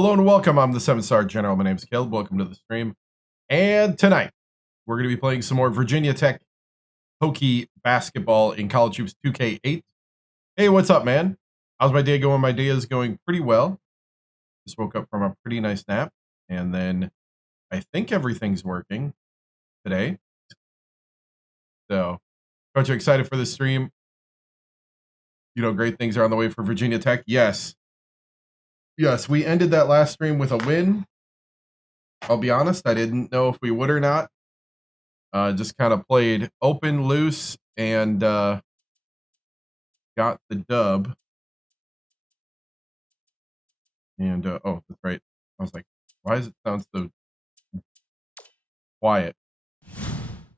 Hello and welcome. I'm the 7-star general. My name is Caleb. Welcome to the stream. And tonight, we're going to be playing some more Virginia Tech Hokie basketball in College Hoops 2K8. Hey, what's up, man? How's my day going? My day is going pretty well. Just woke up from a pretty nice nap. And then I think everything's working today. So, Coach, you excited for the stream? You know, great things are on the way for Virginia Tech. Yes. Yes, we ended that last stream with a win. I'll be honest, I didn't know if we would or not. Just kind of played open, loose, and got the dub. And, oh, that's right. I was like, why does it sound so quiet?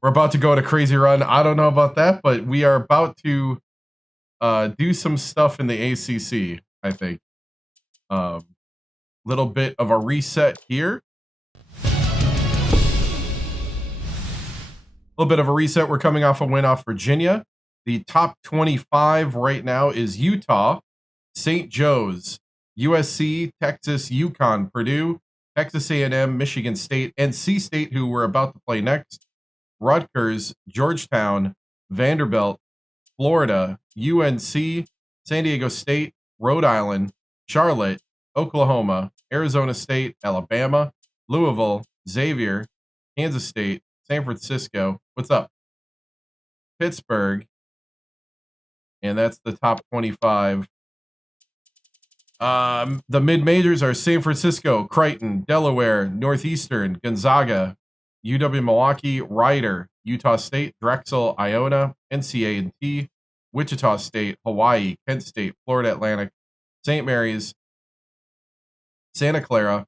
We're about to go on a crazy run. I don't know about that, but we are about to do some stuff in the ACC, I think. Little bit of a reset here. A little bit of a reset. We're coming off a win off Virginia. The top 25 right now is Utah, St. Joe's, USC, Texas, UConn, Purdue, Texas A&M, Michigan State, NC State, who we're about to play next, Rutgers, Georgetown, Vanderbilt, Florida, UNC, San Diego State, Rhode Island, Charlotte, Oklahoma, Arizona State, Alabama, Louisville, Xavier, Kansas State, San Francisco. What's up? Pittsburgh. And that's the top 25. The mid-majors are San Francisco, Creighton, Delaware, Northeastern, Gonzaga, UW-Milwaukee, Rider, Utah State, Drexel, Iona, NCAA, Wichita State, Hawaii, Kent State, Florida Atlantic, St. Mary's, Santa Clara,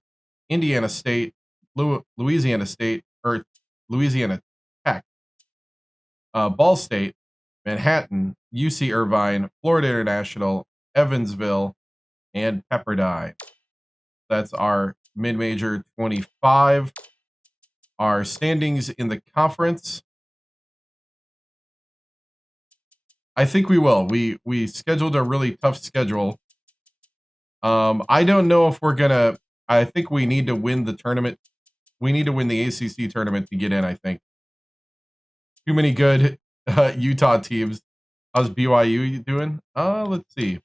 Indiana State, Louisiana State, or Louisiana Tech, Ball State, Manhattan, UC Irvine, Florida International, Evansville, and Pepperdine. That's our mid-major 25. Our standings in the conference. I think we will. We scheduled a really tough schedule. I don't know if we're gonna. I think we need to win the tournament. We need to win the ACC tournament to get in. I think. Too many good Utah teams. How's BYU doing? Let's see.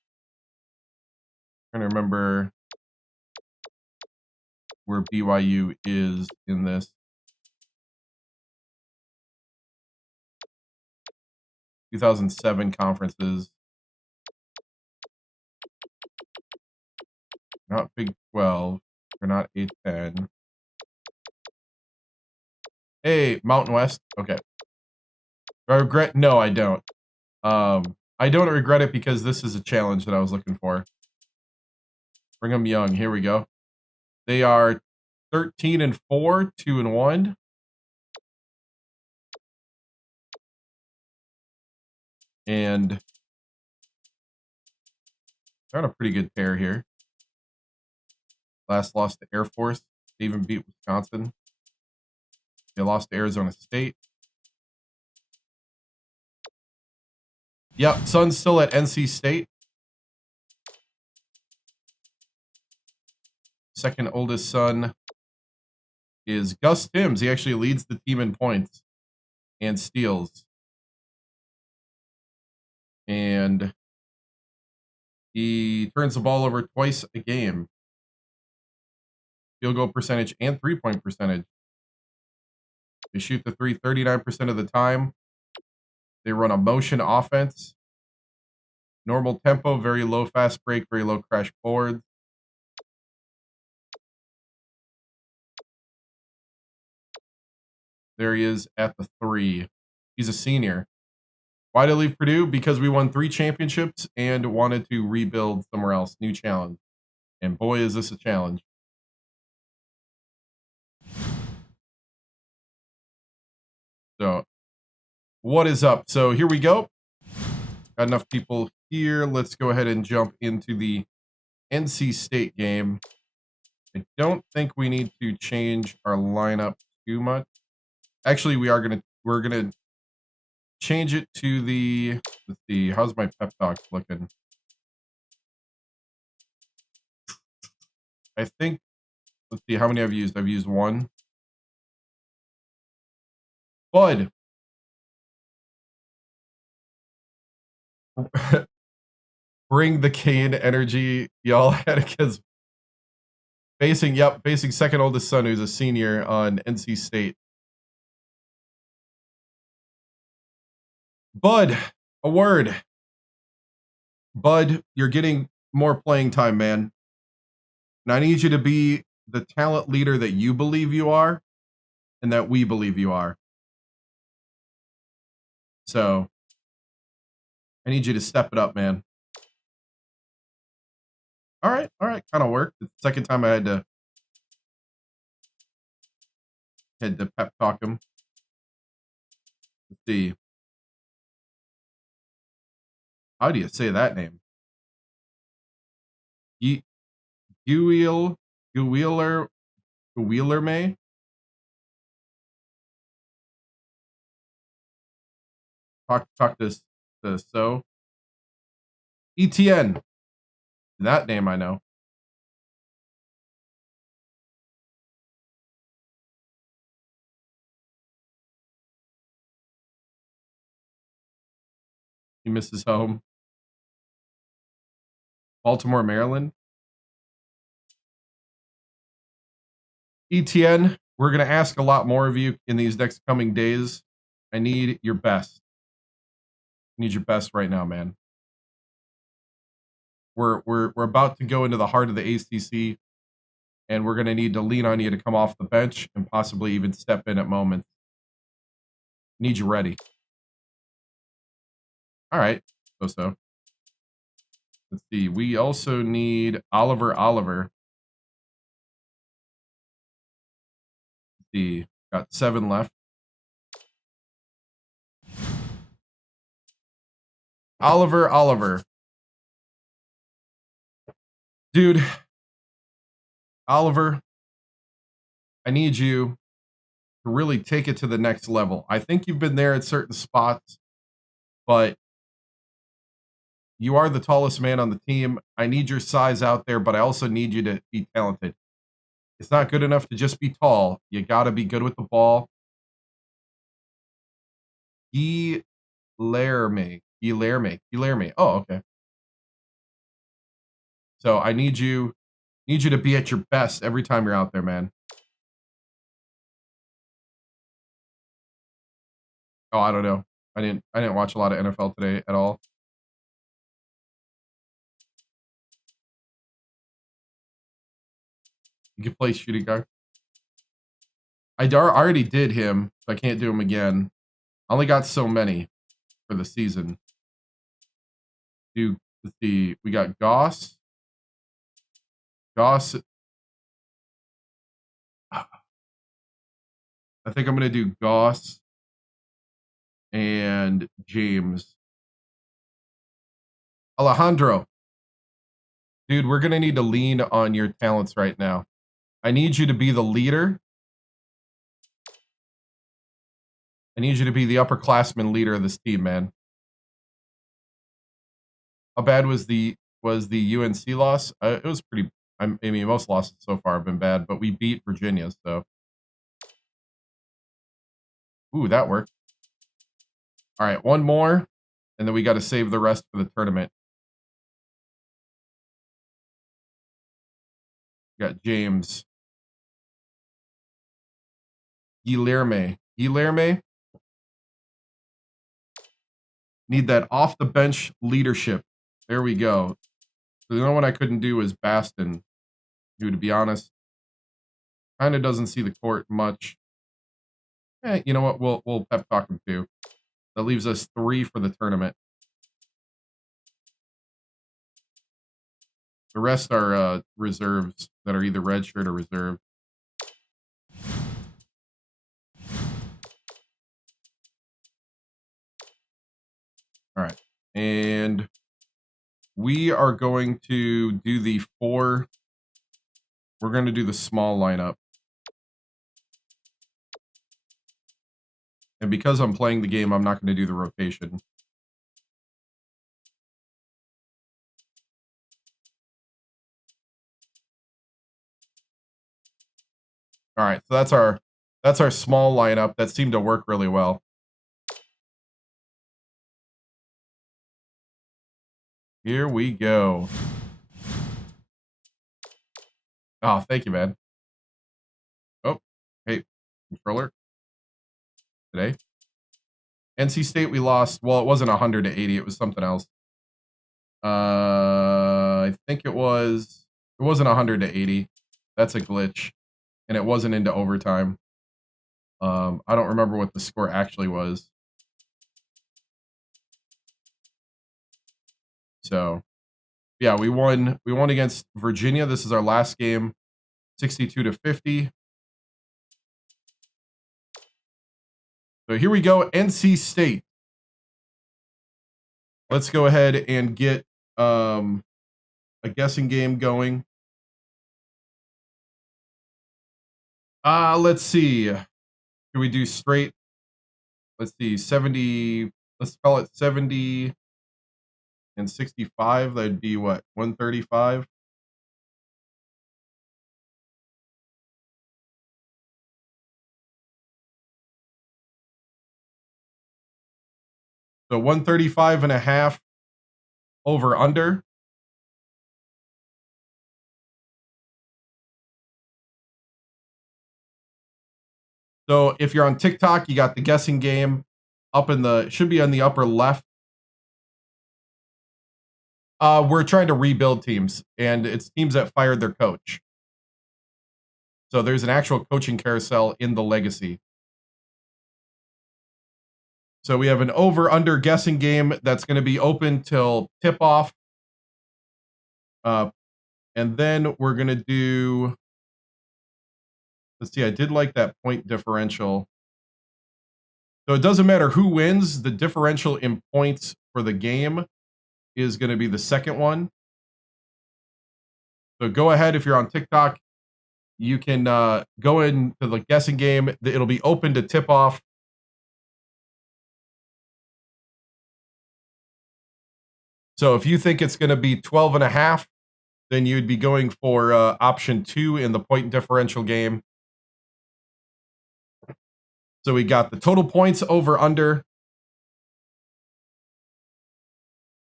Trying to remember where BYU is in this. 2007 conferences. Not Big 12. They're not A10. Hey, Mountain West. Okay. Do I regret? No, I don't. I don't regret it because this is a challenge that I was looking for. Brigham Young. Here we go. They are 13-4, 2-1. And they're on a pretty good pair here. Last lost to Air Force. They even beat Wisconsin. They lost to Arizona State. Yep, son's still at NC State. Second oldest son is Gus TImms. He actually leads the team in points and steals. And he turns the ball over twice a game. Field goal percentage and three-point percentage. They shoot the three 39% of the time. They run a motion offense. Normal tempo, very low fast break, very low crash forward. There he is at the three. He's a senior. Why did I leave Purdue? Because we won 3 championships and wanted to rebuild somewhere else. New challenge. And boy, is this a challenge. So, what is up? So, here we go. Got enough people here. Let's go ahead and jump into the NC State game. I don't think we need to change our lineup too much. Actually, we're gonna change it to the, let's see, how's my pep talk looking? I think, let's see, how many I've used? I've used one. Bud. Bring the Kane energy. Y'all had against facing second oldest son who's a senior on NC State. Bud, a word. Bud, you're getting more playing time, man. And I need you to be the talent leader that you believe you are and that we believe you are. So I need you to step it up, man. All right. Kind of worked. It's the second time I had to pep talk him. Let's see. How do you say that name? Wheeler May. Talk this so ETN. That name I know. He misses home. Baltimore, Maryland. ETN, we're going to ask a lot more of you in these next coming days. I need your best. I need your best right now, man. We're about to go into the heart of the ACC, and we're going to need to lean on you to come off the bench and possibly even step in at moments. Need you ready. All right. So. Let's see. We also need Oliver. Let's see. Got 7 left. Oliver. Dude. Oliver, I need you to really take it to the next level. I think you've been there at certain spots, but you are the tallest man on the team. I need your size out there, but I also need you to be talented. It's not good enough to just be tall. You got to be good with the ball. Guilherme. Oh, okay. So I need you to be at your best every time you're out there, man. Oh, I don't know. I didn't watch a lot of NFL today at all. You can play shooting guard. I already did him, so I can't do him again. I only got so many for the season. Let's see. We got Goss. I think I'm going to do Goss and James. Alejandro. Dude, we're going to need to lean on your talents right now. I need you to be the leader. I need you to be the upperclassman leader of this team, man. How bad was the UNC loss? It was pretty. I mean, most losses so far have been bad, but we beat Virginia, so. Ooh, that worked. All right, one more, and then we got to save the rest for the tournament. We got James. Guilherme. Need that off the bench leadership. There we go. So the only one I couldn't do is Baston, who, to be honest, kind of doesn't see the court much. You know what? We'll pep talk him too. That leaves us 3 for the tournament. The rest are reserves that are either redshirt or reserve. All right. And we are going to do the 4. We're going to do the small lineup. And because I'm playing the game, I'm not going to do the rotation. All right, so that's our small lineup that seemed to work really well. Here we go. Oh, thank you, man. Oh, hey, controller. Today. NC State, we lost. Well, it wasn't 100 to 80. It was something else. I think it wasn't 100 to 80. That's a glitch. And it wasn't into overtime. I don't remember what the score actually was. So, yeah, we won against Virginia. This is our last game, 62 to 50. So here we go, NC State. Let's go ahead and get a guessing game going. Let's see. Can we do straight? Let's see, 70. Let's call it 70 and 65. That'd be what, 135? So 135 and a half over under. So if you're on TikTok, you got the guessing game up in the, should be on the upper left. We're trying to rebuild teams, and it's teams that fired their coach. So there's an actual coaching carousel in the legacy. So we have an over-under guessing game that's going to be open till tip-off. And then we're going to do, let's see, I did like that point differential. So it doesn't matter who wins, the differential in points for the game is going to be the second one. So go ahead, if you're on TikTok, you can go into the guessing game. It'll be open to tip-off. So if you think it's going to be 12 and a half, then you'd be going for option 2 in the point differential game. So we got the total points over under.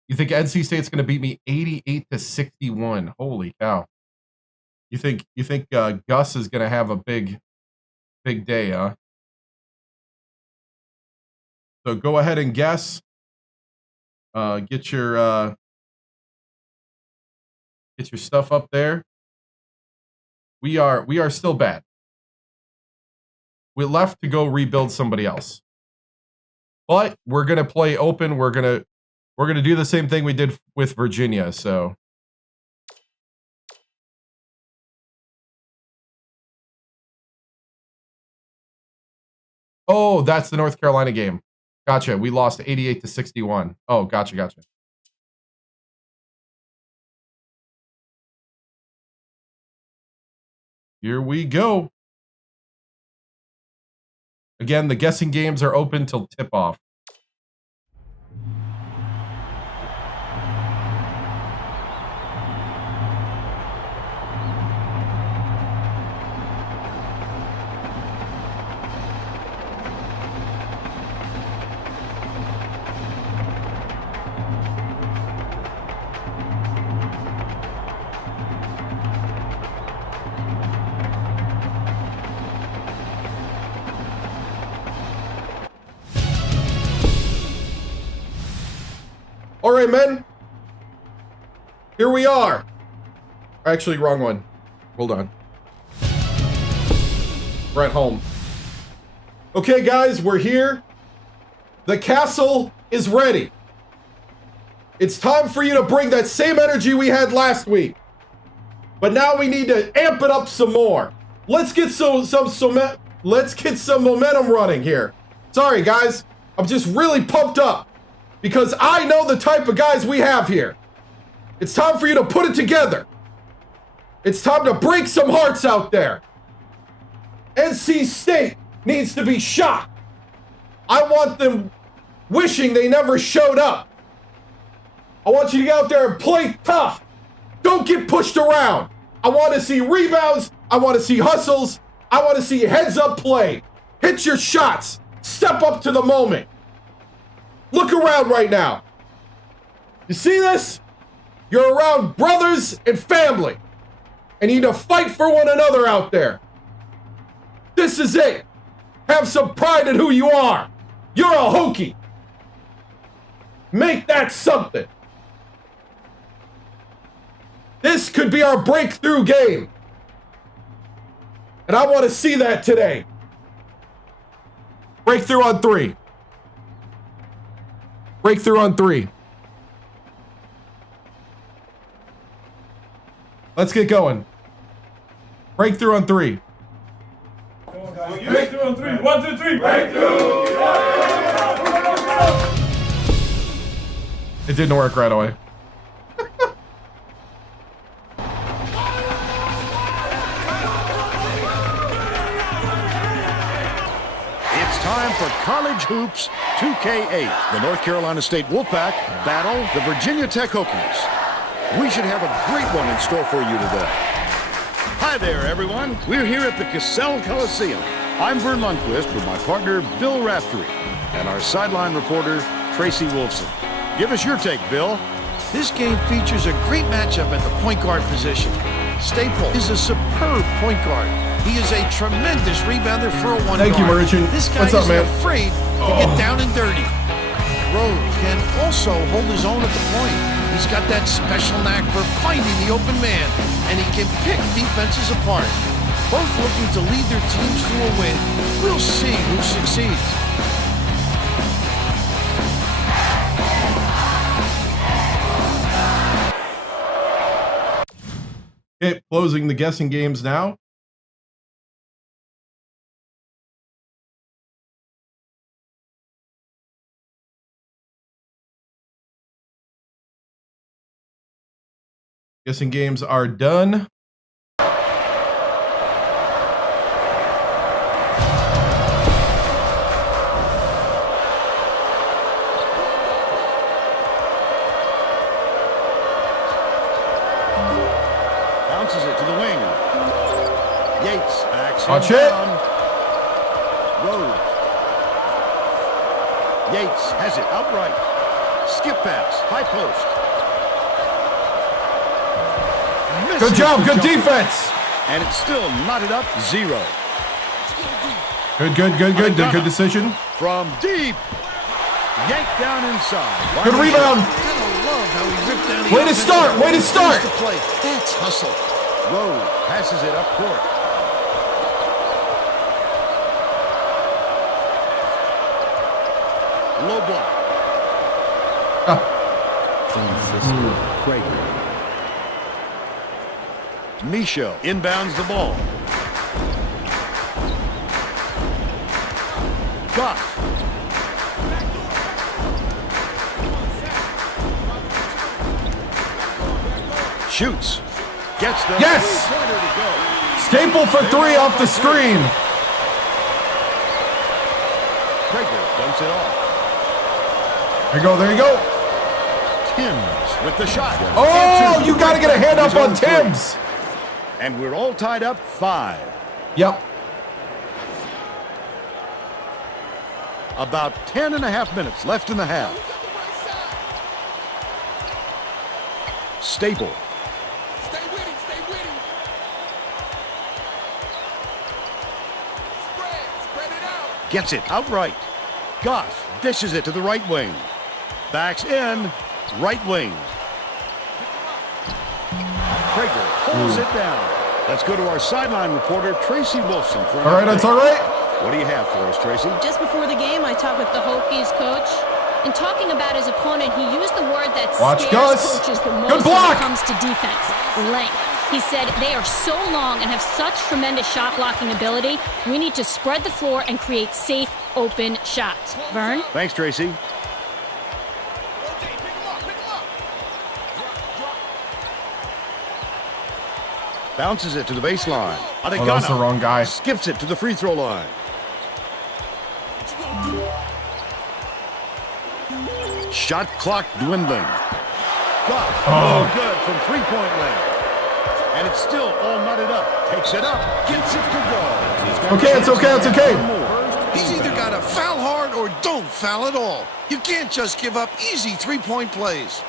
You think NC State's going to beat me 88 to 61? Holy cow! You think Gus is going to have a big day, huh? So go ahead and guess. Get your stuff up there. We are still bad. We left to go rebuild somebody else. But we're gonna play open. We're gonna do the same thing we did with Virginia. So oh, that's the North Carolina game. Gotcha. We lost 88 to 61. Oh, gotcha. Here we go. Again, the guessing games are open till tip-off. All right, men. Here we are. Actually, wrong one. Hold on. We're at home. Okay, guys, we're here. The castle is ready. It's time for you to bring that same energy we had last week. But now we need to amp it up some more. Let's get some momentum running here. Sorry, guys. I'm just really pumped up. Because I know the type of guys we have here. It's time for you to put it together. It's time to break some hearts out there. NC State needs to be shocked. I want them wishing they never showed up. I want you to get out there and play tough. Don't get pushed around. I want to see rebounds. I want to see hustles. I want to see heads up play. Hit your shots. Step up to the moment. Look around right now. You see this? You're around brothers and family. And you need to fight for one another out there. This is it. Have some pride in who you are. You're a Hokie. Make that something. This could be our breakthrough game. And I want to see that today. Breakthrough on 3. Breakthrough on 3. Let's get going. Breakthrough on 3. Breakthrough on 3. 1, 2, 3. Breakthrough! It didn't work right away. Time for College Hoops 2K8. The North Carolina State Wolfpack battle the Virginia Tech Hokies. We should have a great one in store for you today. Hi there, everyone. We're here at the Cassell Coliseum. I'm Vern Lundquist with my partner, Bill Raftery, and our sideline reporter, Tracy Wolfson. Give us your take, Bill. This game features a great matchup at the point guard position. Staple is a superb point guard. He is a tremendous rebounder for a one guard. Thank you, Merchant. This guy What's up, isn't man? afraid to get down and dirty. Rose can also hold his own at the point. He's got that special knack for finding the open man, and he can pick defenses apart. Both looking to lead their teams to a win. We'll see who succeeds. Okay, closing the guessing games now. Guessing games are done. Bounces it to the wing. Yates backs Watch him it. down. Rose. Yates has it outright. Skip pass, high post. Good Misses job, the good jumper. defense. And it's still knotted up 0. Good decision. From deep. Yanked down inside. Good rebound. I love how he ripped down the Way to offensive start, way to boards start. to play. That's hustle. Rose passes it up court. Low block. Great. Micho inbounds the ball. Goff. Shoots. Gets the Yes! three-pointer to go. Staple for 3 off the screen. Prager dumps it off. There you go. Timms with the shot. Oh, you got to get a hand up on Timms. And we're all tied up 5. Yep. About 10 and a half minutes left in the half. Staple. Stay with him, stay with him. Spread it out. Gets it outright. Goff dishes it to the right wing. Backs in. Right wing. Prager pulls it down. Let's go to our sideline reporter, Tracy Wolfson. For All right, that's all right. What do you have for us, Tracy? Just before the game, I talked with the Hokies coach. In talking about his opponent, he used the word that Watch scares Gus. coaches the Good most when block. it comes to defense, length. He said they are so long and have such tremendous shot blocking ability. We need to spread the floor and create safe, open shots. Vern? Thanks, Tracy. Bounces it to the baseline. Oh, that was the wrong guy. Skips it to the free throw line. Shot clock dwindling. Goff, no good from three-point land. And it's still all knotted up. Takes it up. Gets it to go. He's got a Okay, it's chance okay, to it's get okay. one more. He's either got to foul hard or don't foul at all. You can't just give up easy three-point plays.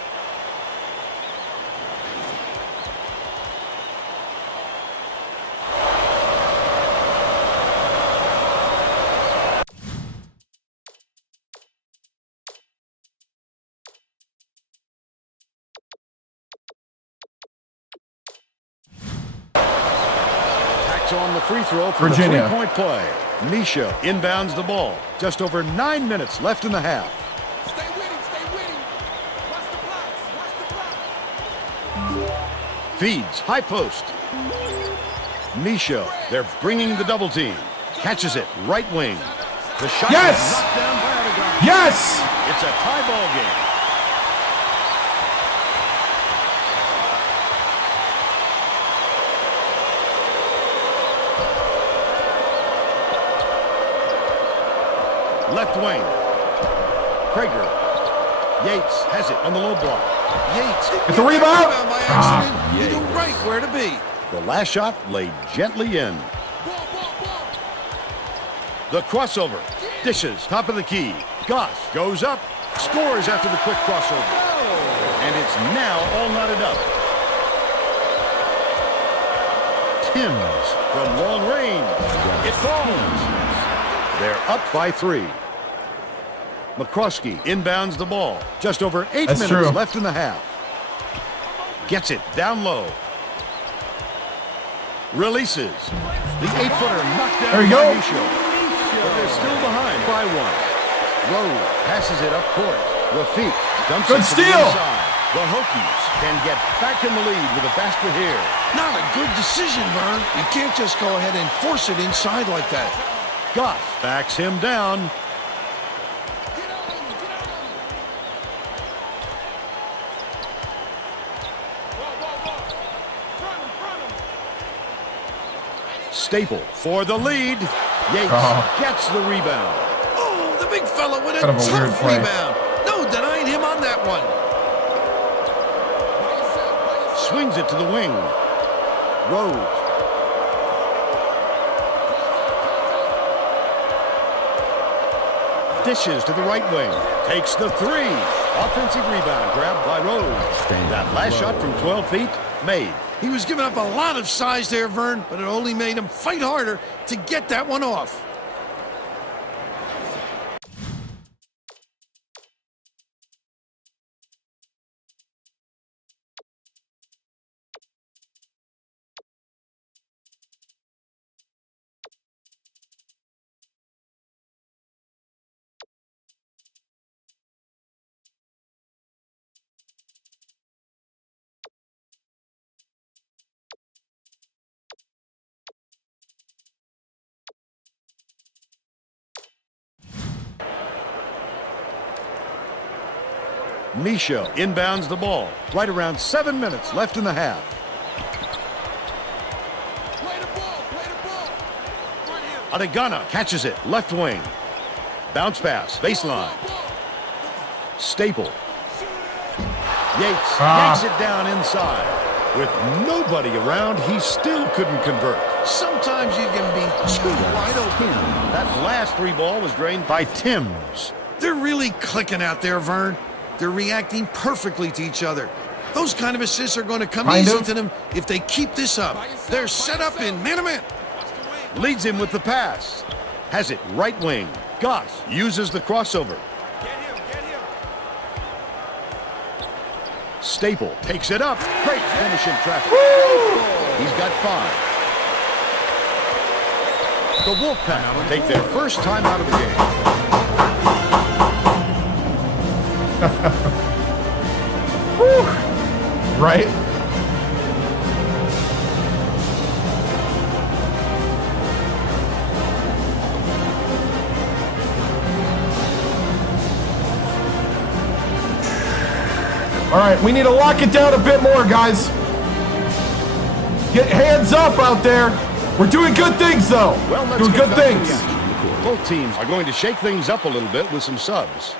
On the free throw for Virginia. the three-point play. Misha inbounds the ball. Just over 9 minutes left in the half. Stay with him, stay with him. Watch the blocks, watch the blocks. Feeds, high post. Misha, they're bringing the double team. Catches it, right wing. The shot Yes! is knocked down by Oregon. Yes! It's a tie ball game. Left wing. Prager. Yates has it on the low block. Yates. Get the rebound. By accident. He knew right where to be. The last shot laid gently in. Ball, ball, ball. The crossover. Dishes, top of the key. Goss goes up. Scores after the quick crossover. And it's now all knotted up. Timms from long range. It falls. They're up by 3. McCroskey inbounds the ball. Just over 8 That's minutes true. left in the half. Gets it down low. Releases. The 8-footer knocked down There you by go. Misha. But they're still behind by 1. Rowe passes it up court. Rafiq dumps Good it to the steal. inside. The Hokies can get back in the lead with a basket here. Not a good decision, Vern. You can't just go ahead and force it inside like that. Goss backs him down. Get out on him, get out on him. Whoa, whoa, whoa. Front him, front him. Staple for the lead. Yates gets the rebound. Oh, the big fella with a Kind of a weird tough play. rebound. No denying him on that one. By yourself, by yourself. Swings it to the wing. Rose. Dishes to the right wing. Takes the 3. Offensive rebound grabbed by Rose. That last shot from 12 feet made. He was giving up a lot of size there, Vern, but it only made him fight harder to get that one off. Misha inbounds the ball. Right around 7 minutes left in the half. Play the ball, play the ball. Right here. Adegana catches it. Left wing. Bounce pass. Baseline. Staple. Yates yanks it down inside. With nobody around, he still couldn't convert. Sometimes you can be too wide open. That last 3 ball was drained by Timms. They're really clicking out there, Vern. They're reacting perfectly to each other. Those kind of assists are going to come Kind easy of. to them if they keep this up. They're set up in man-to-man. Leads him with the pass. Has it right wing. Goss uses the crossover. Get him, get him. Staple takes it up. Great finish in traffic. He's got 5. The Wolfpack take their first time out of the game. Right? All right, we need to lock it down a bit more, guys. Get hands up out there. We're doing good things, though. Well, let's doing get good back to things. the action. Both teams are going to shake things up a little bit with some subs.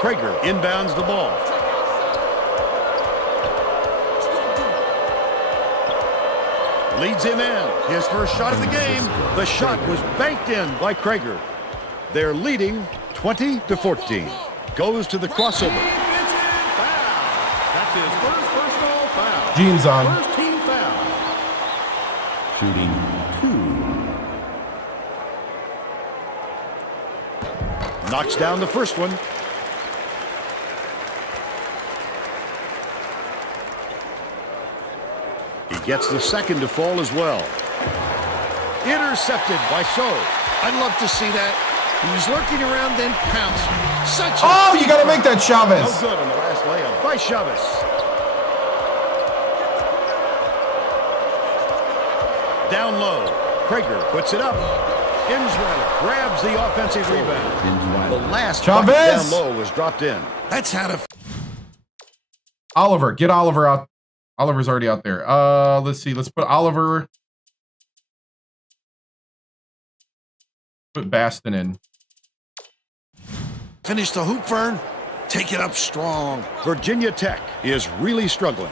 Prager inbounds the ball. Leads him in. His first shot of the game. The shot was banked in by Krager. They're leading 20-14. Goes to the crossover. That's his first personal foul. Jeans on. First team foul. Shooting 2. Knocks down the first one. He gets the second to fall as well. Intercepted by So. I'd love to see that. He was lurking around, then pounced. Such a Oh, you got to make that No Chavez. good on the last layup by Chavez. Down low. Krager puts it up. Imsweiler grabs the offensive rebound. The last bucket Chavez. down low was dropped in. That's how to Oliver, get Oliver out. Oliver's already out there. Let's see. Let's put Oliver. Put Baston in. finish the hoop, Vern. Take it up strong. Virginia Tech is really struggling.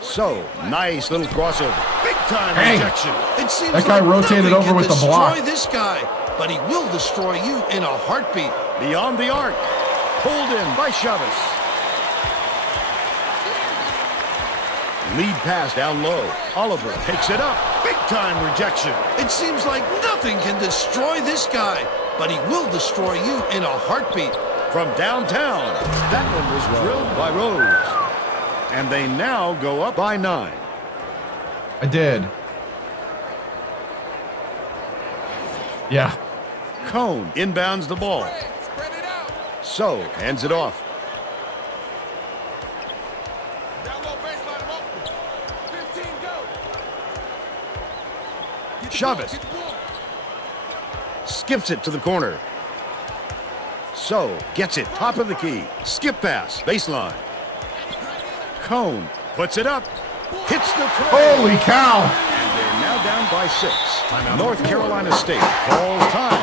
So, nice little crossover. Big time Hey. rejection. It seems That guy like rotated nothing over can with the block. destroy this guy, but he will destroy you in a heartbeat. Beyond the arc. Pulled in by Chavez. Lead pass down low. Oliver takes it up. Big time rejection. It seems like nothing can destroy this guy, but he will destroy you in a heartbeat. From downtown. That one was drilled by Rose. And they now go up by 9. I did. Yeah. Cone inbounds the ball. Spread it out. So, hands it off. Down low baseline, I'm open. 15, go. Get the Chavez. ball, get the ball. Skips it to the corner. So, gets it top of the key. Skip pass, baseline. Cone puts it up. Hits the tray. Holy cow. And they're now down by 6. North Carolina State calls time.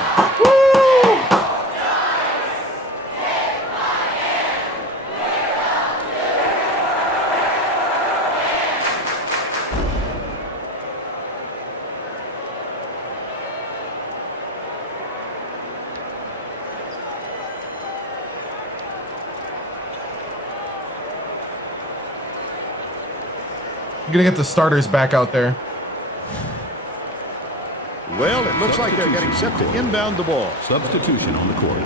I'm gonna get the starters back out there. Well, it looks like they're getting set to inbound the ball. Substitution on the court.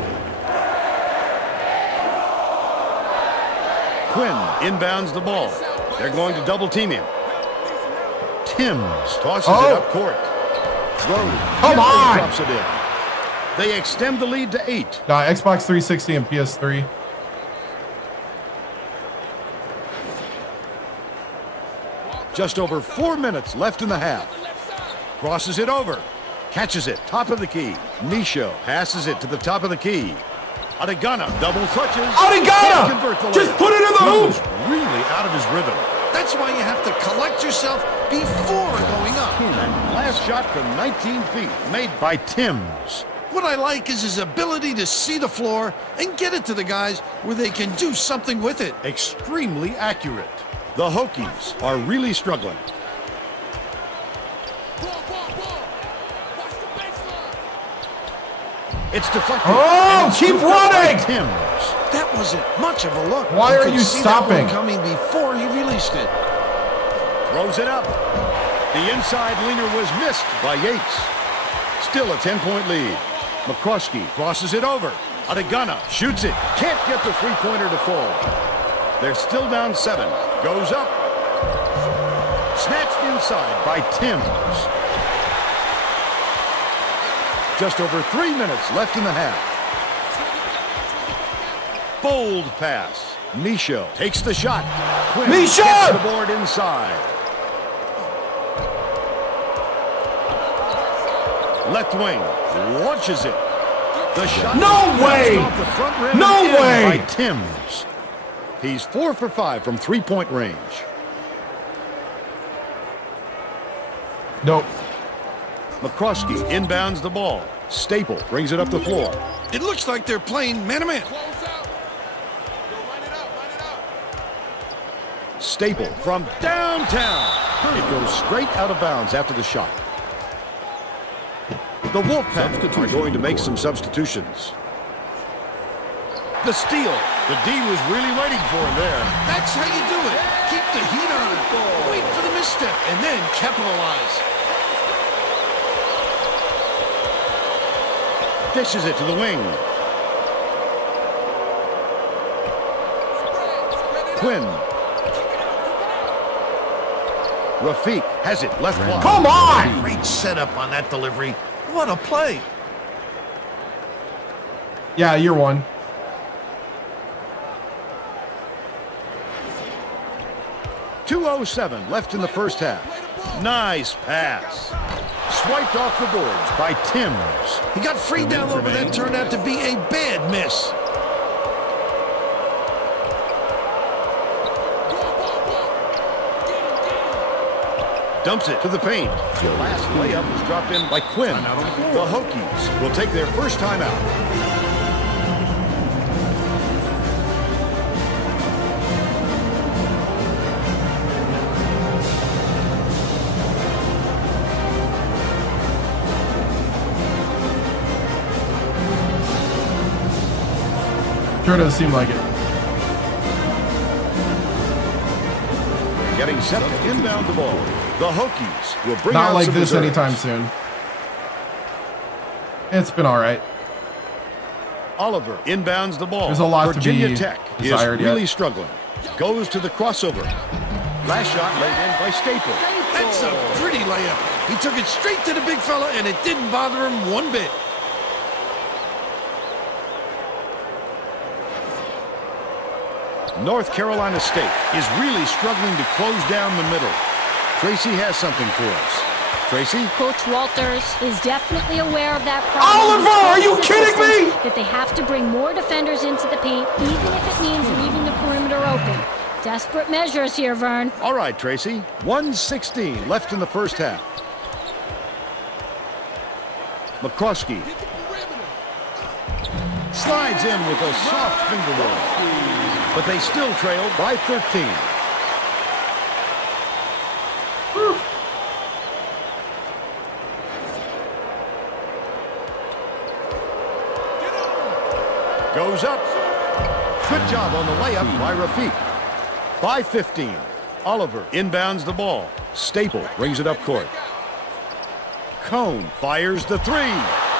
Quinn inbounds the ball. They're going to double team him. TImms tosses it up court. Rose Come on! drops it in. They extend the lead to 8. Xbox 360 and PS3. Just over 4 minutes left in the half. Crosses it over. Catches it, top of the key. Misho passes it to the top of the key. Adegana double clutches. Can't convert the Adegana! Just layup. put it in the He hoop! was really out of his rhythm. That's why you have to collect yourself before going up. And last shot from 19 feet made by TImms. What I like is his ability to see the floor and get it to the guys where they can do something with it. Extremely accurate. The Hokies are really struggling. Ball, ball, ball. Watch the baseline. It's deflected. Oh, and it's keep scooped up by running! TImms. That wasn't much of a look. Why are could you see that one stopping? coming before he released it. Throws it up. The inside leaner was missed by Yates. Still a 10-point lead. McCroskey crosses it over. Adegana shoots it. Can't get the three-pointer to fall. They're still down 7. Goes up. Snatched inside by TImms. Just over 3 minutes left in the half. Bold pass. Misho takes the shot. Quinn Misho! gets the board inside. Left wing launches it. The shot No bounced way! off the front rim No and in way! by TImms. He's 4 for 5 from three-point range. Nope. McCroskey inbounds the ball. Staple brings it up the floor. It looks like they're playing man-to-man. Close out. Go run it out, run it out. Staple from downtown. It goes straight out of bounds after the shot. The Wolfpack are going to make some substitutions. The steal. The D was really waiting for him there. That's how you do it. Keep the heat on it. Wait for the misstep and then capitalize. Dishes it to the wing. Quinn. Rafiq has it left block. Come on! Great setup on that delivery. What a play. Yeah, you're one. .207 left in the first half. Nice pass. Swiped off the boards by TImms. He got free down low, but that turned out to be a bad miss. Dumps it to the paint. The last layup was dropped in by Quinn. The Hokies will take their first time out. Sure does seem like it. Getting set to inbound the ball. The Hokies will bring Not out like some this reserves. anytime soon. It's been all right. Oliver inbounds the ball. There's a lot Virginia to be Tech is desired really yet. struggling. Goes to the crossover. Last shot laid in by Staple. That's a pretty layup. He took it straight to the big fella, and it didn't bother him one bit. North Carolina State is really struggling to close down the middle. Tracy has something for us. Tracy? Coach Walters is definitely aware of that problem. Oliver, are you His kidding me? assistants That they have to bring more defenders into the paint, even if it means leaving the perimeter open. Desperate measures here, Vern. All right, Tracy. 1:16 left in the first half. McCroskey slides in with a soft finger roll. But they still trail by 13. Goes up. Good job on the layup by Rafiq. By 15. Oliver inbounds the ball. Staple brings it up court. Cone fires the three.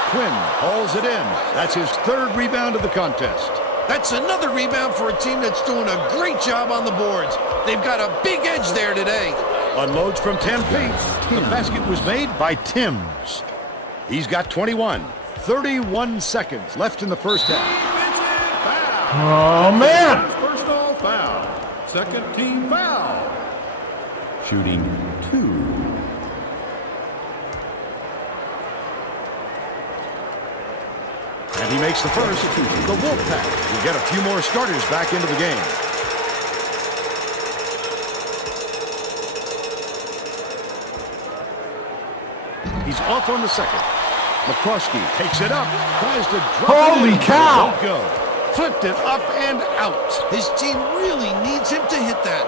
Quinn hauls it in. That's his third rebound of the contest. That's another rebound for a team that's doing a great job on the boards. They've got a big edge there today. Unloads from 10 feet. The basket was made by TImms. He's got 21. 31 seconds left in the first half. Oh, man! Personal foul. Second team foul. Shooting 2. And he makes the first. The Wolfpack will get a few more starters back into the game. He's off on the second. McCroskey takes it up. Tries to drop Holy it in. cow! Won't go. Flipped it up and out. His team really needs him to hit that.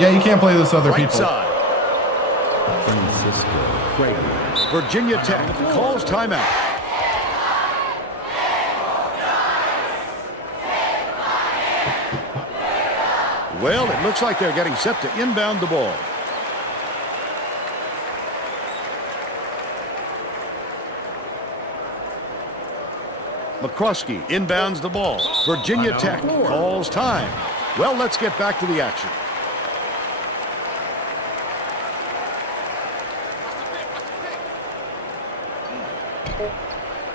Yeah, you can't play this other Right people. side. Francisco Gregory. Virginia Tech calls timeout. Well, it looks like they're getting set to inbound the ball. McCroskey inbounds the ball. Virginia Tech calls time. Well, let's get back to the action.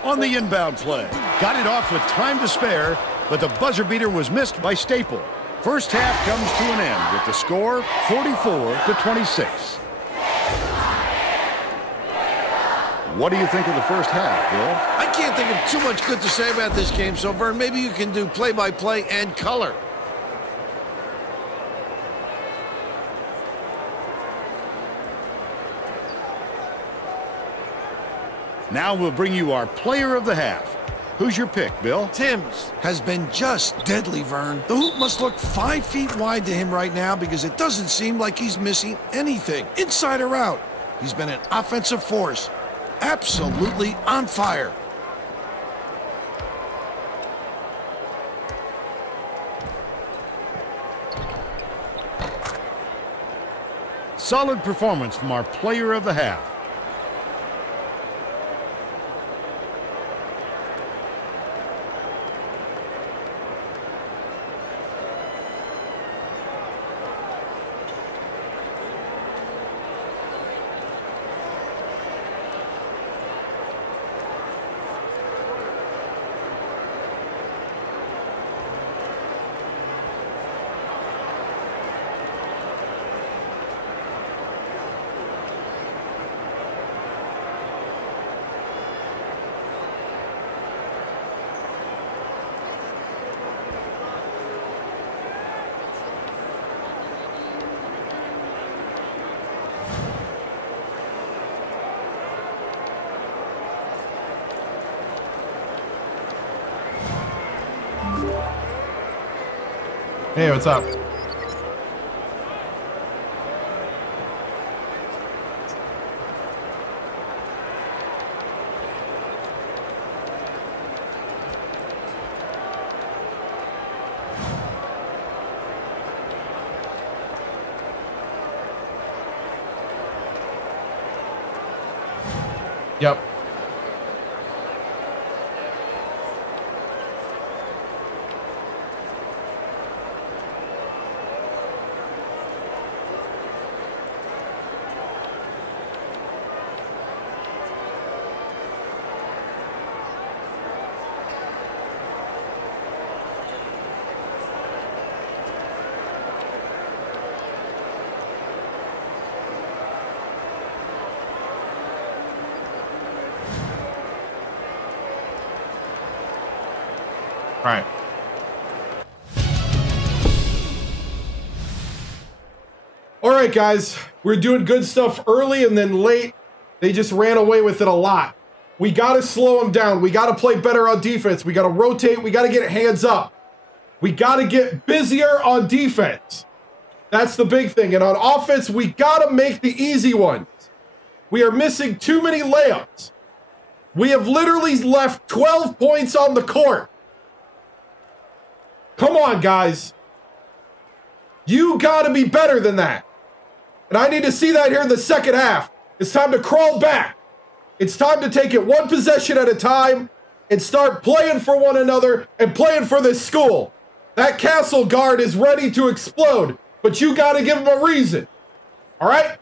On the inbound play. Got it off with time to spare, but the buzzer beater was missed by Staple. First half comes to an end with the score 44-26. What do you think of the first half, Bill? I can't think of too much good to say about this game, so Vern, maybe you can do play-by-play and color. Now we'll bring you our player of the half. Who's your pick, Bill? Timms has been just deadly, Vern. The hoop must look 5 feet wide to him right now because it doesn't seem like he's missing anything, inside or out. He's been an offensive force, absolutely on fire. Solid performance from our player of the half. Hey, what's up? Yep. All right. All right, guys. We're doing good stuff early, and then late, they just ran away with it a lot. We got to slow them down. We got to play better on defense. We got to rotate. We got to get hands up. We got to get busier on defense. That's the big thing. And on offense, we got to make the easy ones. We are missing too many layups. We have literally left 12 points on the court. Come on, guys. You got to be better than that. And I need to see that here in the second half. It's time to crawl back. It's time to take it one possession at a time and start playing for one another and playing for this school. That Castle guard is ready to explode, but you got to give him a reason. All right?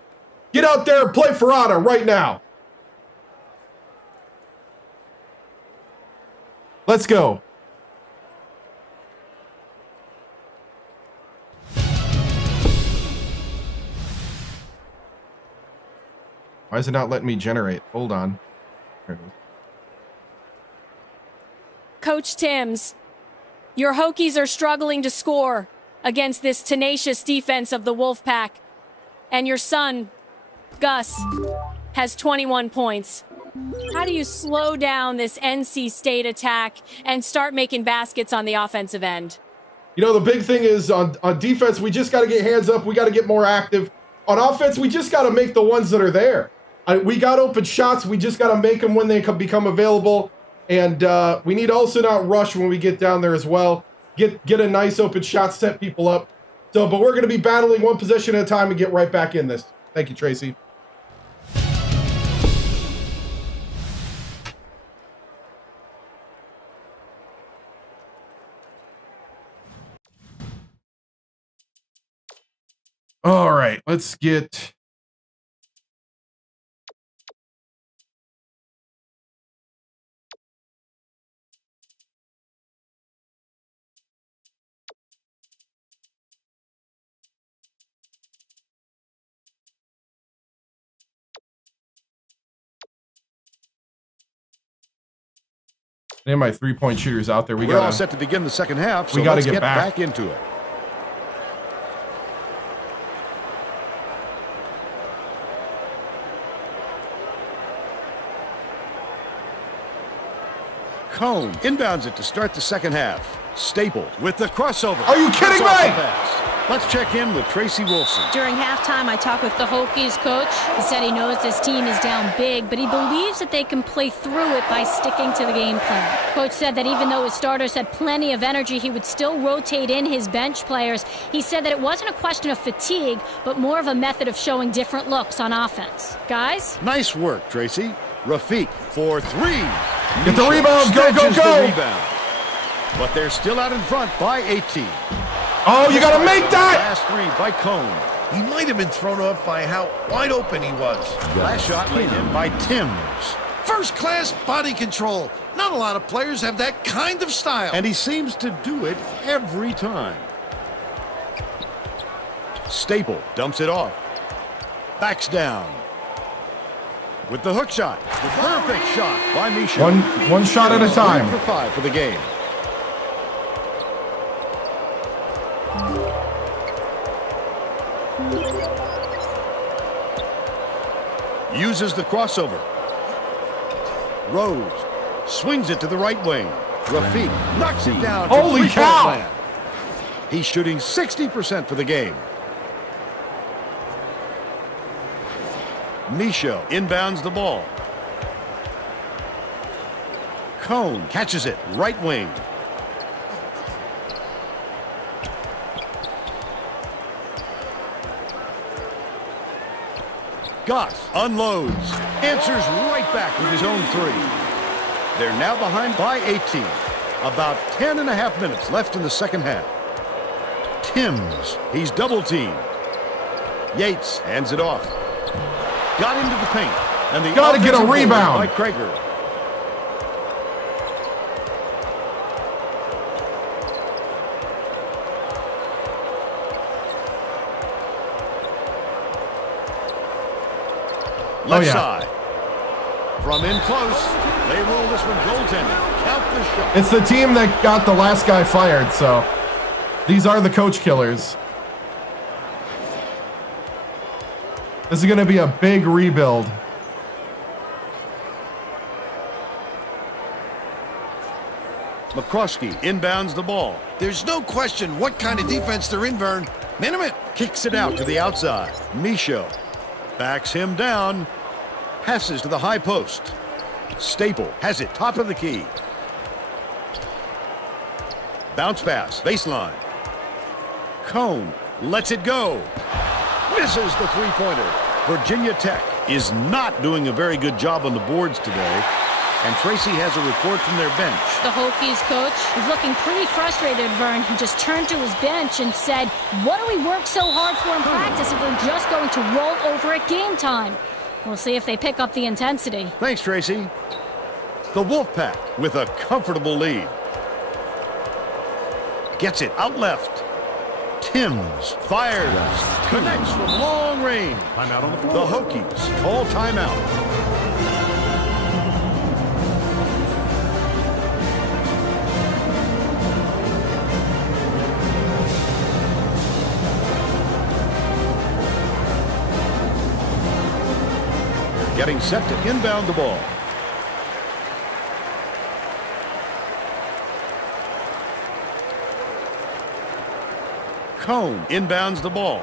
Get out there and play for honor right now. Let's go. Why is it not letting me generate? Hold on. There it is. Coach TImms, your Hokies are struggling to score against this tenacious defense of the Wolfpack. And your son, Gus, has 21 points. How do you slow down this NC State attack and start making baskets on the offensive end? You know, the big thing is on defense, we just got to get hands up. We got to get more active. On offense, we just got to make the ones that are there. We got open shots. We just got to make them when they become available. And we need also not rush when we get down there as well. Get a nice open shot, set people up. So, but we're going to be battling one possession at a time and get right back in this. Thank you, Tracy. All right, let's get... And my three-point shooters out there. We're all set to begin the second half, so we gotta let's get get back back into it. Cone inbounds it to start the second half. Staple with the crossover. Are you kidding Cuts off me? the pass. Let's check in with Tracy Wolfson. During halftime, I talked with the Hokies coach. He said he knows this team is down big, but he believes that they can play through it by sticking to the game plan. Coach said that even though his starters had plenty of energy, he would still rotate in his bench players. He said that it wasn't a question of fatigue, but more of a method of showing different looks on offense. Guys? Nice work, Tracy. Rafiq for three. Get the Misha rebound. Go, go, snatches go. the rebound. But they're still out in front by 18. Oh, you got to make that. Last three by Cone. He might have been thrown off by how wide open he was. Last shot laid in by TImms. First-class body control. Not a lot of players have that kind of style. And he seems to do it every time. Staple dumps it off. Backs down. With the hook shot. The perfect shot by Misha. One shot at a time. 3 for 5 for the game. Uses the crossover. Rose swings it to the right wing. Rafiq knocks it down. to Holy three-point cow. land. He's shooting 60% for the game. Misha inbounds the ball. Cone catches it, right wing. Goss unloads, answers right back with his own three. They're now behind by 18. About 10 and a half minutes left in the second half. TImms, he's double teamed. Yates hands it off. Got into the paint. And the Gotta get a offensive board rebound. by Krager. Left side. From in close. They rule this one goaltending. Count the shot. It's the team that got the last guy fired, so these are the coach killers. This is going to be a big rebuild. McCroskey inbounds the ball. There's no question what kind of defense they're in, Vern. Minute. Kicks it out to the outside. Misha backs him down. Passes to the high post. Staple has it top of the key. Bounce pass, baseline. Cone lets it go. Misses the three-pointer. Virginia Tech is not doing a very good job on the boards today. And Tracy has a report from their bench. The Hokies coach was looking pretty frustrated, Vern. He just turned to his bench and said, "What do we work so hard for in practice if we're just going to roll over at game time?" We'll see if they pick up the intensity. Thanks, Tracy. The Wolfpack with a comfortable lead. Gets it out left. TImms fires. Connects from long range. Timeout on the The Hokies call timeout. Getting set to inbound the ball. Cone inbounds the ball.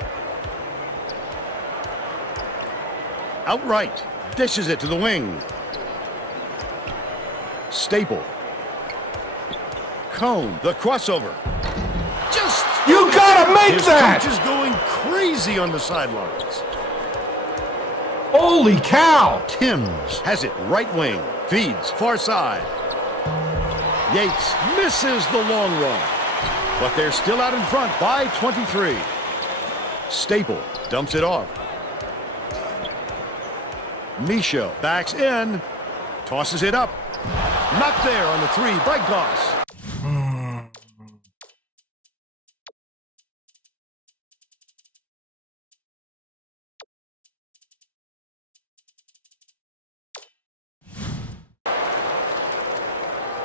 Outright. Dishes it to the wing. Staple. Cone, the crossover. Just You gotta make His that! coach is going crazy on the sidelines. Holy cow! TImms has it right wing. Feeds far side. Yates misses the long run. But they're still out in front by 23. Staple dumps it off. Misha backs in. Tosses it up. Not there on the three by Goss.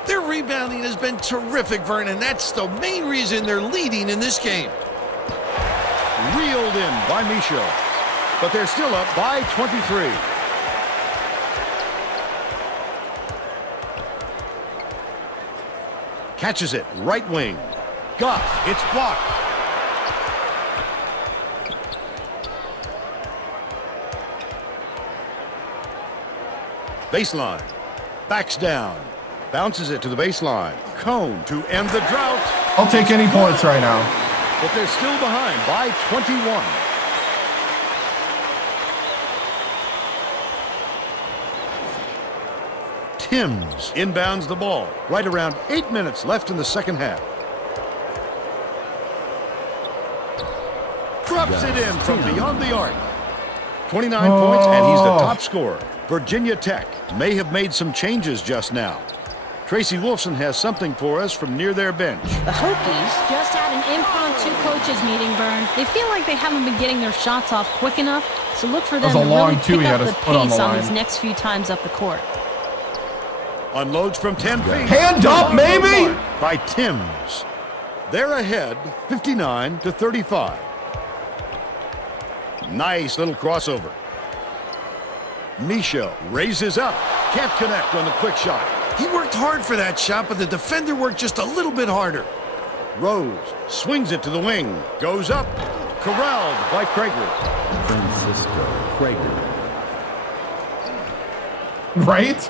their rebounding has been terrific, Vern, and that's the main reason they're leading in this game. Reeled in by Misha. But they're still up by 23. catches it, right wing. Gus, it's blocked. Baseline, backs down, bounces it to the baseline. Cone to end the drought. I'll take any points right now. But they're still behind by 21. TImms inbounds the ball. Right around 8 minutes left in the second half. Drops it in from beyond the arc. 29 points, and he's the top scorer. Virginia Tech may have made some changes just now. Tracy Wolfson has something for us from near their bench. The Hokies just had an impromptu coaches meeting, Vern. They feel like they haven't been getting their shots off quick enough, so look for them to really pick up the pace on these next few times up the court. Unloads from 10 feet. Hand up, maybe! By TImms. They're ahead, 59-35. Nice little crossover. Michaud raises up. Can't connect on the quick shot. He worked hard for that shot, but the defender worked just a little bit harder. Rose swings it to the wing. Goes up. Corralled by Krager. Francisco Krager. Right?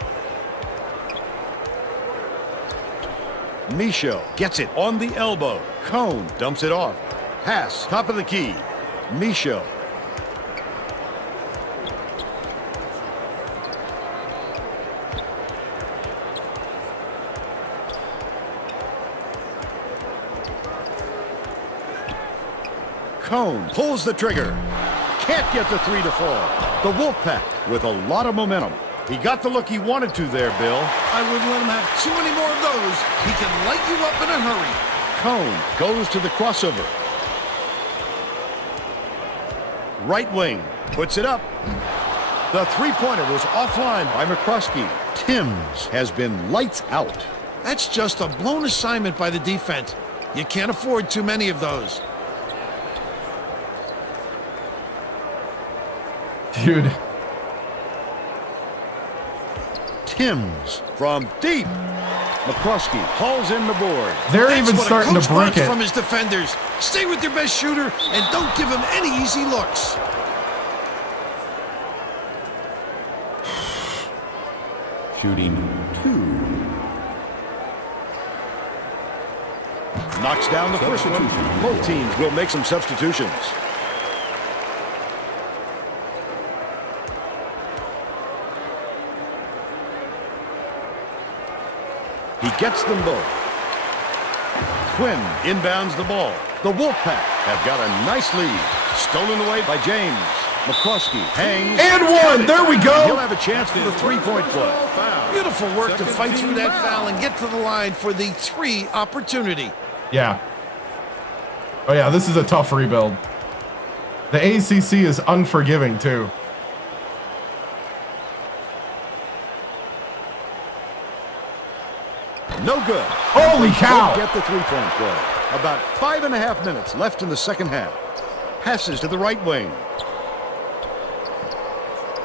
Michaud gets it on the elbow. Cone dumps it off. Pass, top of the key. Michaud. Cone pulls the trigger. Can't get the three to fall. The Wolfpack with a lot of momentum. He got the look he wanted to there, Bill. I wouldn't let him have too many more of those. He can light you up in a hurry. Cone goes to the crossover. Right wing, puts it up. The three-pointer was offline by McCroskey. TImms has been lights out. That's just a blown assignment by the defense. You can't afford too many of those. Dude. TImms from deep. McCroskey hauls in the board. They're That's even what starting a to coach break wants it. from his defenders. Stay with your best shooter and don't give him any easy looks. Shooting 2. Knocks down the first one. Both teams will make some substitutions. He gets them both. Quinn inbounds the ball. The Wolfpack have got a nice lead. Stolen away by James. McCroskey hangs. And one! There we He'll go! have a chance for the three-point play. Beautiful work to fight through that foul and get to the line for the three opportunity. Yeah. Oh yeah, this is a tough rebuild. The ACC is unforgiving too. No good. Holy cow! Don't get the three-point play. About 5.5 minutes left in the second half. Passes to the right wing.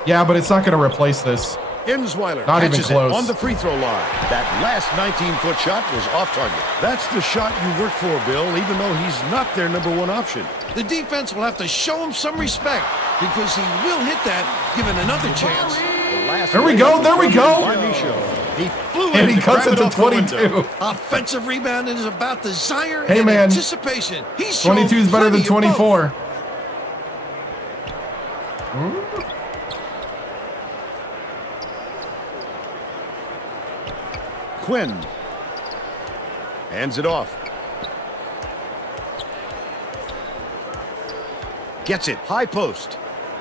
Yeah, but it's not going to replace this. Insweiler Not even catches close. it on the free throw line. That last 19-foot shot was off target. That's the shot you work for, Bill, even though he's not their number one option. The defense will have to show him some respect because he will hit that given another chance. There we go, there we go! By Michaud. He flew And in he to cuts grab it to off the window. 22. Offensive rebound is about desire Hey, and man. anticipation. He's shown 22 is better than plenty of both. 24. Quinn hands it off. Gets it, high post.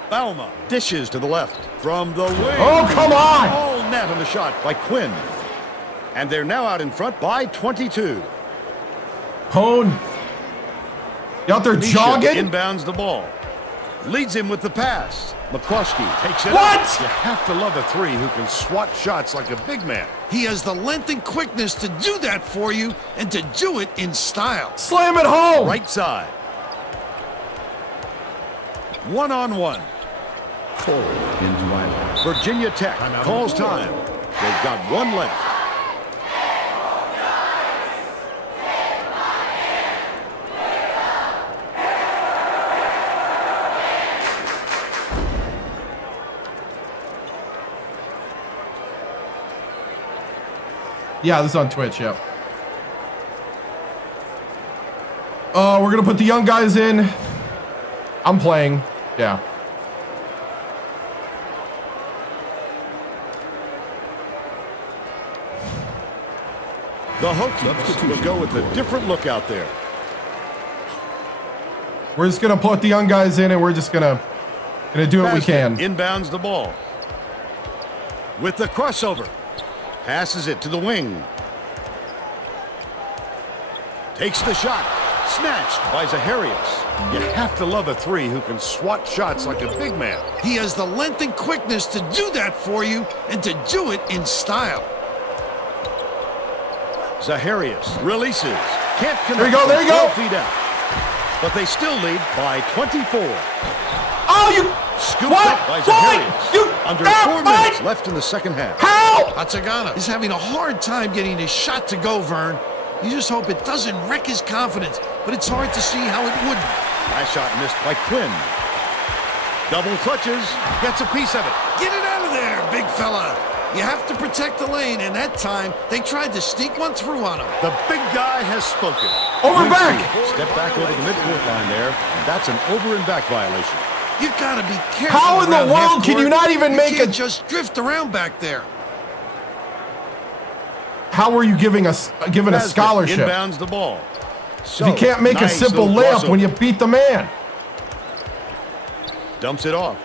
Balma dishes to the left from the wing. Oh, come on! All net on the shot by Quinn. And they're now out in front by 22. Hone. You out there Misha jogging? inbounds the ball. Leads him with the pass. McCroskey takes it What? up. You have to love a three who can swat shots like a big man. He has the length and quickness to do that for you and to do it in style. Slam it home! Right side. One-on-one. Insweiler. Virginia Tech calls time. They've got one left. Yeah, this is on Twitch, yep. We're going to put the young guys in. I'm playing. Yeah. The Hokies will go with a different look out there. We're just going to put the young guys in, and we're just going to do what we can. Inbounds the ball. With the crossover. Passes it to the wing. Takes the shot. Snatched by Zaharias. You have to love a three who can swat shots like a big man. He has the length and quickness to do that for you and to do it in style. Zaharias releases. Can't connect. There you go, there you go. 12 feet out. But they still lead by 24. Oh, you... Scooped what? up by Zaharias. You... Under 4 minutes left in the second half. How? Atagana is having a hard time getting his shot to go, Vern. You just hope it doesn't wreck his confidence, but it's hard to see how it wouldn't. Last shot missed by Quinn. Double clutches. Gets a piece of it. Get it out of there, big fella. You have to protect the lane, and that time, they tried to sneak one through on him. The big guy has spoken. Over back. Step back over the midcourt line there, and that's an over and back violation. You gotta be careful. How in the world can you not even make it? a... Just drift around back there. How are you giving a scholarship? Inbounds the ball. So, if you can't make a simple layup when you beat the man. Dumps it off.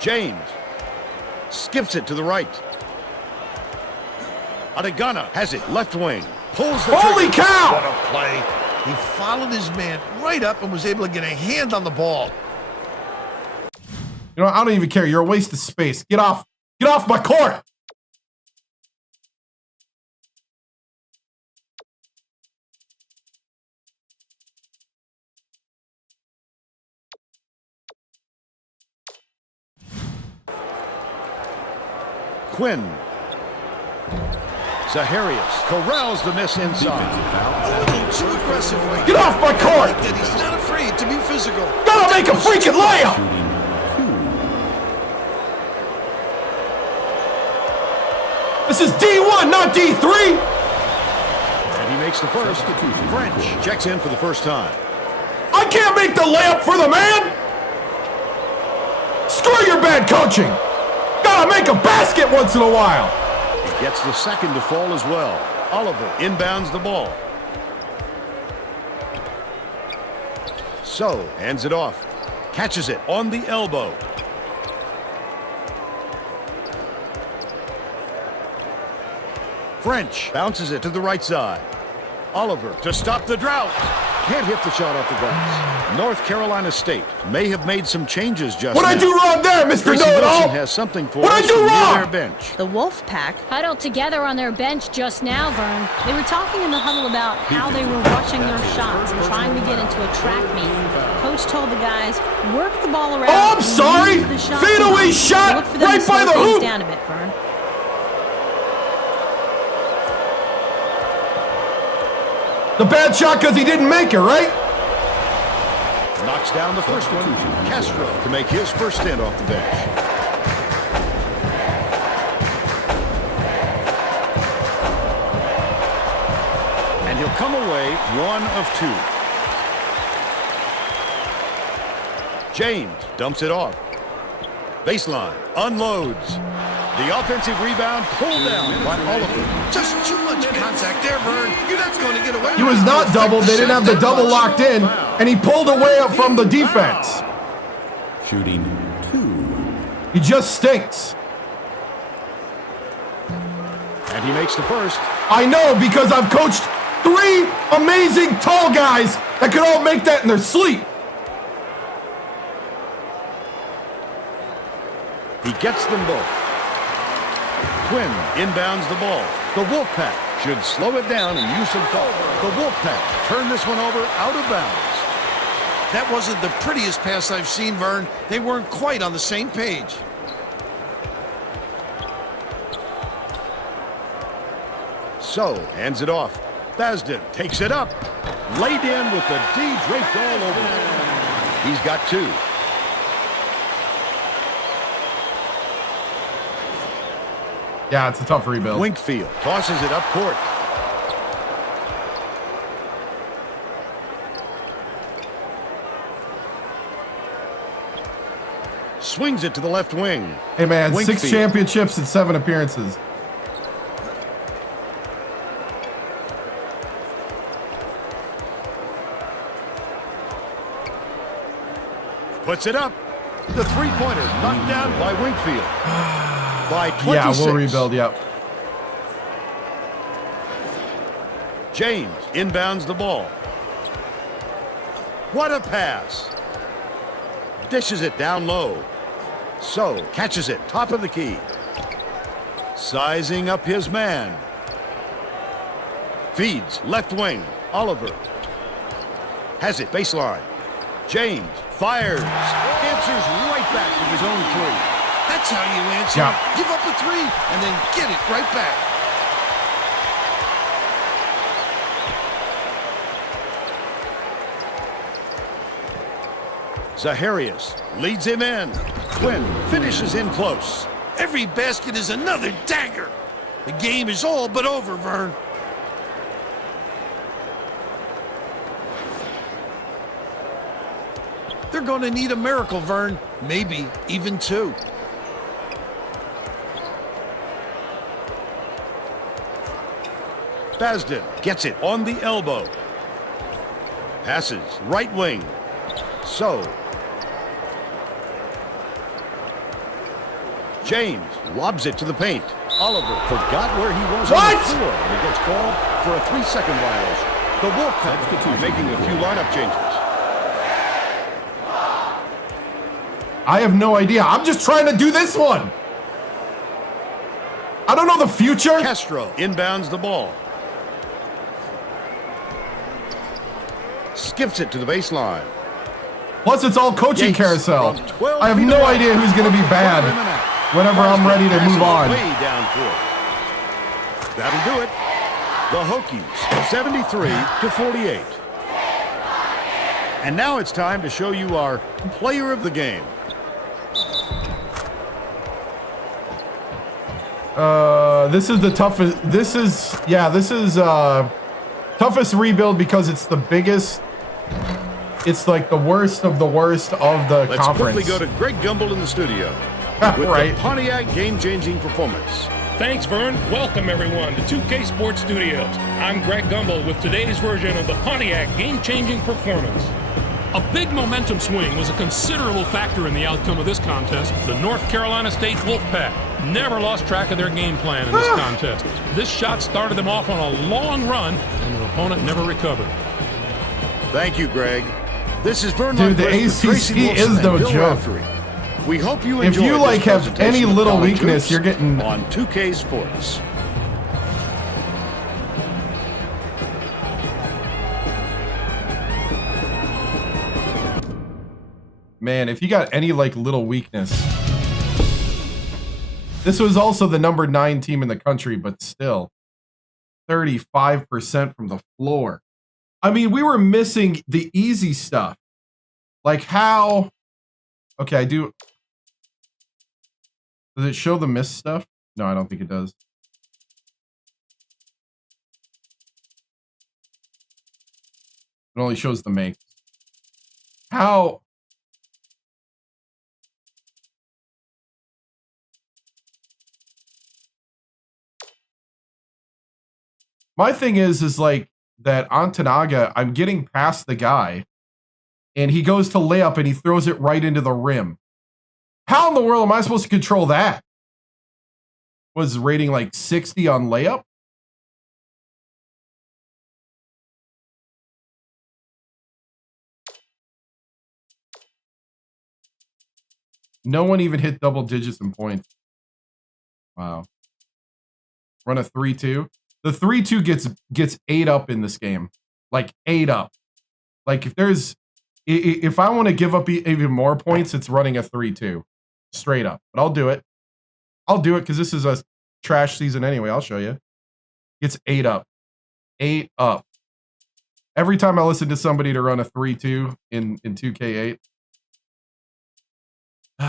James skips it to the right. Atagana has it left wing. Pulls the Holy trigger. cow! What a play. He followed his man right up and was able to get a hand on the ball. You know, I don't even care. You're a waste of space. Get off my court. Quinn. Zaharias corrals the miss inside. A little too aggressive right Get off my court! Like that he's not afraid to be physical. Gotta make a freaking layup! This is D1, not D3! And he makes the first. French checks in for the first time. I can't make the layup for the man! Screw your bad coaching! Gotta make a basket once in a while! He gets the second to fall as well. Oliver inbounds the ball. So, hands it off. Catches it on the elbow. French bounces it to the right side. Oliver to stop the drought. Can't hit the shot off the glass. North Carolina State may have made some changes just What'd I do wrong there, Mr. Know-It-All? Has something for What'd I us do near wrong? their bench. The Wolfpack huddled together on their bench just now, Vern. They were talking in the huddle about how they were rushing their shots and trying to get into a track meet. Coach told the guys, work the ball around. Oh, I'm sorry! Fadeaway shot look for them right to by slow the things hoop! down a bit, Vern. The bad shot because he didn't make it, right? Knocks down the first one. Castro to make his first stand off the bench. And he'll come away 1 of 2. James dumps it off. Baseline. Unloads. The offensive rebound pulled down by Oliver. Just too much contact there, Vern. You're not going to get away with it. He was not doubled. They didn't have the double locked in, and he pulled away up from the defense. Shooting 2. He just stinks. And he makes the first. I know because I've coached 3 amazing tall guys that could all make that in their sleep. He gets them both. Quinn inbounds the ball. The Wolfpack should slow it down and use some call. The Wolfpack turn this one over out of bounds. That wasn't the prettiest pass I've seen, Vern. They weren't quite on the same page. So, hands it off. Thasden takes it up. Laid in with the D draped all over. He's got 2. Yeah, it's a tough rebuild. Winkfield tosses it up court. Swings it to the left wing. Hey, man, Winkfield. 6 championships and 7 appearances. Puts it up. The three-pointer knocked down by Winkfield. By 26. Yeah, we'll rebuild, yep. James inbounds the ball. What a pass. Dishes it down low. So, catches it, top of the key. Sizing up his man. Feeds, left wing, Oliver. Has it, baseline. James fires. Answers right back with his own 3. That's how you answer. Yeah. Give up a 3 and then get it right back. Zaharias leads him in. Quinn finishes in close. Every basket is another dagger. The game is all but over, Vern. They're going to need a miracle, Vern. Maybe even 2. Basden gets it on the elbow. Passes right wing. So. James lobs it to the paint. Oliver forgot where he was on the floor and he gets called for a 3-second violation. The Wolfpack are making a few lineup changes. I have no idea. I'm just trying to do this one. I don't know the future. Castro inbounds the ball. Skips it to the baseline. Plus, it's all coaching Yates carousel. from 12 I have feet no away. idea who's going to be bad whenever I'm ready to move on. Way down court. That'll do it. The Hokies, 73-48. And now it's time to show you our player of the game. This is the toughest. This is toughest rebuild because it's the biggest. It's like the worst of the worst of the Let's conference. quickly go to Greg Gumbel in the studio with Right. the Pontiac game-changing performance. Thanks, Vern. Welcome, everyone, to 2K Sports Studios. I'm Greg Gumbel with today's version of the Pontiac game-changing performance. A big momentum swing was a considerable factor in the outcome of this contest. The North Carolina State Wolfpack never lost track of their game plan in this contest. This shot started them off on a long run, and their opponent never recovered. Thank you, Greg. This is Vern Dude, the Lundquist with Tracy ACC Wilson is and no Bill joke. Raftery. We hope you If enjoyed you this like have presentation any of little college weakness, hoops you're getting on 2K Sports. Man, if you got any like little weakness. This was also the number 9 team in the country, but still 35% from the floor. I mean, we were missing the easy stuff. Like how, okay, I do. Does it show the missed stuff? No, I don't think it does. It only shows the make. How? My thing is like that Antanaga, I'm getting past the guy and he goes to layup and he throws it right into the rim. How in the world am I supposed to control that? Was rating like 60 on layup? No one even hit double digits in points. Wow. Run a 3-2. The 3-2 gets 8 up in this game. Like 8 up. Like if I want to give up even more points, it's running a 3-2. Straight up. But I'll do it. I'll do it because this is a trash season anyway. I'll show you. It's 8 up. 8 up. Every time I listen to somebody to run a 3-2 in 2K8, You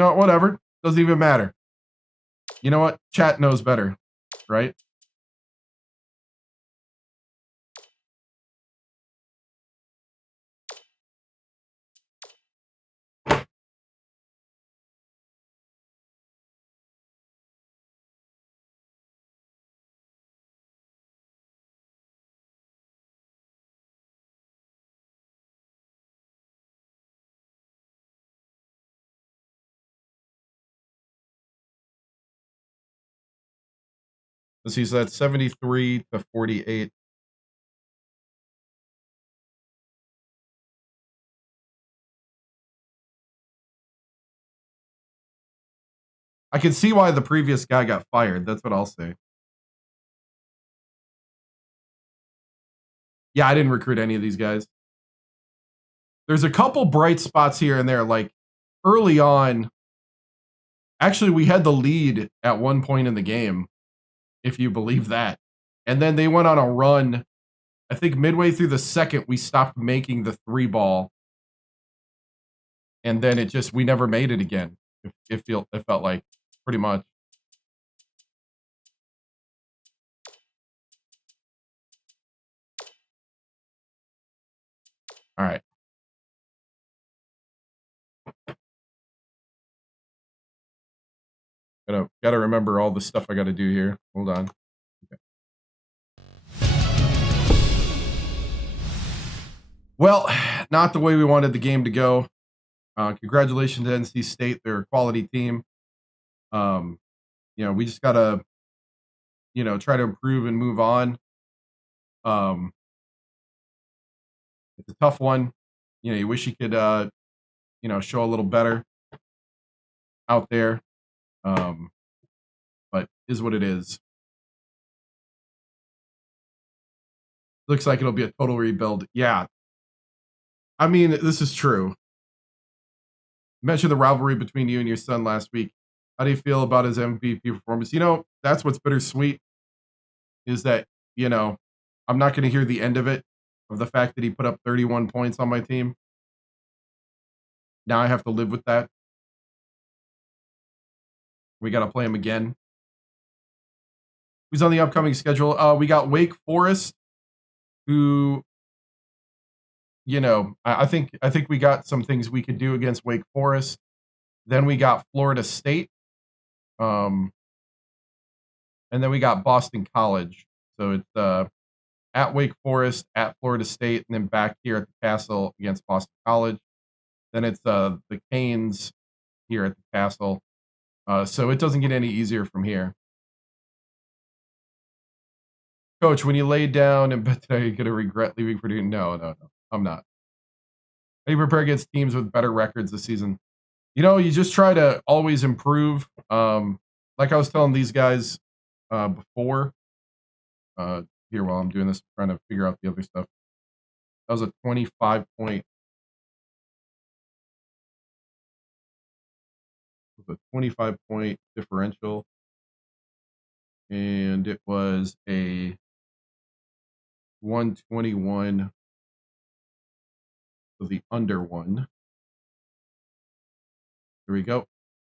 know what? Whatever. Doesn't even matter. You know what? Chat knows better, right? Let's see, so that's 73-48. I can see why the previous guy got fired. That's what I'll say. Yeah, I didn't recruit any of these guys. There's a couple bright spots here and there. Like early on, actually, we had the lead at one point in the game, if you believe that. And then they went on a run. I think midway through the second, we stopped making the 3-ball. And then we never made it again. It felt like pretty much. All right. Gotta remember all the stuff I gotta do here. Hold on. Okay. Well, not the way we wanted the game to go. Congratulations to NC State. They're a quality team. We just gotta, try to improve and move on. It's a tough one. You wish you could, show a little better out there. But is what it is. Looks like it'll be a total rebuild. Yeah. I mean, this is true. You mentioned the rivalry between you and your son last week. How do you feel about his MVP performance? That's what's bittersweet is that, I'm not going to hear the end of it, of the fact that he put up 31 points on my team. Now I have to live with that. We got to play him again. Who's on the upcoming schedule? We got Wake Forest, who, I think we got some things we could do against Wake Forest. Then we got Florida State. And then we got Boston College. So it's at Wake Forest, at Florida State, and then back here at the Castle against Boston College. Then it's the Canes here at the Castle. So it doesn't get any easier from here. Coach, when you laid down and bet today, you're going to regret leaving Purdue? No, I'm not. How do you prepare against teams with better records this season? You just try to always improve. Like I was telling these guys before, here while I'm doing this, trying to figure out the other stuff. That was a 25-point. A 25-point differential. And it was a 121 for the under one. There we go.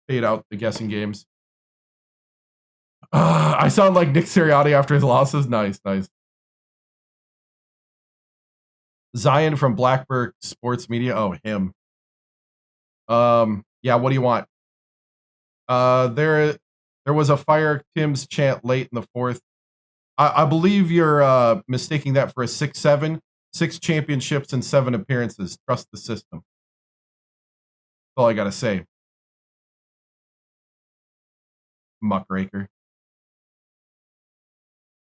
Paid out the guessing games. I sound like Nick Sirianni after his losses. Nice. Zion from Blackbird Sports Media. Oh, him. Yeah, what do you want? There was a fire Tim's chant late in the fourth. I believe you're mistaking that for a 6-7, 6 championships and 7 appearances. Trust the system. That's all I gotta say. Muckraker.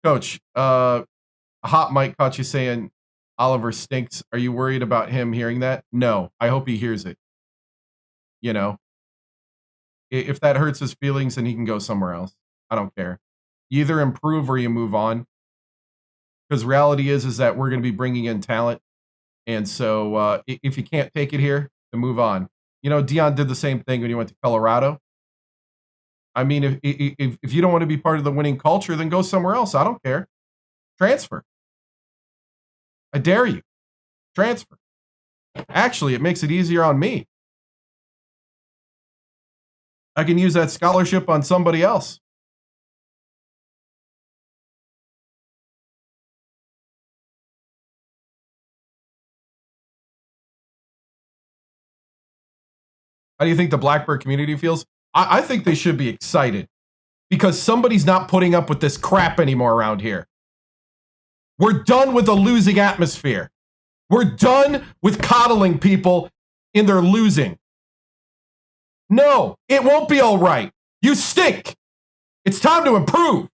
Coach, a hot mic caught you saying Oliver stinks. Are you worried about him hearing that? No, I hope he hears it. If that hurts his feelings, then he can go somewhere else. I don't care. You either improve or you move on. Because reality is that we're going to be bringing in talent. And so if you can't take it here, then move on. Deion did the same thing when he went to Colorado. I mean, if you don't want to be part of the winning culture, then go somewhere else. I don't care. Transfer. I dare you. Transfer. Actually, it makes it easier on me. I can use that scholarship on somebody else. How do you think the Blackbird community feels? I think they should be excited because somebody's not putting up with this crap anymore around here. We're done with the losing atmosphere. We're done with coddling people in their losing. No, it won't be all right. You stink. It's time to improve.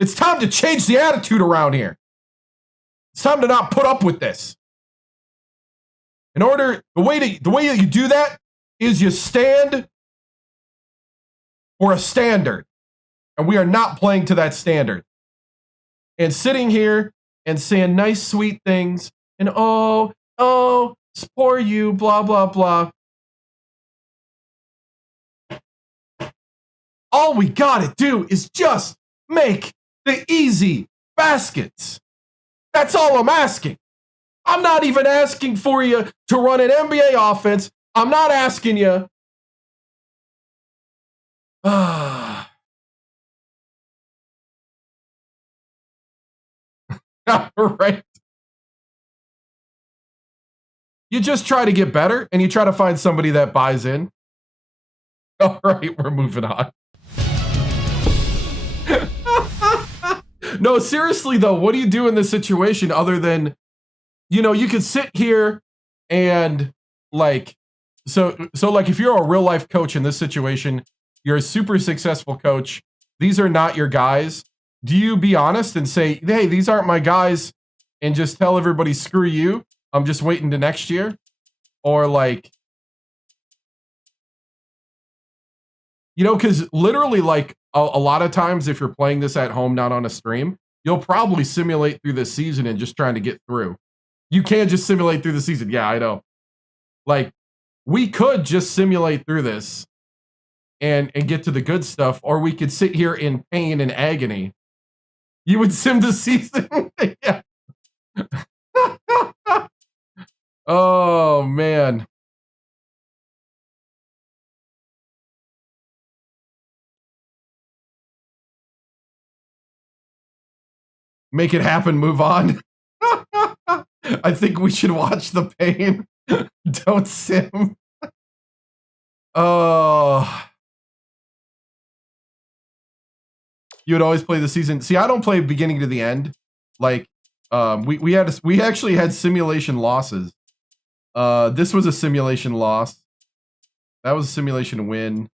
It's time to change the attitude around here. It's time to not put up with this. The way that you do that is you stand for a standard. And we are not playing to that standard. And sitting here and saying nice, sweet things and oh, poor you, blah, blah, blah. All we gotta do is just make the easy baskets. That's all I'm asking. I'm not even asking for you to run an NBA offense. I'm not asking you. Right. You just try to get better and you try to find somebody that buys in. All right, we're moving on. No, seriously though, what do you do in this situation other than, you could sit here and like, so like if you're a real life coach in this situation, you're a super successful coach. These are not your guys. Do you be honest and say, hey, these aren't my guys and just tell everybody, screw you. I'm just waiting to next year? Or like, because literally like a lot of times if you're playing this at home, not on a stream, you'll probably simulate through the season and just trying to get through. You can't just simulate through the season. Yeah, I know. Like, we could just simulate through this and get to the good stuff, or we could sit here in pain and agony. You would sim the season? Yeah. Oh, man. Make it happen, move on. I think we should watch the pain. Don't sim. Oh. You would always play the season. See, I don't play beginning to the end. Like, we actually had simulation losses. This was a simulation loss. That was a simulation win.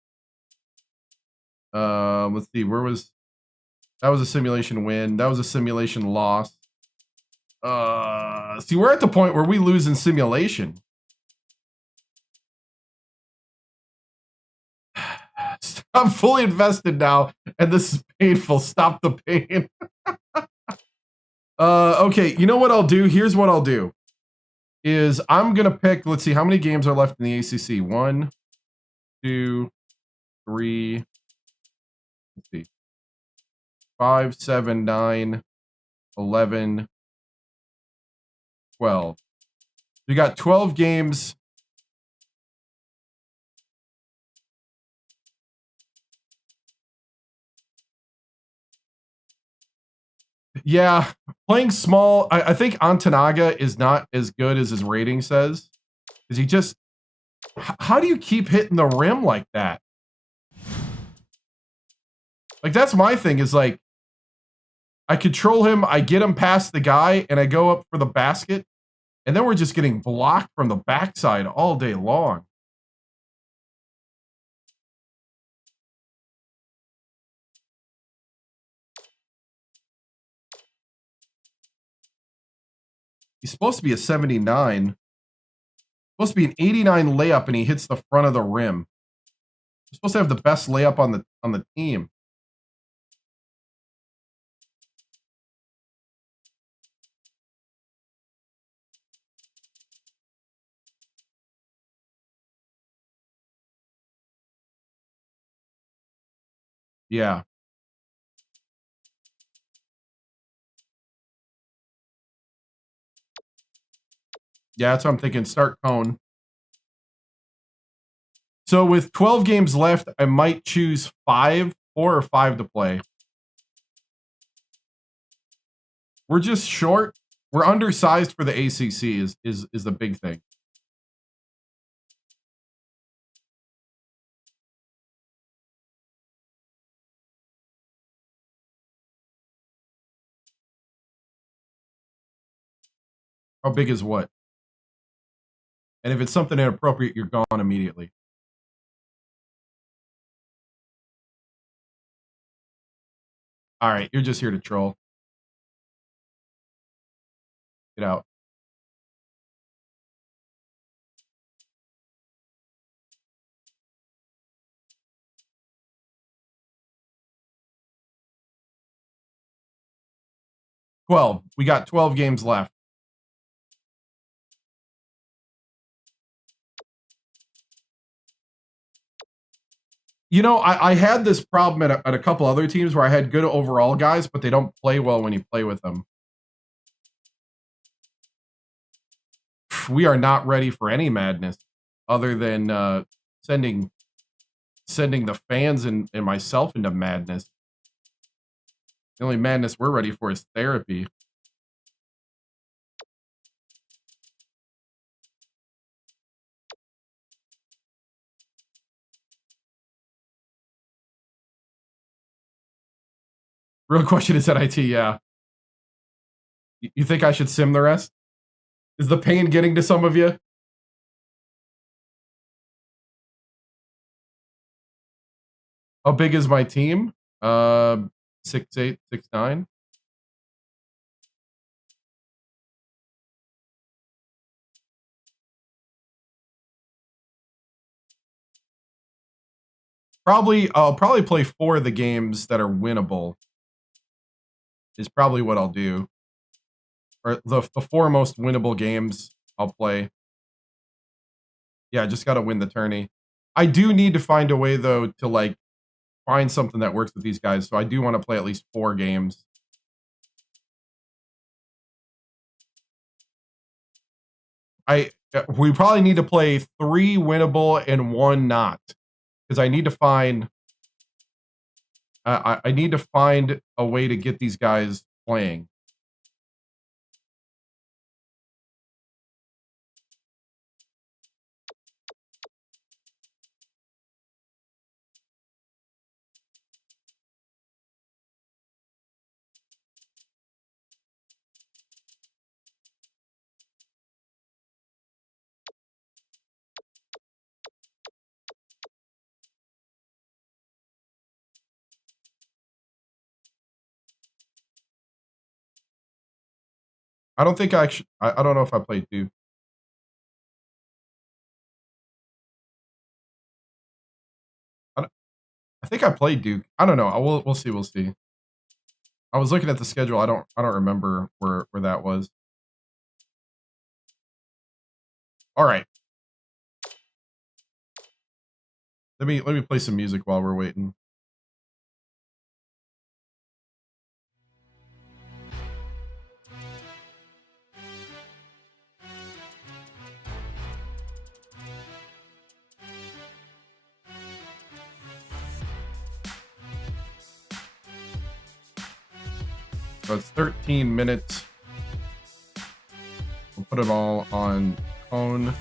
Let's see, that was a simulation win. That was a simulation loss. See, we're at the point where we lose in simulation. I'm fully invested now, and this is painful. Stop the pain. Okay, you know what I'll do? Here's what I'll do. Is I'm going to pick, let's see, how many games are left in the ACC? 1, 2, 3, let's see, 5, 7, 9, 11, 12. We got 12 games. Yeah, playing small. I think Antanaga is not as good as his rating says. Because he just... How do you keep hitting the rim like that? Like, that's my thing, is like, I control him, I get him past the guy, and I go up for the basket, and then we're just getting blocked from the backside all day long. He's supposed to be a 79. Supposed to be an 89 layup, and he hits the front of the rim. He's supposed to have the best layup on the team. Yeah. Yeah, that's what I'm thinking. Start Cone. So with 12 games left, I might choose 4 or 5 to play. We're just short. We're undersized for the ACC is the big thing. How big is what? And if it's something inappropriate, you're gone immediately. All right, you're just here to troll. Get out. We got 12 games left. You know, I had this problem at a couple other teams where I had good overall guys, but they don't play well when you play with them. We are not ready for any madness other than sending the fans and myself into madness. The only madness we're ready for is therapy. Real question is at IT, yeah. You think I should sim the rest? Is the pain getting to some of you? How big is my team? 6'8", 6'9". I'll probably play 4 of the games that are winnable. Is probably what I'll do. Or the 4 most winnable games I'll play. Yeah, I just got to win the tourney. I do need to find a way though to like find something that works with these guys. So I do want to play at least 4 games. We probably need to play 3 winnable and 1 not, because I need to find I need to find a way to get these guys playing. I don't think I don't know if I played Duke. I think I played Duke. I don't know. We'll see. We'll see. I was looking at the schedule. I don't remember where that was. All right. Let me play some music while we're waiting. So it's 13 minutes. We'll put it all on Cone.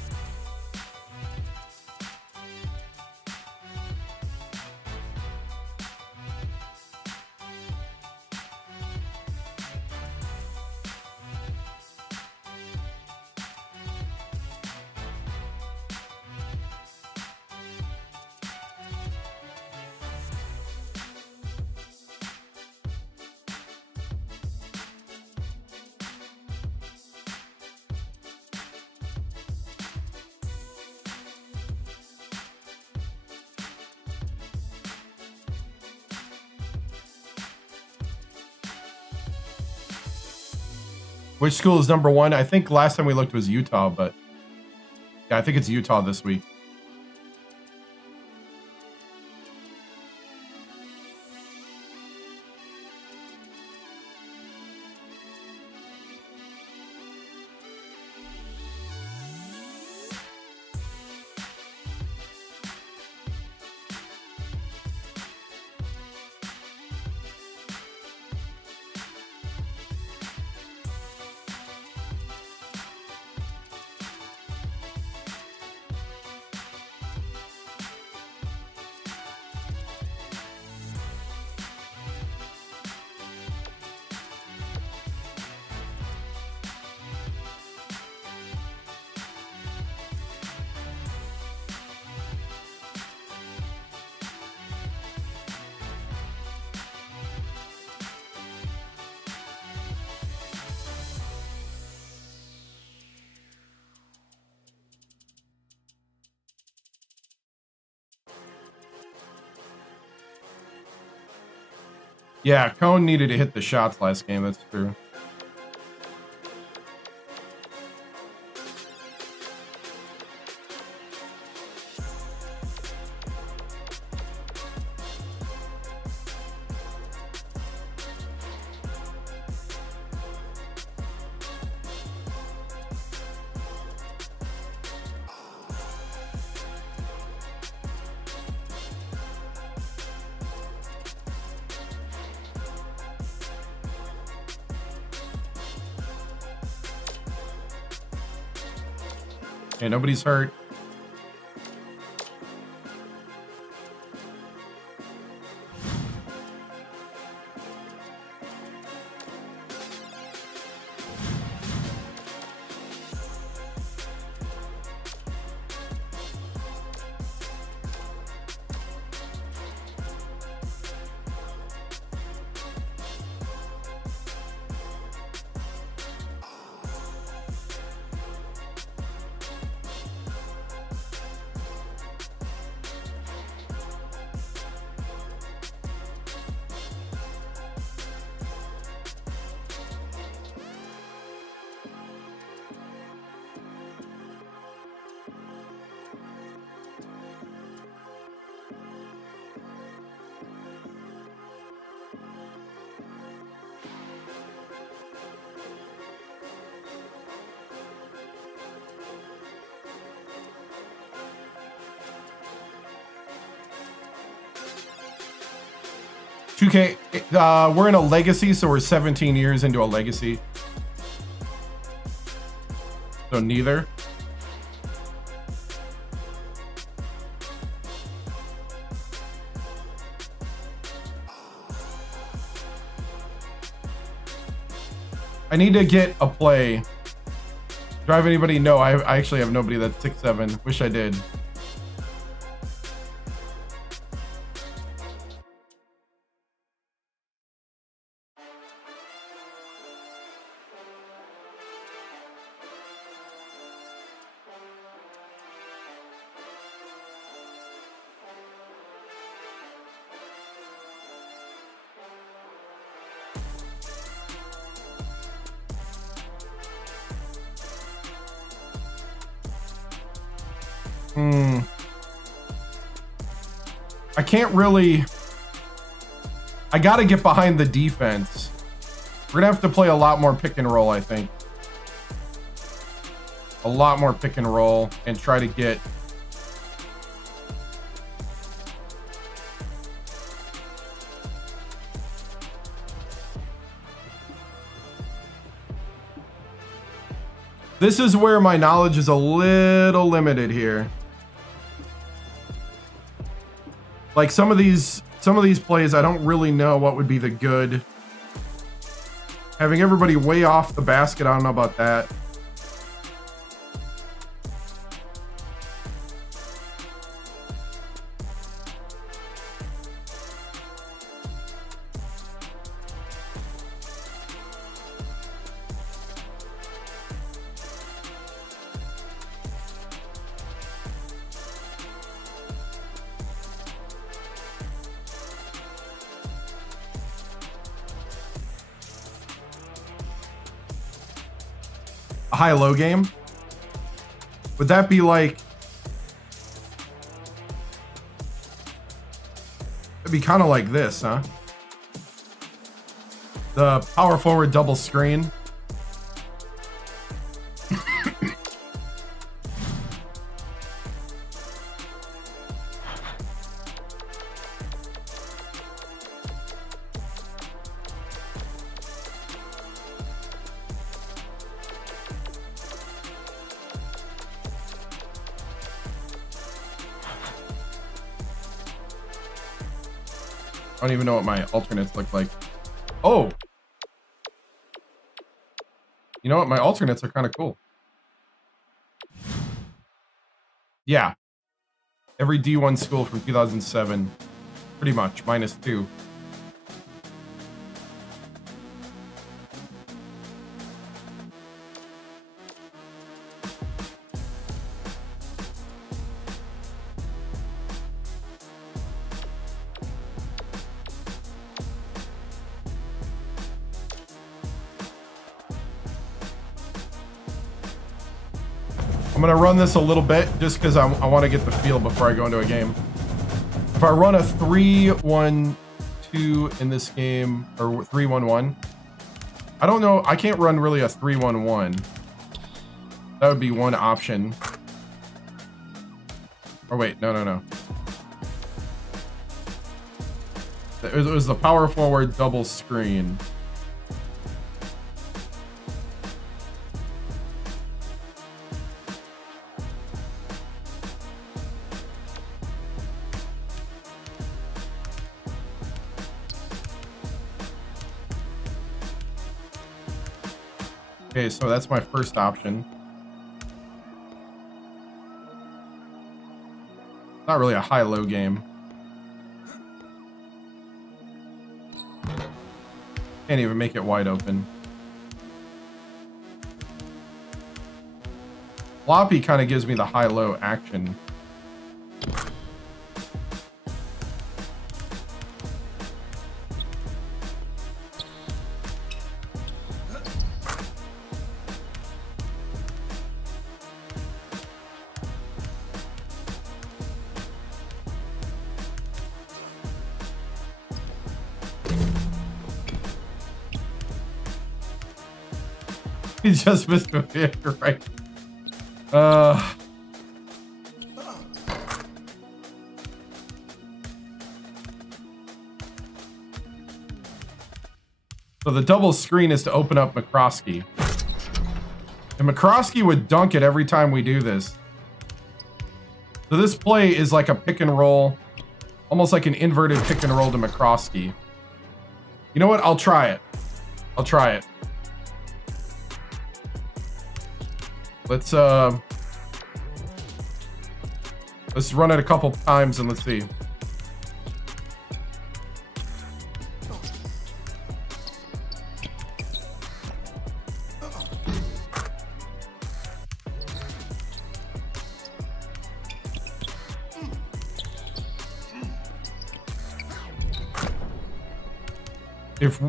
Which school is number 1? I think last time we looked was Utah, but yeah, I think it's Utah this week. Yeah, Cone needed to hit the shots last game. That's true. Okay, nobody's hurt. We're in a legacy, so we're 17 years into a legacy. So neither. I need to get a play. Do I have anybody? No, I actually have nobody that's 6'7". Wish I did. I can't really... I gotta get behind the defense. We're gonna have to play a lot more pick and roll, I think. A lot more pick and roll and try to get... This is where my knowledge is a little limited here. Like some of these plays, I don't really know what would be the good. Having everybody way off the basket, I don't know about that. A high-low game? Would that be like... It'd be kind of like this, huh? The power forward double screen. I don't even know what my alternates look like. Oh! You know what? My alternates are kind of cool. Yeah. Every D1 school from 2007. Pretty much. -2. going to run this a little bit just because I want to get the feel before I go into a game. If I run a 3-1-2 in this game, or 3-1-1, I don't know. I can't run really a 3-1-1. That would be one option. Oh, wait. No. It was the power forward double screen. Okay, so that's my first option. Not really a high-low game. Can't even make it wide open. Floppy kind of gives me the high-low action. He just missed me. Yeah, you're right. So the double screen is to open up McCroskey. And McCroskey would dunk it every time we do this. So this play is like a pick and roll. Almost like an inverted pick and roll to McCroskey. You know what? I'll try it. I'll try it. Let's run it a couple times and let's see. If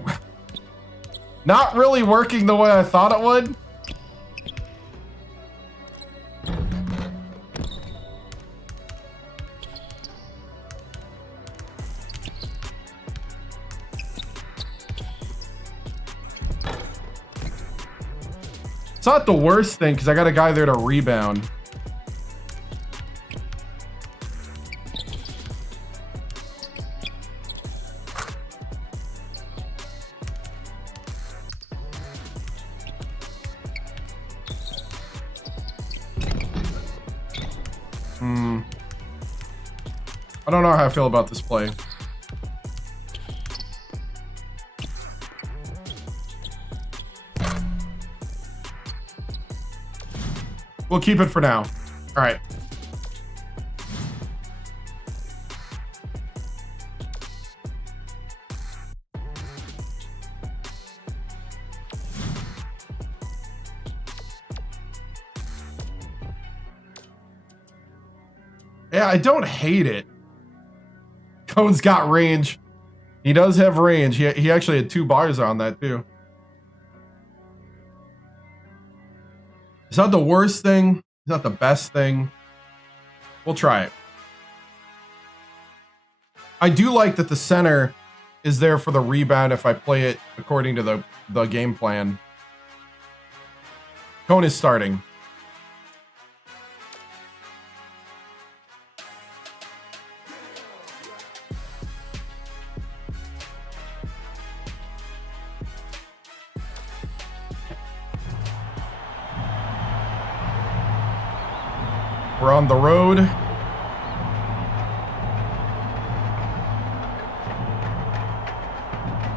not really working the way I thought it would. It's not the worst thing because I got a guy there to rebound. I don't know how I feel about this play. We'll keep it for now. All right. Yeah, I don't hate it. Cone's got range. He does have range. He actually had 2 bars on that too. It's not the worst thing. It's not the best thing. We'll try it. I do like that the center is there for the rebound if I play it according to the game plan. Cone is starting. We're on the road.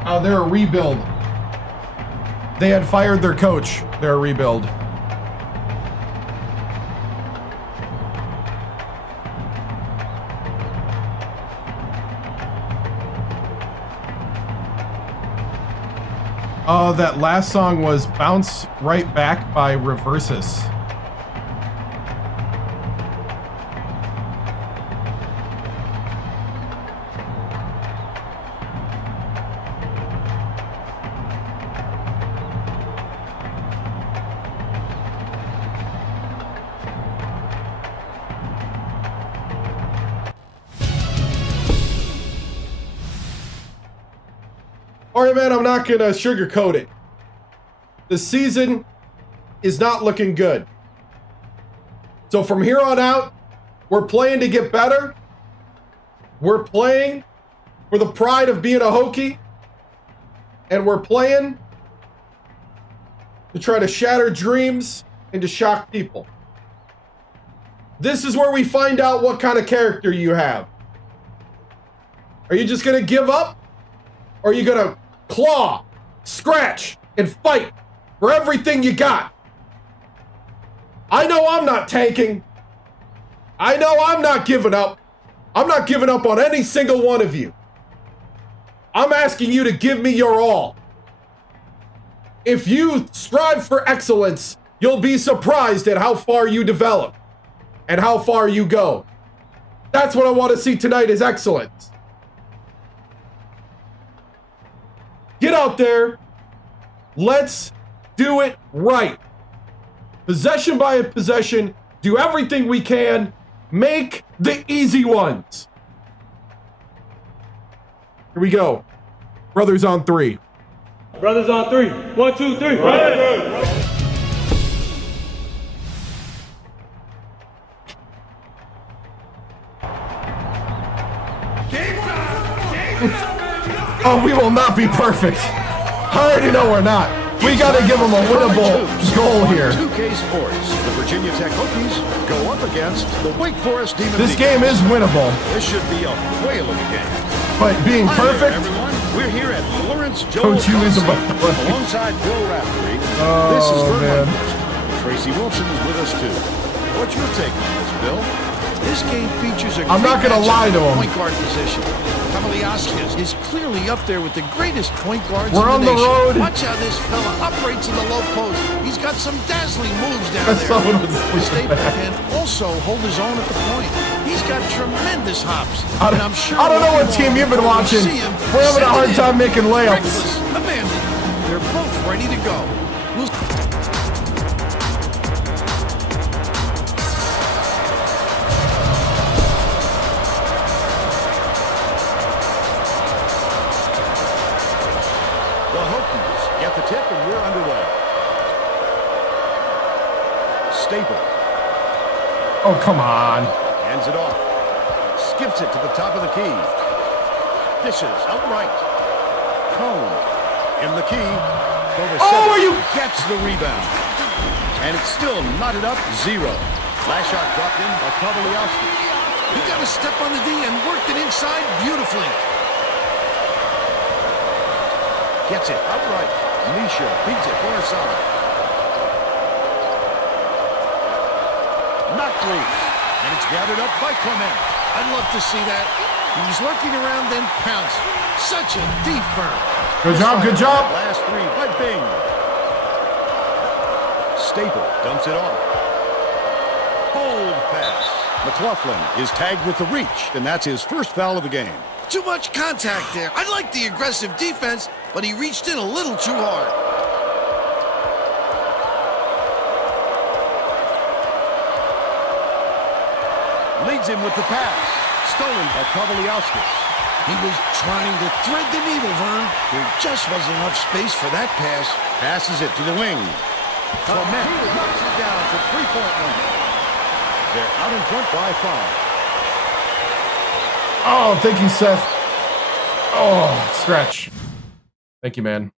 Oh, they're a rebuild. They had fired their coach. They're a rebuild. That last song was Bounce Right Back by Reversus. All right, man, I'm not going to sugarcoat it. The season is not looking good. So from here on out, we're playing to get better. We're playing for the pride of being a Hokie. And we're playing to try to shatter dreams and to shock people. This is where we find out what kind of character you have. Are you just going to give up? Or are you going to claw, scratch, and fight for everything you got? I know I'm not tanking. I know I'm not giving up. I'm not giving up on any single one of you. I'm asking you to give me your all. If you strive for excellence, you'll be surprised at how far you develop and how far you go. That's what I want to see tonight is excellence. Get out there. Let's do it right. Possession by possession. Do everything we can. Make the easy ones. Here we go. Brothers on three. Brothers on three. 1, 2, 3. Right. Oh, we will not be perfect. I already know we're not. We got to give them a winnable goal here. 2K Sports. The Virginia Tech Hokies go up against the Wake Forest Demon. This game is winnable. This should be a whale of a game. But being perfect. Everyone, we're here at Lawrence Joel alongside Bill Raftery. Oh, this is man. Tracy Wilson is with us too. What's your take on this, Bill? This game features a I'm not going to lie to him. point guard position. Kavaliauskas is clearly up there with the greatest point guards We're in the on the nation. road. Watch how this fella operates in the low post. He's got some dazzling moves down That's there. so can also hold his own at the point. He's got tremendous hops. I don't know what team you've been watching. We're having a hard time making layups. Abandoned. They're both ready to go. The Hokies get the tip and we're underway. Staple. Oh, come on. Hands it off. Skips it to the top of the key. Dishes outright. Cone in the key. Oh, are you? Gets the rebound. And it's still knotted up 0. Last shot dropped in by Kavaliauskas. He got a step on the D and worked it inside beautifully. Gets it outright. Misha beats it corner side. Knocked loose. And it's gathered up by Clement. I'd love to see that. He was lurking around, then pounced. Such a deep burn. Good job, good job. Last 3 by Bing. Staple dumps it off. Hold pass. McLaughlin is tagged with the reach, and that's his first foul of the game. Too much contact there. I like the aggressive defense, but he reached in a little too hard. Leads him with the pass. Stolen by Kavaliauskas. He was trying to thread the needle, Vern. There just wasn't enough space for that pass. Passes it to the wing. Clement knocks it down for 3-point line. They're out in front by 5. Oh, thank you, Seth. Oh, stretch. Thank you, man.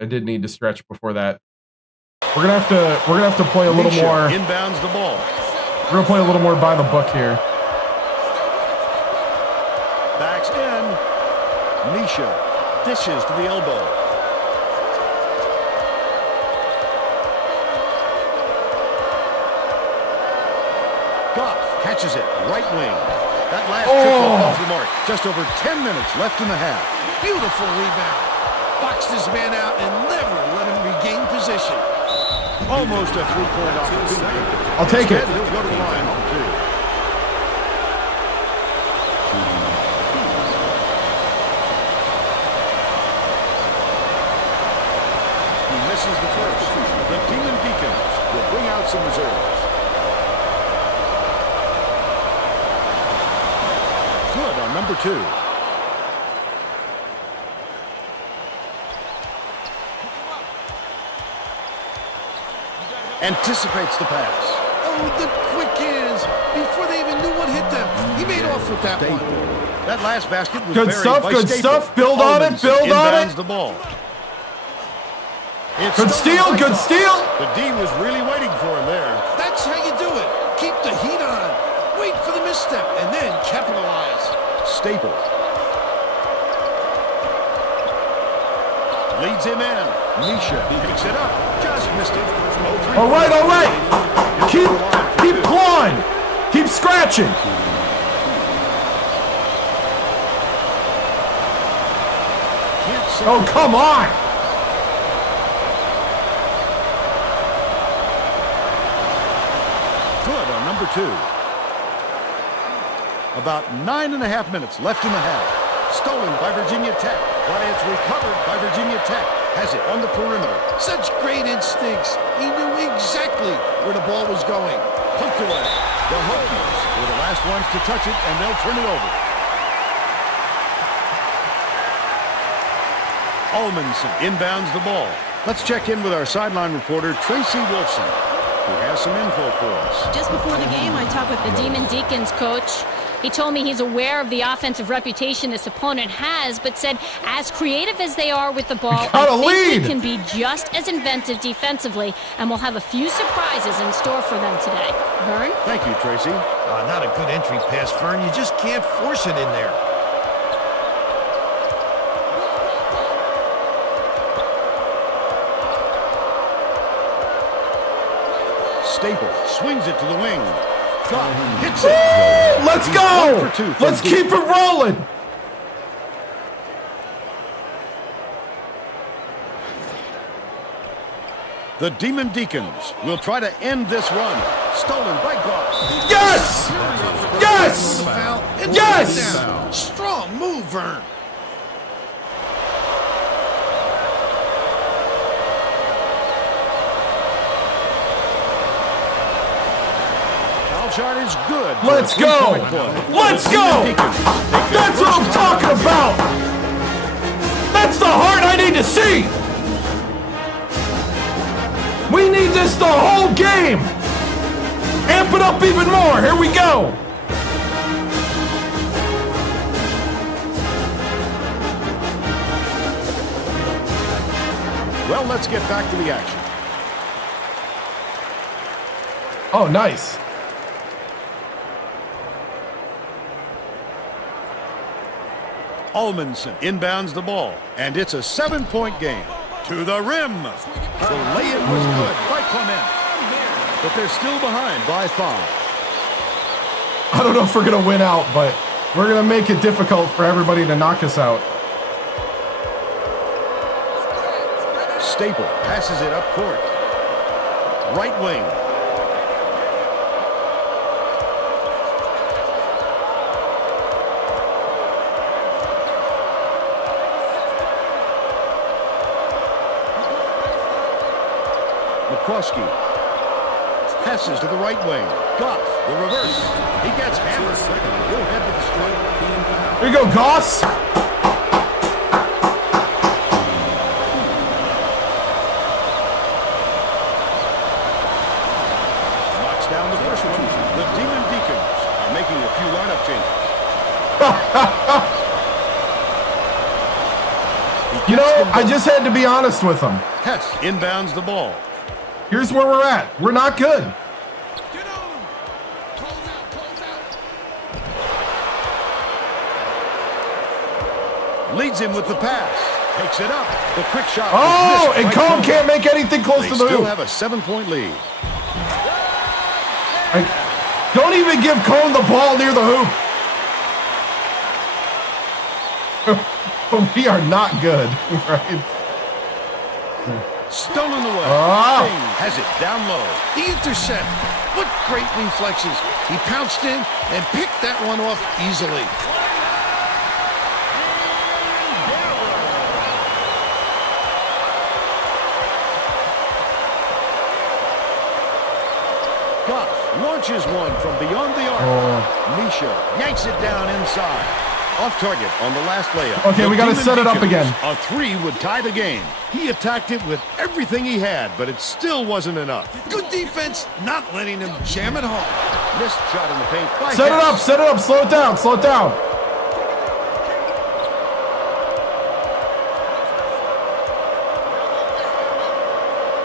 I did need to stretch before that. We're gonna have to play a little more. Inbounds the ball. We're gonna play a little more by the book here. Backs in. Misha dishes to the elbow. Goff catches it right wing. That last triple comes the mark. Just over 10 minutes left in the half. Beautiful rebound. Boxed his man out and never let him regain position. Almost a 3-point opportunity. I'll take it. He'll go to the line for 2. He misses the first. The Demon Deacons will bring out some reserves. Good on number 2. Anticipates the pass. Oh, the quick hands before they even knew what hit them. He made off with that one. That last basket was Good buried stuff, by good Staple. stuff. Build on it, build on Inbounds it. the ball. It's Good steal, stolen by good Goff. steal. The D was really waiting for him there. That's how you do it. Keep the heat on. Wait for the misstep and then capitalize. Staple. Leads him in. Misha picks it up. Just missed it. All right, all right. Keep clawing. Keep scratching. Oh, come on. Good on number 2. About 9.5 minutes left in the half. Stolen by Virginia Tech, but it's recovered by Virginia Tech. Has it on the perimeter. Such great instincts. He knew exactly where the ball was going. Poked away. The Hokies were the last ones to touch it, and they'll turn it over. Almanson inbounds the ball. Let's check in with our sideline reporter, Tracy Wolfson, who has some info for us. Just before the game, I talked with the Demon Deacons coach. He told me he's aware of the offensive reputation this opponent has, but said as creative as they are with the ball, I think we can be just as inventive defensively, and we'll have a few surprises in store for them today. Vern? Thank you, Tracy. Not a good entry pass, Vern. You just can't force it in there. Staple swings it to the wing. Goff hits it. Let's go. Let's keep it rolling. The Demon Deacons will try to end this run. Stolen by Goff. Yes! Yes! Yes! Strong move, Vern. Shot is good. Let's go. Let's go. That's what I'm talking about. That's the heart I need to see. We need this the whole game. Amp it up even more. Here we go. Well, let's get back to the action. Oh, nice. Almanson inbounds the ball, and it's a 7-point game. To the rim. The lay-in was good by Clement, but they're still behind by 5. I don't know if we're going to win out, but we're going to make it difficult for everybody to knock us out. Staple passes it up court. Right wing. McCluskey passes to the right wing. Goff, the reverse. He gets hammered. He'll head to the strike. Here you go, Goss. Knocks down the first one. The Demon Deacons are making a few lineup changes. You know, I just had to be honest with them. Hess inbounds the ball. Here's where we're at. We're not good. Get on him. Close out, close out. Leads him with the pass. Takes it up. The quick shot. Oh, and Cone can't make anything close to the hoop. They still hoop. have a 7-point lead. Don't even give Cone the ball near the hoop. We are not good, right? Stolen away. King has it down low. The intercept. What great reflexes. He pounced in and picked that one off easily. Goff launches one from beyond the arc. Misha yanks it down inside. Off target on the last layup. Okay, we got to set it up again. A three would tie the game. He attacked it with everything he had, but it still wasn't enough. Good defense, not letting him jam it home. Missed shot in the paint. Set it up, set it up. Slow it down, slow it down.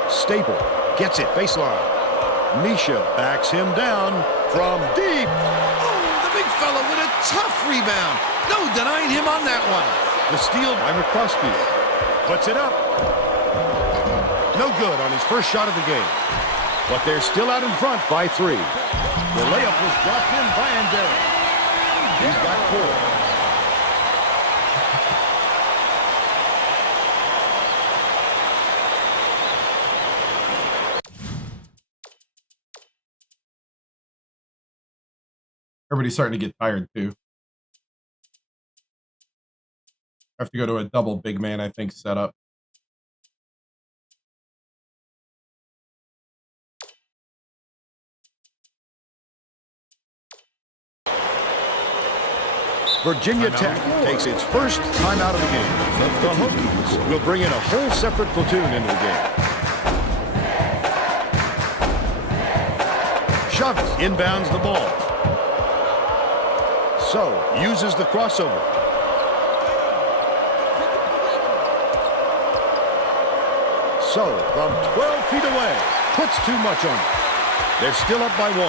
Staple gets it, baseline. Misha backs him down from deep. Oh, the big fella with a tough rebound. No denying him on that one. The steal by McCluskey. Puts it up. No good on his first shot of the game. But they're still out in front by 3. The layup was dropped in by Andera. He's got 4. Everybody's starting to get tired too. I have to go to a double big man, I think, setup. Virginia Tech takes its first time out of the game. The Hokies will bring in a whole separate platoon into the game. Chavez inbounds the ball. So, uses the crossover. So, from 12 feet away, puts too much on it. They're still up by 1.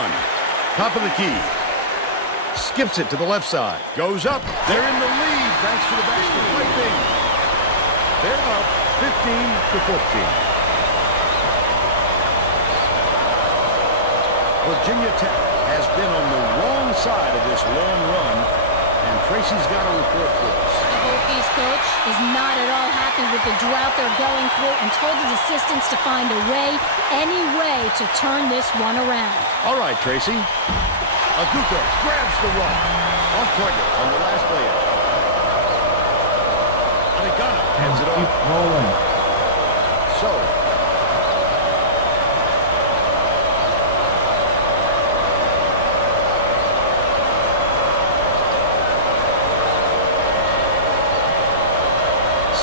Top of the key. Skips it to the left side. Goes up. They're in the lead thanks to the basket. Right there. They're up 15-14. Virginia Tech has been on the wrong side of this long run, and Tracy's got a report for us. The Hokies coach is not at all happy with the drought they're going through and told his assistants to find a way, any way, to turn this one around. All right, Tracy. Aguka grabs the run. Off target on the last layup. Aligana hands it off. Rolling. So.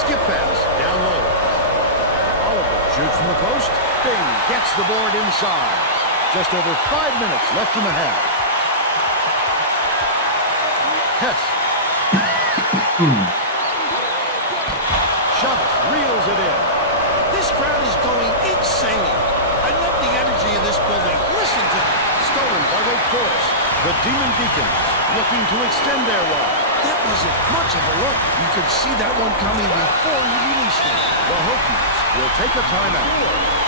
Skip pass down low. Oliver shoots from the post. Bing gets the board inside. Just over 5 minutes left in the half. Hess. Chavez reels it in. This crowd is going insane. I love the energy of this building. Listen to them. Stolen by Wake Forest. The Demon Deacons looking to extend their run. That wasn't much of a look. You could see that one coming before he released it. The Hokies will take a timeout.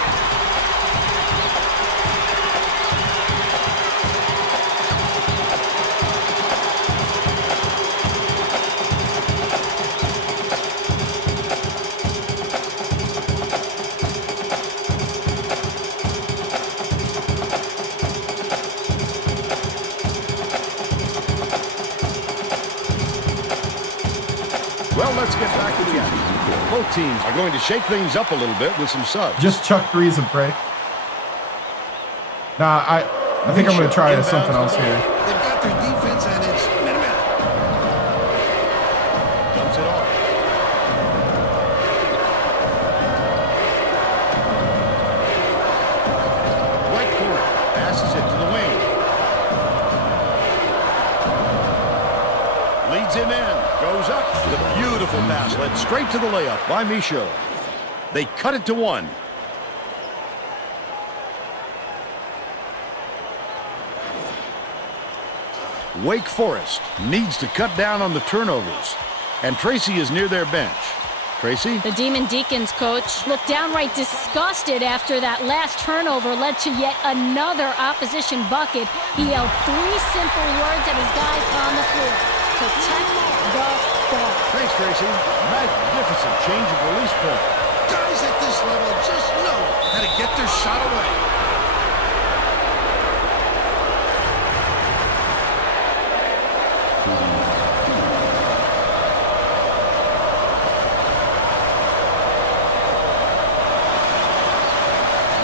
Well, let's get back to the action. Both teams are going to shake things up a little bit with some subs. Just chuck threes and pray. Nah, I think I'm going to try something else here. They've got their defense and it's minute. Dumps it off. Right corner. Passes it to the wing. Leads him in. Goes up. The beautiful pass led straight to the layup by Michaud. They cut it to 1. Wake Forest needs to cut down on the turnovers, and Tracy is near their bench. Tracy? The Demon Deacons coach looked downright disgusted after that last turnover led to yet another opposition bucket. He yelled 3 simple words at his guys on the floor. Protect the ball. Thanks, Tracy. Magnificent change of release point. Guys at this level just know how to get their shot away.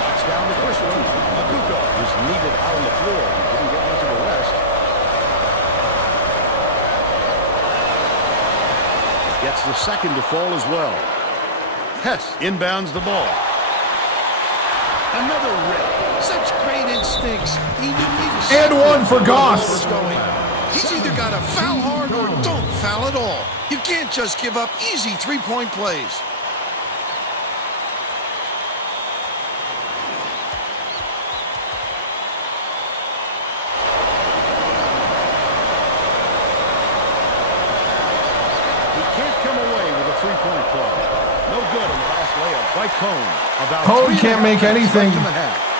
Knocks down the first one. Aguka was needed out on the floor and didn't get much of a rest. That's the second to fall as well. Hess inbounds the ball. Another rip. Such great instincts. He knew And one for Goss. He's either got to foul hard or don't foul at all. You can't just give up easy three-point plays. Three-point play. No good on the last layup by Cone. Cone can't make anything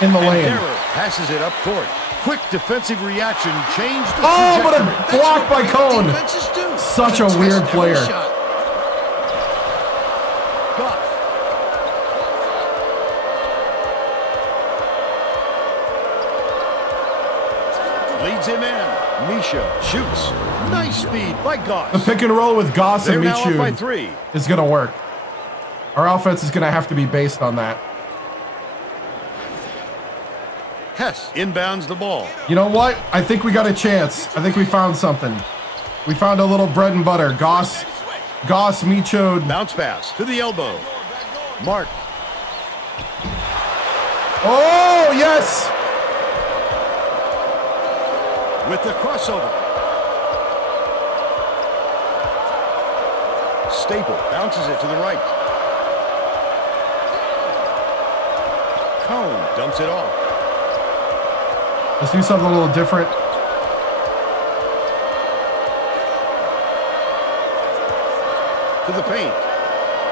in the lane. Derrer passes it up court. Quick defensive reaction changed the trajectory. But a block by Cone. Such a weird player. Goff. Leads him in. Misha shoots. Nice speed by Goss. The pick and roll with Goss and Michu is going to work. Our offense is going to have to be based on that. Hess inbounds the ball. You know what? I think we got a chance. I think we found something. We found a little bread and butter. Goss, Micho. Bounce pass to the elbow. Mark. Oh, yes. With the crossover. Staple bounces it to the right. Cone dumps it off. Let's do something a little different. To the paint.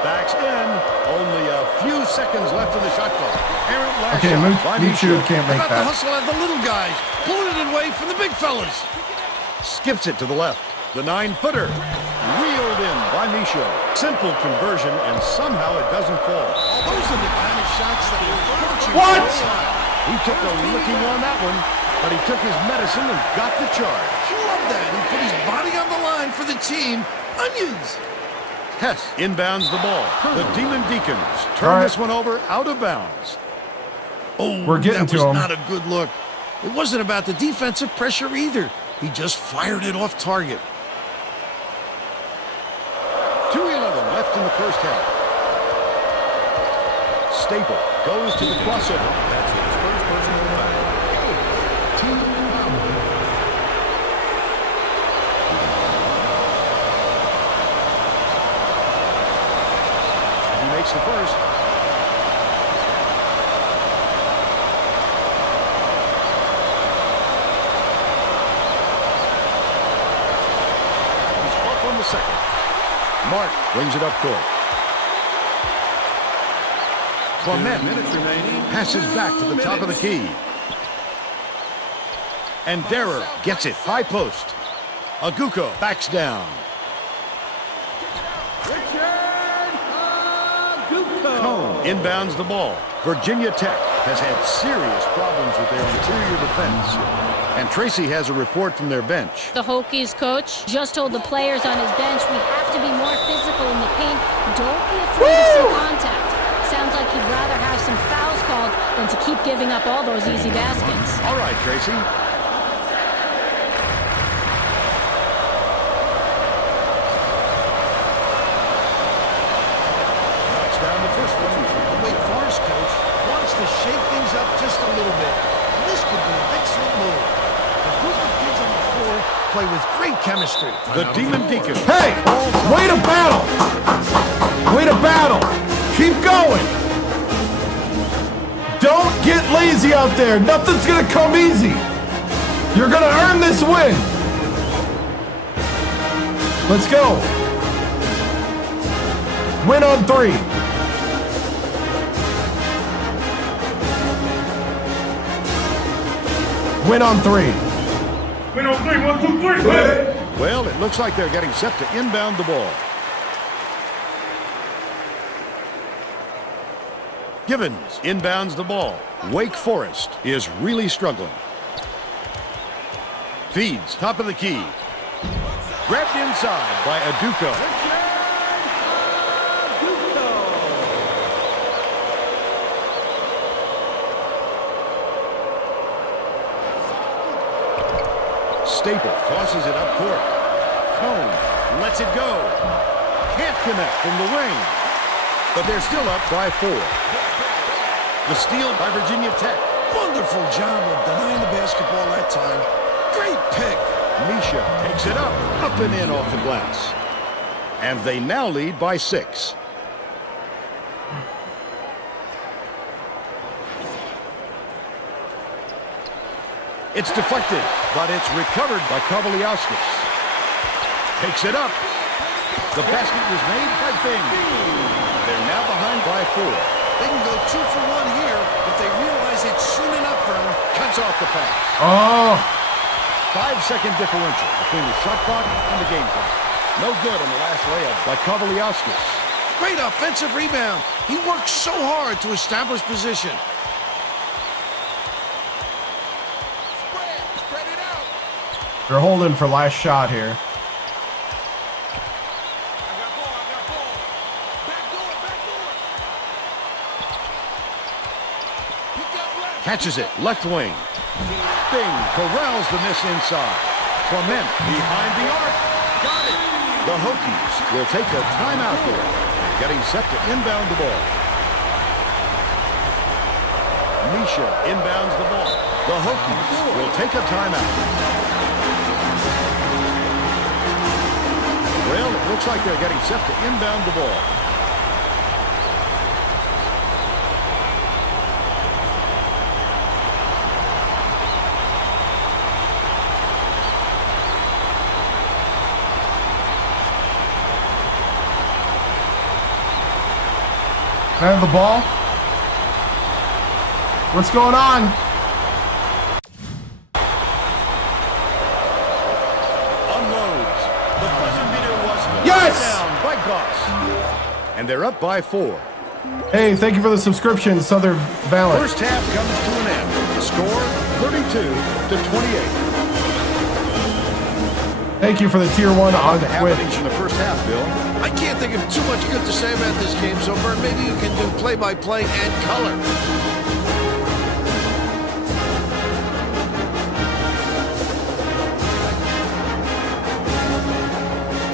Backs in. Only a few seconds left in the shot clock. Okay, Michu can't make that. The hustle at the little guys. Pulling it away from the big fellas. Skips it to the left. The 9-footer. Reeled in by Misha. Simple conversion, and somehow it doesn't fall. Those are the kind of shots that will hurt you. What? He took a licking on that one, but he took his medicine and got the charge. I love that. He put his body on the line for the team. Onions. Hess inbounds the ball. The Demon Deacons turn this one over out of bounds. Oh, we're getting to him. That was not a good look. It wasn't about the defensive pressure either. He just fired it off target. 2:11 left in the first half. Staple goes to the crossover. That's his first personal foul. He makes the first. He's off on the second. Mark brings it up court. Clement, minutes remaining, passes back to the top of the key. And Derrer gets it, high post. Aguko backs down. Cone inbounds the ball. Virginia Tech has had serious problems with their interior defense. And Tracy has a report from their bench. The Hokies coach just told the players on his bench, we have to be more physical in the paint. Don't be afraid of some contact. Sounds like he'd rather have some fouls called than to keep giving up all those easy baskets. All right, Tracy. Knocks down the first one. The Wake Forest coach wants to shake things up just a little bit. And this could be an excellent move. The group of kids on the floor play with great chemistry. The Demon Deacon. Hey, way to battle. Way to battle. Keep going. Don't get lazy out there. Nothing's going to come easy. You're going to earn this win. Let's go. Win on 3. Win on 3. Win on 3. 1, 2, 3. Well, it looks like they're getting set to inbound the ball. Givens inbounds the ball. Wake Forest is really struggling. Feeds top of the key. Grabbed inside by Aduko. Staple tosses it up court. Cone lets it go. Can't connect from the wing. But they're still up by 4. The steal by Virginia Tech. Wonderful job of denying the basketball that time. Great pick. Misha takes it up and in off the glass. And they now lead by 6. It's deflected, but it's recovered by Kavaliauskas. Takes it up. The basket was made by Bing. They're now behind by 4. They can go 2 for 1 here if they realize it's soon enough for them. Cuts off the pass. Oh! 5-second differential between the shot clock and the game clock. No good on the last layup by Kavaliauskas. Great offensive rebound. He worked so hard to establish position. Spread it out. They're holding for last shot here. I got ball. Back door. Pick up left. Catches it, left wing. Bing corrals the miss inside. Clement behind the arc. Got it. The Hokies will take a timeout here, getting set to inbound the ball. Misha inbounds the ball. The Hokies will take a timeout. Well, it looks like they're getting set to inbound the ball. Can I have the ball? What's going on? Unloads. The buzzer beater was Yes! down by Goss. And they're up by 4. Hey, thank you for the subscription, Southern Valley. First half comes to an end. Score 32-28. Thank you for the tier 1 on The Twitch. happenings in the first half, Bill. I can't think of too much good to say about this game, so Bert, maybe you can do play-by-play and color.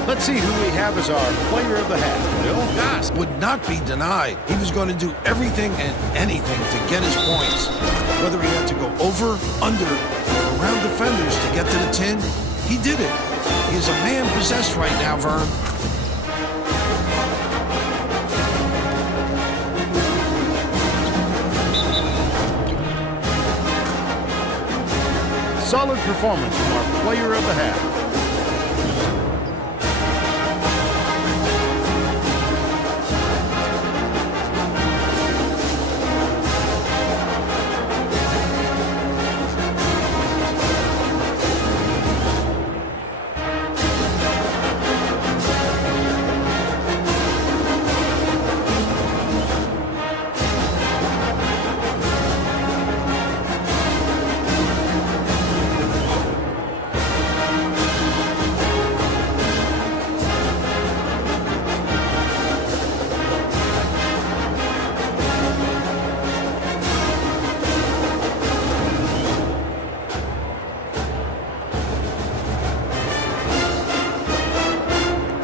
Let's see who we have as our player of the half, Bill. Goss would not be denied. He was going to do everything and anything to get his points. Whether he had to go over, under, or around defenders to get to the 10, he did it. He is a man possessed right now, Vern. Solid performance from our player of the half.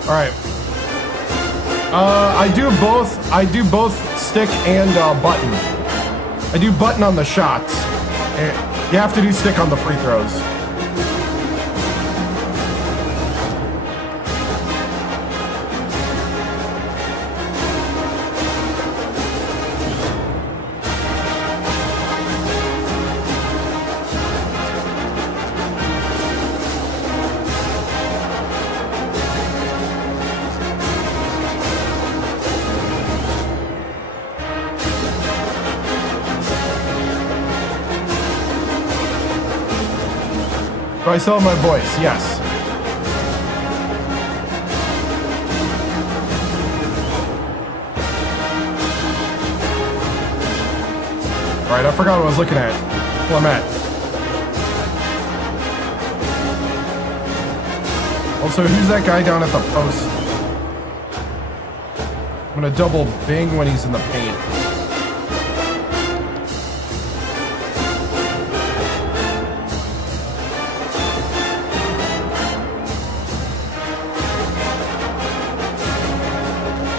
All right. I do both stick and button. I do button on the shots. You have to do stick on the free throws. Do I still have my voice? Yes. All right, I forgot what I was looking at. Clement. Also, who's that guy down at the post? I'm gonna double Bing when he's in the paint.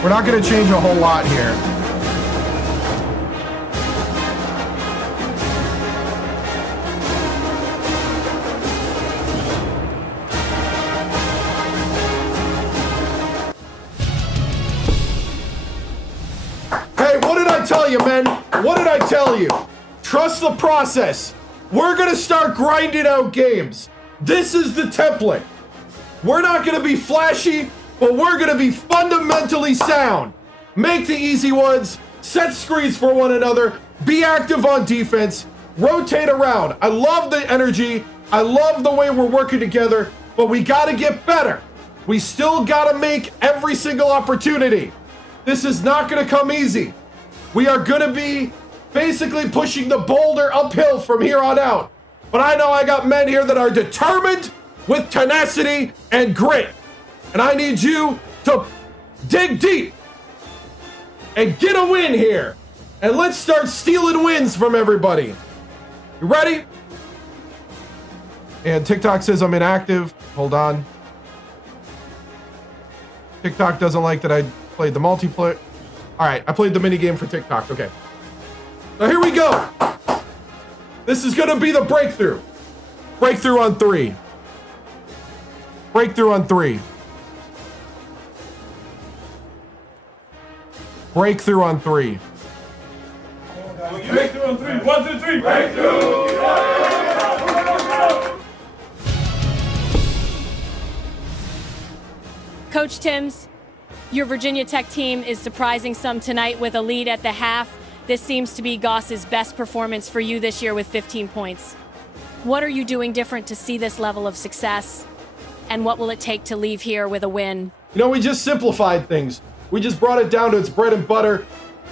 We're not going to change a whole lot here. Hey, what did I tell you, man? What did I tell you? Trust the process. We're going to start grinding out games. This is the template. We're not going to be flashy, but we're going to be fundamentally sound. Make the easy ones, set screens for one another, be active on defense, rotate around. I love the energy. I love the way we're working together, but we got to get better. We still got to make every single opportunity. This is not going to come easy. We are going to be basically pushing the boulder uphill from here on out. But I know I got men here that are determined with tenacity and grit. And I need you to dig deep and get a win here. And let's start stealing wins from everybody. You ready? And TikTok says I'm inactive. Hold on. TikTok doesn't like that I played the multiplayer. All right, I played the mini game for TikTok. Okay. So here we go. This is going to be the breakthrough. Breakthrough on 3. Breakthrough on 3. Breakthrough on 3. Breakthrough on 3. 1, 2, 3. Breakthrough. Coach TImms, your Virginia Tech team is surprising some tonight with a lead at the half. This seems to be Goss's best performance for you this year with 15 points. What are you doing different to see this level of success? And what will it take to leave here with a win? You know, we just simplified things. We just brought it down to its bread and butter.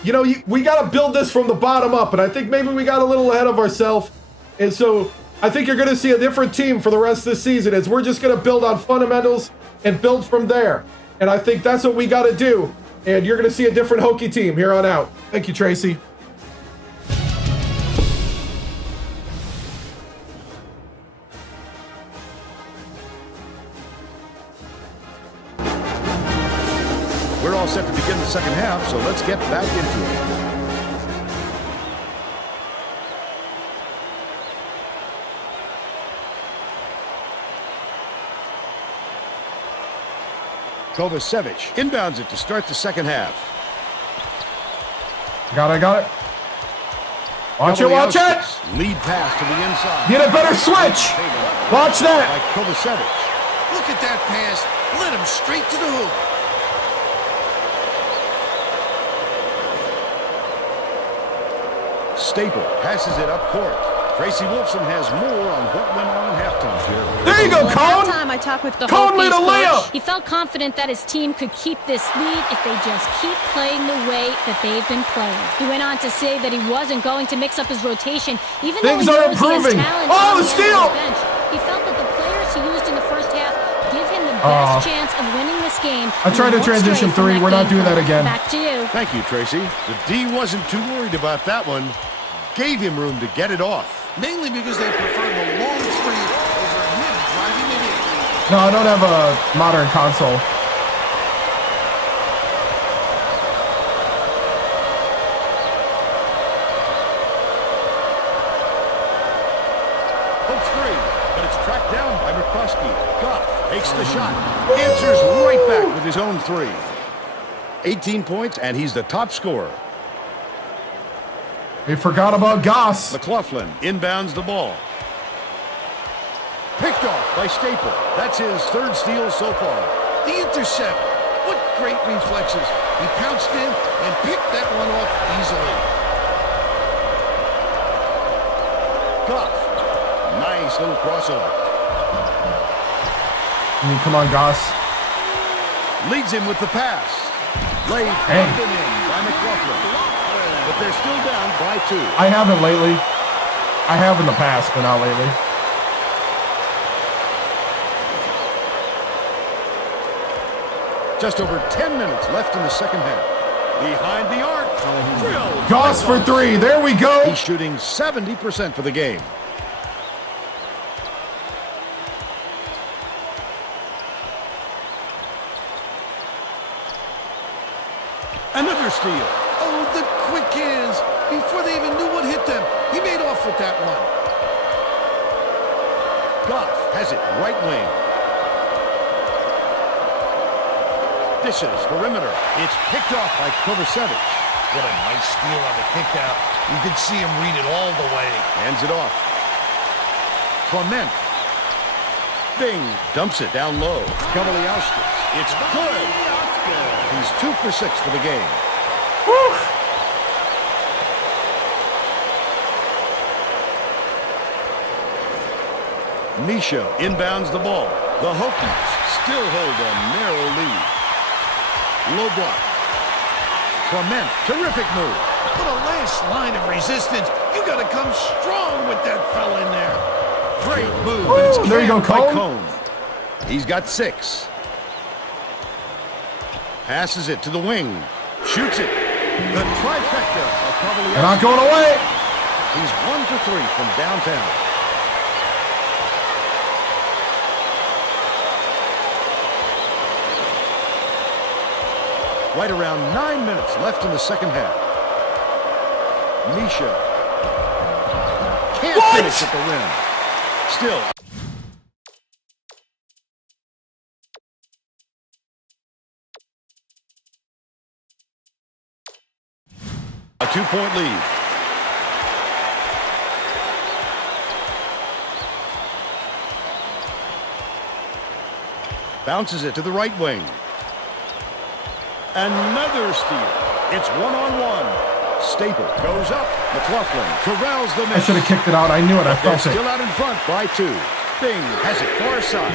You know, we got to build this from the bottom up, and I think maybe we got a little ahead of ourselves. And so I think you're going to see a different team for the rest of the season as we're just going to build on fundamentals and build from there. And I think that's what we got to do. And you're going to see a different Hokie team here on out. Thank you, Tracy. We're all set to begin the second half, so let's get back into it. Kovacevic inbounds it to start the second half. Got it. Watch it. Lead pass to the inside. Get a better switch. Watch that. By Kovacevic. Look at that pass. Led him straight to the hoop. Staple passes it up court. Tracy Wolfson has more on what went on in halftime. There you go, Cone. Time I talked with the Cone made a Hokies layup. coach. He felt confident that his team could keep this lead if they just keep playing the way that they've been playing. He went on to say that he wasn't going to mix up his rotation, even though he knows he has talent on the steal. bench. He felt that the players he used in the first half give him the best chance of winning this game. I tried to transition 3. We're not doing that again. Back to you. Thank you, Tracy. The D wasn't too worried about that one. Gave him room to get it off. Mainly because they prefer the long three over him driving it in. No, I don't have a modern console. Hopes free, but it's tracked down by McCluskey. Goff takes the shot. Answers right back with his own 3. 18 points, and he's the top scorer. We forgot about Goss. McLaughlin inbounds the ball. Picked off by Staple. That's his 3rd steal so far. The intercept. What great reflexes. He pounced in and picked that one off easily. Goff. Nice little crossover. Come on, Goss. Leads him with the pass. Laid in by McLaughlin. But they're still down by 2. I haven't lately. I have in the past, but not lately. Just over 10 minutes left in the second half. Behind the arc. Drilled. Goss for 3. There we go. He's shooting 70% for the game. Another steal. Oh, the quick hands. Before they even knew what hit them, he made off with that one. Goff has it right wing. Dishes perimeter. It's picked off by Kovacevic. What a nice steal on the kick out. You could see him read it all the way. Hands it off. Clement. Bing dumps it down low. Kavaliauskas. It's good. He's 2 for 6 for the game. Woo! Misha inbounds the ball. The Hokies still hold a narrow lead. Low block. Clement, terrific move. What a last line of resistance. You got to come strong with that fella in there. Great move. Woo, And it's there you go, camped by Cone. He's got 6. Passes it to the wing. Shoots it. The trifecta of Kavaliauskas. They're not going away. He's 1 for 3 from downtown. Right around 9 minutes left in the second half. Misha can't finish at the rim. Still. A 2-point lead. Bounces it to the right wing. Another steal. It's 1-on-1. Staple goes up. McLaughlin corrals the miss. I should have kicked it out. I knew it. I They're felt it. still out in front by 2. Bing has it far side.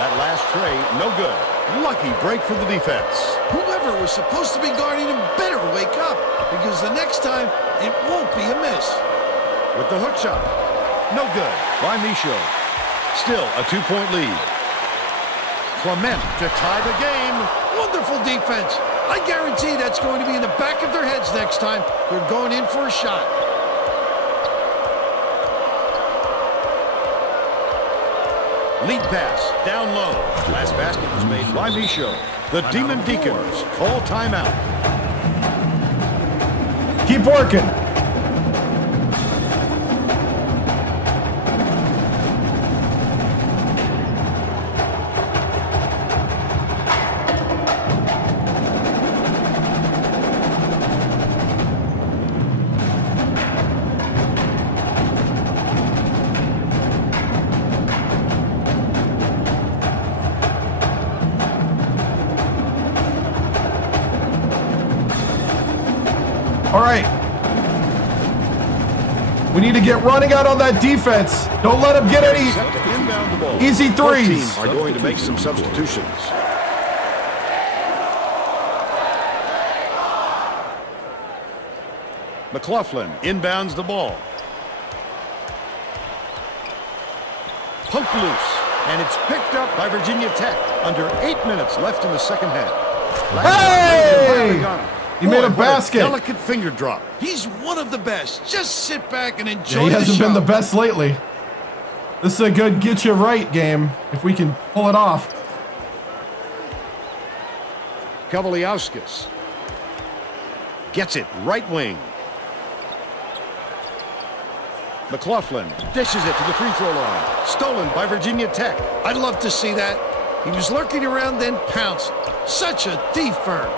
That last tray, no good. Lucky break for the defense. Whoever was supposed to be guarding him better wake up, because the next time it won't be a miss. With the hook shot. No good by Misha. Still a 2-point lead. Clement to tie the game. Wonderful defense. I guarantee that's going to be in the back of their heads next time they're going in for a shot. Lead pass down low. Last basket was made by Misha. The Demon Deacons call timeout. Keep working. All right. We need to get running out on that defense. Don't let them get any easy threes. Are going to make some substitutions. McLaughlin inbounds the ball. Poked loose, and it's picked up by Virginia Tech. Under 8 minutes left in the second half. Hey! He made a basket. Delicate finger drop. He's one of the best. Just sit back and enjoy Yeah, he the hasn't show. been the best lately. This is a good get you right game if we can pull it off. Kavaliauskas gets it right wing. McLaughlin dishes it to the free throw line. Stolen by Virginia Tech. I'd love to see that. He was lurking around, then pounced. Such a thief firm.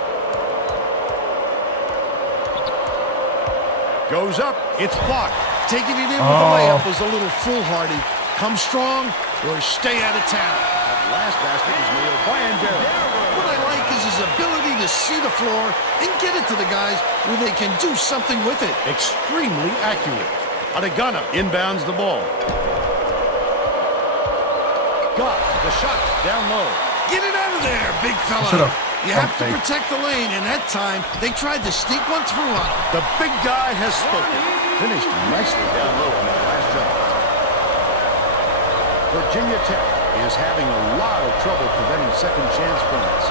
Goes up. It's blocked. Taking it in with the layup was a little foolhardy. Come strong or stay out of town. That last basket was nailed by Andera. What I like is his ability to see the floor and get it to the guys where they can do something with it. Extremely accurate. Adegana inbounds the ball. Got the shot down low. Get it out of there, big fella. You have to something. protect the lane, and that time they tried to sneak one through on him. The big guy has spoken. Finished nicely down low on that last shot. Virginia Tech is having a lot of trouble preventing second chance points.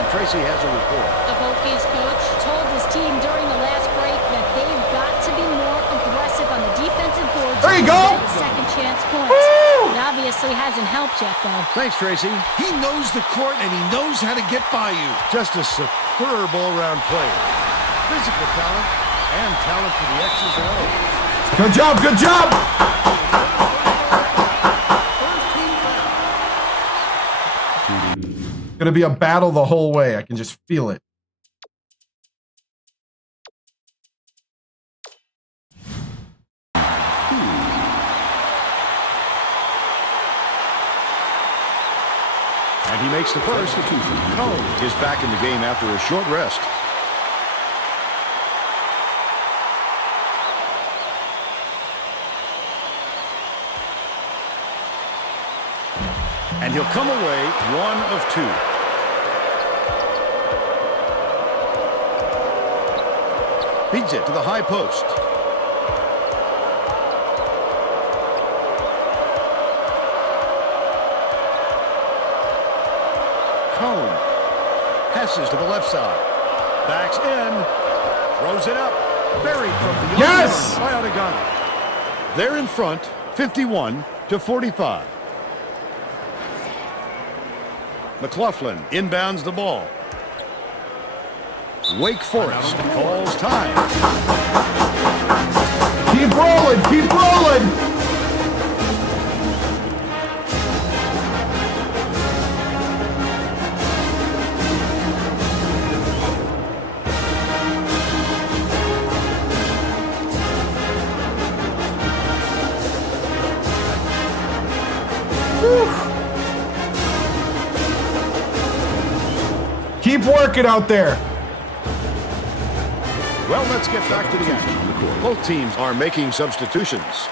And Tracy has a report. The Hokies coach told his team during the last break that they've got to be more aggressive on the defensive boards. There you go. Second chance points. Woo! Now obviously hasn't helped yet, though. Thanks, Tracy. He knows the court, and he knows how to get by you. Just a superb all-round player. Physical talent and talent for the X's and O's. Good job, good job! It's gonna be a battle the whole way. I can just feel it. And he makes the first. Cone is back in the game after a short rest. And he'll come away 1 of 2. Feeds it to the high post. Cone passes to the left side. Backs in. Throws it up. Buried from the yes! by Oregano. They're in front, 51-45. McLaughlin inbounds the ball. Wake Forest calls time. Keep rolling, keep rolling. Keep working out there. Well, let's get back to the action. Both teams are making substitutions.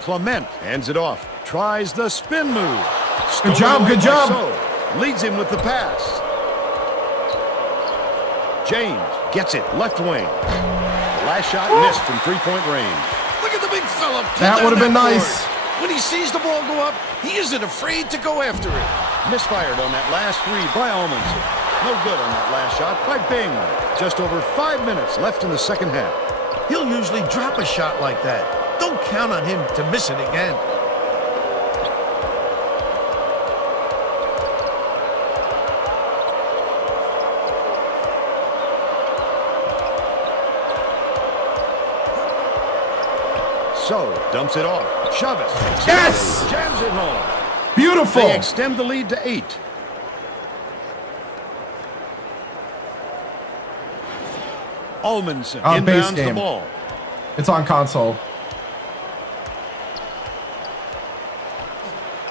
Clement hands it off. Tries the spin move. Good job, good job. So, leads him with the pass. James gets it left wing. Last shot missed from three-point range. Look at the big fella. That would have been nice. When he sees the ball go up, he isn't afraid to go after it. Misfired on that last three by Almanson. No good on that last shot by Bing. Just over 5 minutes left in the second half. He'll usually drop a shot like that. Don't count on him to miss it again. So, dumps it off. Chavez. Yes! Jams it home. Beautiful. They extend the lead to 8. Almanson inbounds the ball. It's on console.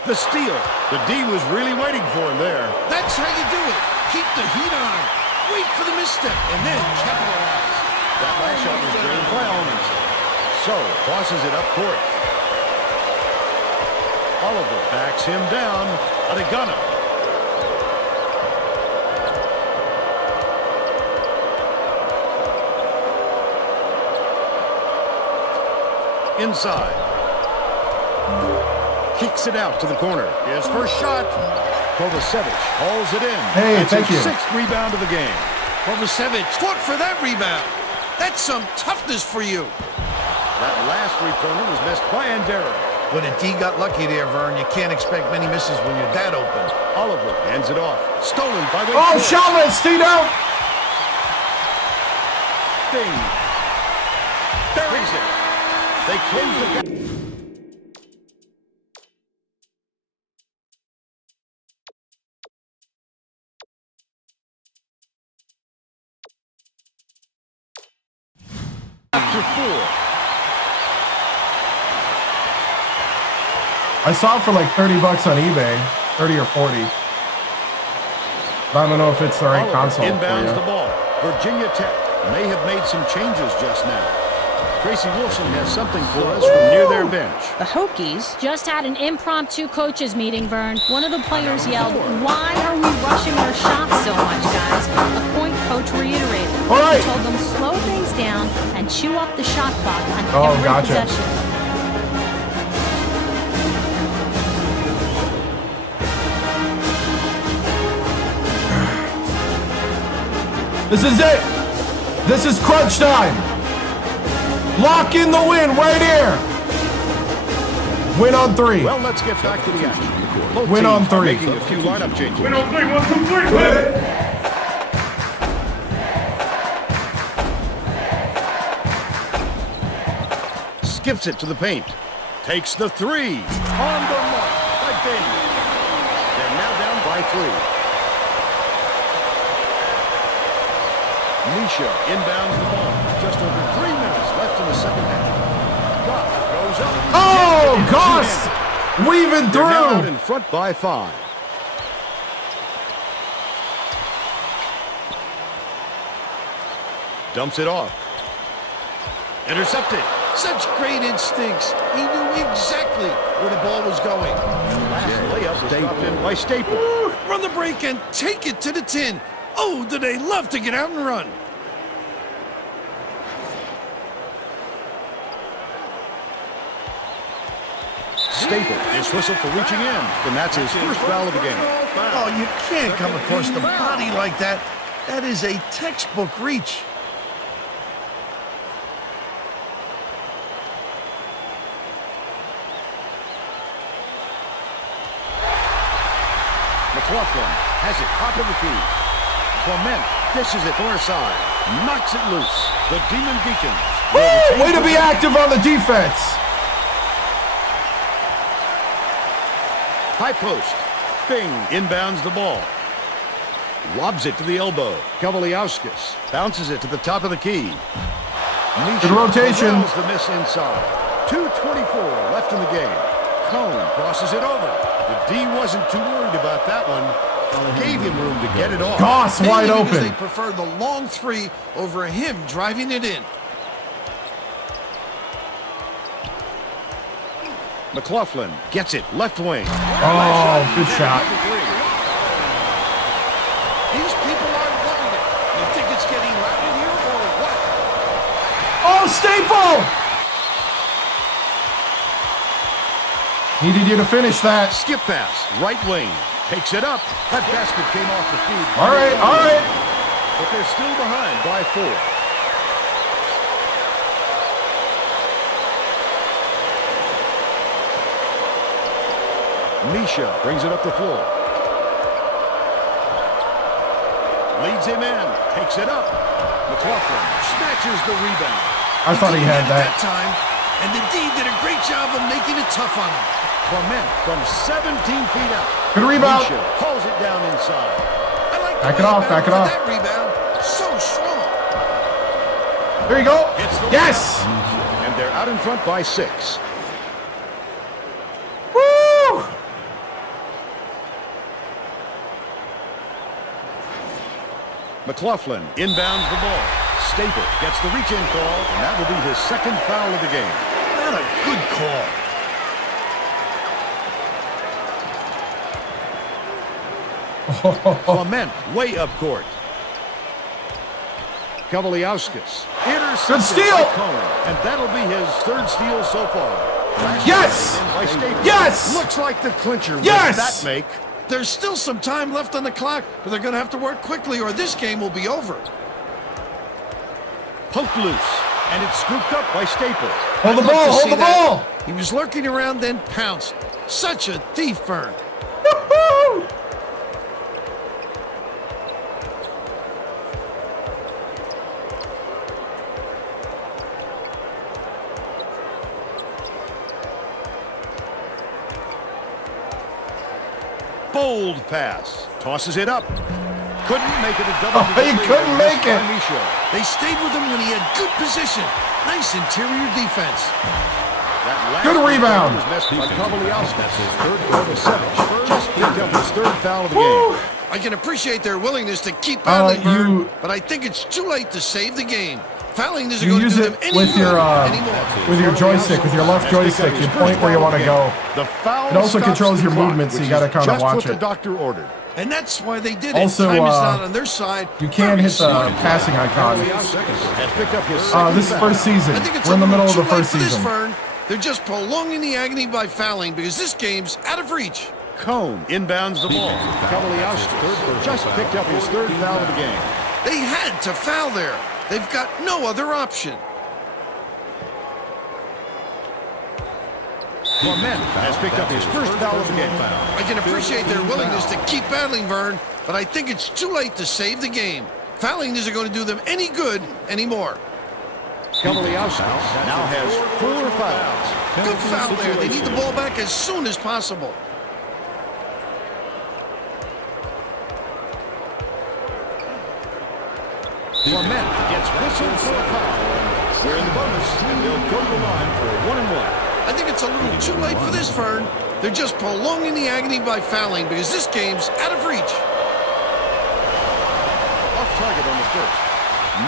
The steal. The D was really waiting for him there. That's how you do it. Keep the heat on. Wait for the misstep and then capitalize. That last shot was drained by Almanson. So, tosses it up court. Oliver backs him down. Oregano. Inside. Kicks it out to the corner. His first shot. Kovacevic hauls it in. Hey, that's thank his you. 6th rebound of the game. Kovacevic fought for that rebound. That's some toughness for you. That last three-pointer was missed by Andera. When a D got lucky there, Vern, you can't expect many misses when you're that open. Oliver hands it off. Stolen by Wake Oh, Forest. Chavez, stay down. Bing. Buries it. They close the gap. After 4. I saw it for like $30 on eBay, 30 or 40. But I don't know if it's the right Oliver console for inbounds you. the ball. Virginia Tech may have made some changes just now. Tracy Wolfson has something for us from near their bench. The Hokies just had an impromptu coaches meeting, Vern. One of the players yelled, "Why are we rushing our shots so much, guys?" A point coach reiterated. All right. He told them slow things down and chew up the shot clock on every gotcha. possession. This is it. This is crunch time. Lock in the win right here. Win on 3. Well, let's get back to the action. Both Win on teams are 3. making a few lineup changes. Win on 3. 1, 2, 3. Win. Skips it to the paint. Takes the 3. On the mark by Bing. They're now down by 3. Misha inbounds the ball. Just over 3 minutes left in the second half. Goss goes up. Oh, Goss weaving They're now out through. in front by 5. Dumps it off. Intercepted. Such great instincts. He knew exactly where the ball was going. Last layup was stopped in by Staple. Run the break and take it to the 10. Oh, do they love to get out and run. Staple is whistled for reaching in, and that's his first foul of the game. Oh, you can't come across the body like that. That is a textbook reach. McLaughlin has it top of the key. Clement dishes it far side. Knocks it loose. The Demon Deacons. Way to be active on the defense. High post. Bing inbounds the ball. Lobs it to the elbow. Kavaliauskas bounces it to the top of the key. Good rotation. Corrals the miss inside. 2:24 left in the game. Cone crosses it over. The D wasn't too worried about that one. Gave him room to get it off. Goss wide Maybe because open. they prefer the long 3 over him driving it in. McLaughlin gets it left wing. Oh, good shot. These people are loving it. You think it's getting loud in here or what? Oh, Staple! Needed you to finish that. Skip pass, right wing. Takes it up. That basket came off the feed. All right, all right. But they're still behind by 4. Misha brings it up the floor. Leads him in. Takes it up. McLaughlin snatches the rebound. I thought he had that. Time, and the D did a great job of making it tough on him. Clement from 17 feet out. Good rebound. Misha hauls it down inside. I like Back it off, back it off. That rebound, so strong. There you go. Hits the Yes. rebound. And they're out in front by 6. Woo! McLaughlin inbounds the ball. Staple gets the reach-in call, and that will be his second foul of the game. Not a good call. Clement way up court. Kavaliauskas intercepted Good steal. by Cohen, and that'll be his 3rd steal so far. Yes! By Staple. Yes! Looks like the clincher. Yes! That make. There's still some time left on the clock, but they're going to have to work quickly or this game will be over. Poked loose, and it's scooped up by Staple. Hold the I'd love ball, to hold see the that. ball. He was lurking around, then pounced. Such a thief, Vern. Woo-hoo! Bold pass. Tosses it up. Couldn't make it a double. Oh, he couldn't make it. They stayed with him when he had good position. Nice interior defense. Good rebound. Was missed by Kavaliauskas. Third quarter 7. Just picked up his 3rd foul of the game. I can appreciate their willingness to keep battling, Vern, you- but I think it's too late to save the game. Fouling isn't You going to use do it them any with good your anymore. joystick, with your left joystick. You point where you want to go. The foul It also stops controls the your clock, movement, so which you gotta is kinda just watch what it. the doctor ordered. And that's why they did it. Also, Time is not on their side. You can't Very hit the smart. passing icon. Has picked up his second This is foul. first season. I think it's We're in the a middle little of the too late first for this, season. Vern. They're just prolonging the agony by fouling because this game's out of reach. Cone inbounds the ball. Kavaliauskas just picked up his 3rd foul of the game. They had to foul there. They've got no other option. Clement has picked up his first foul of the game. I can appreciate their willingness to keep battling, Vern, but I think it's too late to save the game. Fouling isn't going to do them any good anymore. CalebBuchinger now has 4 fouls. Good foul there. They need the ball back as soon as possible. Clement gets whistled for a foul. We're in the bonus, and they'll go to the line for a 1-and-1. I think it's a little too late for this, Vern. They're just prolonging the agony by fouling because this game's out of reach. Off target on the first.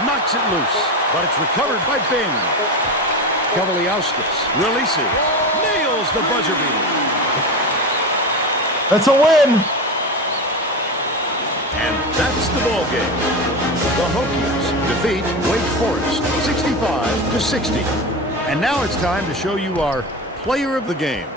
Knocks it loose, but it's recovered by Ben. CalebBuchinger releases. Nails the buzzer beater. That's a win. And that's the ball game. The Hokies defeat Wake Forest 65-60. And now it's time to show you our player of the game.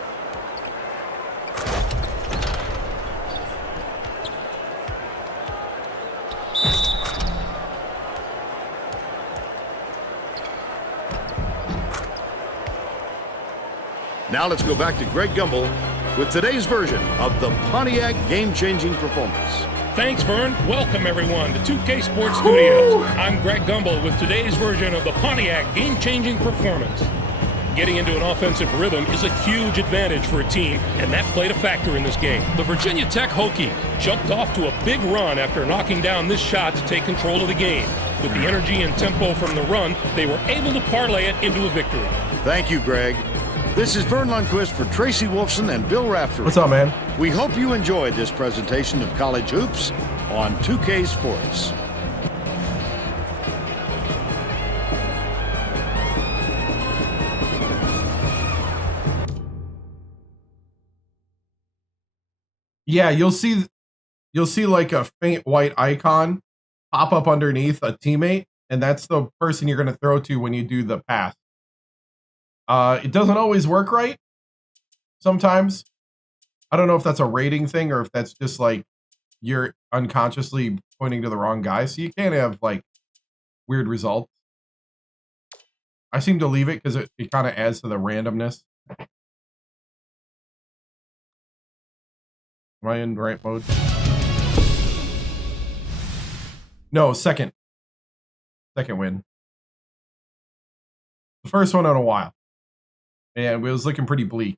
Now let's go back to Greg Gumbel with today's version of the Pontiac game-changing performance. Thanks, Vern. Welcome, everyone, to 2K Sports Studios. I'm Greg Gumbel with today's version of the Pontiac game-changing performance. Getting into an offensive rhythm is a huge advantage for a team, and that played a factor in this game. The Virginia Tech Hokies jumped off to a big run after knocking down this shot to take control of the game. With the energy and tempo from the run, they were able to parlay it into a victory. Thank you, Greg. This is Vern Lundquist for Tracy Wolfson and Bill Raftery. What's up, man? We hope you enjoyed this presentation of college hoops on 2K Sports. Yeah, you'll see like a faint white icon pop up underneath a teammate, and that's the person you're going to throw to when you do the pass. It doesn't always work right. Sometimes. I don't know if that's a rating thing or if that's just like you're unconsciously pointing to the wrong guy. So you can't have like weird results. I seem to leave it because it kind of adds to the randomness. Am I in right mode? No, second win. The first one in a while. And it was looking pretty bleak.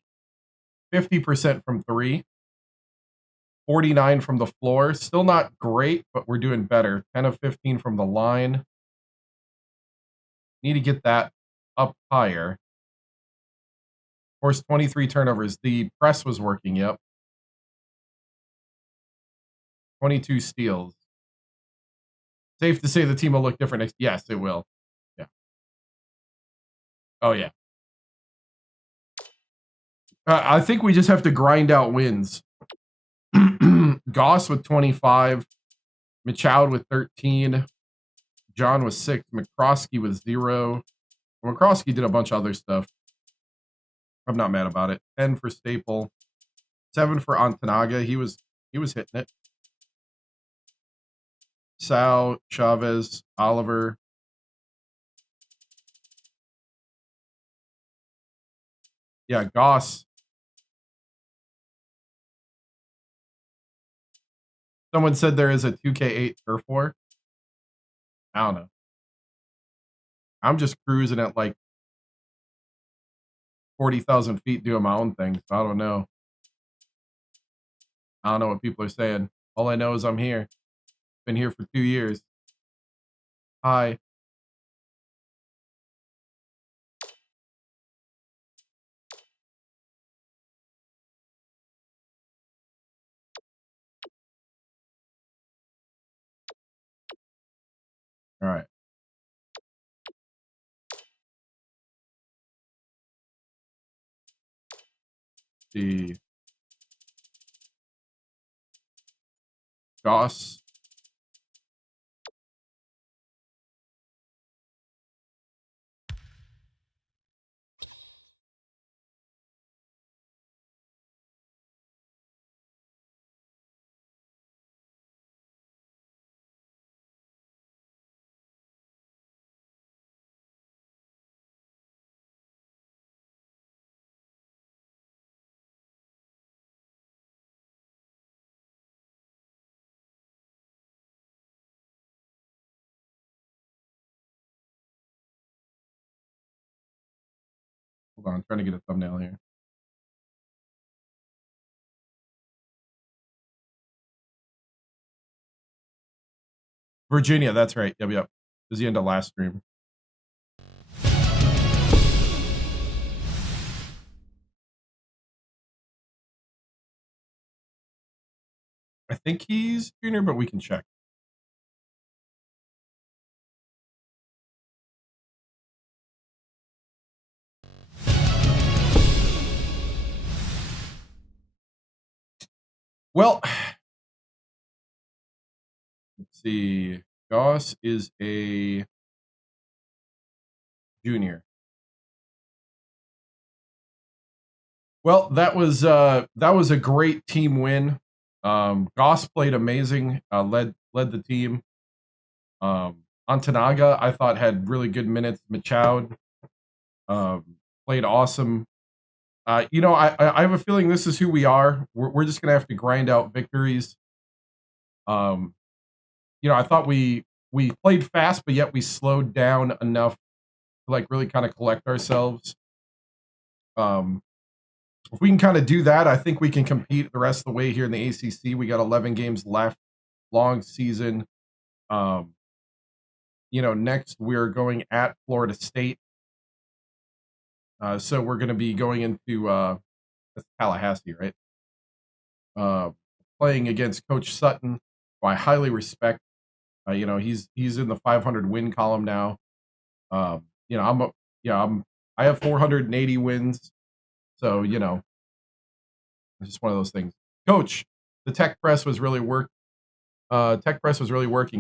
50% from 3. 49 from the floor. Still not great, but we're doing better. 10 of 15 from the line. Need to get that up higher. Of course, 23 turnovers. The press was working, yep. 22 steals. Safe to say the team will look different next. Yes, it will. Yeah. Oh, yeah. I think we just have to grind out wins. Goss with 25. Michoud with 13. John with 6. McCroskey with 0. McCroskey did a bunch of other stuff. I'm not mad about it. 10 for Staple. 7 for Antanaga. He was hitting it. Sal, Chavez, Oliver. Yeah, Goss. Someone said there is a 2K8 turf war. I don't know. I'm just cruising at like 40,000 feet doing my own thing. So I don't know. I don't know what people are saying. All I know is I'm here. Been here for 2 years. Hi. All right. The Goss. Hold on, I'm trying to get a thumbnail here. Virginia, that's right. Yep. It was the end of last stream. I think he's junior, but we can check. Well, let's see. Goss is a junior. Well, that was a great team win. Goss played amazing. Led the team. Antanaga, I thought, had really good minutes. Machoud played awesome. I have a feeling this is who we are. We're just gonna have to grind out victories. I thought we played fast, but yet we slowed down enough to like really kind of collect ourselves. If we can kind of do that, I think we can compete the rest of the way here in the ACC. We got 11 games left, long season. Next we're going at Florida State. So we're going to be going into that's Tallahassee, right? Playing against Coach Sutton, who I highly respect. He's in the 500 win column now. I have 480 wins. So, it's just one of those things. Coach, the tech press was really working.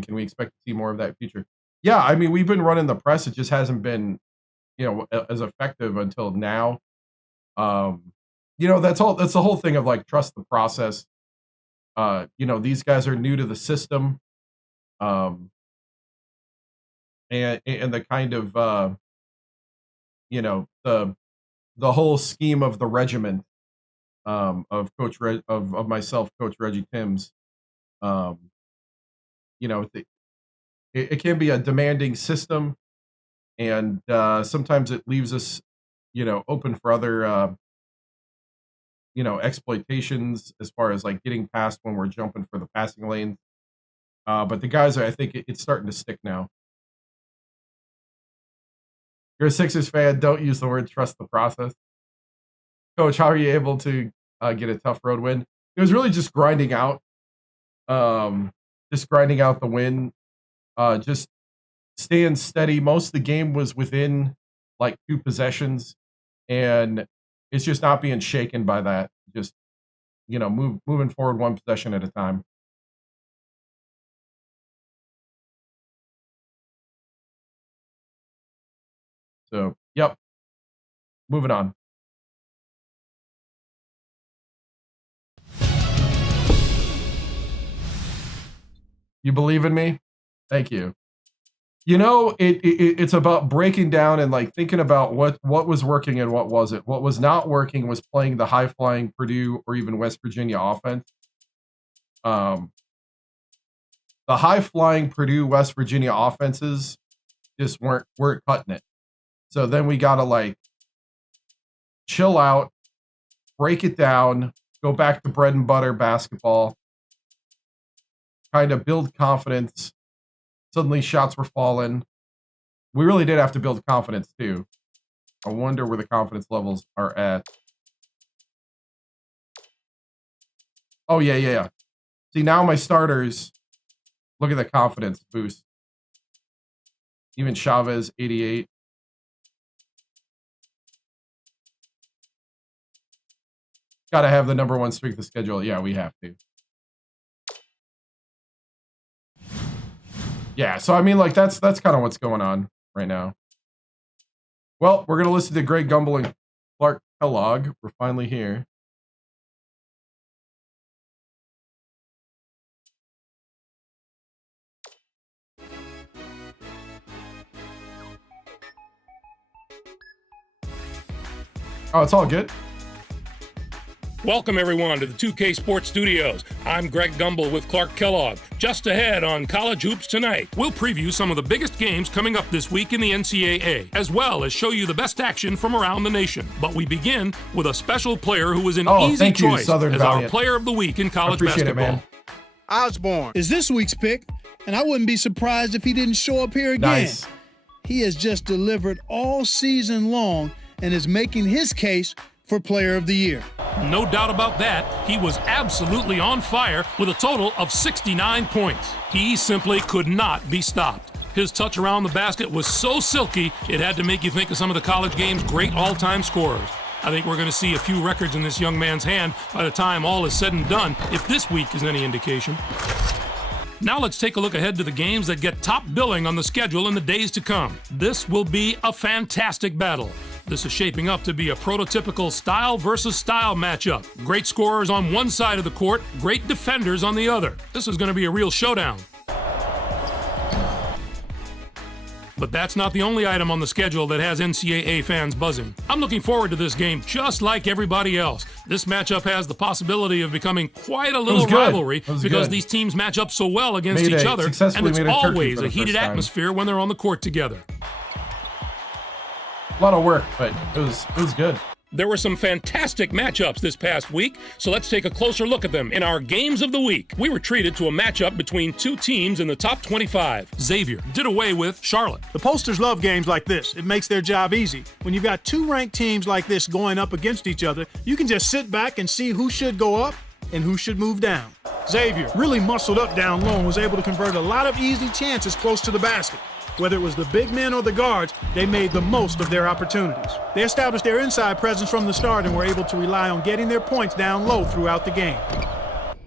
Can we expect to see more of that in the future? Yeah, I mean, we've been running the press. It just hasn't been, as effective until now. That's the whole thing of like trust the process. These guys are new to the system. And the kind of the whole scheme of the regiment of of myself, Coach Reggie TImms. It can be a demanding system, and sometimes it leaves us open for other exploitations as far as like getting past when we're jumping for the passing lanes. But the guys, I think it's starting to stick now. You're a Sixers fan. Don't use the word trust the process. Coach, how are you able to get a tough road win? It was really just grinding out. Just grinding out the win. Just staying steady. Most of the game was within like 2 possessions. And it's just not being shaken by that. Just, moving forward 1 possession at a time. So, yep. Moving on. You believe in me? Thank you. It's about breaking down and like thinking about what was working and what wasn't. What was not working was playing the high-flying Purdue or even West Virginia offense. The high-flying Purdue, West Virginia offenses just weren't cutting it. So then we got to like chill out, break it down, go back to bread and butter basketball, kind of build confidence. Suddenly shots were falling. We really did have to build confidence too. I wonder where the confidence levels are at. Oh, yeah. See, now my starters, look at the confidence boost. Even Chavez, 88. Got to have the number 1 strength of schedule. Yeah, we have to. Yeah, so I mean, like that's kind of what's going on right now. Well, we're gonna listen to Greg Gumbel and Clark Kellogg. We're finally here. Oh, it's all good. Welcome, everyone, to the 2K Sports Studios. I'm Greg Gumbel with Clark Kellogg. Just ahead on College Hoops Tonight, we'll preview some of the biggest games coming up this week in the NCAA, as well as show you the best action from around the nation. But we begin with a special player who was an easy choice as our Player of the Week in college basketball. Osborne is this week's pick, and I wouldn't be surprised if he didn't show up here again. Nice. He has just delivered all season long and is making his case for Player of the Year. No doubt about that. He was absolutely on fire with a total of 69 points. He simply could not be stopped. His touch around the basket was so silky, it had to make you think of some of the college game's great all-time scorers. I think we're going to see a few records in this young man's hand by the time all is said and done, if this week is any indication. Now let's take a look ahead to the games that get top billing on the schedule in the days to come. This will be a fantastic battle. This is shaping up to be a prototypical style versus style matchup. Great scorers on one side of the court, great defenders on the other. This is going to be a real showdown. But that's not the only item on the schedule that has NCAA fans buzzing. I'm looking forward to this game just like everybody else. This matchup has the possibility of becoming quite a little rivalry because these teams match up so well against each other, and it's always a heated atmosphere when they're on the court together. A lot of work, but it was good. There were some fantastic matchups this past week, so let's take a closer look at them in our Games of the Week. We were treated to a matchup between two teams in the top 25. Xavier did away with Charlotte. The posters love games like this. It makes their job easy. When you've got two ranked teams like this going up against each other, you can just sit back and see who should go up and who should move down. Xavier really muscled up down low and was able to convert a lot of easy chances close to the basket. Whether it was the big men or the guards, they made the most of their opportunities. They established their inside presence from the start and were able to rely on getting their points down low throughout the game.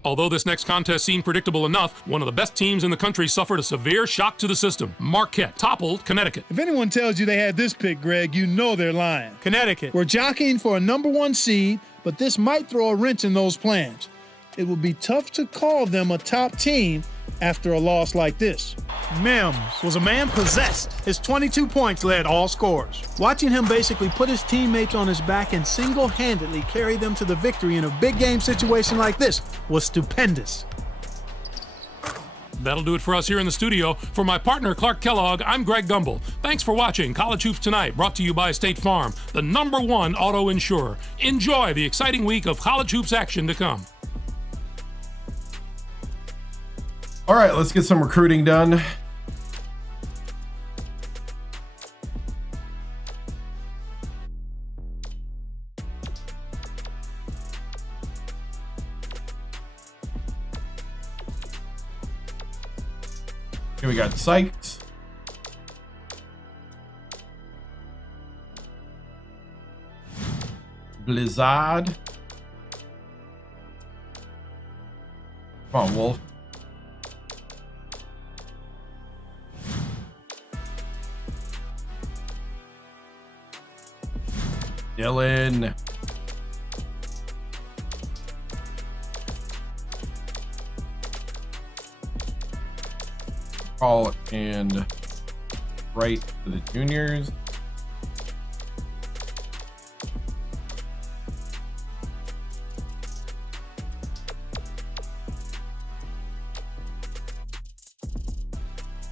Although this next contest seemed predictable enough, one of the best teams in the country suffered a severe shock to the system. Marquette toppled Connecticut. If anyone tells you they had this pick, Greg, you know they're lying. Connecticut were jockeying for a #1 seed, but this might throw a wrench in those plans. It would be tough to call them a top team after a loss like this. Mims was a man possessed. His 22 points led all scorers. Watching him basically put his teammates on his back and single-handedly carry them to the victory in a big game situation like this was stupendous. That'll do it for us here in the studio. For my partner, Clark Kellogg, I'm Greg Gumbel. Thanks for watching College Hoops Tonight, brought to you by State Farm, the #1 auto insurer. Enjoy the exciting week of college hoops action to come. All right, let's get some recruiting done. Here we got Sykes. Blizzard. Come on, Wolf. Dylan. Call and write to the juniors.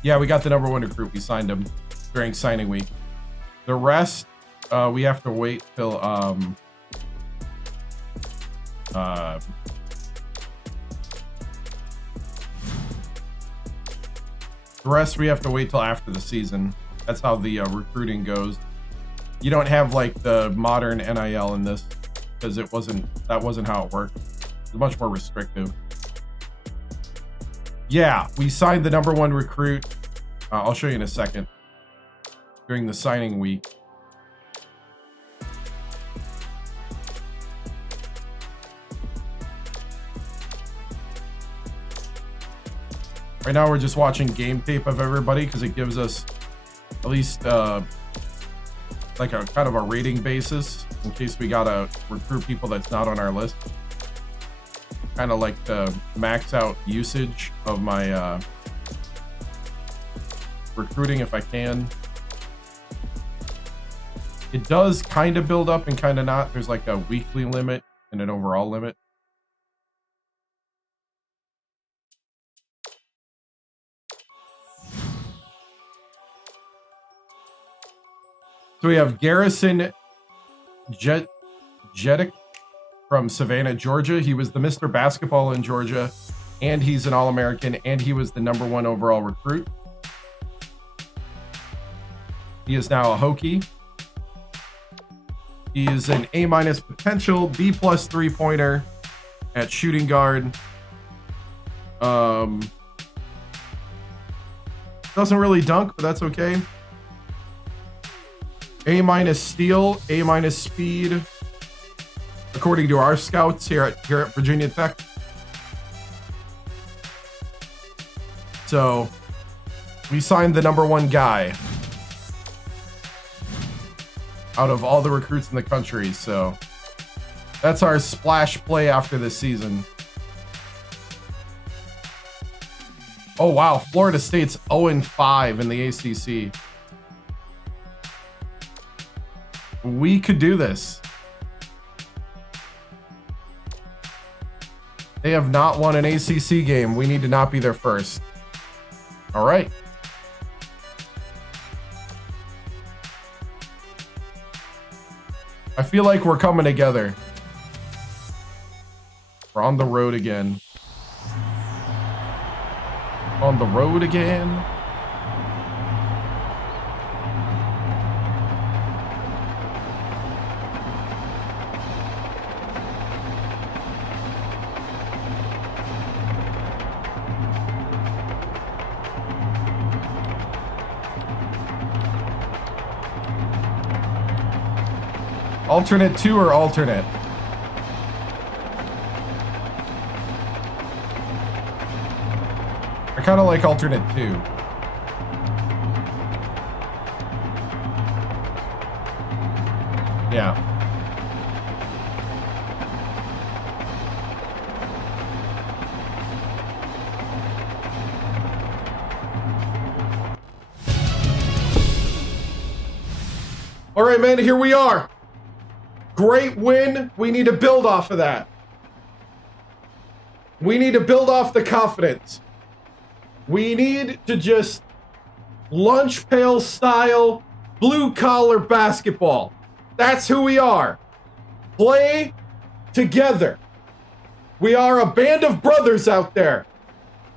Yeah, we got the #1 recruit. We signed him during signing week. The rest, we have to wait till the rest we have to wait till after the season. That's how the recruiting goes. You don't have like the modern NIL in this because that wasn't how it worked. It's much more restrictive. Yeah, we signed the #1 recruit. I'll show you in a second. During the signing week. Right now we're just watching game tape of everybody because it gives us at least like a kind of a rating basis in case we gotta recruit people that's not on our list. Kind of like the max out usage of my recruiting if I can. It does kind of build up and kind of not. There's like a weekly limit and an overall limit. So we have Garrison Jeddick from Savannah, Georgia. He was the Mr. Basketball in Georgia, and he's an All-American, and he was the #1 overall recruit. He is now a Hokie. He is an A- potential, B+ 3-pointer at shooting guard. Doesn't really dunk, but that's okay. A- steal, A- speed, according to our scouts here at Virginia Tech. So we signed the #1 guy out of all the recruits in the country. So that's our splash play after this season. Oh, wow. Florida State's 0-5 in the ACC. We could do this. They have not won an ACC game. We need to not be there first. All right. I feel like we're coming together. We're on the road again. On the road again. Alternate 2 or alternate? I kind of like alternate 2. Yeah. All right, man, here we are. Great win. We need to build off of that. We need to build off the confidence. We need to just lunch pail style blue collar basketball. That's who we are. Play together. We are a band of brothers out there.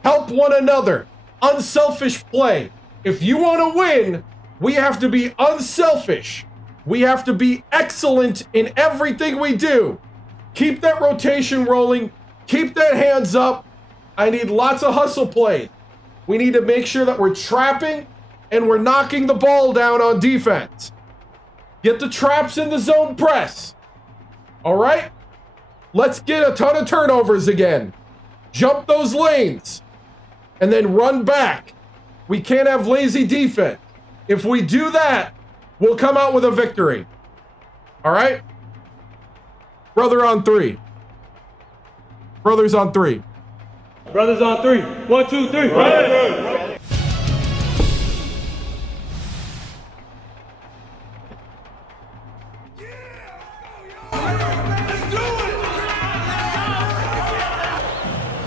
Help one another. Unselfish play. If you want to win, we have to be unselfish. We have to be excellent in everything we do. Keep that rotation rolling. Keep that hands up. I need lots of hustle play. We need to make sure that we're trapping and we're knocking the ball down on defense. Get the traps in the zone press. All right? Let's get a ton of turnovers again. Jump those lanes and then run back. We can't have lazy defense. If we do that, we'll come out with a victory. All right? Brother on 3. Brothers on 3. Brothers on 3. 1, 2, 3. Right.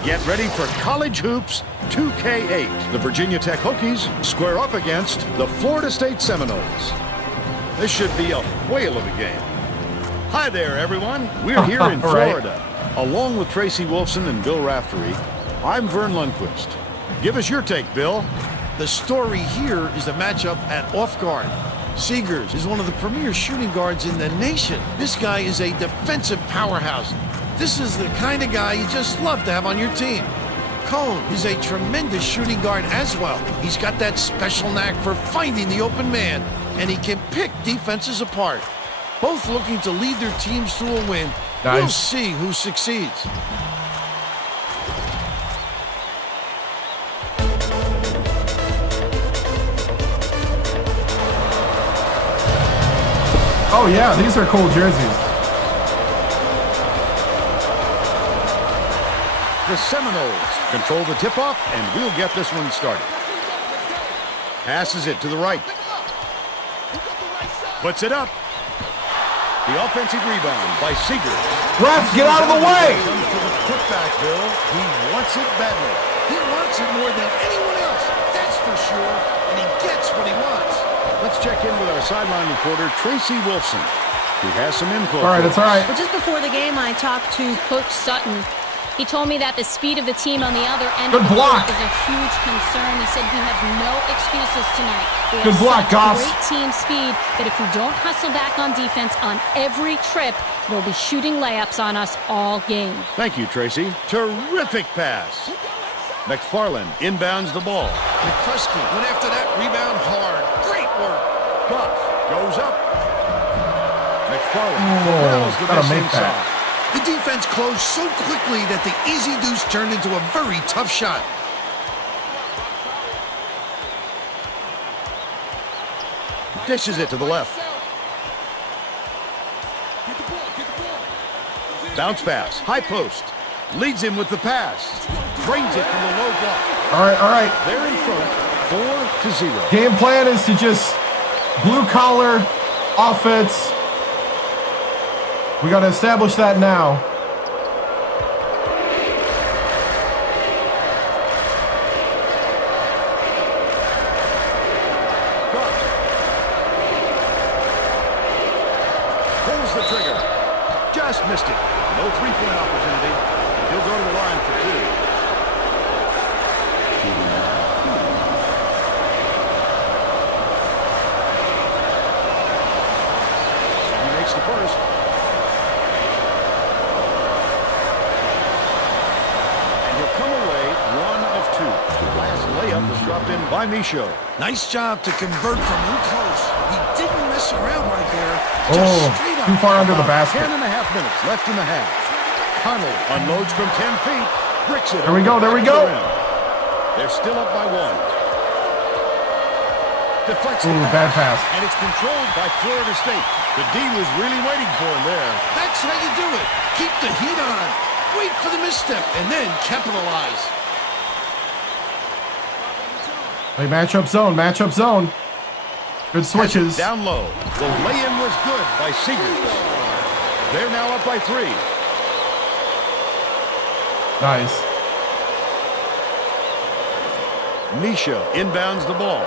Get ready for College Hoops 2K8. The Virginia Tech Hokies square up against the Florida State Seminoles. This should be a whale of a game. Hi there, everyone. We're here in Florida. Along with Tracy Wolfson and Bill Raftery, I'm Vern Lundquist. Give us your take, Bill. The story here is the matchup at off guard. Seegers is one of the premier shooting guards in the nation. This guy is a defensive powerhouse. This is the kind of guy you just love to have on your team. Cone is a tremendous shooting guard as well. He's got that special knack for finding the open man, and he can pick defenses apart. Both looking to lead their teams to a win. Nice. We'll see who succeeds. Oh yeah, these are cool jerseys. The Seminoles control the tip-off, and we'll get this one started. Passes it to the right. Puts it up. The offensive rebound by Seegers. Ref, get out of the way! To the putback, Bill. He wants it badly. He wants it more than anyone else, that's for sure, and he gets what he wants. Let's check in with our sideline reporter, Tracy Wolfson, who has some info. All right, it's all right. Well, just before the game, I talked to Coach Sutton. He told me that the speed of the team on the other end Good of the block. court is a huge concern. He said we have no excuses tonight. We Good have block, such Goss. great team speed that if we don't hustle back on defense on every trip, they'll be shooting layups on us all game. Thank you, Tracy. Terrific pass. McFarland inbounds the ball. McCluskey went after that rebound hard. Great work. Goff goes up. McFarland Oh, corrals the gotta miss make inside. that. The defense closed so quickly that the easy deuce turned into a very tough shot. Dishes it to the left. Bounce pass. High post. Leads him with the pass. Drains it from the low block. All right, all right. They're in front, 4-0. Game plan is to just blue-collar offense. We got to establish that now. Pulls the trigger. Just missed it. No three-point opportunity. He'll go to the line for 2. He makes the first. And he'll come away 1 of 2. The last layup was dropped in by Michaud. Nice job to convert from in close. He didn't mess around right there. Oh, too far under the basket. 10.5 minutes left in the half. Connell unloads from 10 feet. Bricks it. There we go, there we go. They're still up by 1. Deflects Ooh, the bad pass. And it's controlled by Florida State. The D was really waiting for him there. That's how you do it. Keep the heat on. Wait for the misstep and then capitalize. Hey, matchup zone, matchup zone. Good switches. Down low. The lay-in was good by Seegers. They're now up by 3. Nice. Misha inbounds the ball.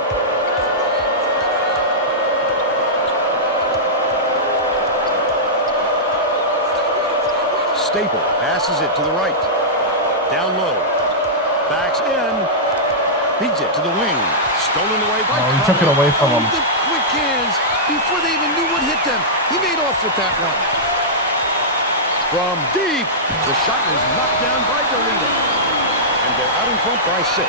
Staple passes it to the right. Down low. Backs in. Feeds it to the wing. Stolen away by Oh, he took it away from him. The quick hands before they even knew what hit them. He made off with that one. From deep. The shot was knocked down by Delita. And they're out in front by 6.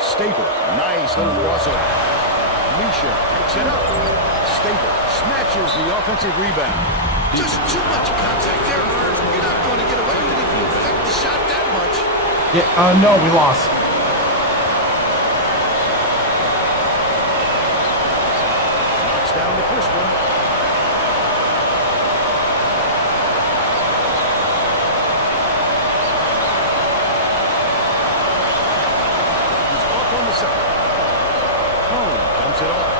Staple. Nice little crossover. Misha picks it up. Staple snatches the offensive rebound. Just too much contact there, Merv. You're not going to get away with it if you affect the shot that much. Yeah, no, we lost. Knocks down the first one. He's off on the second. Cone dumps it off.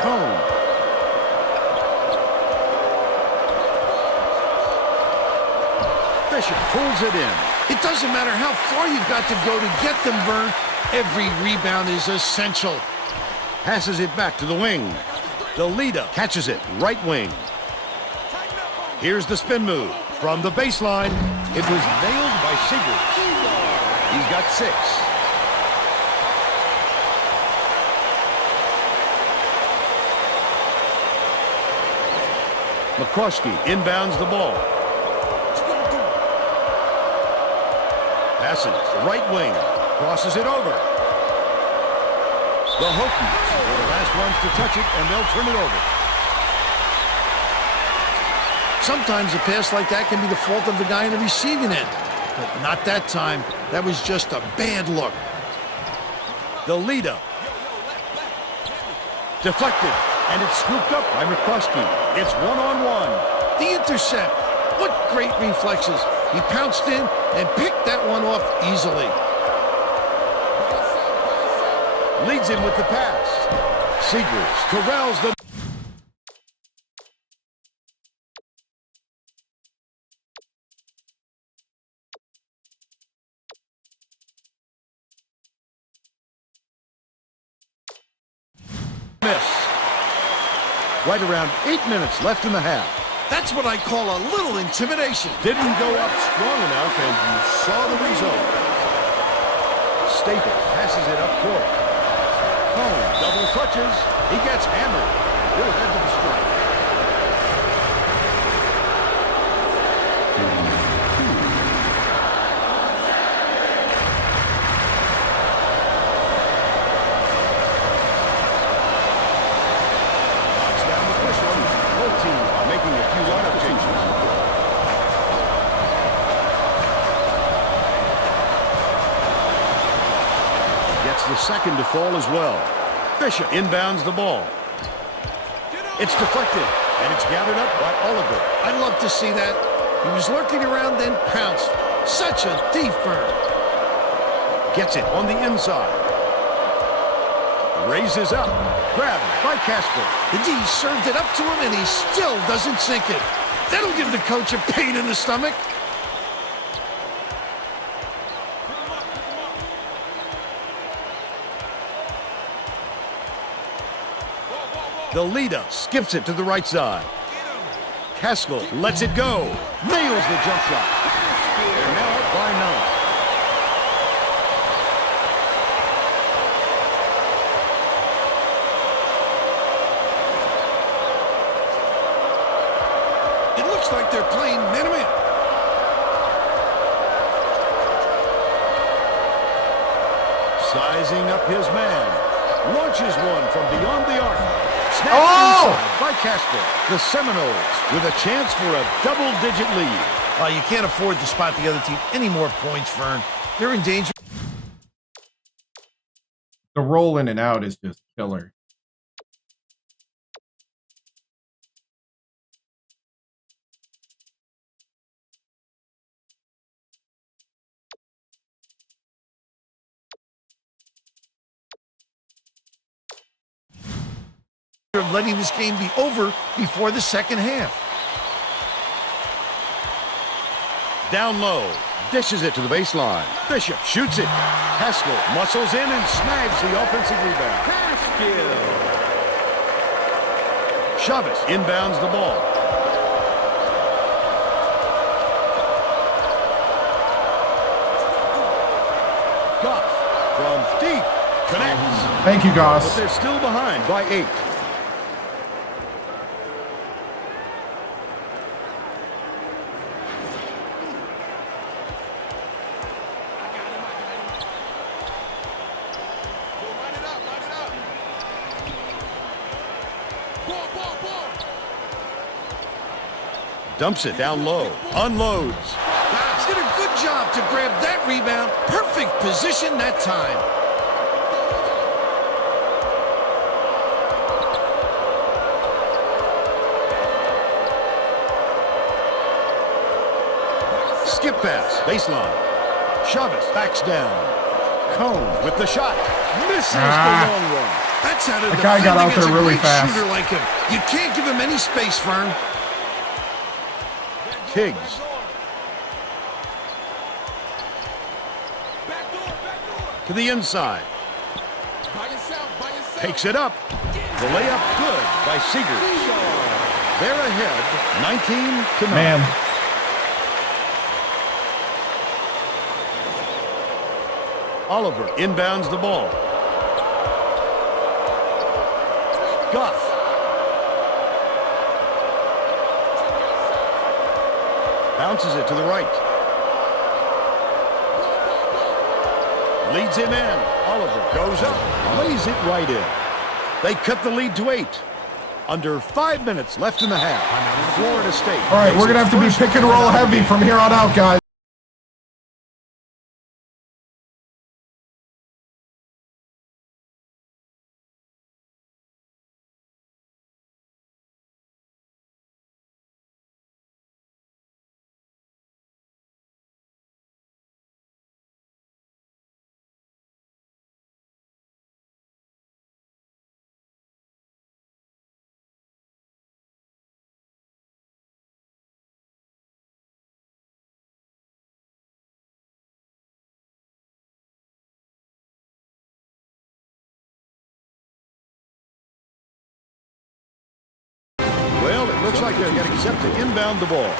Cone. Bishop pulls it in. It doesn't matter how far you've got to go to get them, Vern. Every rebound is essential. Passes it back to the wing. Delita catches it, right wing. Here's the spin move. From the baseline, it was nailed by Seegers. He's got 6. McCluskey inbounds the ball. Passes, right wing, crosses it over. The Hokies are the last ones to touch it, and they'll turn it over. Sometimes a pass like that can be the fault of the guy in the receiving end. But not that time. That was just a bad look. Delita. Deflected, and it's scooped up by McCluskey. It's 1-on-1. The intercept. What great reflexes. He pounced in and picked that one off easily. Leads him with the pass. Seegers corrals the... Miss. Right around 8 minutes left in the half. That's what I call a little intimidation. Didn't go up strong enough, and you saw the result. Staple passes it up court. Cone double clutches. He gets hammered. He'll head to the strike. Knocks down the first one. Both teams are making a few lineup changes. Gets the second to fall as well. Bishop inbounds the ball. It's deflected, and it's gathered up by Oliver. I'd love to see that. He was lurking around, then pounced. Such a defense. Gets it on the inside. Raises up. Grabbed by Casper. The D served it up to him, and he still doesn't sink it. That'll give the coach a pain in the stomach. The leader skips it to the right side. Haskell lets it go. Nails the jump shot. They're now up by 9. It looks like they're playing man-to-man. Sizing up his man. Launches one from beyond the arc. Snapped inside by Casper. The Seminoles with a chance for a double-digit lead. Well, you can't afford to spot the other team any more points, Fern. They're in danger. The roll in and out is just killer. Of letting this game be over before the second half. Down low. Dishes it to the baseline. Bishop shoots it. Haskell muscles in and snags the offensive rebound. Chavez inbounds the ball. Goff from deep connects. Thank you, Goss. But they're still behind by 8. Dumps it down low. Unloads. Did a good job to grab that rebound. Perfect position that time. Skip pass. Baseline. Chavez backs down. Cone with the shot. Misses the long one. That's how to the guy got out there really fast. Shooter like him. You can't give him any space, Fern. Higgs. To the inside. Takes it up. The layup good by Seegers. They're ahead 19-9. Man. Oliver inbounds the ball. Goff. Bounces it to the right. Leads him in. Oliver goes up. Lays it right in. They cut the lead to 8. Under 5 minutes left in the half. Florida State. All right, we're going to have to be pick and roll heavy from here on out, guys. Looks like they're getting set to inbound the ball.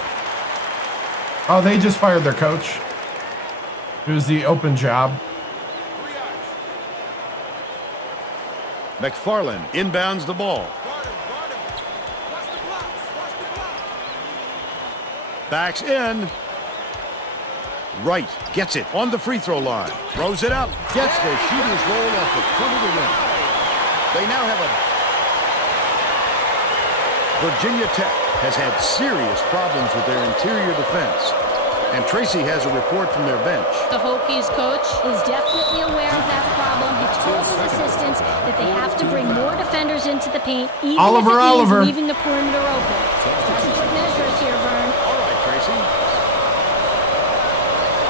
Oh, they just fired their coach. It was the open job. McFarland inbounds the ball. Backs in. Wright gets it on the free throw line. Throws it up. Gets the shooter's roll off the front of the rim. They now have a... Virginia Tech has had serious problems with their interior defense. And Tracy has a report from their bench. The Hokies coach is definitely aware of that problem. He told his assistants that they have to bring more defenders into the paint, even if it means leaving the perimeter open. Drastic measures here, Vern. All right, Tracy.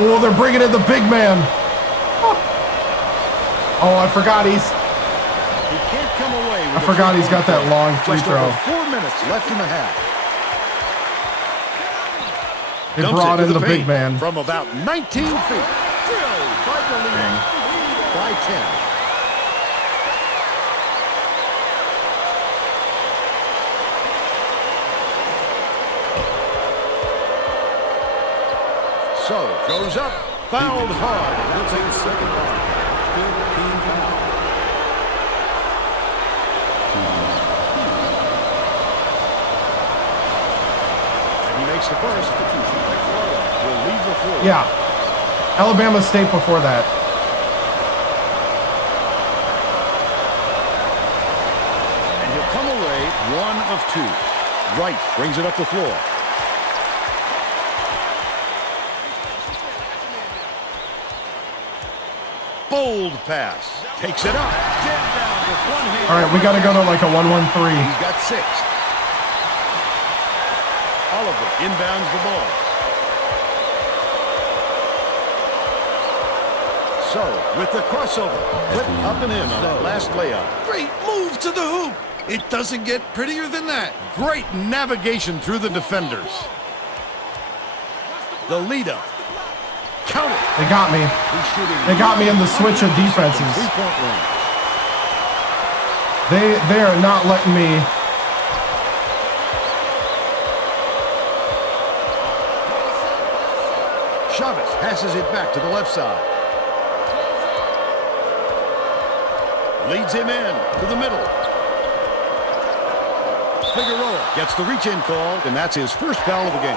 Oh, they're bringing in the big man. Oh, I forgot He can't come away with I forgot he's got that long free Just throw. over 4 minutes left in the half. They brought in the big man. From about 19 feet. Drilled by the lead by 10. So, goes up, fouled hard. He'll take a second line. 15 foul. And he makes the first. Will leave the floor. Yeah. Alabama State before that. And he'll come away 1 of 2. Wright brings it up the floor. Bold pass. Takes it up. Jammed down with one hand. All right, we got to go to like a 1-1-3. He's got 6. Oliver inbounds the ball. So, with the crossover, put up and in on that last layup. Great move to the hoop. It doesn't get prettier than that. Great navigation through the defenders. The lead up. Count it. They got me. They got me in the switch of defenses. Three-point range. They are not letting me. Chavez passes it back to the left side. Leads him in to the middle. Figueroa gets the reach-in call, and that's his first foul of the game.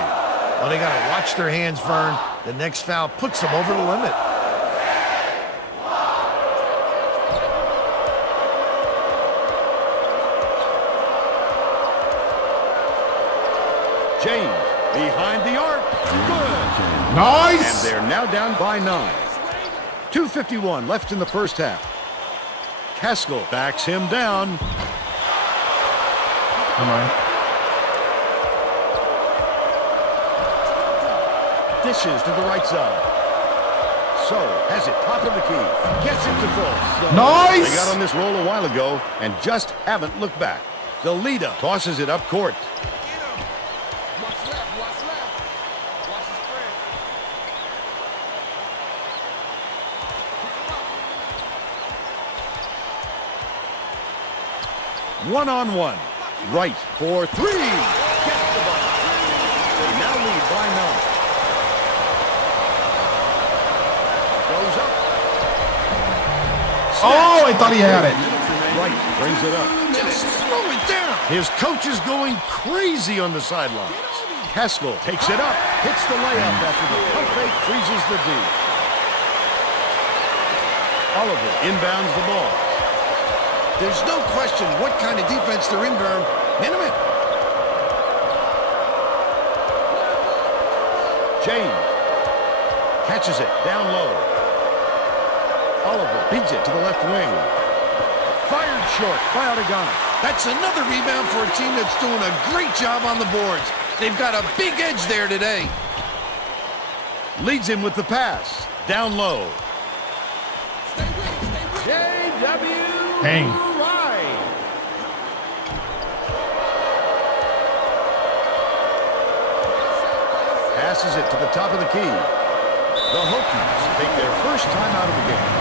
Well, they got to watch their hands, Vern. The next foul puts them over the limit. James behind the arc. Good. Nice. And they're now down by 9. 2:51 left in the first half. Haskell backs him down. Come on. Dishes to the right side. So, has it top of the key. Gets it to full. Nice! They got on this roll a while ago and just haven't looked back. The leader tosses it up court. Watch left, watch left. Watch the spread. One-on-one. Right for 3. Gets the ball. They now lead by 9. Goes up. Oh, I thought he had it. Right brings it up. Just throw it down. His coach is going crazy on the sidelines. Haskell takes it up, hits the layup after the pump fake freezes the D. Oliver inbounds the ball. There's no question what kind of defense they're in, Vern. Minimum. James catches it down low. Oliver beats it to the left wing. Fired short by Oregano. That's another rebound for a team that's doing a great job on the boards. They've got a big edge there today. Leads him with the pass. Down low. J.W. Dang. Wright. Passes it to the top of the key. The Hokies take their first time out of the game.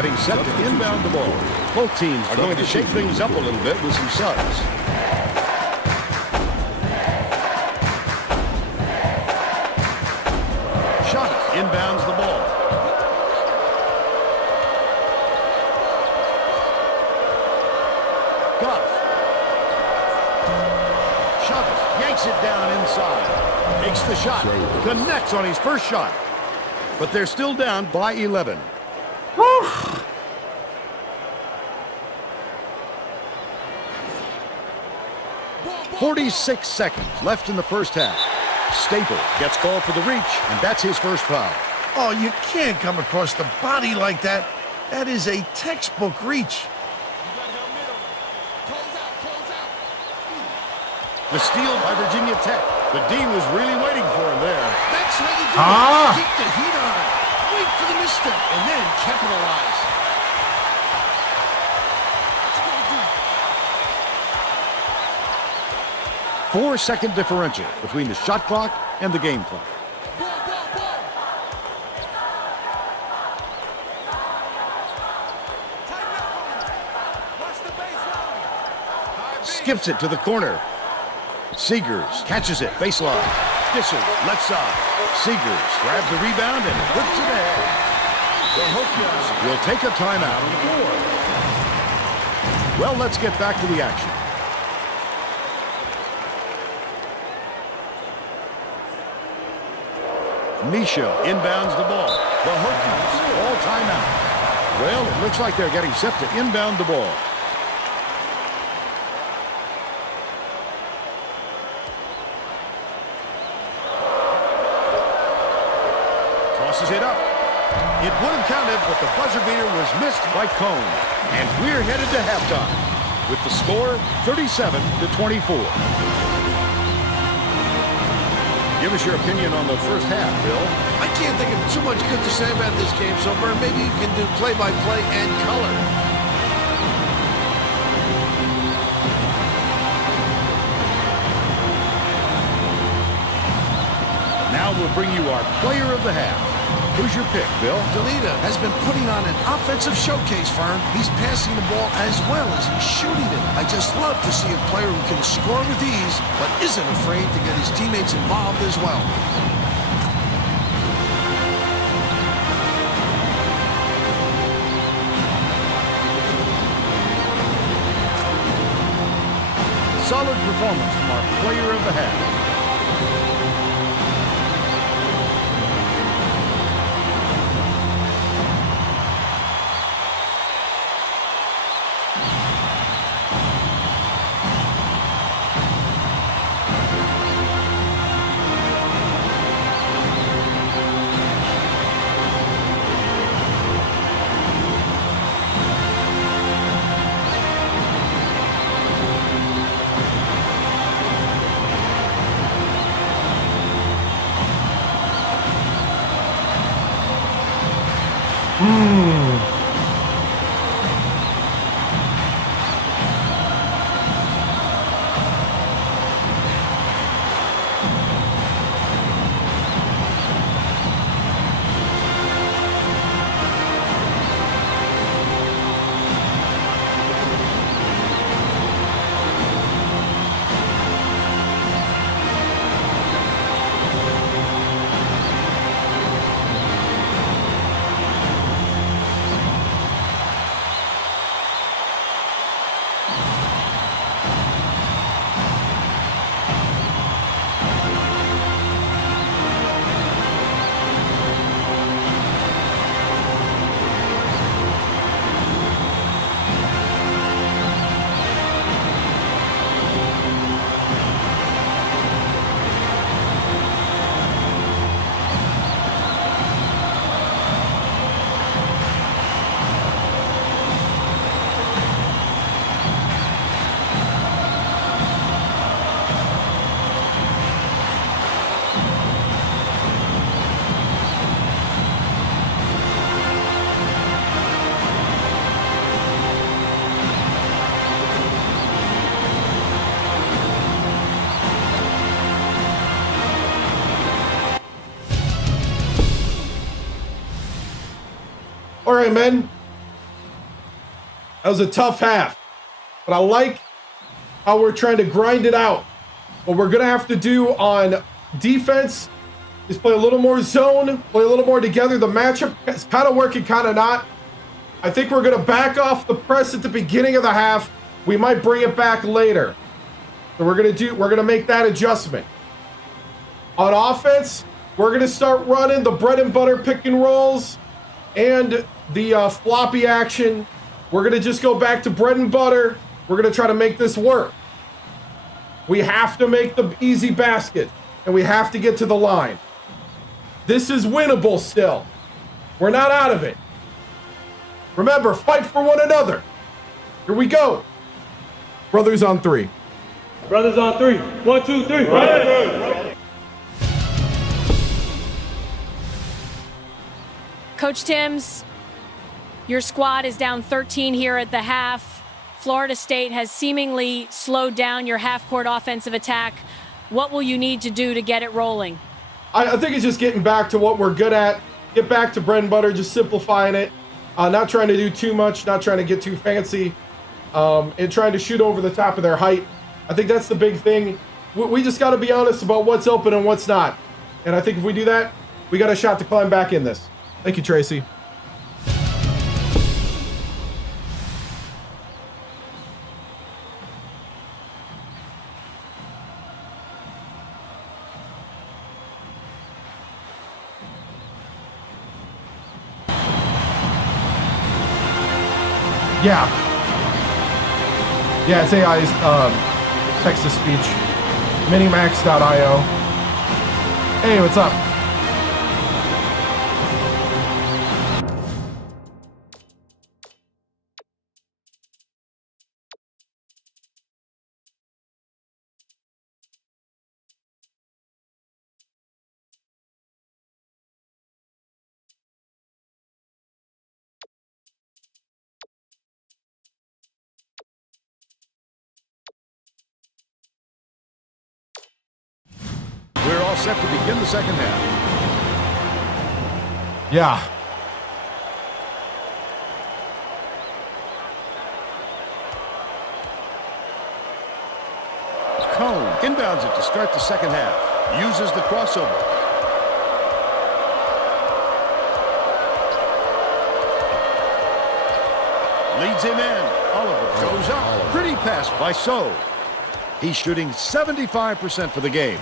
getting set to inbound the ball. Both teams are going to shake things up a little bit with some subs. Shot inbounds the ball. Goff. Shot yanks it down inside. Takes the shot. Connects on his first shot. But they're still down by 11. 46 seconds left in the first half. Staple gets called for the reach, and that's his first foul. Oh, you can't come across the body like that. That is a textbook reach. The steal by Virginia Tech. The D was really waiting for him there. That's how you do it. Keep the heat on. Wait for the misstep, and then capitalize. 4-second differential between the shot clock and the game clock. Skips it to the corner. Seegers catches it, baseline. Dishes, left side. Seegers grabs the rebound and puts it ahead. The Hokies will take a timeout. Well, let's get back to the action. Misha inbounds the ball. The Hokies all timeout. Well, it looks like they're getting set to inbound the ball. Tosses it up. It would have counted, but the buzzer beater was missed by Cone. And we're headed to halftime with the score 37-24. Give us your opinion on the first half, Bill. I can't think of too much good to say about this game so far. Maybe you can do play-by-play and color. Now we'll bring you our player of the half. Who's your pick, Bill? Delita has been putting on an offensive showcase for him. He's passing the ball as well as he's shooting it. I just love to see a player who can score with ease, but isn't afraid to get his teammates involved as well. Solid performance from our player of the half. All right, men. That was a tough half. But I like how we're trying to grind it out. What we're going to have to do on defense is play a little more zone, play a little more together. The matchup is kind of working, kind of not. I think we're going to back off the press at the beginning of the half. We might bring it back later. So we're going to make that adjustment. On offense, we're going to start running the bread and butter pick and rolls and the floppy action. We're going to just go back to bread and butter. We're going to try to make this work. We have to make the easy basket, and we have to get to the line. This is winnable still. We're not out of it. Remember, fight for one another. Here we go. Brothers on three. Brothers on three. 1, 2, 3. Right. Coach TImms, your squad is down 13 here at the half. Florida State has seemingly slowed down your half-court offensive attack. What will you need to do to get it rolling? I think it's just getting back to what we're good at. Get back to bread and butter, just simplifying it. Not trying to do too much, not trying to get too fancy, and trying to shoot over the top of their height. I think that's the big thing. We just got to be honest about what's open and what's not. And I think if we do that, we got a shot to climb back in this. Thank you, Tracy. Yeah, it's AI's text-to-speech. Minimax.io. Hey, what's up? We're all set to begin the second half. Yeah. Cone inbounds it to start the second half. Uses the crossover. Leads him in. Oliver goes up. Pretty pass by So. He's shooting 75% for the game.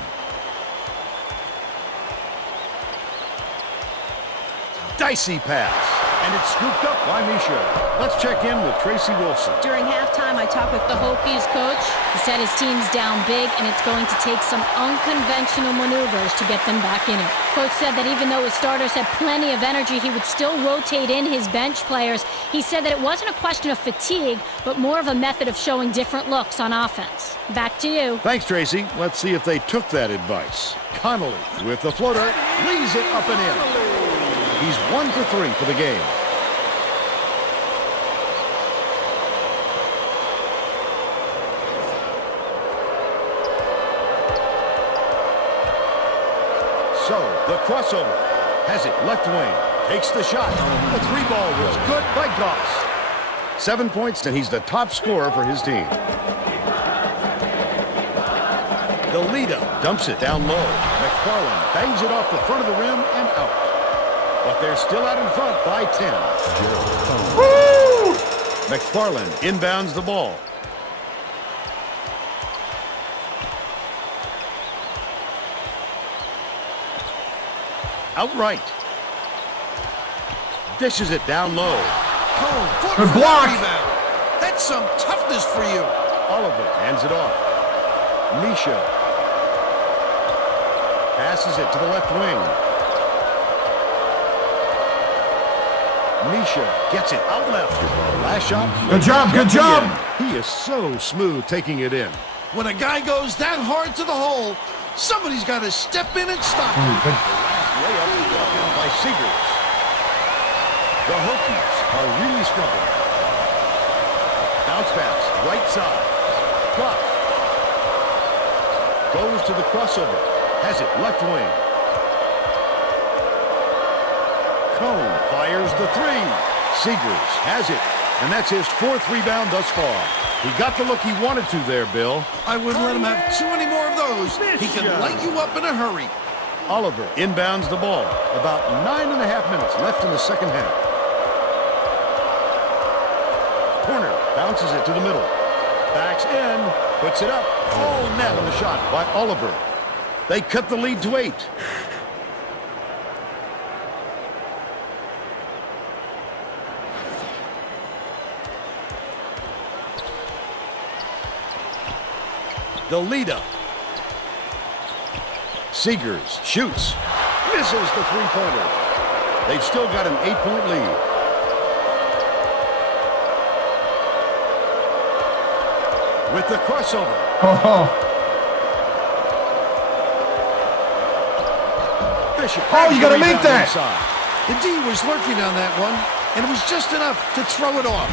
Dicey pass. And it's scooped up by Misha. Let's check in with Tracy Wolfson. During halftime, I talked with the Hokies coach. He said his team's down big, and it's going to take some unconventional maneuvers to get them back in it. Coach said that even though his starters had plenty of energy, he would still rotate in his bench players. He said that it wasn't a question of fatigue, but more of a method of showing different looks on offense. Back to you. Thanks, Tracy. Let's see if they took that advice. Connolly with the floater. Leaves it up and in. He's 1 for 3 for the game. So, the crossover. Has it left wing. Takes the shot. The three ball was good by Goss. 7 points, and he's the top scorer for his team. The leader dumps it down low. McFarland bangs it off the front of the rim and out. But they're still out in front by 10. Woo! McFarland inbounds the ball. Outright. Dishes it down low. Good block. That's some toughness for you. Oliver hands it off. Misha passes it to the left wing. Misha gets it out left. Last shot. Good job, good job. He is so smooth taking it in. When a guy goes that hard to the hole, somebody's got to step in and stop him. Layup is brought down by Seegers. The Hokies are really struggling. Bounce pass, right side. Goff goes to the crossover. Has it left wing. Cone fires the three. Seegers has it. And that's his 4th rebound thus far. He got the look he wanted to there, Bill. I wouldn't let him have too many more of those. He can light you up in a hurry. Oliver inbounds the ball. About 9.5 minutes left in the second half. Corner bounces it to the middle. Backs in, puts it up. Oh, net on the shot by Oliver. They cut the lead to 8. The lead up. Seegers shoots. Misses the three-pointer. They've still got an 8-point lead. With the crossover. Bishop. Oh, you got to make that. Inside. The D was lurking on that one, and it was just enough to throw it off.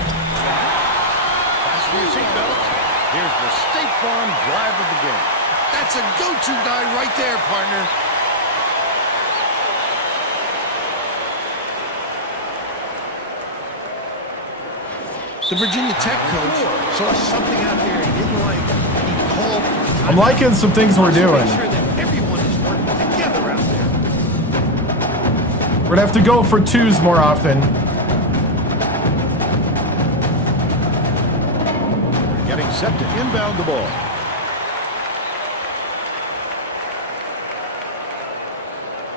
Fasten your seatbelts. Here's the State Farm drive of the game. That's a go-to guy right there, partner. The Virginia Tech coach saw something out there he didn't like. He called. I'm liking some things we're doing. Make sure that everyone is working together out there. We're gonna have to go for 2s more often. Getting set to inbound the ball.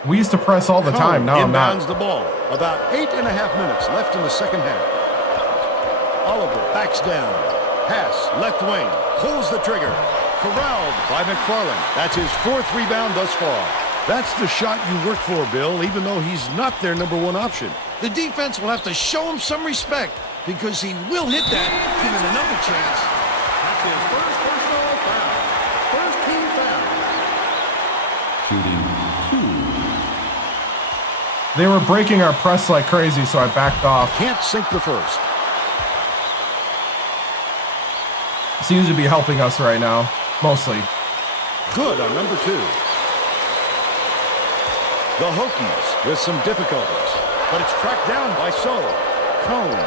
We used to press all the time. Now I'm not. Inbounds the ball. About 8.5 minutes left in the second half. Oliver backs down. Pass left wing. Pulls the trigger. Corralled by McFarland. That's his 4th rebound thus far. That's the shot you work for, Bill, even though he's not their #1 option. The defense will have to show him some respect because he will hit that given another chance. That's his first personal foul. First team foul. Shooting 2. They were breaking our press like crazy, so I backed off. Can't sink the first. Seems to be helping us right now, mostly. Good on number 2. The Hokies with some difficulties, but it's tracked down by Cone.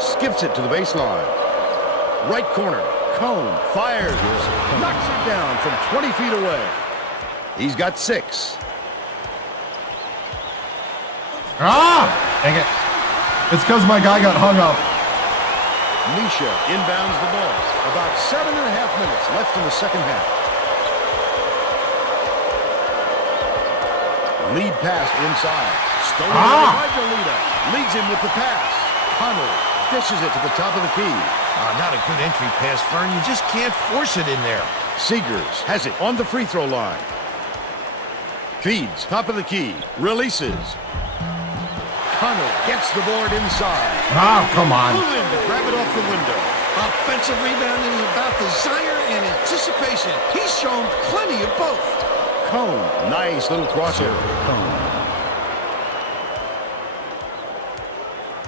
Skips it to the baseline. Right corner. Cone fires. Knocks it down from 20 feet away. He's got 6. Ah! Dang it. It's because my guy got hung up. Misha inbounds the ball. About 7.5 minutes left in the second half. Lead pass inside. Stolen by Delita. Leads him with the pass. Connell dishes it to the top of the key. Not a good entry pass, Fern. You just can't force it in there. Seegers has it on the free throw line. Feeds top of the key. Releases. Connell gets the board inside. Come on. Flew in to grab it off the window. Offensive rebounding is about desire and anticipation. He's shown plenty of both. Cone, nice little crossover.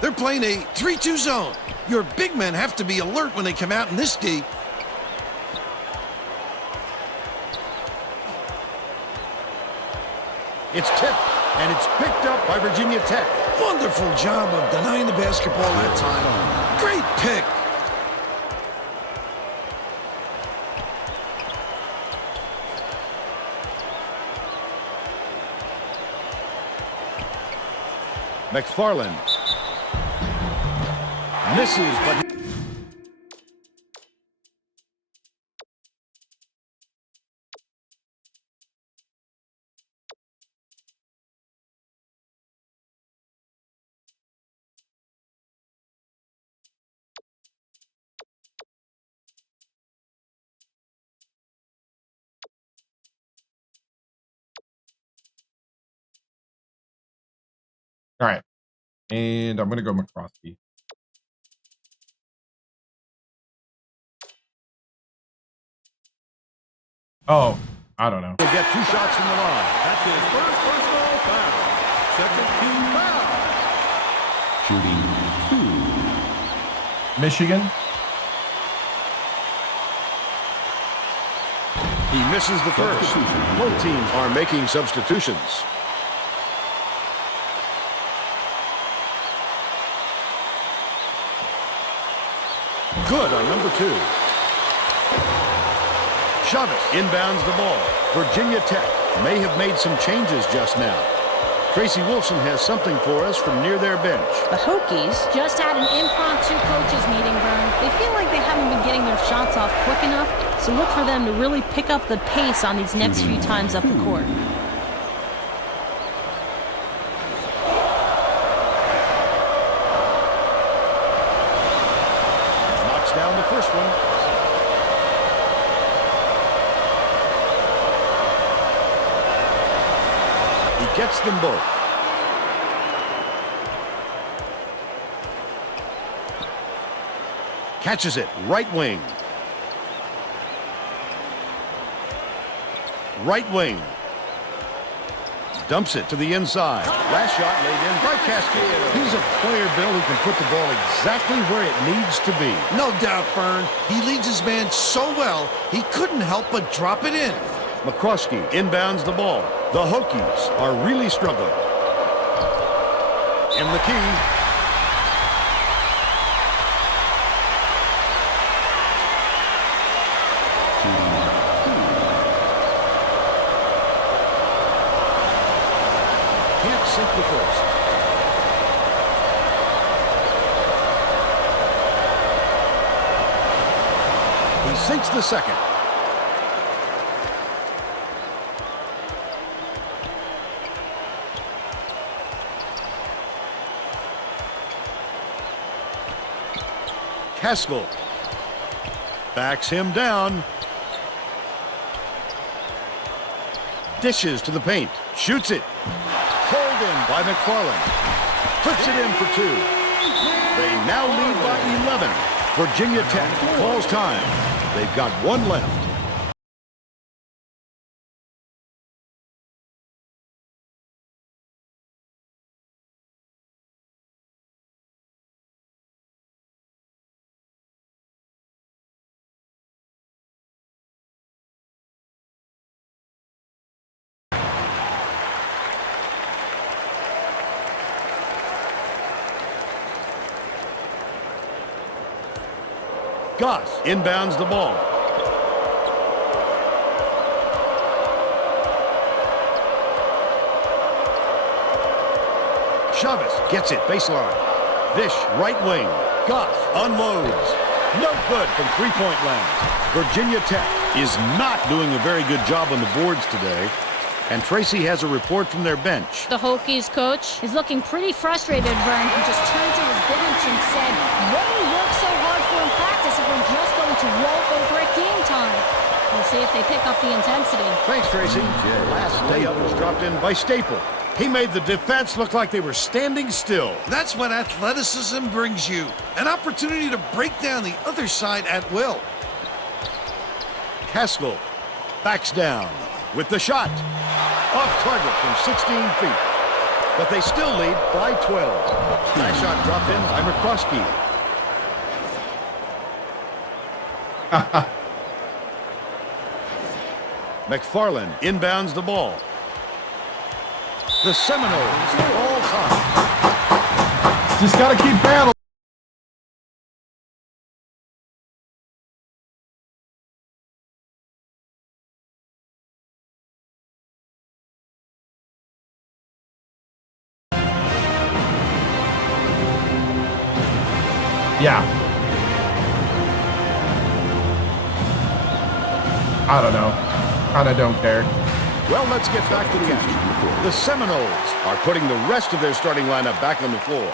They're playing a 3-2 zone. Your big men have to be alert when they come out in this D. It's tipped, and it's picked up by Virginia Tech. Wonderful job of denying the basketball that time. Great pick. McFarland misses, but All right. And I'm going to go McCroskey. Oh, I don't know. He'll get 2 shots from the line. That's his first personal foul. Second team foul. Shooting 2. Michigan. He misses the first. Both teams are making substitutions. Good on number 2. Chavez inbounds the ball. Virginia Tech may have made some changes just now. Tracy Wolfson has something for us from near their bench. The Hokies Just had an impromptu coaches meeting, Vern. They feel like they haven't been getting their shots off quick enough, so look for them to really pick up the pace on these next few times up the court. Knocks down the first one. He gets them both. Catches it, right wing. Right wing. Dumps it to the inside. Last shot laid in by Cascade. He's a player, Bill, who can put the ball exactly where it needs to be. No doubt, Fern. He leads his man so well, he couldn't help but drop it in. McCroskey inbounds the ball. The Hokies are really struggling. And the key. Can't sink the first. He sinks the second. Haskell backs him down. Dishes to the paint. Shoots it. Pulled in by McFarland. Puts it in for 2. They now lead by 11. Virginia Tech calls time. They've got 1 left. Goss inbounds the ball. Chavez gets it baseline. Dish right wing. Goss unloads. No good from three-point land. Virginia Tech is not doing a very good job on the boards today. And Tracy has a report from their bench. The Hokies coach is looking pretty frustrated, Vern. He just turned to his bench and said, "What do we work so hard for in practice if we're just going to roll over at game time?" We'll see if they pick up the intensity. Thanks, Tracy. Last layup was dropped in by Staple. He made the defense look like they were standing still. That's what athleticism brings you. An opportunity to break down the other side at will. Haskell backs down with the shot. Off target from 16 feet. But they still lead by 12. Last shot dropped in by McCroskey. McFarland inbounds the ball. The Seminoles all time. Just got to keep battling. Yeah. I don't know. Kind of don't care. Well, let's get back to the action. The Seminoles are putting the rest of their starting lineup back on the floor.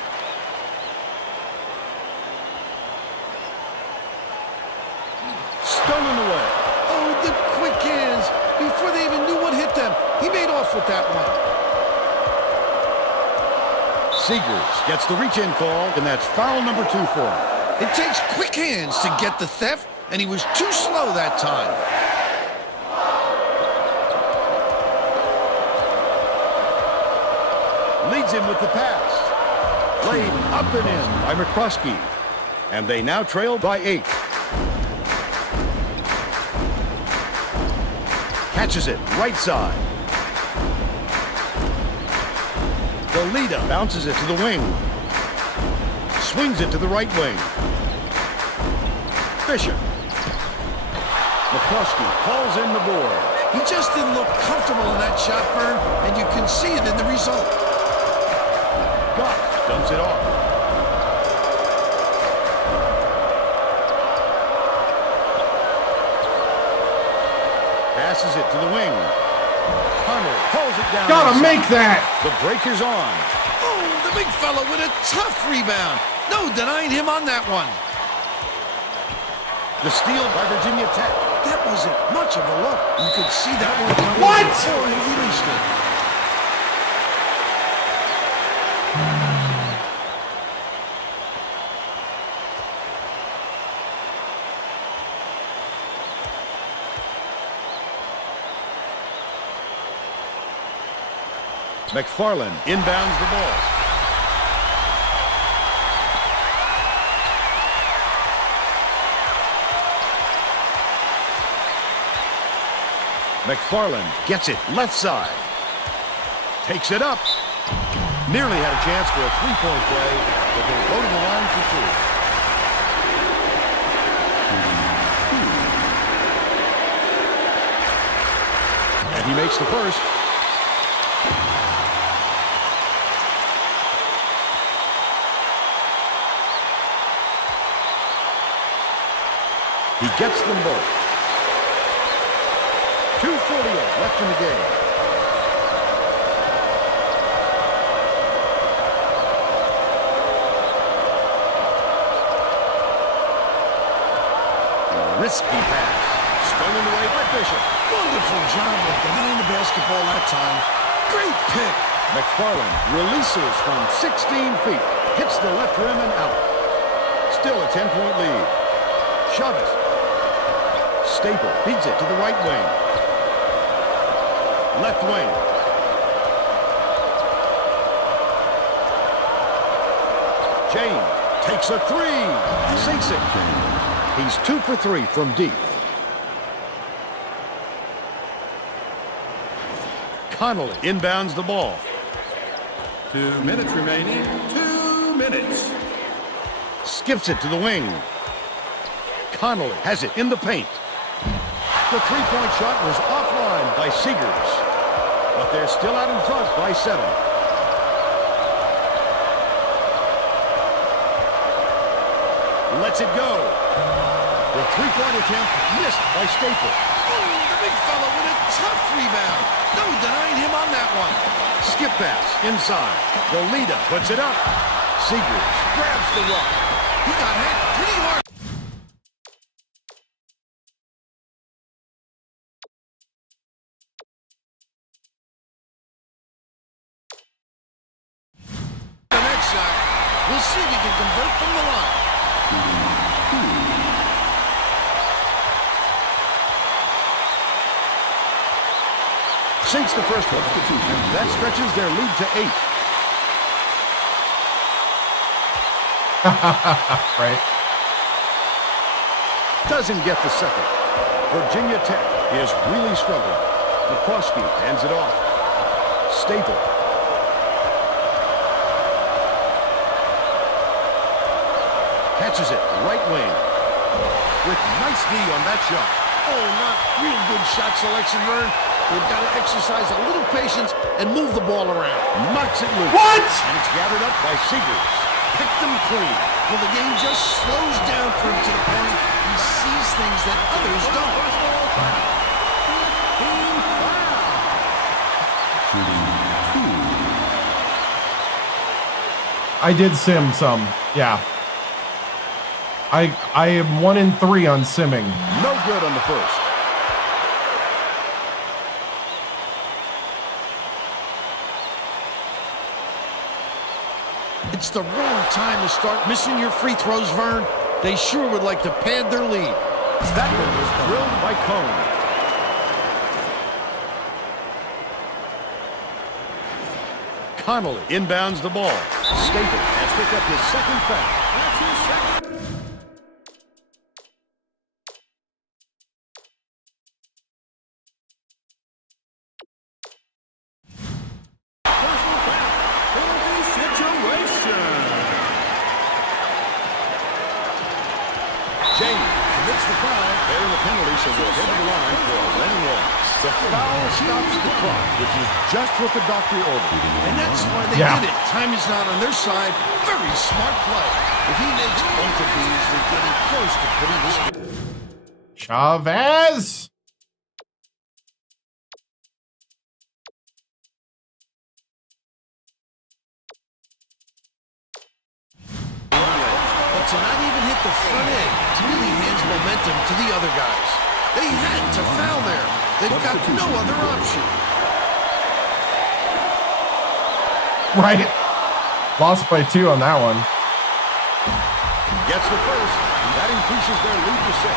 Stolen away. Oh, the quick hands. Before they even knew what hit them, he made off with that one. Seegers gets the reach-in call, and that's foul number 2 for him. It takes quick hands to get the theft, and he was too slow that time. Leads him with the pass. Laid up and in by McCroskey. And they now trail by 8. Catches it right side. The leader bounces it to the wing. Swings it to the right wing. Fisher. McCluskey calls in the board. He just didn't look comfortable in that shot, Vern, and you can see it in the result. Goff dumps it off. Passes it to the wing. Connor pulls it down. Gotta inside. make that. The breaker's on. Oh, the big fella with a tough rebound. No denying him on that one. The steal by Virginia Tech. That wasn't much of a look. You could see that one coming What? before he released it. McFarland inbounds the ball. McFarland gets it left side. Takes it up. Nearly had a chance for a three-point play, but they go to the line for two. And he makes the first. He gets them both. 2:48 left in the game. Risky pass. Stolen away by Bishop. Wonderful job of denying the basketball that time. Great pick. McFarland releases from 16 feet. Hits the left rim and out. Still a 10-point lead. Chavez. Staple feeds it to the right wing. Left wing. James takes a three. Sinks it. He's 2 for 3 from deep. Connolly inbounds the ball. 2 minutes remaining. 2 minutes. Skips it to the wing. Connolly has it in the paint. The three-point shot was offline by Seegers, but they're still out in front by 7. Lets it go. The three-point attempt missed by Staple. Oh, the big fella with a tough rebound. No denying him on that one. Skip pass inside. The leader puts it up. Seegers grabs the rock. He got hit pretty hard. The next shot, we'll see if he can convert from the line. Sinks the first one. That stretches their lead to 8. Right. Doesn't get the second. Virginia Tech is really struggling. McCluskey hands it off. Staple. Catches it right wing. With nice D on that shot. Oh, not real good shot selection, Vern. They've got to exercise a little patience and move the ball around. Knocks it loose. What? And it's gathered up by Seegers. Picked them clean. Well, the game just slows down for him to the point he sees things that others don't. I did sim some. Yeah. I am 1 in 3 on simming. No good on the first. It's the wrong time to start missing your free throws, Vern. They sure would like to pad their lead. That one was drilled by Cone. Connolly inbounds the ball. Staple has picked up his second foul. That's his second. foul. They're in the penalty, so they'll head to the line for a running one. The foul stops the clock, which is just what the doctor ordered. And that's why they did it. Time is not on their side. Very smart play. If he makes both of these, they're getting close to putting this. Chavez. But to not even hit the front end really hands momentum to the other guys. They had to foul there. They've got no other option. Right. Lost by 2 on that one. Gets the first, and that increases their lead to 6.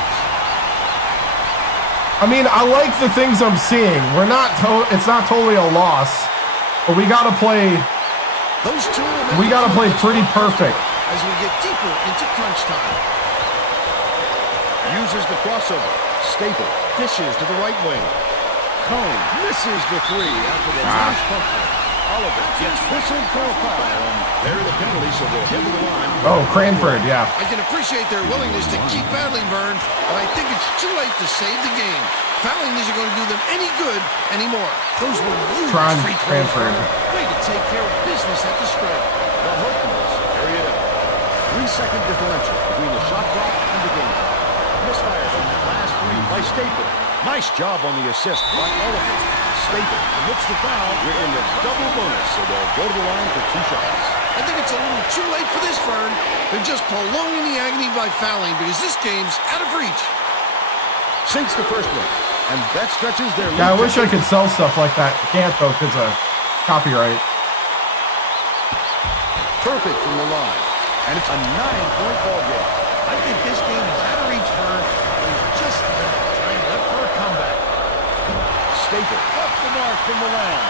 I mean, I like the things I'm seeing. We're not. It's not totally a loss, but we got to play. Those two. We got to play pretty perfect. As we get deeper into crunch time. Uses the crossover. Staple dishes to the right wing. Cone misses the 3 after the nice pump. Oliver gets whistled for a foul, and they're the penalty, so they'll head to the line. Oh, Cranford, yeah. I can appreciate their willingness to keep battling, Vern, but I think it's too late to save the game. Fouling isn't going to do them any good anymore. Those were huge free throws. Way to take care of business at the stripe. The Hokies carry it up. 3-second differential between the shot clock and the game clock. Misfire from that last 3 by Staple. Nice job on the assist by Oliver. Staple hits the foul. We're in the double bonus, so they'll go to the line for 2 shots. I think it's a little too late for this, Vern. They're just prolonging the agony by fouling because this game's out of reach. Sinks the first one, and that stretches their lead. Yeah, I wish I could sell stuff like that. Can't though, because of copyright. Perfect from the line, and it's a 9-point ball game. I think this game is out of reach, Vern. There's just enough time left for a comeback. Staple off the mark from the line.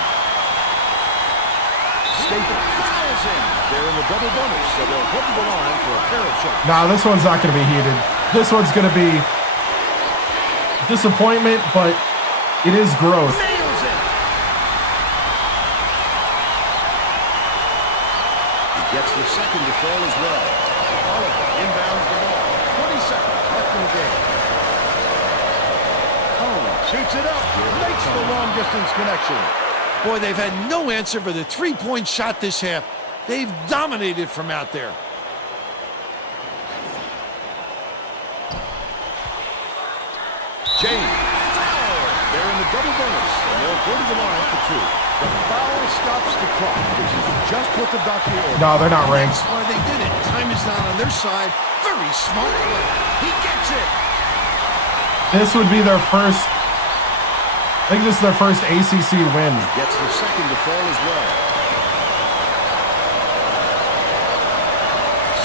Staple fouls in. They're in the double bonus, so they'll head to the line for a pair of shots. Nah, this one's not going to be heated. This one's going to be disappointment, but it is growth. Nails it. He gets the second to fall as well. Oliver inbounds the ball. 20 seconds left in the game. Cone shoots it up. Makes the long-distance connection. Boy, they've had no answer for the three-point shot this half. They've dominated from out there. James, foul. They're in the double bonus, and they'll go to the line for 2. The foul stops the clock, which is just what the doctor ordered. No, they're not ranked. That's why they did it. Time is not on their side. Very smart play. He gets it. This would be their first. I think this is their first ACC win. Gets the second to fall as well.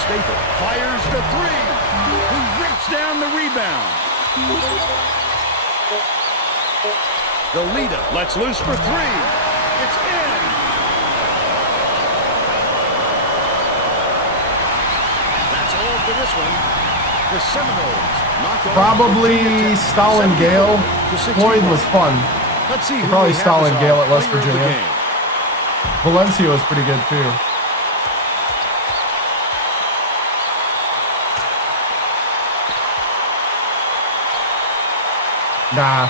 Staple fires the 3. He rips down the rebound. The leader lets loose for 3. It's in. That's all for this one. The Seminoles knock off Probably Stalin Gale. Floyd was fun. Let's see. Probably Stalin Gale at West Virginia. Valencia was pretty good too. Nah.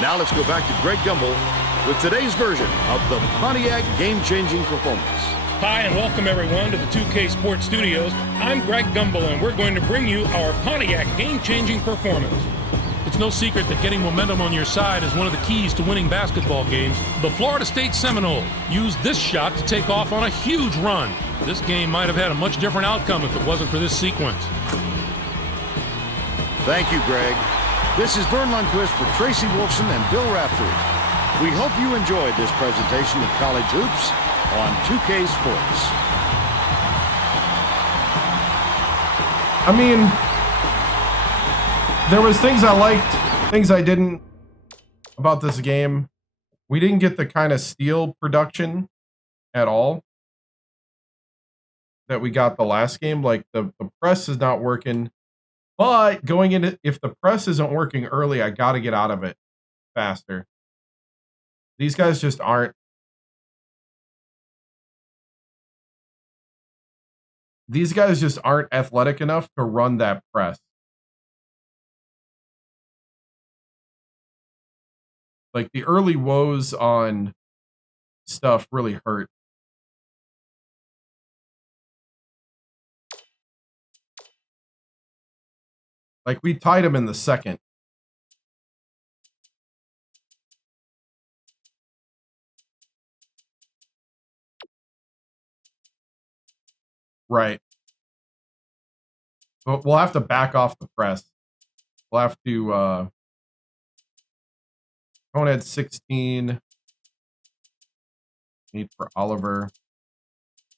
Now let's go back to Greg Gumbel with today's version of the Pontiac game-changing performance. Hi, and welcome everyone to the 2K Sports Studios. I'm Greg Gumbel, and we're going to bring you our Pontiac game-changing performance. It's no secret that getting momentum on your side is one of the keys to winning basketball games. The Florida State Seminoles used this shot to take off on a huge run. This game might have had a much different outcome if it wasn't for this sequence. Thank you, Greg. This is Vern Lundquist for Tracy Wolfson and Bill Raftery. We hope you enjoyed this presentation of college hoops on 2K Sports. I mean, there was things I liked, things I didn't about this game. We didn't get the kind of steal production at all that we got the last game. Like the press is not working. But going into, if the press isn't working early, I got to get out of it faster. These guys just aren't. These guys just aren't athletic enough to run that press. Like, the early woes on stuff really hurt. Like, we tied him in the second. Right. But we'll have to back off the press. We'll have to, Conad 16. Need for Oliver.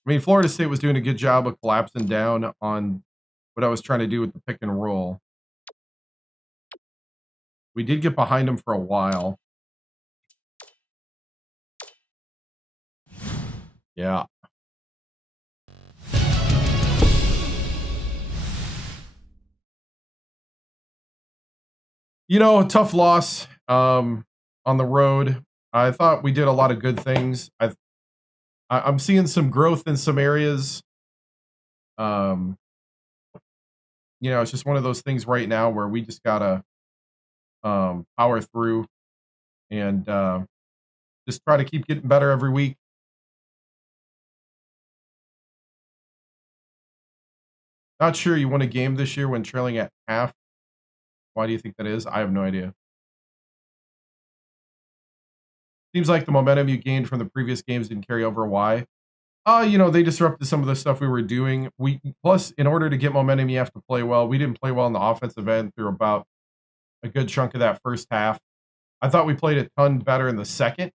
I mean, Florida State was doing a good job of collapsing down on what I was trying to do with the pick and roll. We did get behind them for a while. Yeah. You know, tough loss on the road. I thought we did a lot of good things. I'm seeing some growth in some areas. You know, it's just one of those things right now where we just gotta power through and just try to keep getting better every week. Not sure you won a game this year when trailing at half. Why do you think that is? I have no idea. Seems like the momentum you gained from the previous games didn't carry over. Why? You know, they disrupted some of the stuff we were doing. Plus, in order to get momentum, you have to play well. We didn't play well in the offensive end through about a good chunk of that first half. I thought we played a ton better in the second.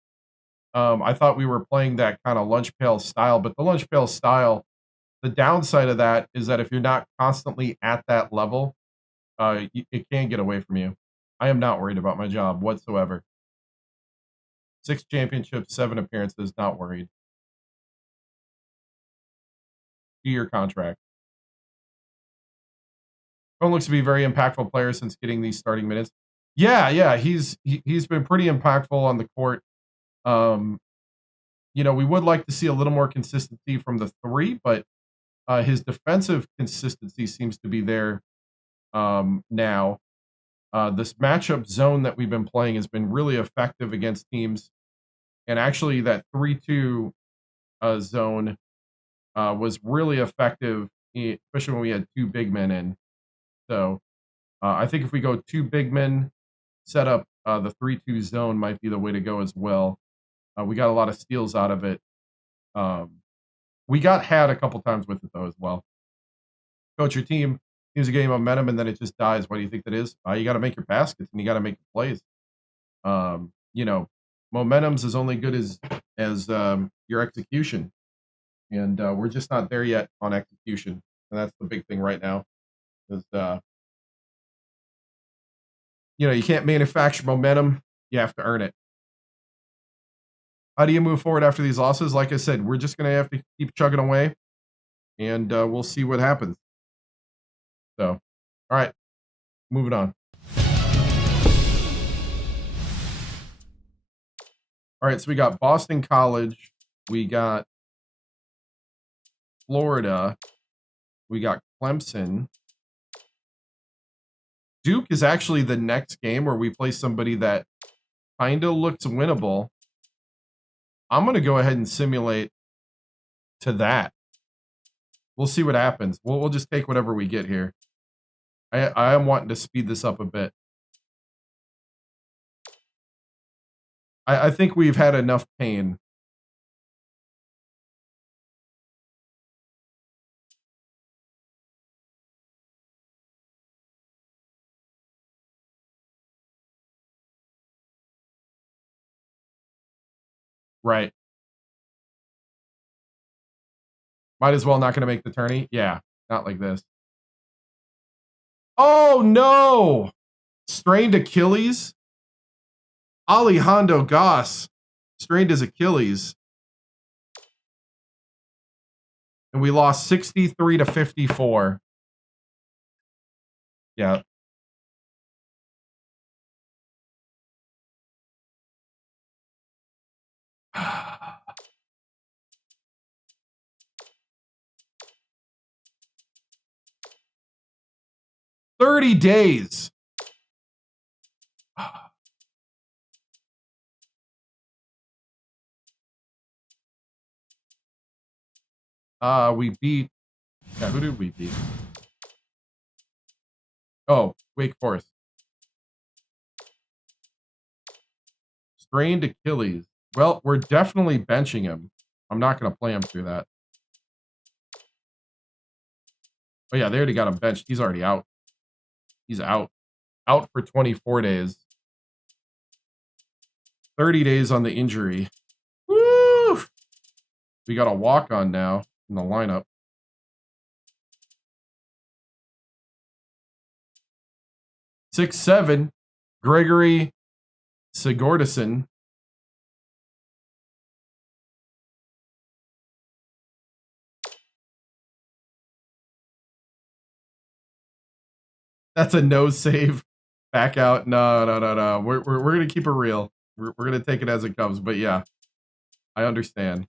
I thought we were playing that kind of lunch pail style, but the lunch pail style, the downside of that is that if you're not constantly at that level, it can get away from you. I am not worried about my job whatsoever. 6 championships, 7 appearances, not worried. 2-year contract. Cone looks to be a very impactful player since getting these starting minutes. Yeah, he's been pretty impactful on the court. You know, we would like to see a little more consistency from the 3, but his defensive consistency seems to be there now. This matchup zone that we've been playing has been really effective against teams. And actually, that 3-2 zone was really effective, especially when we had 2 big men in. So I think if we go 2 big men, set up the 3-2 zone might be the way to go as well. We got a lot of steals out of it. We got had a couple times with it, though, as well. Coach, your team gives a game momentum, and then it just dies. Why do you think that is? You got to make your baskets, and you got to make your plays. You know, momentum's as only good as your execution. And we're just not there yet on execution. And that's the big thing right now. Is you know, you can't manufacture momentum. You have to earn it. How do you move forward after these losses? Like I said, we're just going to have to keep chugging away, and we'll see what happens. So, all right, moving on. All right, so we got Boston College. We got Florida. We got Clemson. Duke is actually the next game where we play somebody that kind of looks winnable. I'm going to go ahead and simulate to that. We'll see what happens. We'll just take whatever we get here. I am wanting to speed this up a bit. I think we've had enough pain. Right. Might as well not going to make the tourney. Yeah, not like this. Oh, no. Strained Achilles. Alejandro Goss strained his Achilles. And we lost 63-54. Yeah. 30 days. We beat. Yeah, who did we beat? Oh, Wake Forest. Strained Achilles. Well, we're definitely benching him. I'm not going to play him through that. Oh, yeah, they already got him benched. He's already out. He's out. Out for 24 days. 30 days on the injury. Woo! We got a walk-on now in the lineup. Six, 7, Gregory Sigurdson. That's a no save. Back out. No. We're gonna keep it real. We're gonna take it as it comes. But yeah, I understand.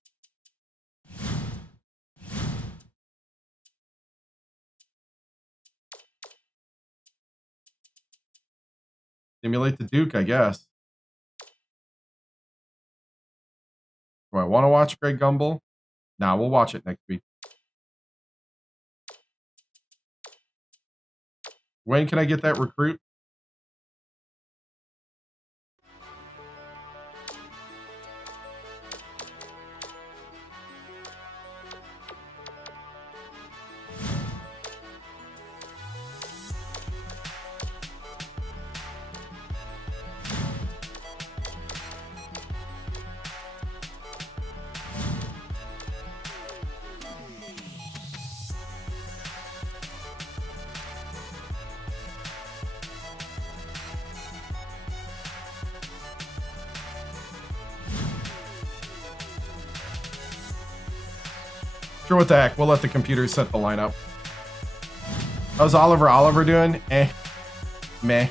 Simulate the Duke, I guess. Do I want to watch Greg Gumbel? Nah, we'll watch it next week. When can I get that recruit? Sure, what the heck? We'll let the computer set the lineup. How's Oliver doing? Meh.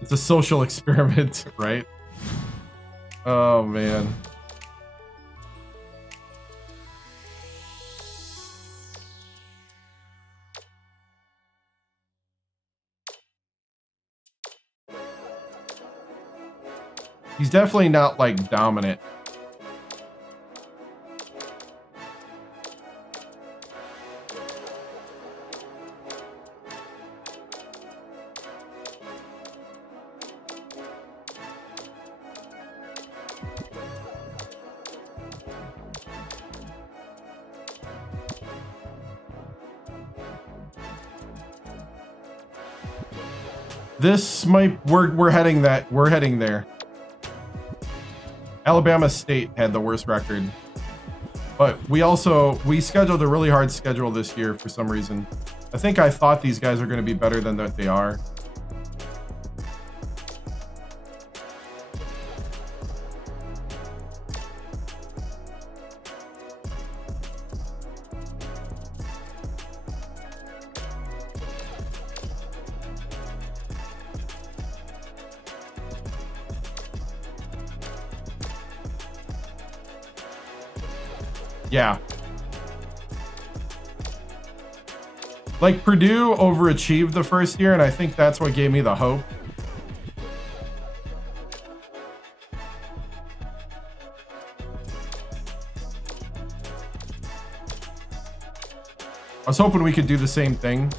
It's a social experiment, right? Oh, man. He's definitely not, like, dominant. This might... We're heading there. Alabama State had the worst record, but we scheduled a really hard schedule this year for some reason. I think I thought these guys are going to be better than that they are. Yeah. Like, Purdue overachieved the first year, and I think that's what gave me the hope. I was hoping we could do the same thing.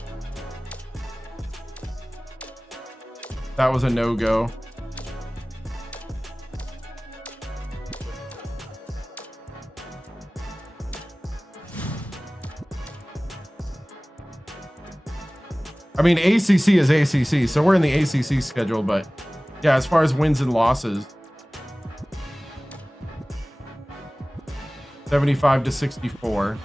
That was a no-go. I mean, ACC is ACC, so we're in the ACC schedule, but yeah, as far as wins and losses, 75-64.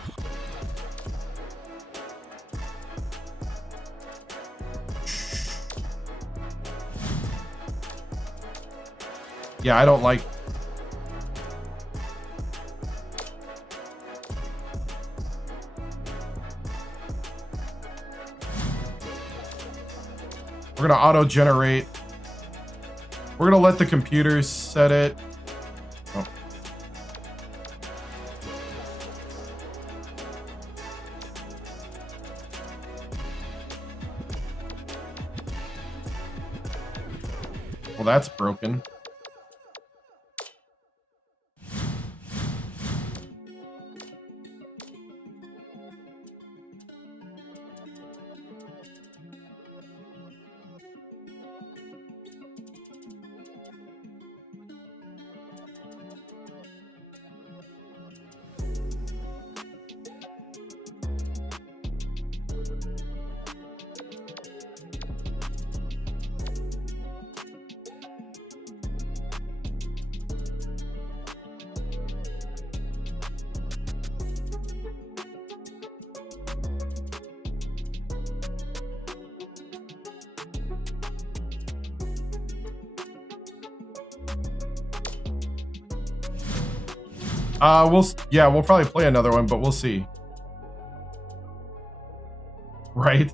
Yeah, I don't like... We're going to auto-generate. We're going to let the computers set it. Oh. Well, that's broken. We'll probably play another one, but we'll see. Right?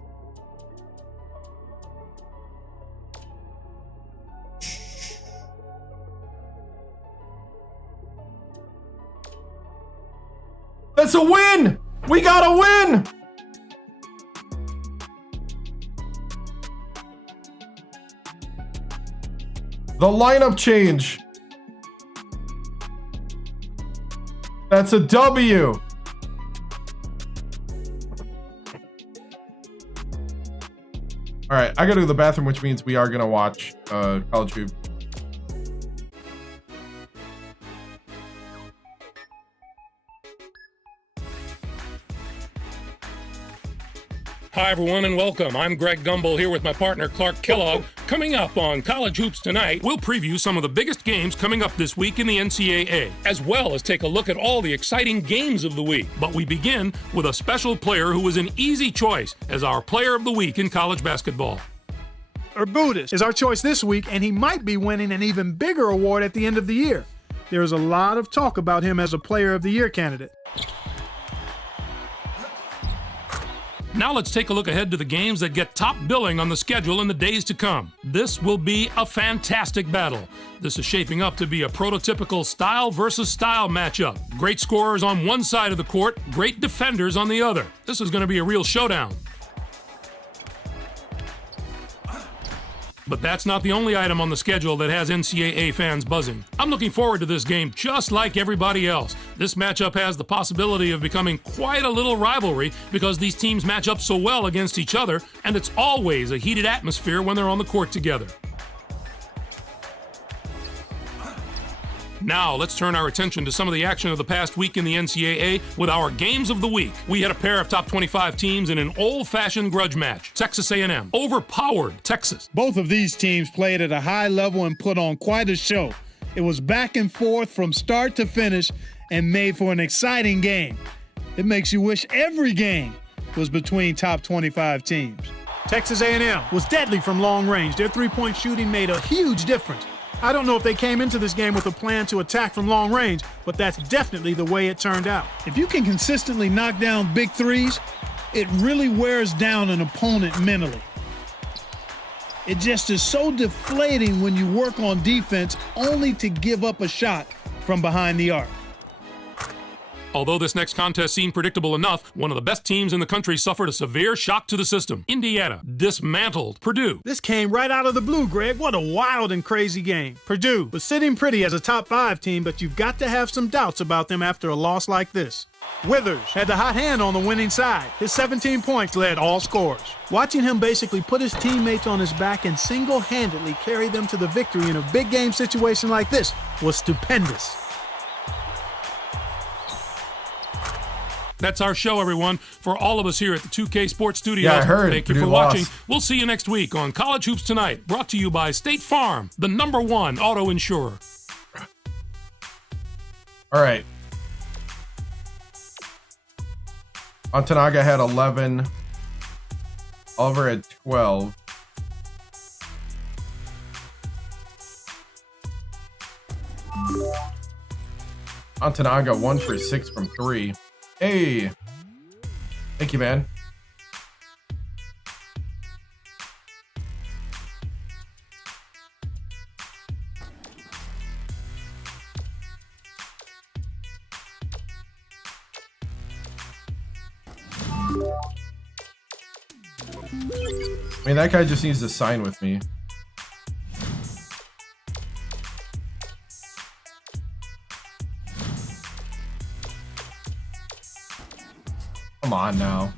That's a win! We got a win! The lineup change. That's a W. All right, I gotta go to the bathroom, which means we are gonna watch College Hoops. Hi, everyone, and welcome. I'm Greg Gumbel here with my partner, Clark Kellogg. Coming up on College Hoops Tonight, we'll preview some of the biggest games coming up this week in the NCAA, as well as take a look at all the exciting games of the week. But we begin with a special player who was an easy choice as our Player of the Week in college basketball. Urbutis is our choice this week, and he might be winning an even bigger award at the end of the year. There's a lot of talk about him as a Player of the Year candidate. Now let's take a look ahead to the games that get top billing on the schedule in the days to come. This will be a fantastic battle. This is shaping up to be a prototypical style versus style matchup. Great scorers on one side of the court, great defenders on the other. This is going to be a real showdown. But that's not the only item on the schedule that has NCAA fans buzzing. I'm looking forward to this game just like everybody else. This matchup has the possibility of becoming quite a little rivalry because these teams match up so well against each other, and it's always a heated atmosphere when they're on the court together. Now, let's turn our attention to some of the action of the past week in the NCAA with our Games of the Week. We had a pair of top 25 teams in an old-fashioned grudge match. Texas A&M overpowered Texas. Both of these teams played at a high level and put on quite a show. It was back and forth from start to finish and made for an exciting game. It makes you wish every game was between top 25 teams. Texas A&M was deadly from long range. Their three-point shooting made a huge difference. I don't know if they came into this game with a plan to attack from long range, but that's definitely the way it turned out. If you can consistently knock down big threes, it really wears down an opponent mentally. It just is so deflating when you work on defense only to give up a shot from behind the arc. Although this next contest seemed predictable enough, one of the best teams in the country suffered a severe shock to the system. Indiana dismantled Purdue. This came right out of the blue, Greg. What a wild and crazy game. Purdue was sitting pretty as a top 5 team, but you've got to have some doubts about them after a loss like this. Withers had the hot hand on the winning side. His 17 points led all scorers. Watching him basically put his teammates on his back and single-handedly carry them to the victory in a big game situation like this was stupendous. That's our show, everyone. For all of us here at the 2K Sports Studios, yeah, I heard. Thank you for watching. We'll see you next week on College Hoops Tonight, brought to you by State Farm, the #1 auto insurer. All right. Montanaga had 11. Oliver had 12. Montanaga 1 for 6 from 3. Hey, thank you, man. I mean, that guy just needs to sign with me. Come on now.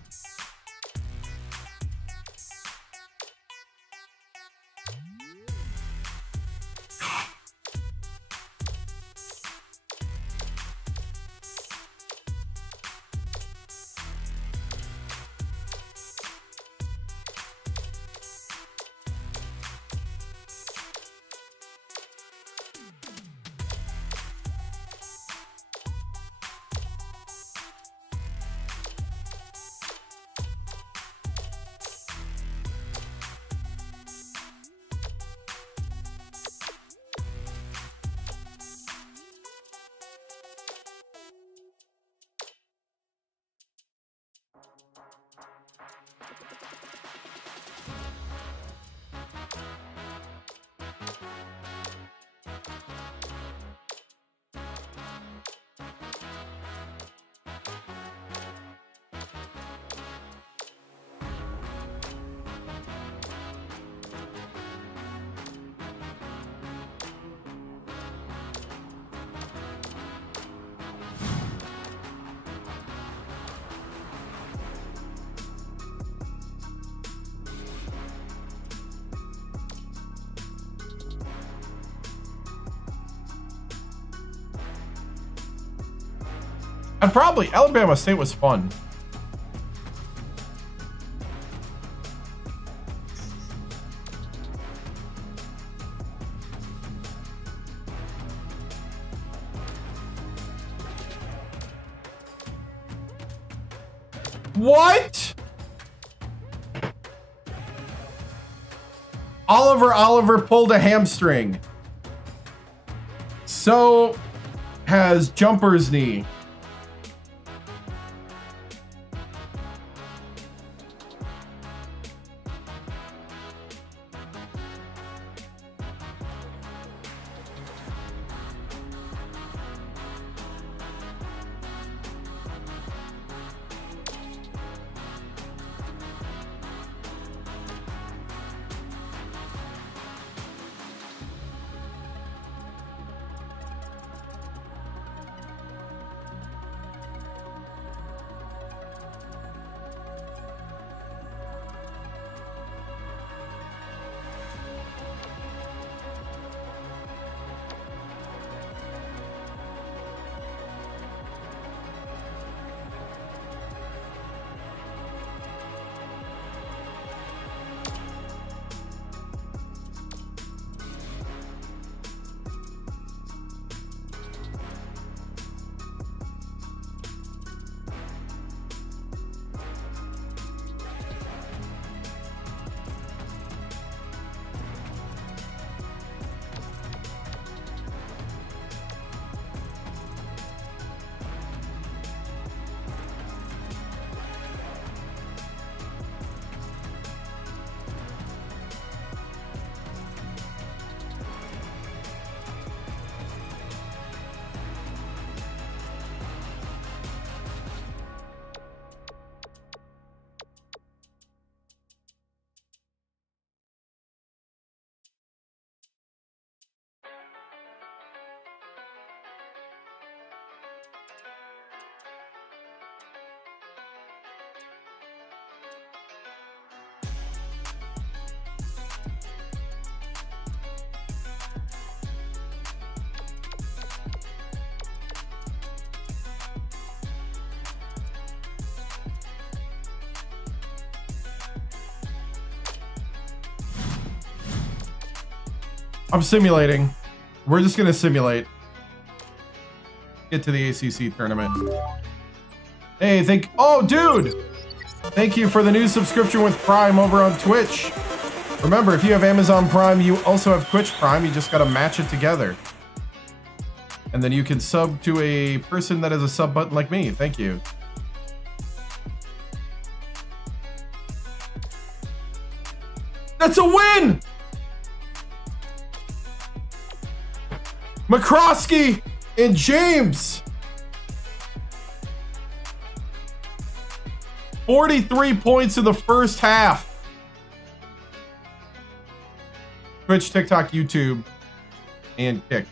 And probably Alabama State was fun. What? Oliver pulled a hamstring. So has Jumper's knee. I'm simulating. We're just gonna simulate. Get to the ACC tournament. Hey, oh, dude! Thank you for the new subscription with Prime over on Twitch. Remember, if you have Amazon Prime, you also have Twitch Prime. You just gotta match it together. And then you can sub to a person that has a sub button like me. Thank you. That's a win! McCroskey and James. 43 points in the first half. Twitch, TikTok, YouTube, and Kick.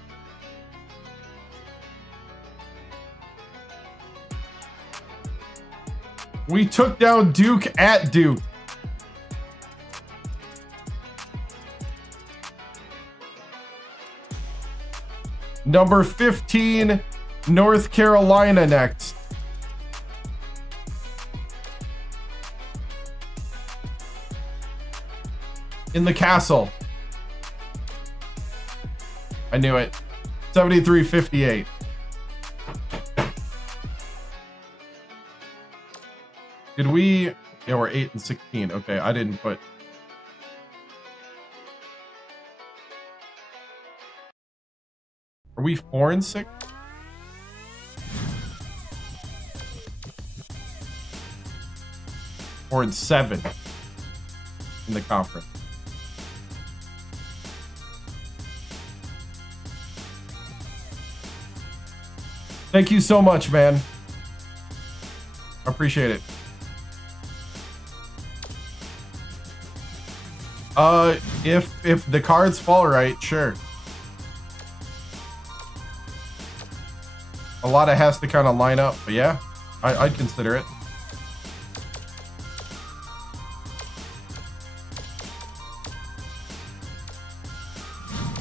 We took down Duke at Duke. Number 15, North Carolina next. In the castle. I knew it. 73-58. Did we? Yeah, we're 8 and 16. Okay, I didn't put. Are we 4 and 6? Four and 7 in the conference. Thank you so much, man. I appreciate it. If the cards fall right, sure. A lot of has to kind of line up, but yeah, I'd consider it.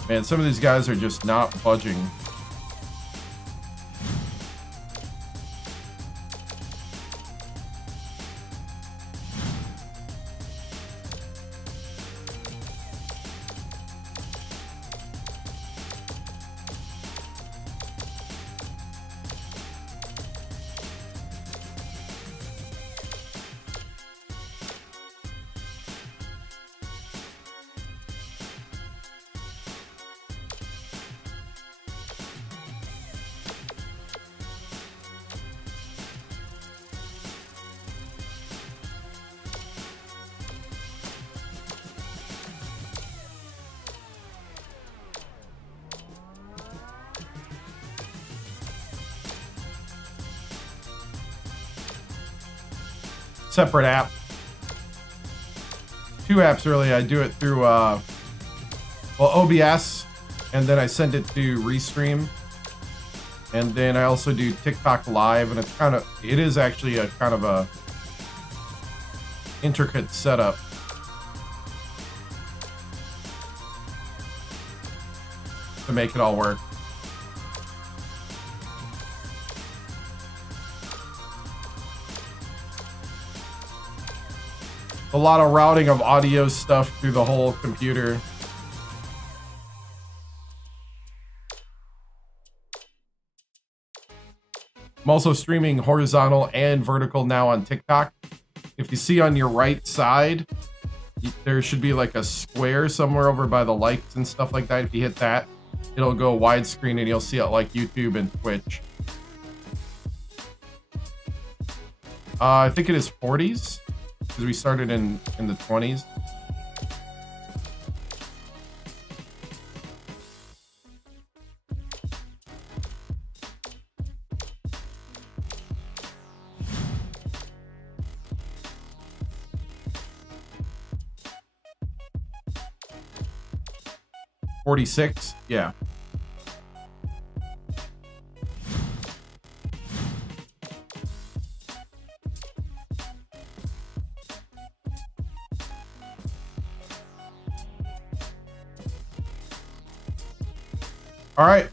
Man, some of these guys are just not budging. Separate app. 2 apps really. I do it through well, OBS, and then I send it to Restream, and then I also do TikTok Live, and it is actually a kind of a intricate setup. To make it all work. A lot of routing of audio stuff through the whole computer. I'm also streaming horizontal and vertical now on TikTok. If you see on your right side, there should be like a square somewhere over by the likes and stuff like that. If you hit that, it'll go widescreen and you'll see it like YouTube and Twitch. I think it is 40s. Because we started in the 20s. $46, yeah. All right.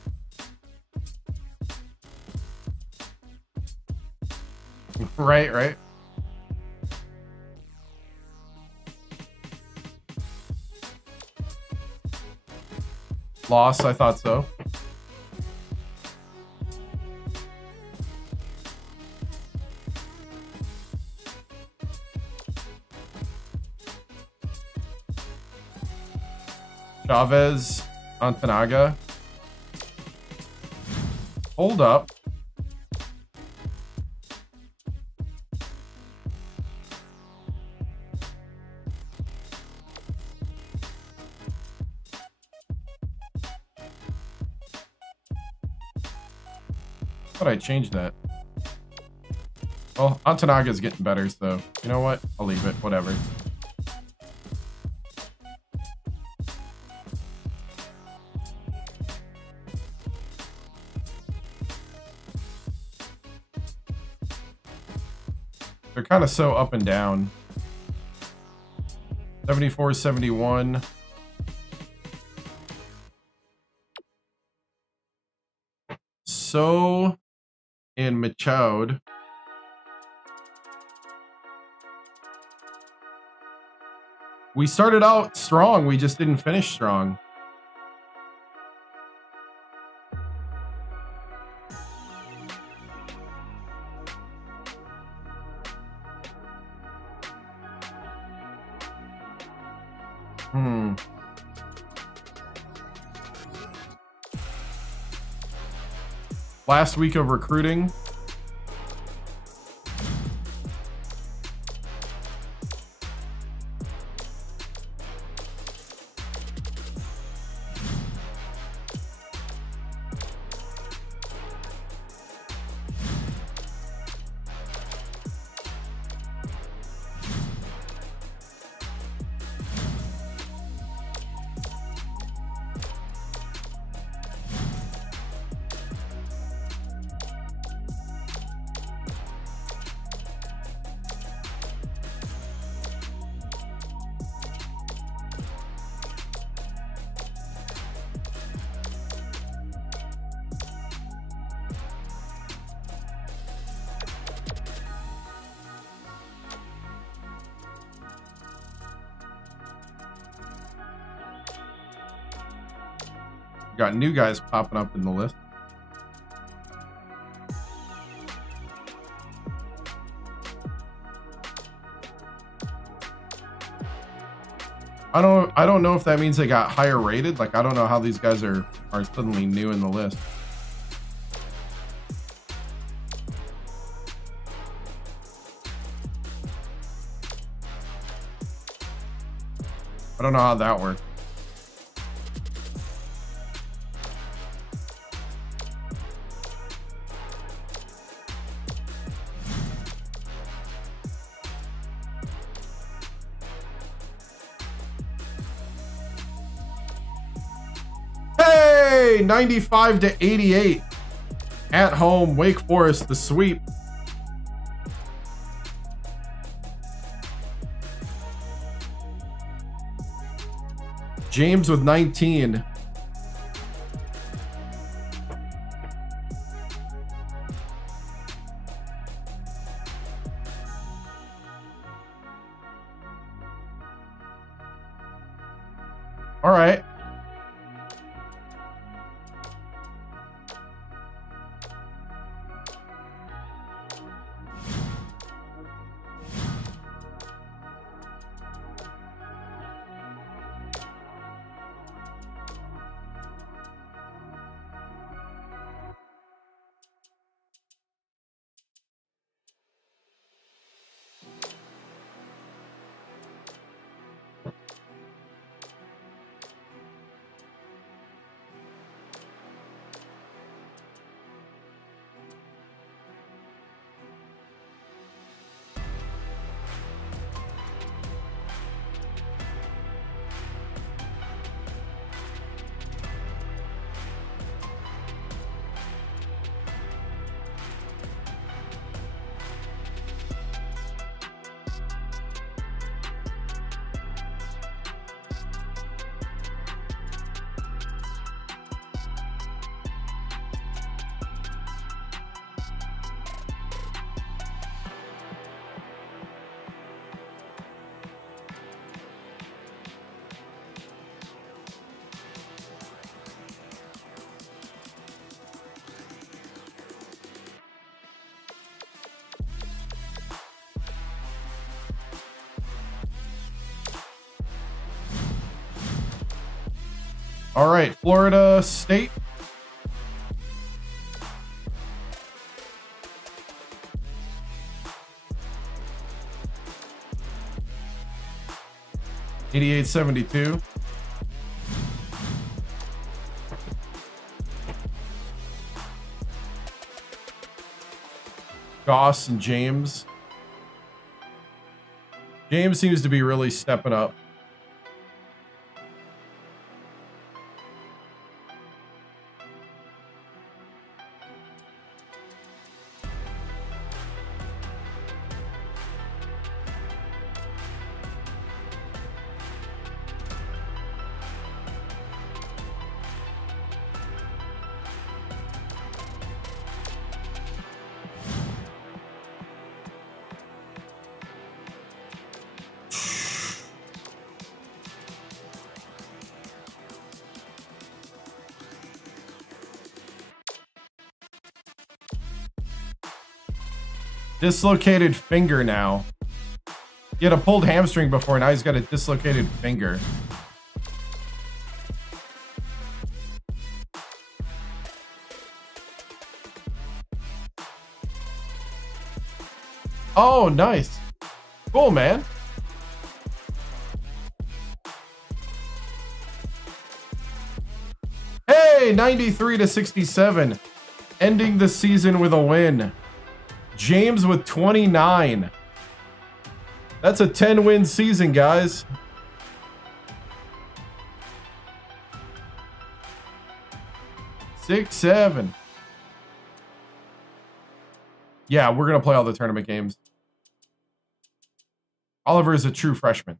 Right. Loss, I thought so. Chavez, Antanaga. Hold up. Thought I changed that. Well, Antanaga's getting better, so you know what? I'll leave it. Whatever. They're kind of so up and down. 74, 71. So, and Machoud. We started out strong. We just didn't finish strong. Last week of recruiting. Got new guys popping up in the list. I don't know if that means they got higher rated. Like, I don't know how these guys are suddenly new in the list. I don't know how that works. Hey, 95 to 88 at home, Wake Forest, the sweep. James with 19. All right. All right, Florida State. $88.72. Goss and James. James seems to be really stepping up. Dislocated finger now. He had a pulled hamstring before, now he's got a dislocated finger. Oh, nice. Cool, man. Hey, 93-67. Ending the season with a win. James with 29. That's a 10-win season, guys. Six, 7. Yeah, we're going to play all the tournament games. Oliver is a true freshman.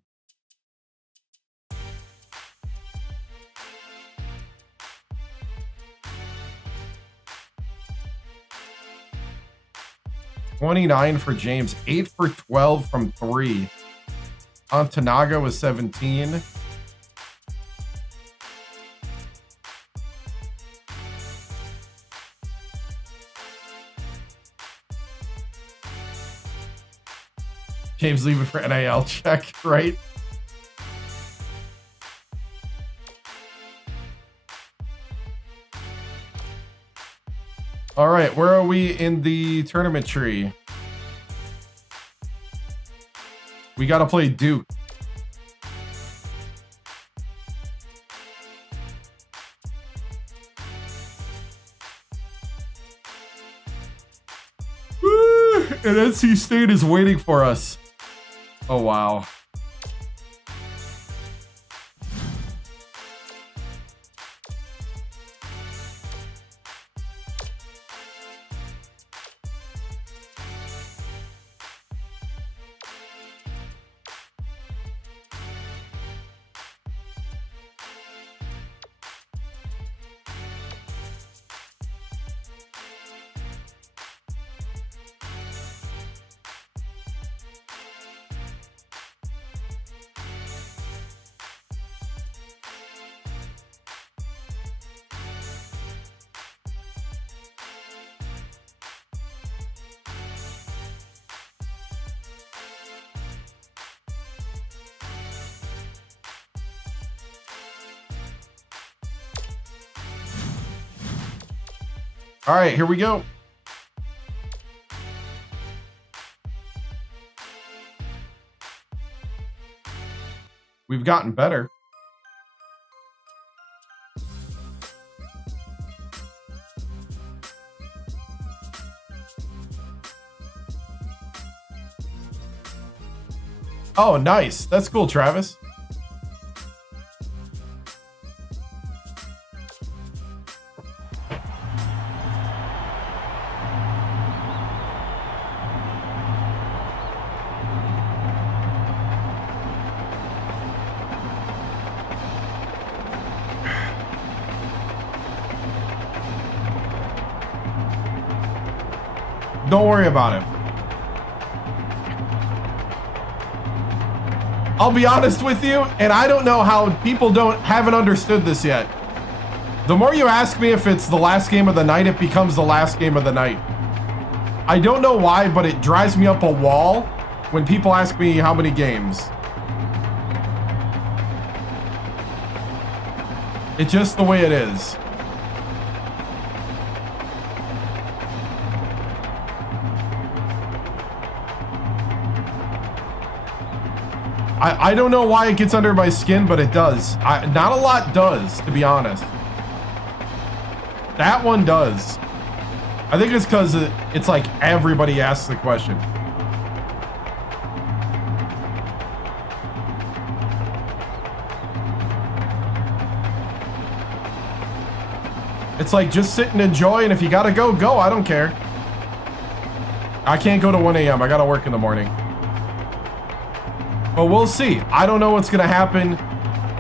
$29 for James, 8 for 12 from 3. Antanaga was 17. James leaving for NIL check, right? All right, where are we in the tournament tree? We got to play Duke. Woo! And NC State is waiting for us. Oh, wow. All right, here we go. We've gotten better. Oh, nice. That's cool, Travis. Don't worry about it. I'll be honest with you, and I don't know how people haven't understood this yet. The more you ask me if it's the last game of the night, it becomes the last game of the night. I don't know why, but it drives me up a wall when people ask me how many games. It's just the way it is. I don't know why it gets under my skin, but it does. Not a lot does, to be honest. That one does. I think it's because it's like everybody asks the question. It's like, just sit and enjoy, and if you gotta go, go. I don't care. I can't go to 1 a.m. I gotta work in the morning. But we'll see. I don't know what's going to happen.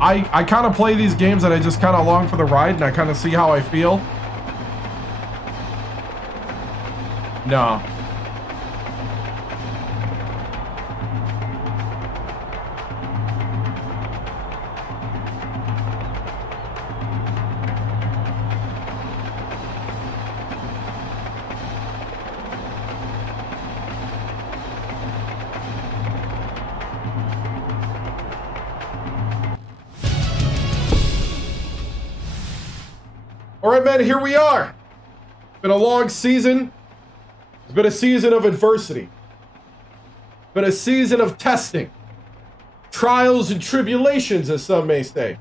I kind of play these games and I just kind of along for the ride and I kind of see how I feel. No. All right, man, here we are. It's been a long season. It's been a season of adversity. It's been a season of testing. Trials and tribulations, as some may say.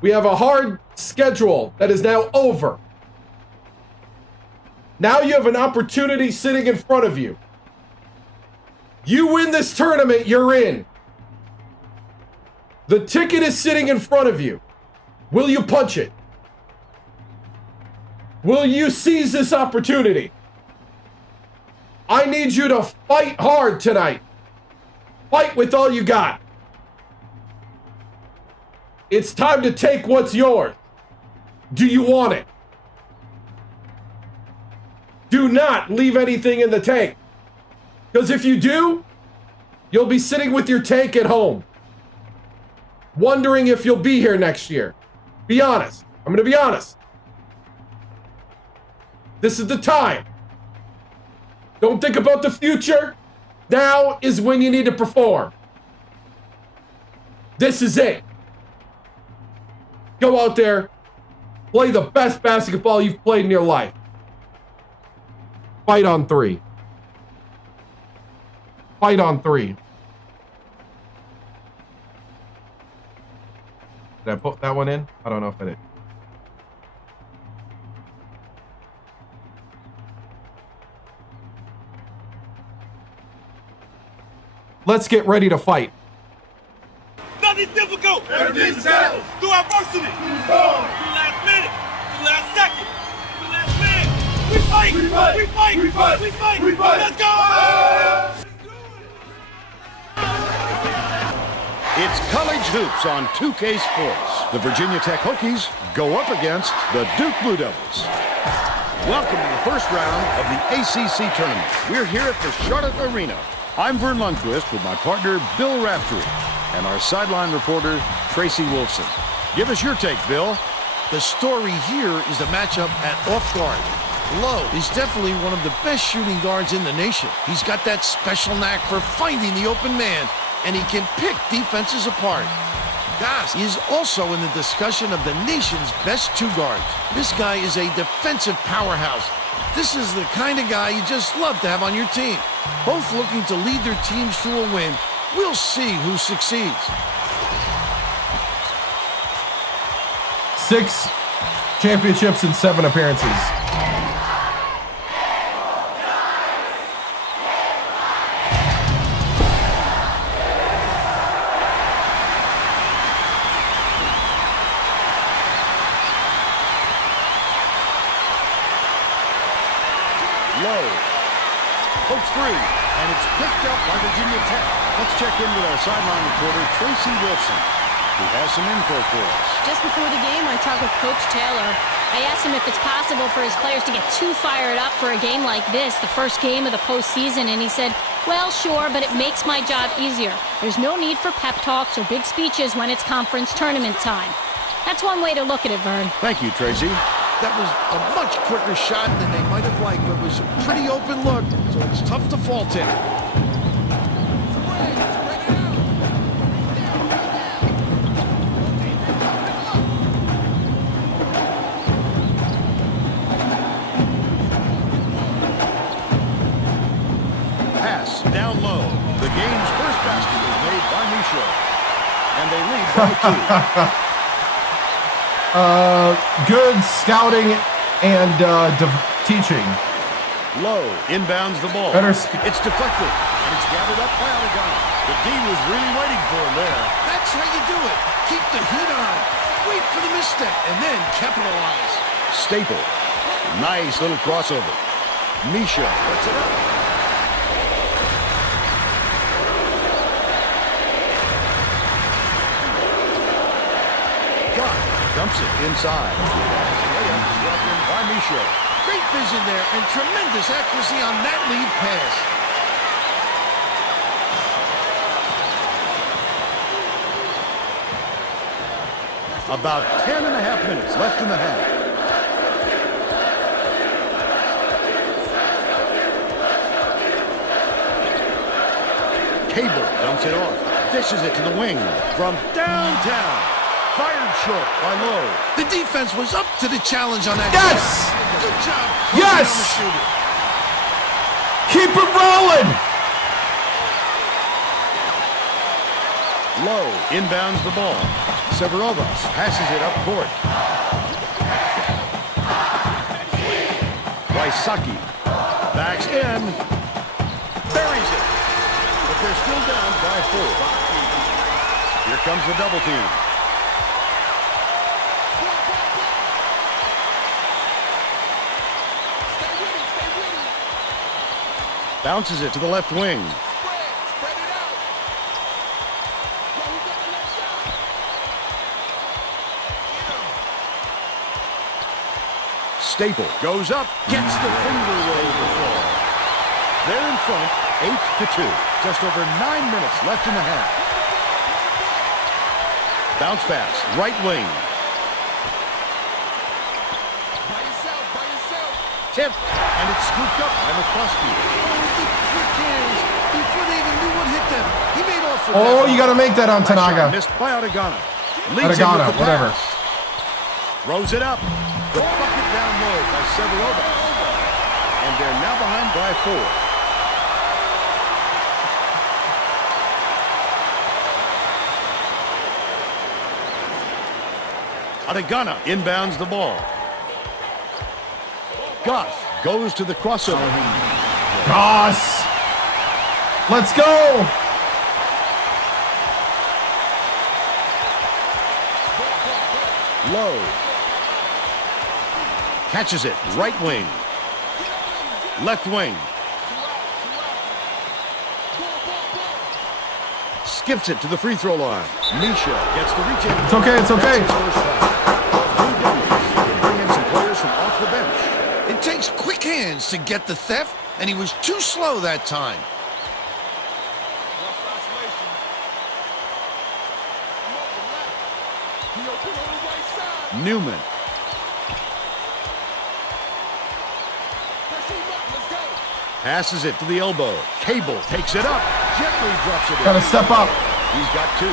We have a hard schedule that is now over. Now you have an opportunity sitting in front of you. You win this tournament, you're in. The ticket is sitting in front of you. Will you punch it? Will you seize this opportunity? I need you to fight hard tonight. Fight with all you got. It's time to take what's yours. Do you want it? Do not leave anything in the tank. Because if you do, you'll be sitting with your tank at home, wondering if you'll be here next year. Be honest. I'm going to be honest. This is the time. Don't think about the future. Now is when you need to perform. This is it. Go out there, play the best basketball you've played in your life. Fight on three. Fight on three. Did I put that one in? I don't know if I did. Let's get ready to fight. Nothing's difficult. Everything's settled. Through adversity. Through the last minute. Through the last second. Through the last minute. We fight. We fight. We fight. We fight. We fight. We fight. Let's go. It's college hoops on 2K Sports. The Virginia Tech Hokies go up against the Duke Blue Devils. Welcome to the first round of the ACC tournament. We're here at the Charlotte Arena. I'm Vern Lundquist with my partner Bill Raftery and our sideline reporter Tracy Wolfson. Give us your take, Bill. The story here is the matchup at off guard. Lowe is definitely one of the best shooting guards in the nation. He's got that special knack for finding the open man, and he can pick defenses apart. Goss is also in the discussion of the nation's best two guards. This guy is a defensive powerhouse. This is the kind of guy you just love to have on your team. Both looking to lead their teams to a win. We'll see who succeeds. 6 championships and 7 appearances. Lowe pokes through, and it's picked up by Virginia Tech. Let's check in with our sideline reporter, Tracy Wolfson, who has some info for us. Just before the game, I talked with Coach Taylor. I asked him if it's possible for his players to get too fired up for a game like this, the first game of the postseason, and he said, well, sure, but it makes my job easier. There's no need for pep talks or big speeches when it's conference tournament time. That's one way to look at it, Vern. Thank you, Tracy. That was a much quicker shot than they might have liked, but it was a pretty open look, so it's tough to fault him. Pass down low. The game's first basket is made by Misha, and they lead by 2. Good scouting and teaching. Lowe inbounds the ball. It's deflected, and it's gathered up by Oregon. The D was really waiting for him there. That's how you do it. Keep the heat on. Wait for the misstep, and then capitalize. Staple. Nice little crossover. Misha puts it up. Dumps it inside. Layup is brought in by Misha. Great vision there and tremendous accuracy on that lead pass. About 10.5 minutes left in the half. Cable dumps it off. Dishes it to the wing from downtown. Fired short by Lowe. The defense was up to the challenge on that. Yes! Good job. Yes! On the shooter. Keep it rolling! Lowe inbounds the ball. Severovas passes it up court. Wysocki backs in. Buries it. But they're still down by 4. Here comes the double team. Bounces it to the left wing. Staple goes up, gets the finger roll before. They're in front, 8-2. Just over 9 minutes left in the half. Bounce pass, right wing. Tip, and it's scooped up by McCluskey. Quick hands before they even knew what hit them. He made off for Oh, that. you got to make that on Tanaga. Missed by Adegana. Adegana, whatever. Throws it up. The bucket down low by Severovas. And they're now behind by 4. Adegana inbounds the ball. Goss goes to the crossover. Goss! Let's go! Lowe. Catches it, right wing. Left wing. Skips it to the free throw line. Misha gets the reach in. It's okay, it's okay. Bring in some players from off the bench. It takes quick hands to get the theft, and he was too slow that time. Newman. Passes it to the elbow. Cable takes it up. Gently drops it in. Gotta step up. He's got 2.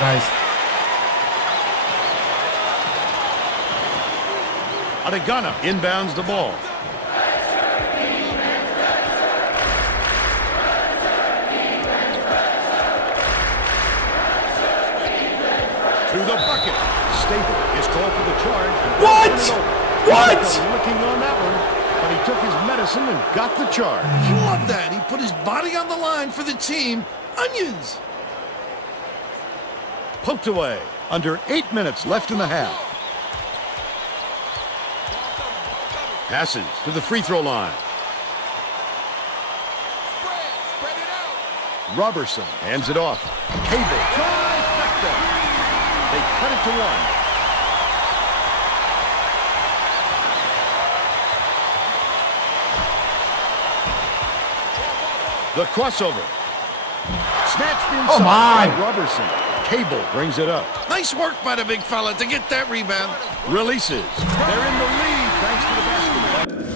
Nice. Adegana inbounds the ball. To the bucket. Stable is called for the charge. What? What? Looking on that one, but he took his medicine and got the charge. Love that. He put his body on the line for the team. Onions. Poked away. Under 8 minutes left in the half. Passes to the free throw line. Robertson hands it off. Cable. Trifecta. They cut it to 1. The crossover. Snatched inside. Oh my! by Robertson. Cable brings it up. Nice work by the big fella to get that rebound. Releases. They're in the lead thanks to the basketball.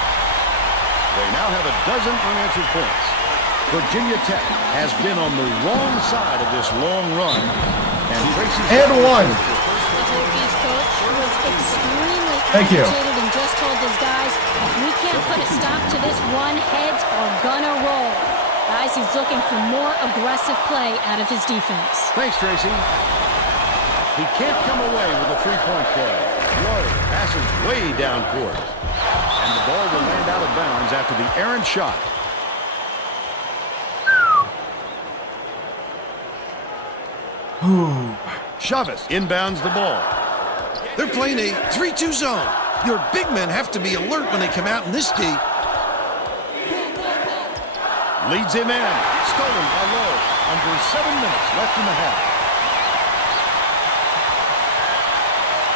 They now have a dozen unanswered points. Virginia Tech has been on the wrong side of this long run, and he races. And 1. The Hokies coach was extremely agitated and just told his guys, we can't put a stop to this run. Heads are gonna roll. Guys, he's looking for more aggressive play out of his defense. Thanks, Tracy. He can't come away with a three-point play. Lowe passes way down court. And the ball will land out of bounds after the errant shot. Chavez inbounds the ball. They're playing a 3-2 zone. Your big men have to be alert when they come out in this D. Leads him in. Stolen by Lowe. Under 7 minutes left in the half.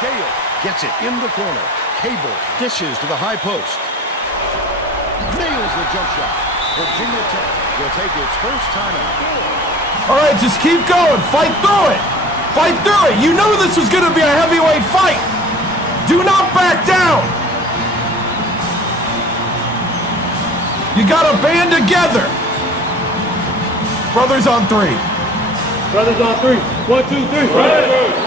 Gale gets it in the corner. Cable dishes to the high post. Nails the jump shot. Virginia Tech will take its first timeout. All right, just keep going. Fight through it. Fight through it. You knew this was going to be a heavyweight fight. Do not back down. You got to band together. Brothers on three. Brothers on three. 1, 2, 3. Right.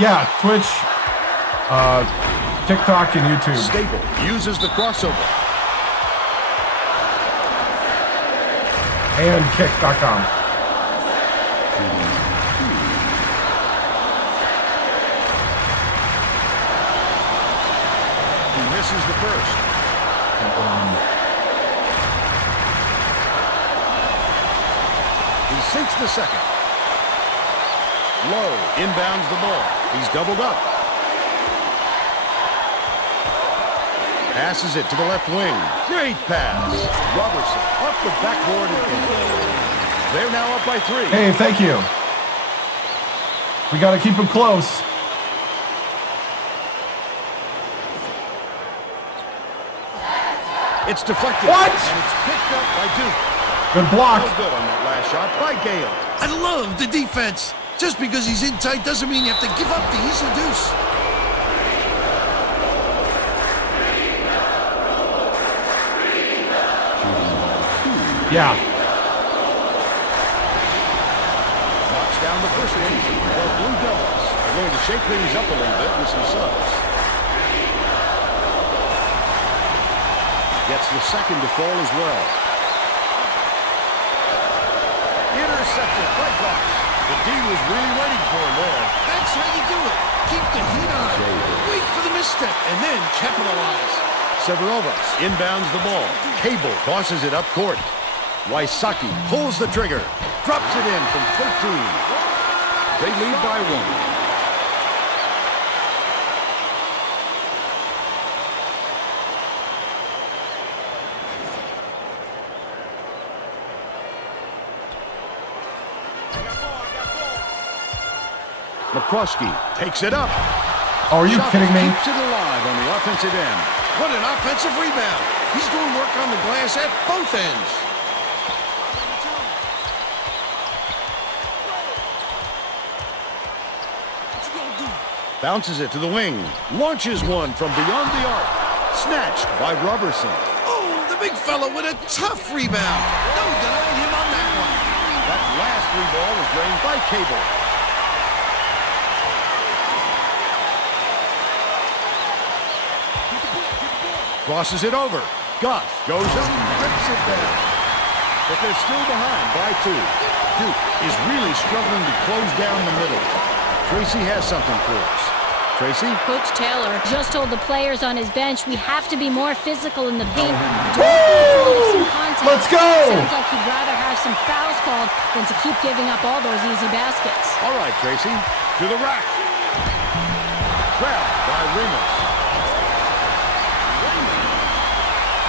Yeah, Twitch, TikTok, and YouTube. Stable uses the crossover. And kick.com. He misses the first. He sinks the second. Low inbounds the ball. He's doubled up. Passes it to the left wing. Great pass. Robertson off the backboard again. They're now up by 3. Hey, thank you. We got to keep them close. It's deflected. What? And it's picked up by Duke. Good block. No good on that last shot by Gale. I love the defense. Just because he's in tight doesn't mean you have to give up the easy deuce. Yeah. Knocks down the first one. The Blue Devils are going to shake things up a little bit with some subs. Gets the second to fall as well. Intercepted by Goss. The D was really waiting for him there. That's how you do it. Keep the heat on. Wait for the misstep and then capitalize. Severovas inbounds the ball. Cable tosses it up court. Wysocki pulls the trigger. Drops it in from 13. They lead by 1. McCroskey takes it up. Oh, are you kidding me? Keeps it alive on the offensive end. What an offensive rebound. He's doing work on the glass at both ends. Bounces it to the wing. Launches one from beyond the arc. Snatched by Robertson. Oh, the big fella with a tough rebound. No denying him on that one. That last three ball was drained by Cable. Crosses it over. Goss goes up and rips it down. But they're still behind by 2. Duke is really struggling to close down the middle. Tracy has something for us. Tracy? Coach Taylor just told the players on his bench we have to be more physical in the paint. Woo! Let's go! Sounds like he'd rather have some fouls called than to keep giving up all those easy baskets. All right, Tracy. To the rack. Grabbed by Ramos.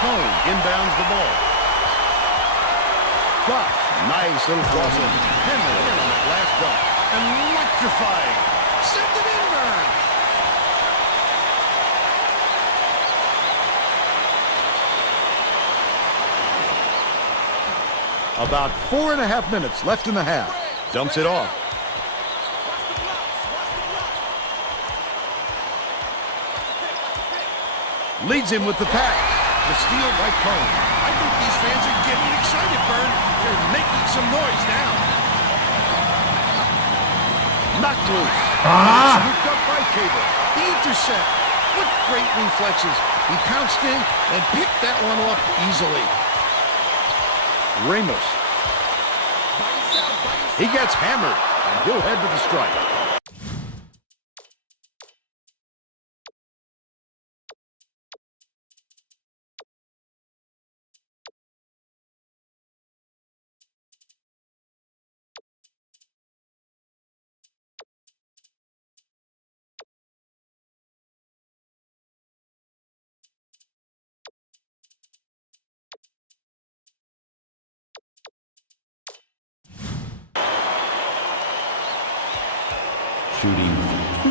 Cone inbounds the ball. Goss, nice little crossover. Henry in on that last dunk. Electrifying. Send it in, Vern. About 4.5 minutes left in the half. Dumps it off. Leads him with the pass. The steal by Cone. I think these fans are getting excited, Vern. They're making some noise now. Knocked loose. Scooped up by Cable. The intercept. What great reflexes. He pounced in and picked that one off easily. Ramos. He gets hammered, and he'll head to the strike. Shooting 2.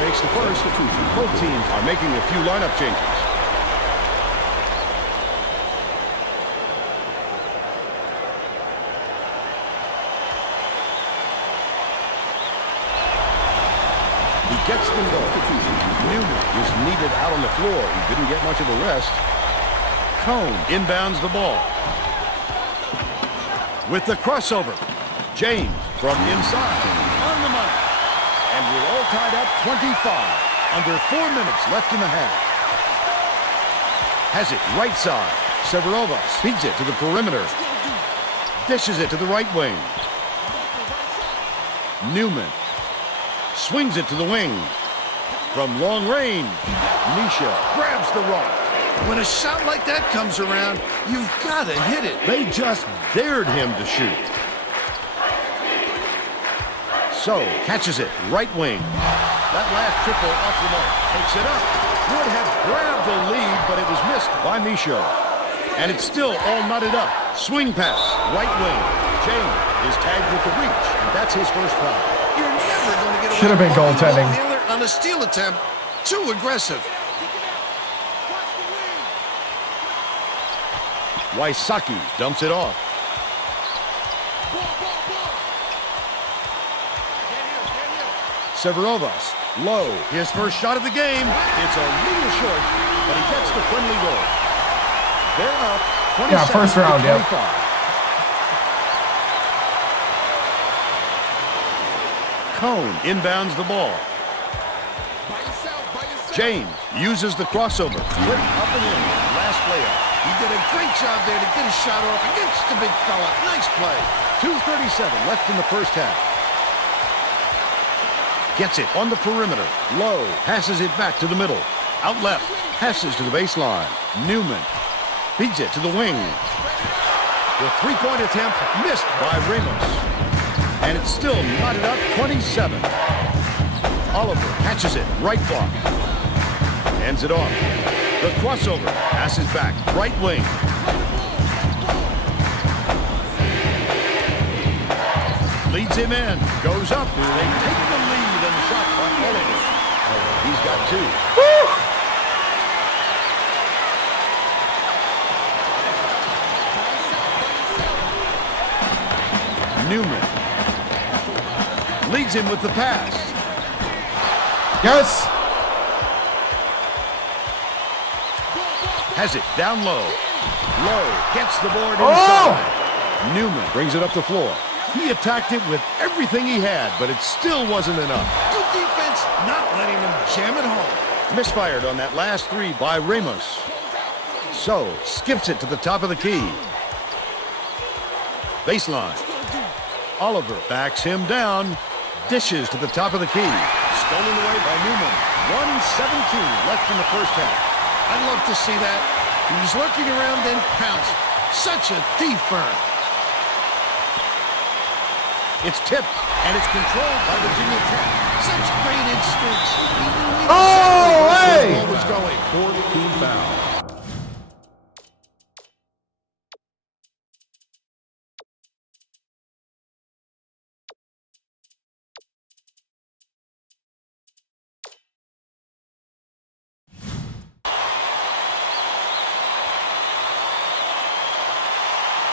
Makes the first. Both teams are making a few lineup changes. He gets them though. Newman is needed out on the floor. He didn't get much of a rest. Cone inbounds the ball. With the crossover. James from inside. On the money. And we're all tied up 25. Under 4 minutes left in the half. Has it right side. Severovas feeds it to the perimeter. Dishes it to the right wing. Newman swings it to the wing. From long range, Misha grabs the rock. When a shot like that comes around, you've got to hit it. They just dared him to shoot. So, catches it, right wing. That last triple off the mark. Takes it up. Would have grabbed the lead, but it was missed by Misha. And it's still all knotted up. Swing pass, right wing. James is tagged with the reach, and that's his first foul. You're never going to get away. Should have been goaltending. On a steal attempt, too aggressive. Wysocki dumps it off. Severovas, low, his first shot of the game. It's a little short, but he gets the friendly goal. They're up 27 yeah, first round, yeah. Cone inbounds the ball. James uses the crossover. Flip up and in. Last layup. He did a great job there to get a shot off against the big fella. Nice play. 2:37 left in the first half. Gets it on the perimeter. Low. Passes it back to the middle. Out left. Passes to the baseline. Newman feeds it to the wing. The three-point attempt missed by Ramos. And it's still knotted up 27. Oliver catches it. Right block. Ends it off. The crossover. Passes back. Right wing. Leads him in. Goes up. They take the lead and the shot by Oliver. He's got two. Woo! Newman leads him with the pass. Yes. Has it down low. Low gets the board inside. Newman brings it up the floor. He attacked it with everything he had, but it still wasn't enough. Good defense, not letting him jam it home. Misfired on that last three by Ramos. So, skips it to the top of the key. Baseline. Oliver backs him down. Dishes to the top of the key. Stolen away by Newman. 1:17 left in the first half. I'd love to see that. He was lurking around, then pounced. Such a thief burn. It's tipped, and it's controlled by Virginia Tech. Such great instincts. Oh, hey! Where the ball was going. 14 foul.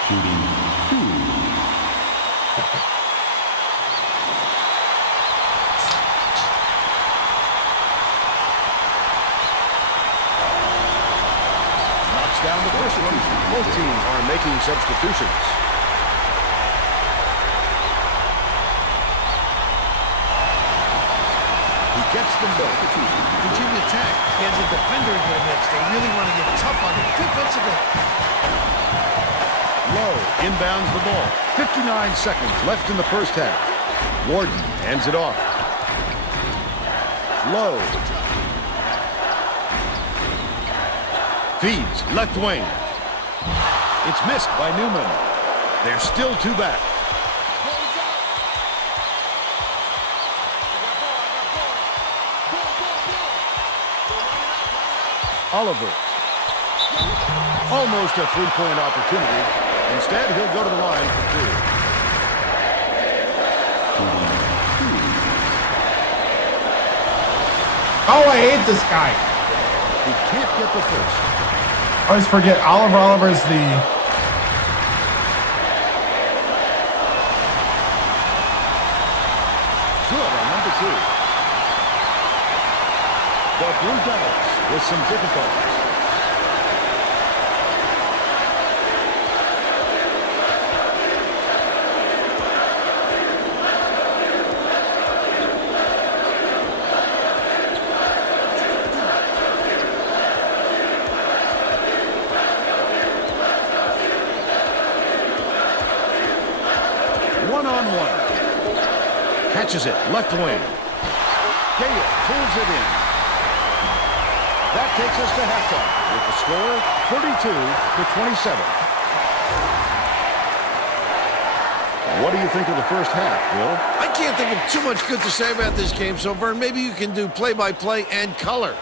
Shooting 2. Knocks down the first one. Both teams are making substitutions. He gets them both. Virginia Tech adds a defender into the mix. They really want to get tough on the defensive end. Low inbounds the ball. 59 seconds left in the first half. Warden ends it off. Low. Feeds left wing. It's missed by Newman. They're still two back. Oliver. Almost a three-point opportunity. Instead, he'll go to the line for two. Oh, I hate this guy. He can't get the first. I always forget Oliver's the... Good on number two. The Blue Devils with some difficulties. One-on-one. Catches it, left wing. Gale pulls it in. That takes us to halftime with the score 32-27. What do you think of the first half, Bill? I can't think of too much good to say about this game, so Vern, maybe you can do play-by-play and color.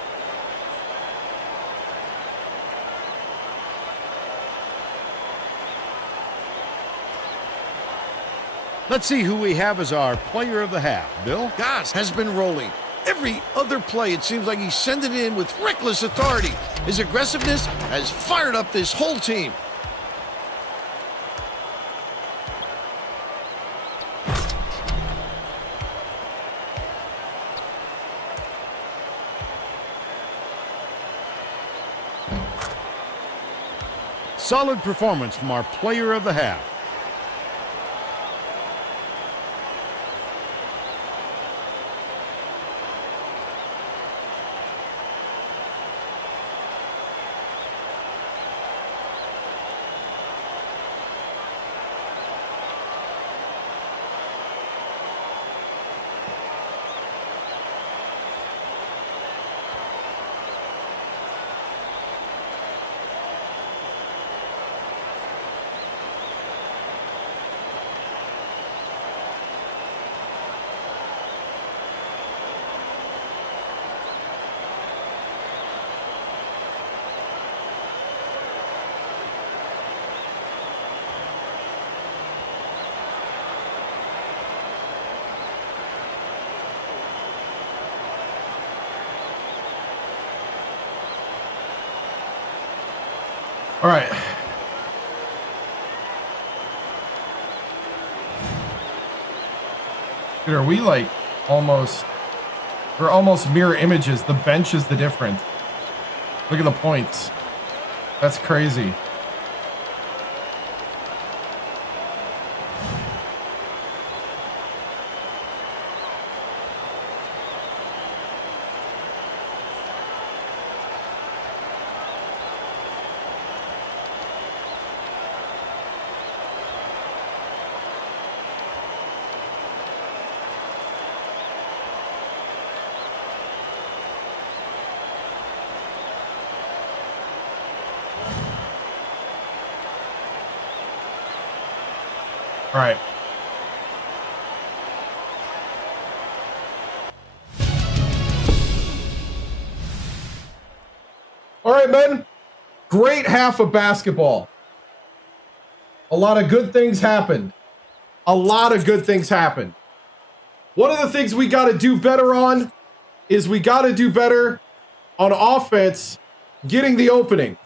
Let's see who we have as our player of the half. Bill? Goss has been rolling. Every other play, it seems like he's sending it in with reckless authority. His aggressiveness has fired up this whole team. Solid performance from our player of the half. All right. Dude, are we like almost... We're almost mirror images. The bench is the difference. Look at the points. That's crazy. All right. All right, men. Great half of basketball. A lot of good things happened. A lot of good things happened. One of the things we got to do better on is we got to do better on offense, getting the opening.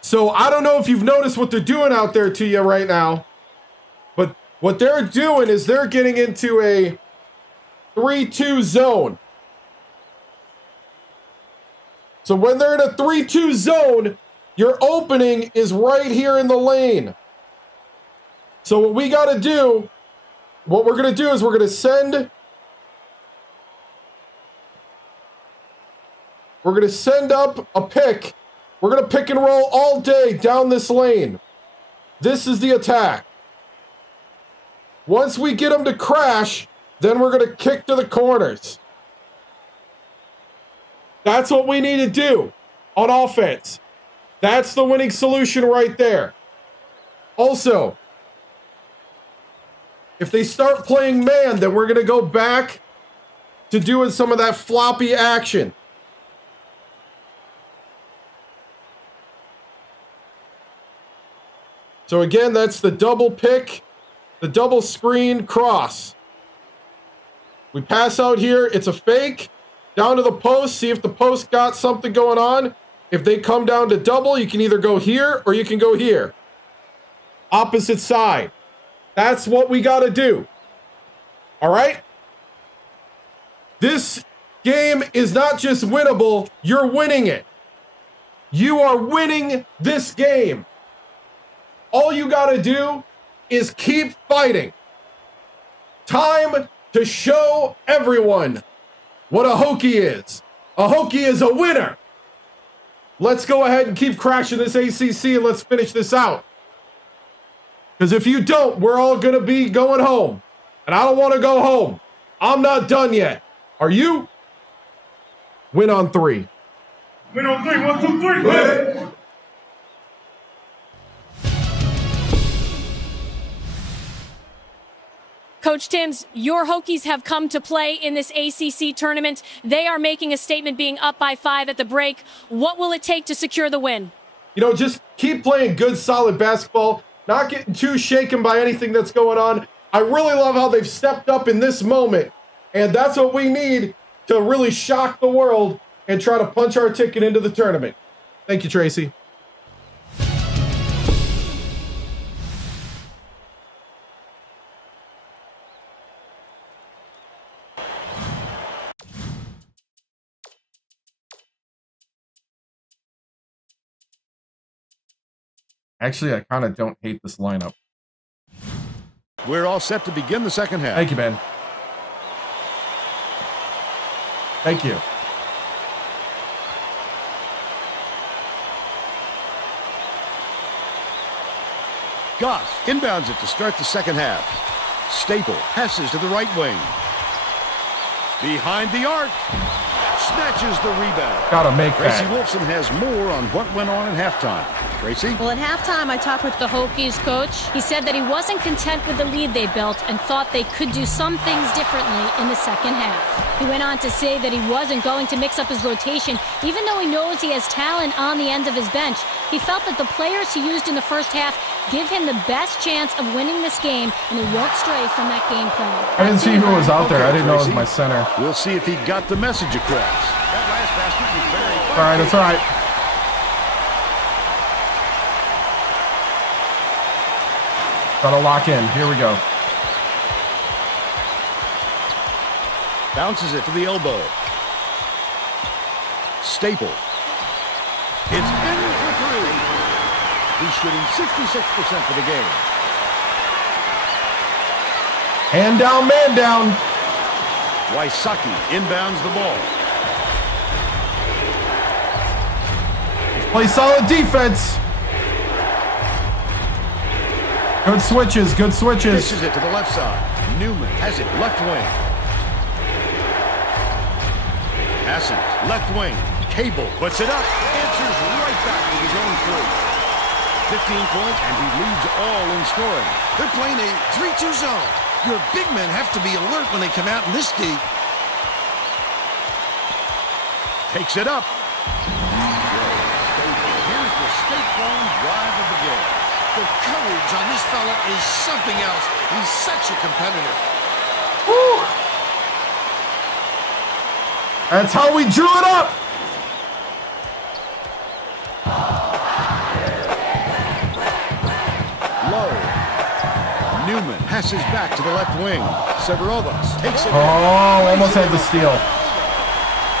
So I don't know if you've noticed what they're doing out there to you right now, but what they're doing is they're getting into a 3-2 zone. So when they're in a 3-2 zone, your opening is right here in the lane. So what we got to do, what we're going to do is we're going to send up a pick. We're going to pick and roll all day down this lane. This is the attack. Once we get them to crash, then we're going to kick to the corners. That's what we need to do on offense. That's the winning solution right there. Also, if they start playing man, then we're going to go back to doing some of that floppy action. So again, that's the double pick, the double screen cross. We pass out here. It's a fake. Down to the post. See if the post got something going on. If they come down to double, you can either go here or you can go here. Opposite side. That's what we got to do. All right? This game is not just winnable. You're winning it. You are winning this game. All you got to do is keep fighting. Time to show everyone what a Hokie is. A Hokie is a winner. Let's go ahead and keep crashing this ACC and let's finish this out. Because if you don't, we're all going to be going home. And I don't want to go home. I'm not done yet. Are you? Win on 3. Win on 3. 1, 2, 3. Win. Coach TImms, your Hokies have come to play in this ACC tournament. They are making a statement being up by 5 at the break. What will it take to secure the win? You know, just keep playing good, solid basketball, not getting too shaken by anything that's going on. I really love how they've stepped up in this moment, and that's what we need to really shock the world and try to punch our ticket into the tournament. Thank you, Tracy. Actually, I kind of don't hate this lineup. We're all set to begin the second half. Thank you, man. Thank you. Goss inbounds it to start the second half. Staple passes to the right wing. Behind the arc. Snatches the rebound. Gotta make Tracy that. Wolfson has more on what went on at halftime. Tracy? Well, at halftime, I talked with the Hokies coach. He said that he wasn't content with the lead they built and thought they could do some things differently in the second half. He went on to say that he wasn't going to mix up his rotation, even though he knows he has talent on the ends of his bench. He felt that the players he used in the first half give him the best chance of winning this game, and he won't stray from that game plan. I didn't see who was out there. I didn't know it was my center. We'll see if he got the message across. That last basket was very fun. All right, that's all right. Gotta lock in. Here we go. Bounces it to the elbow. Staple. It's in for 3. He's shooting 66% for the game. Hand down, man down. Wysocki inbounds the ball. Play solid defense. Good switches, good switches. Dishes it to the left side. Newman has it left wing. Passes left wing. Cable puts it up. Answers right back with his own 3. 15 points, and he leads all in scoring. They're playing a 3-2 zone. Your big men have to be alert when they come out in this deep. Takes it up. Here's the State Farm drive of the game. The courage on this fella is something else. He's such a competitor. Woo! That's how we drew it up. Low. Newman passes back to the left wing. Severovas takes it. Oh, almost had the steal.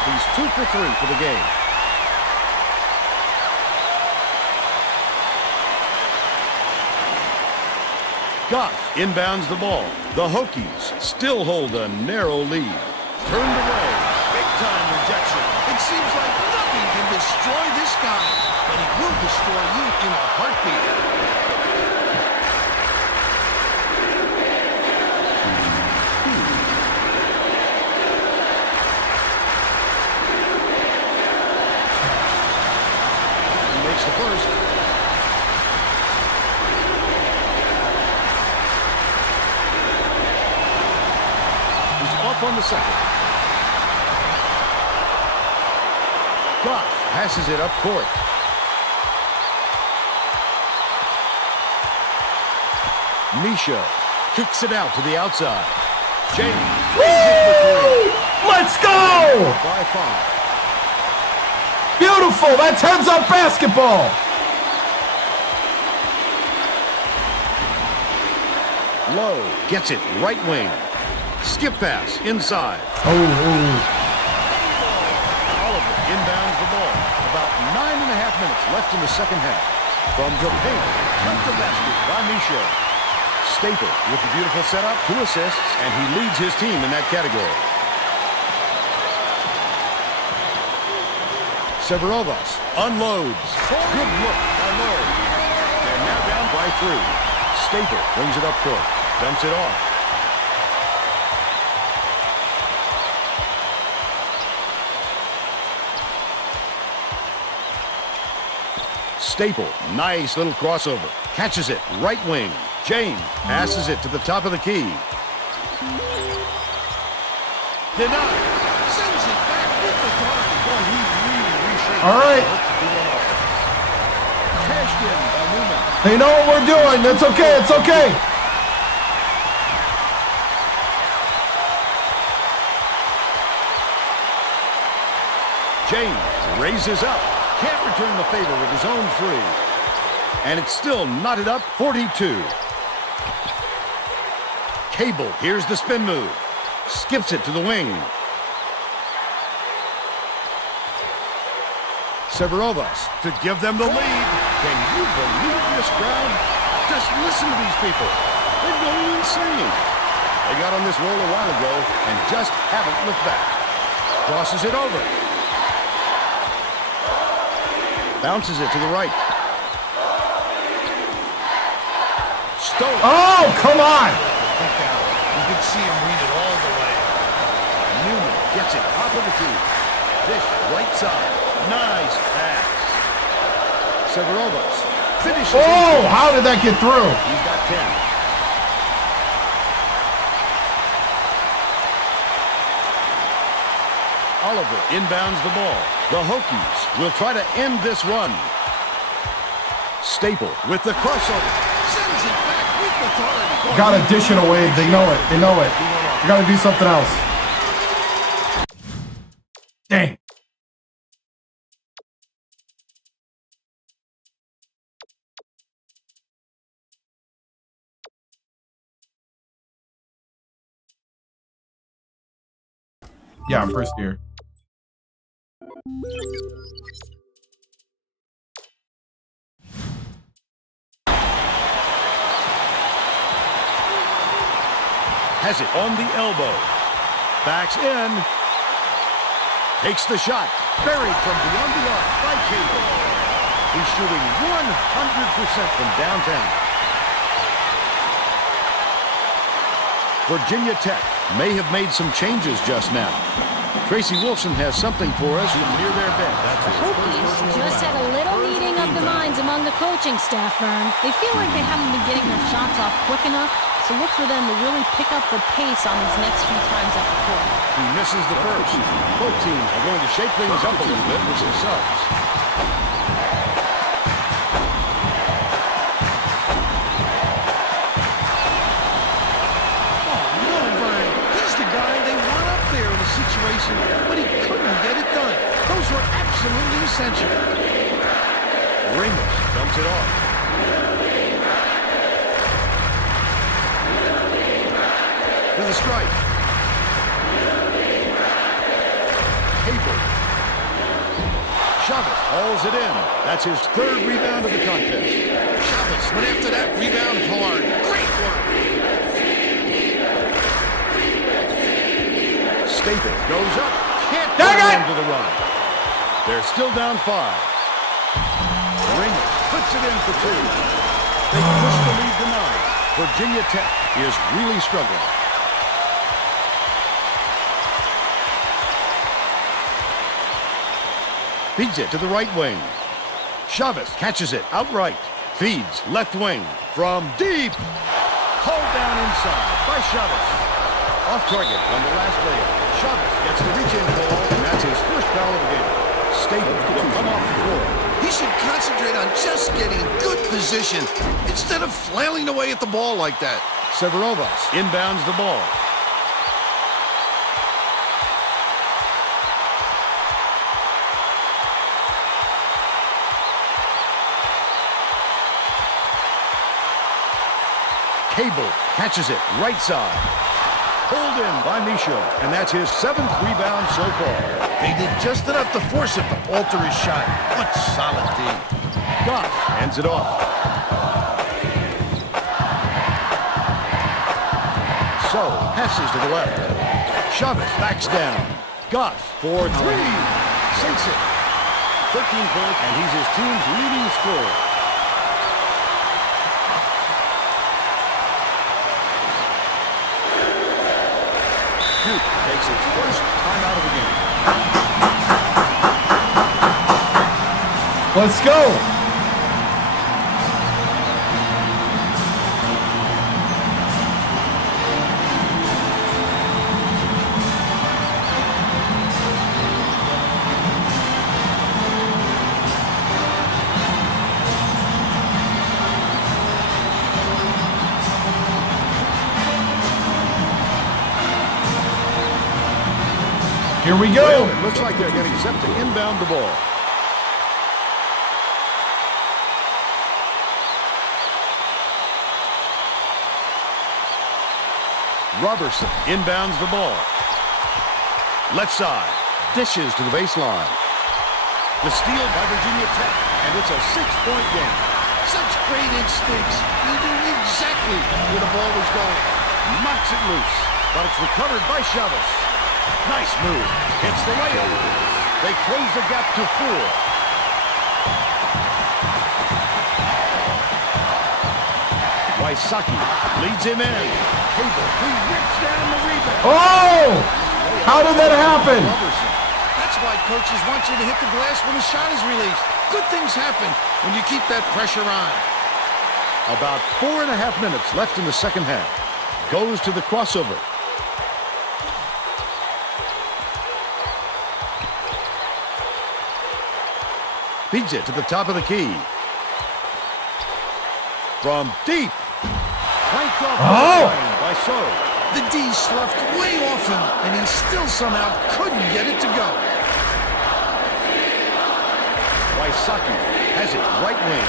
He's 2 for 3 for the game. Goff inbounds the ball. The Hokies still hold a narrow lead. Turned away. Big-time rejection. It seems like nothing can destroy this guy, but he will destroy you in a heartbeat. The first. He's off on the second. Goff passes it up court. Misha kicks it out to the outside. James lays it for three. Let's go! By 5. Beautiful. That's heads-up basketball. Lowe gets it right wing. Skip pass inside. Oliver inbounds the ball. About 9.5 minutes left in the second half. From the paint, cut the basket by Misha. Staple with the beautiful setup, 2 assists, and he leads his team in that category. Severovas unloads. Good look by Lowe. They're now down by 3. Staple brings it up court. Dumps it off. Staple, nice little crossover. Catches it, right wing. James passes it to the top of the key. Denied. Sends it back with authority. Boy, he really reshaped. All right. Cashed in by Newman. They know what we're doing. It's okay. It's okay. James raises up. Can't return the favor with his own 3. And it's still knotted up 42. Cable, here's the spin move. Skips it to the wing. Severovas to give them the lead. Can you believe this crowd? Just listen to these people. They're going insane. They got on this roll a while ago and just haven't looked back. Crosses it over. Bounces it to the right. Stolen. Oh, come on. You can see him read it all the way. Newman gets it top of the key. Dish right side. Nice pass. Severovas finishes. Oh, how did that get through? He's got 10. Oliver inbounds the ball. The Hokies will try to end this run. Staple with the crossover. Sends it back with authority. Gotta dish it away. They know it. They know it. You gotta do something else. Dang. Yeah, first year. Has it on the elbow. Backs in. Takes the shot. Buried from beyond the arc by Cable. He's shooting 100% from downtown. Virginia Tech may have made some changes just now. Tracy Wolfson has something for us near their bench. The Hokies just had a little meeting of the minds among the coaching staff, Vern. They feel like they haven't been getting their shots off quick enough, so look for them to really pick up the pace on these next few times at the court. He misses the first. Both teams are going to shake things up a little bit with some subs. Situation, but he couldn't get it done. Those were absolutely essential. Ramos dumps it off. With a strike. Cable. Chavez hauls it in. That's his 3rd rebound of the contest. Chavez went after that rebound hard. Great work. Staple goes up. Can't get into the run. They're still down 5. Ringer puts it in for 2. They push the lead to 9. Virginia Tech is really struggling. Feeds it to the right wing. Chavez catches it outright. Feeds left wing from deep. Hauled down inside by Chavez. Off target on the last layup. Chavez gets the reach-in ball, and that's his first foul of the game. Staple will come off the floor. He should concentrate on on just getting good position instead of flailing away at the ball like that. Severovas inbounds the ball. Cable catches it right side. Pulled in by Micho, and that's his 7th rebound so far. They did just enough to force him to alter his shot. What solid D. Goff ends it off. So, passes to the left. Chavez backs down. Goff for 3. Sinks it. 13 points, and he's his team's leading scorer. Duke takes its first time out of the game. Let's go. Here we go. Well, it looks like they're getting set to inbound the ball. Robertson inbounds the ball. Left side. Dishes to the baseline. The steal by Virginia Tech, and it's a 6-point game. Such great instincts. He knew exactly where the ball was going. Knocks it loose, but it's recovered by Chavez. Nice move. Hits the layup. They close the gap to 4. Wysocki leads him in. Cable, he rips down the rebound. Oh! How did that happen? That's why coaches want you to hit the glass when the shot is released. Good things happen when you keep that pressure on. About 4.5 minutes left in the second half. Goes to the crossover. Feeds it to the top of the key. From deep. Planked off the line by So. The D sloughed way off him, and he still somehow couldn't get it to go. Wysocki has it right wing.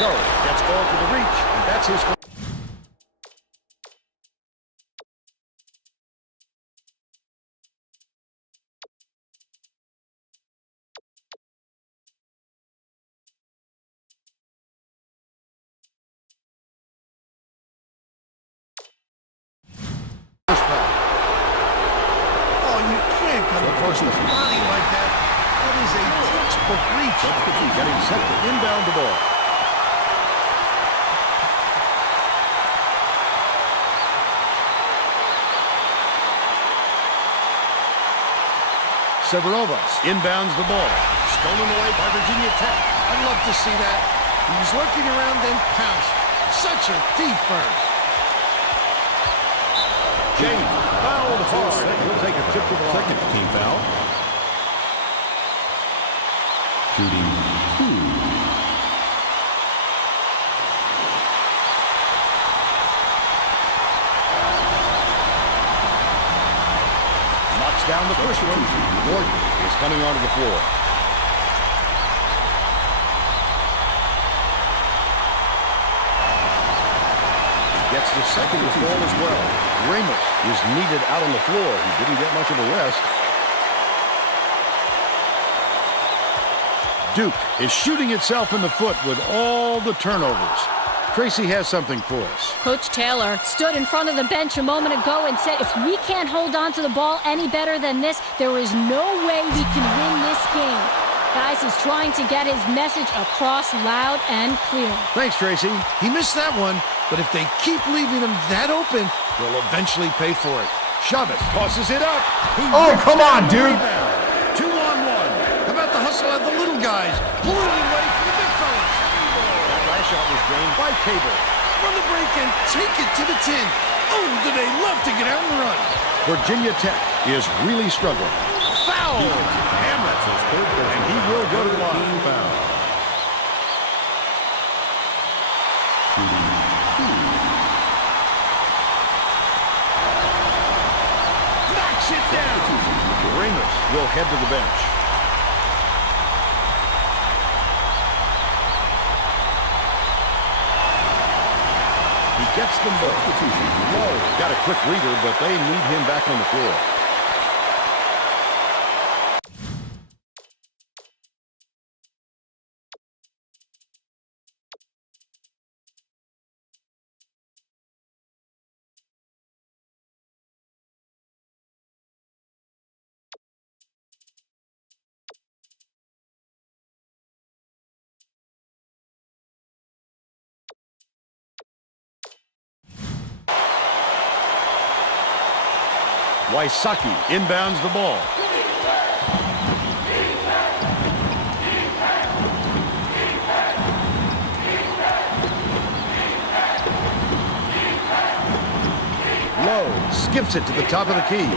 So gets ball to the reach, and that's his. Getting set to inbound the ball. Severovas inbounds the ball. Stolen away by Virginia Tech. I'd love to see that. He was looking around, then pounced. Such a thief first. James fouled hard. He'll take a tip to the line. Second team foul. Shooting 2. Knocks down the first one. Morgan is coming onto the floor. Gets the second to fall as well. Ramos is needed out on the floor. He didn't get much of a rest. Duke is shooting itself in the foot with all the turnovers. Tracy has something for us. Coach Taylor stood in front of the bench a moment ago and said, if we can't hold on to the ball any better than this, there is no way we can win this game. Guys, he's trying to get his message across loud and clear. Thanks, Tracy. He missed that one, but if they keep leaving him that open, they'll eventually pay for it. Chavez tosses it up. Oh, come on, dude. 2-on-1. How about the hustle of the little guys? Pulling it away from the big fellas. That last shot was drained by Cable. Run the break and take it to the 10. Oh, do they love to get out and run. Virginia Tech is really struggling. Foul! And he will go to the line. Amos will head to the bench. He gets them both. Low got a quick reader, but they need him back on the floor. Wysocki inbounds the ball. Low skips it to the top of the key.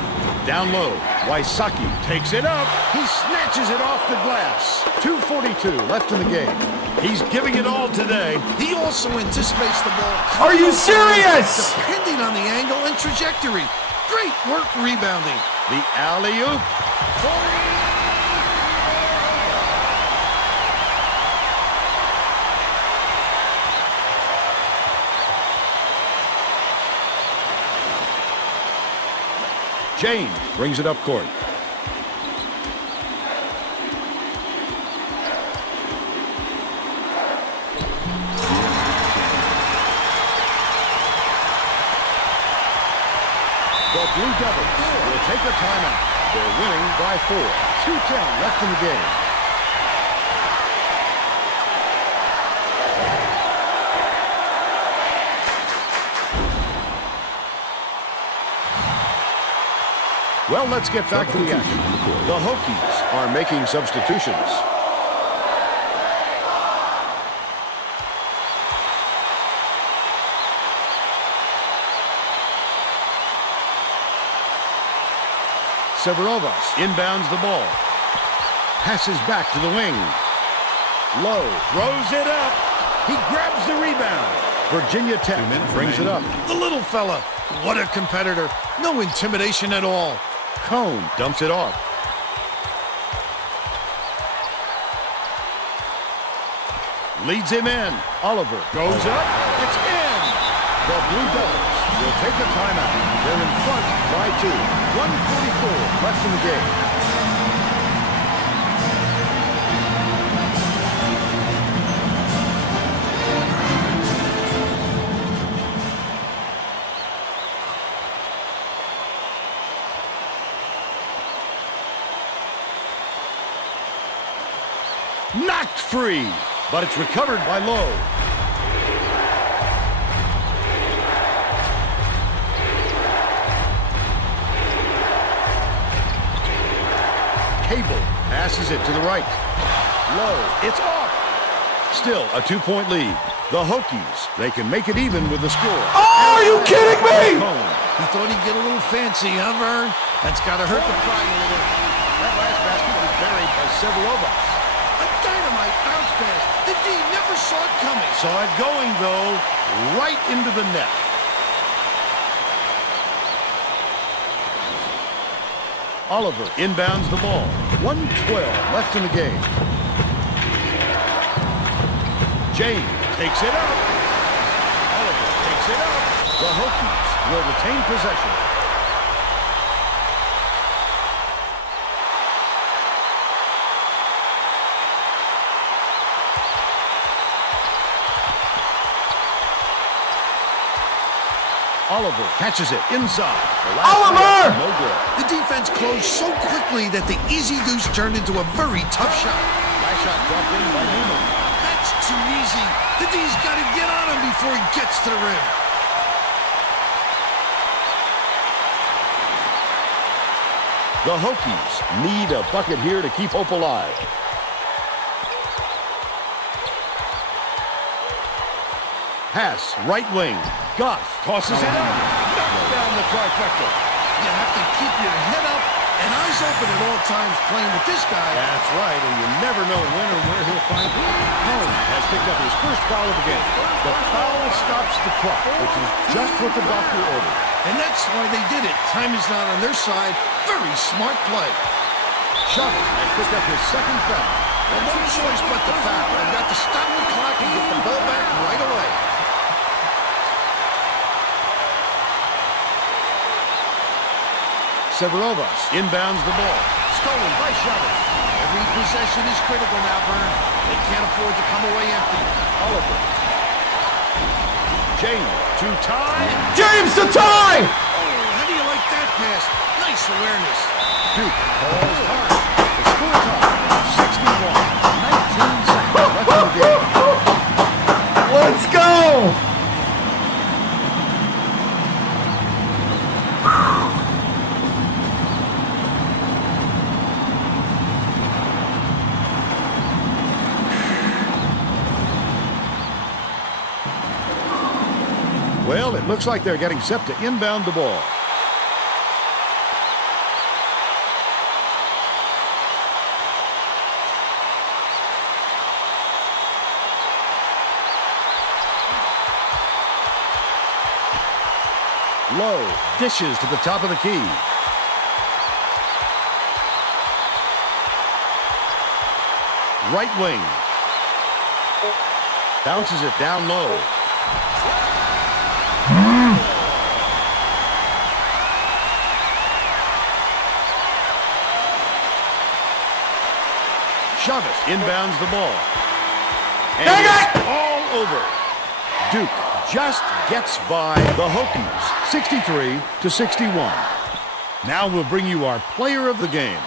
Down low, Wysocki takes it up. He snatches it off the glass. 2:42 left in the game. He's giving it all today. He also anticipates the ball. Are you serious? Depending on the angle and trajectory. Great work rebounding. The alley-oop. James brings it up court. The Blue Devils will take a timeout. They're winning by 4. 2:10 left in the game. Well, let's get back to the action. The Hokies are making substitutions. Severovas inbounds the ball. Passes back to the wing. Low throws it up. He grabs the rebound. Virginia Tech brings it up. The little fella. What a competitor. No intimidation at all. Cone dumps it off. Leads him in. Oliver goes up. It's in. The Blue Devils will take a timeout. They're in front by 2. 1:44 left in the game. Knocked free, but it's recovered by Low. Cable passes it to the right. Low, it's off. Still a 2-point lead. The Hokies, they can make it even with the score. Oh, are you kidding me? He thought he'd get a little fancy, huh, Vern? That's got to hurt the pride a little. That last basket was buried by Severovas. A dynamite bounce pass. The D never saw it coming. Saw it going, though, right into the net. Oliver inbounds the ball. 1:12 left in the game. James takes it up. Oliver takes it up. The Hokies will retain possession. Oliver catches it inside. Oliver! No good. The defense closed so quickly that the easy deuce turned into a very tough shot. Last shot dropped in by Newman. That's too easy. The D's got to get on him before he gets to the rim. The Hokies need a bucket here to keep hope alive. Pass, right wing. Goss tosses it up. Knocks down the trifecta. You have to keep your head up and eyes confident at all times playing with this guy. That's right, and you never know when or where he'll find it. Cone has picked up his first foul of the game. The foul stops the clock, which is just what the doctor ordered. And that's why they did it. Time is not on their side. Very smart play. Chavez has picked up his second foul. Well, no choice but the foul. They've got to stop the clock and get the ball back right away. Severovas inbounds the ball. Stolen by Chavez. Every possession is critical now, Vern. They can't afford to come away empty. Oliver. James to tie. James to tie! Oh, how do you like that pass? Nice awareness. Duke calls time. The score time, 61. 19 seconds left in the game. Let's go! Well, it looks like they're getting set to inbound the ball. Low dishes to the top of the key. Right wing. Bounces it down low. Chavez inbounds the ball. And it's all over. Duke just gets by the Hokies, 63-61. Now we'll bring you our player of the game.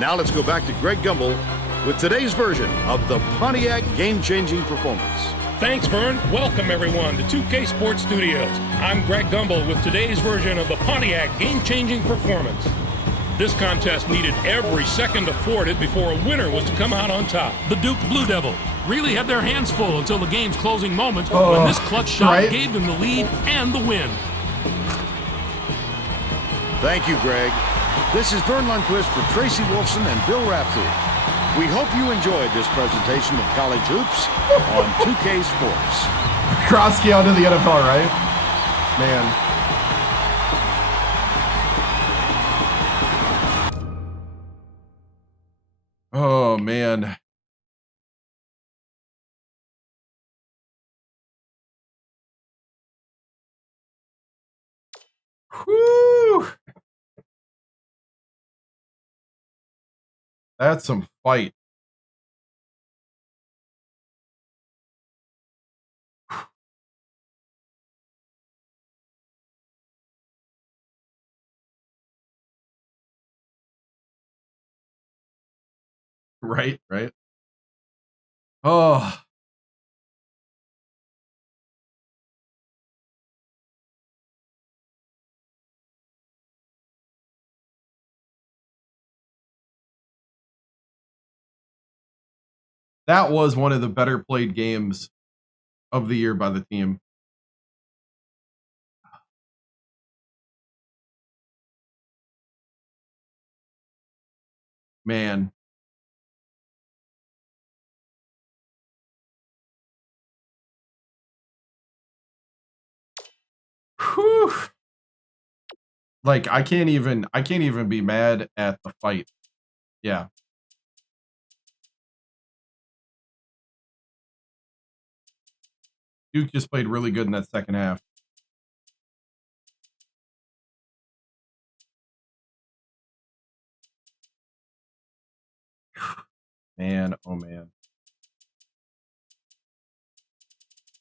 Now let's go back to Greg Gumbel with today's version of the Pontiac game-changing performance. Thanks, Vern. Welcome, everyone, to 2K Sports Studios. I'm Greg Gumbel with today's version of the Pontiac game-changing performance. This contest needed every second afforded before a winner was to come out on top. The Duke Blue Devils really had their hands full until the game's closing moments when this clutch shot gave them the lead and the win. Thank you, Greg. This is Vern Lundquist for Tracy Wolfson and Bill Raftery. We hope you enjoyed this presentation of college hoops on 2K Sports. Krosky onto the NFL, right? Man. Oh, man. Whew. That's some fight. Right, right. Oh. That was one of the better played games of the year by the team. Man. Whew. Like I can't even be mad at the fight. Yeah. Duke just played really good in that second half. Man, oh man.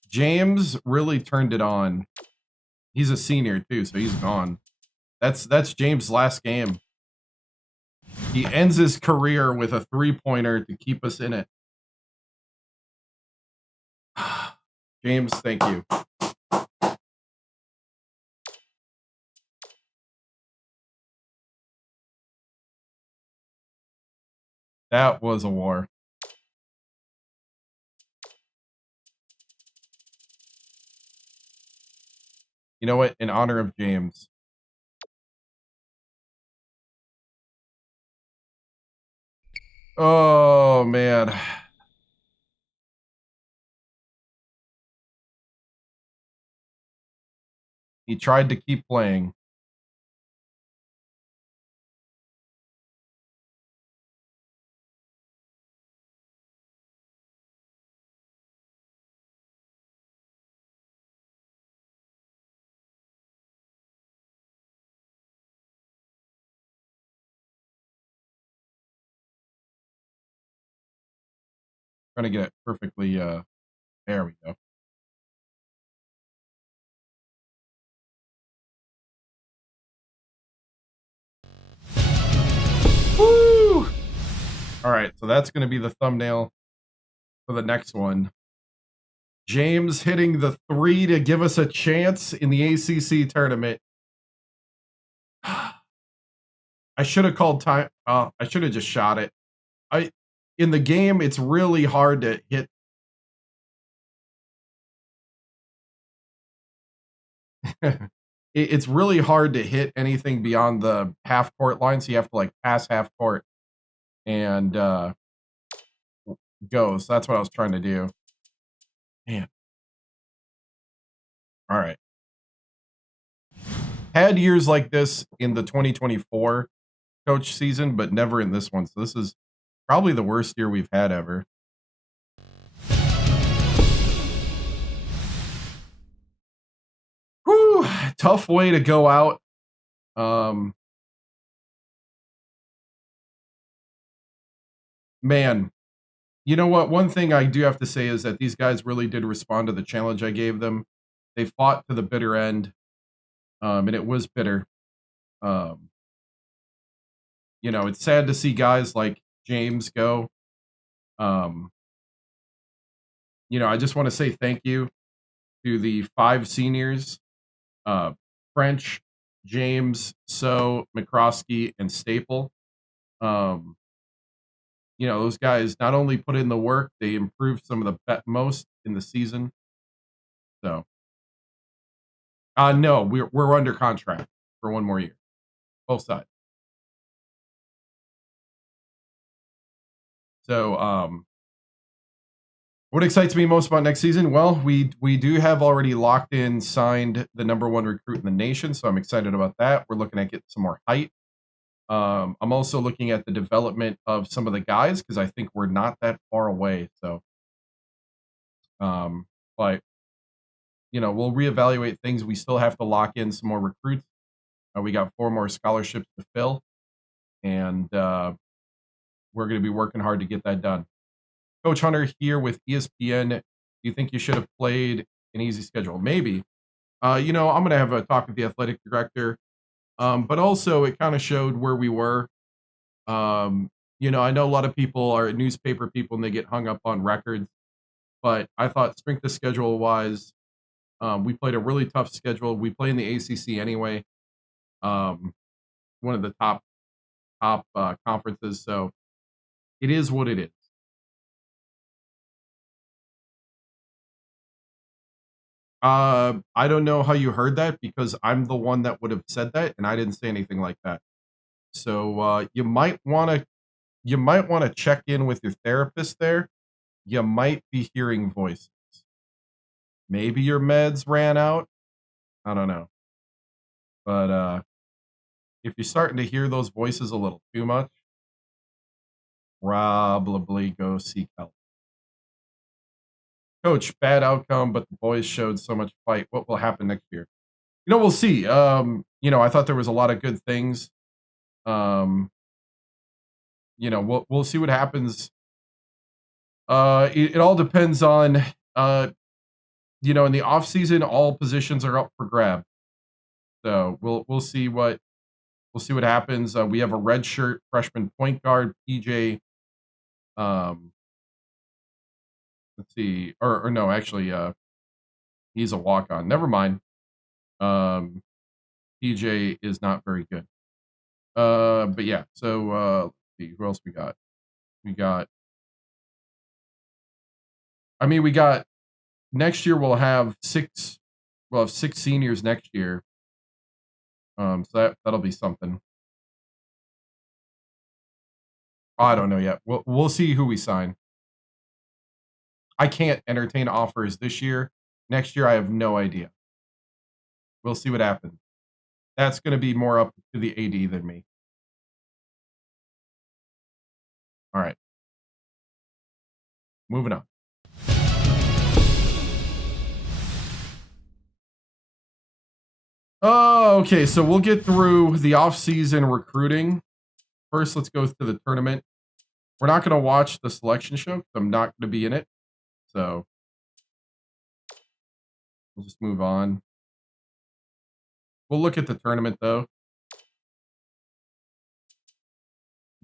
James really turned it on. He's a senior too, so he's gone. That's James' last game. He ends his career with a three-pointer to keep us in it. James, thank you. That was a war. You know what? In honor of James. Oh, man. He tried to keep playing. Trying to get it perfectly, there we go. Woo! All right, so that's going to be the thumbnail for the next one. James hitting the 3 to give us a chance in the ACC tournament. I should have called time. I should have just shot it. In the game, it's really hard to hit. It's really hard to hit anything beyond the half court line, so you have to like pass half court and go. So that's what I was trying to do. Man. All right. Had years like this in the 2024 coach season, but never in this one. So this is probably the worst year we've had ever. Whew, tough way to go out. Man, you know what? One thing I do have to say is that these guys really did respond to the challenge I gave them. They fought to the bitter end, and it was bitter. You know, it's sad to see guys like James go. You know, I just want to say thank you to the 5 seniors, French, James, So, McCroskey, and Staple. You know, those guys not only put in the work, they improved some of the most in the season. So, no, we're under contract for 1 more year, both sides. So, what excites me most about next season? Well, we do have already locked in, signed the #1 recruit in the nation, so I'm excited about that. We're looking at getting some more height. I'm also looking at the development of some of the guys because I think we're not that far away. So, but you know, we'll reevaluate things. We still have to lock in some more recruits. We got 4 more scholarships to fill, and we're going to be working hard to get that done. Coach Hunter here with ESPN. Do you think you should have played an easy schedule? Maybe. You know, I'm going to have a talk with the athletic director. But also it kind of showed where we were. You know, I know a lot of people are newspaper people and they get hung up on records, but I thought strength of schedule wise, we played a really tough schedule. We play in the ACC anyway. One of the top conferences. So it is what it is. I don't know how you heard that because I'm the one that would have said that, and I didn't say anything like that. So you might want to check in with your therapist there. You might be hearing voices. Maybe your meds ran out. I don't know. But if you're starting to hear those voices a little too much, probably go seek help. Coach, bad outcome, but the boys showed so much fight. What will happen next year? You know, we'll see. You know, I thought there was a lot of good things. You know, we'll see what happens. It all depends on you know, in the off season, all positions are up for grab. So we'll see what happens. We have a redshirt freshman point guard, PJ. Let's see, or no, actually, he's a walk-on. Never mind. PJ is not very good. But yeah. So let's see who else we got. We got, I mean, we got, next year we'll have six seniors next year. So that'll be something. I don't know yet. We'll see who we sign. I can't entertain offers this year. Next year, I have no idea. We'll see what happens. That's going to be more up to the AD than me. All right. Moving on. Oh, okay. So we'll get through the off-season recruiting. First, let's go to the tournament. We're not going to watch the selection show because I'm not going to be in it. So we'll just move on. We'll look at the tournament, though.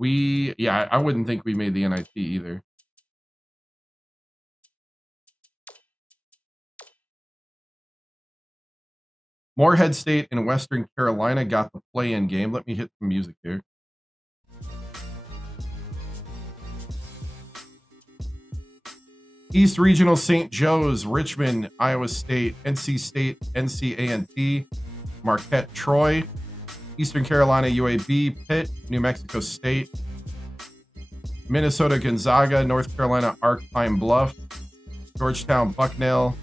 I wouldn't think we made the NIT either. Morehead State and Western Carolina got the play-in game. Let me hit some music here. East Regional St. Joe's, Richmond, Iowa State, NC State, NCAA, Marquette, Troy, Eastern Carolina, UAB, Pitt, New Mexico State, Minnesota, Gonzaga, North Carolina, Arc Pine Bluff, Georgetown, Bucknell,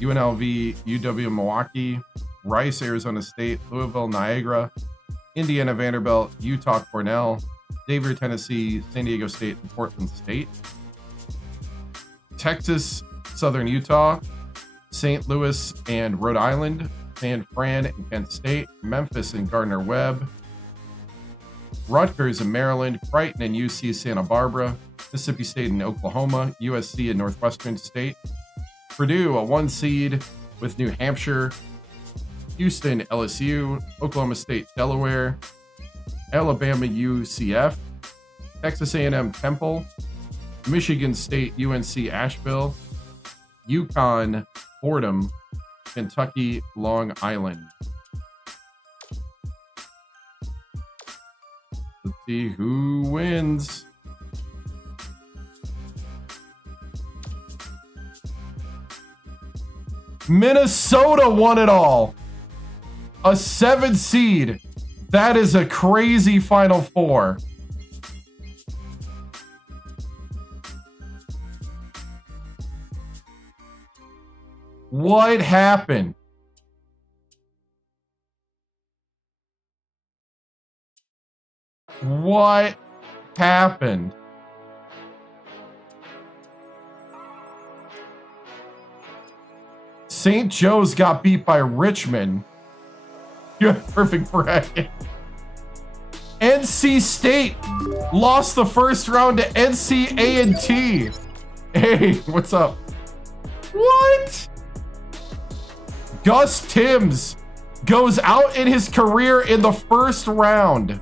UNLV, UW Milwaukee, Rice, Arizona State, Louisville, Niagara, Indiana, Vanderbilt, Utah, Cornell, Xavier, Tennessee, San Diego State, and Portland State. Texas, Southern Utah, St. Louis and Rhode Island, San Fran and Kent State, Memphis and Gardner-Webb, Rutgers in Maryland, Creighton and UC Santa Barbara, Mississippi State and Oklahoma, USC and Northwestern State, Purdue, a 1 seed with New Hampshire, Houston, LSU, Oklahoma State, Delaware, Alabama, UCF, Texas A&M, Temple, Michigan State, UNC, Asheville, UConn, Fordham, Kentucky, Long Island. Let's see who wins. Minnesota won it all. A 7 seed. That is a crazy Final Four. What happened? What happened? St. Joe's got beat by Richmond. You have perfect bracket. NC State lost the first round to NCAA. Hey, what's up? What? Gus Timms goes out in his career in the first round.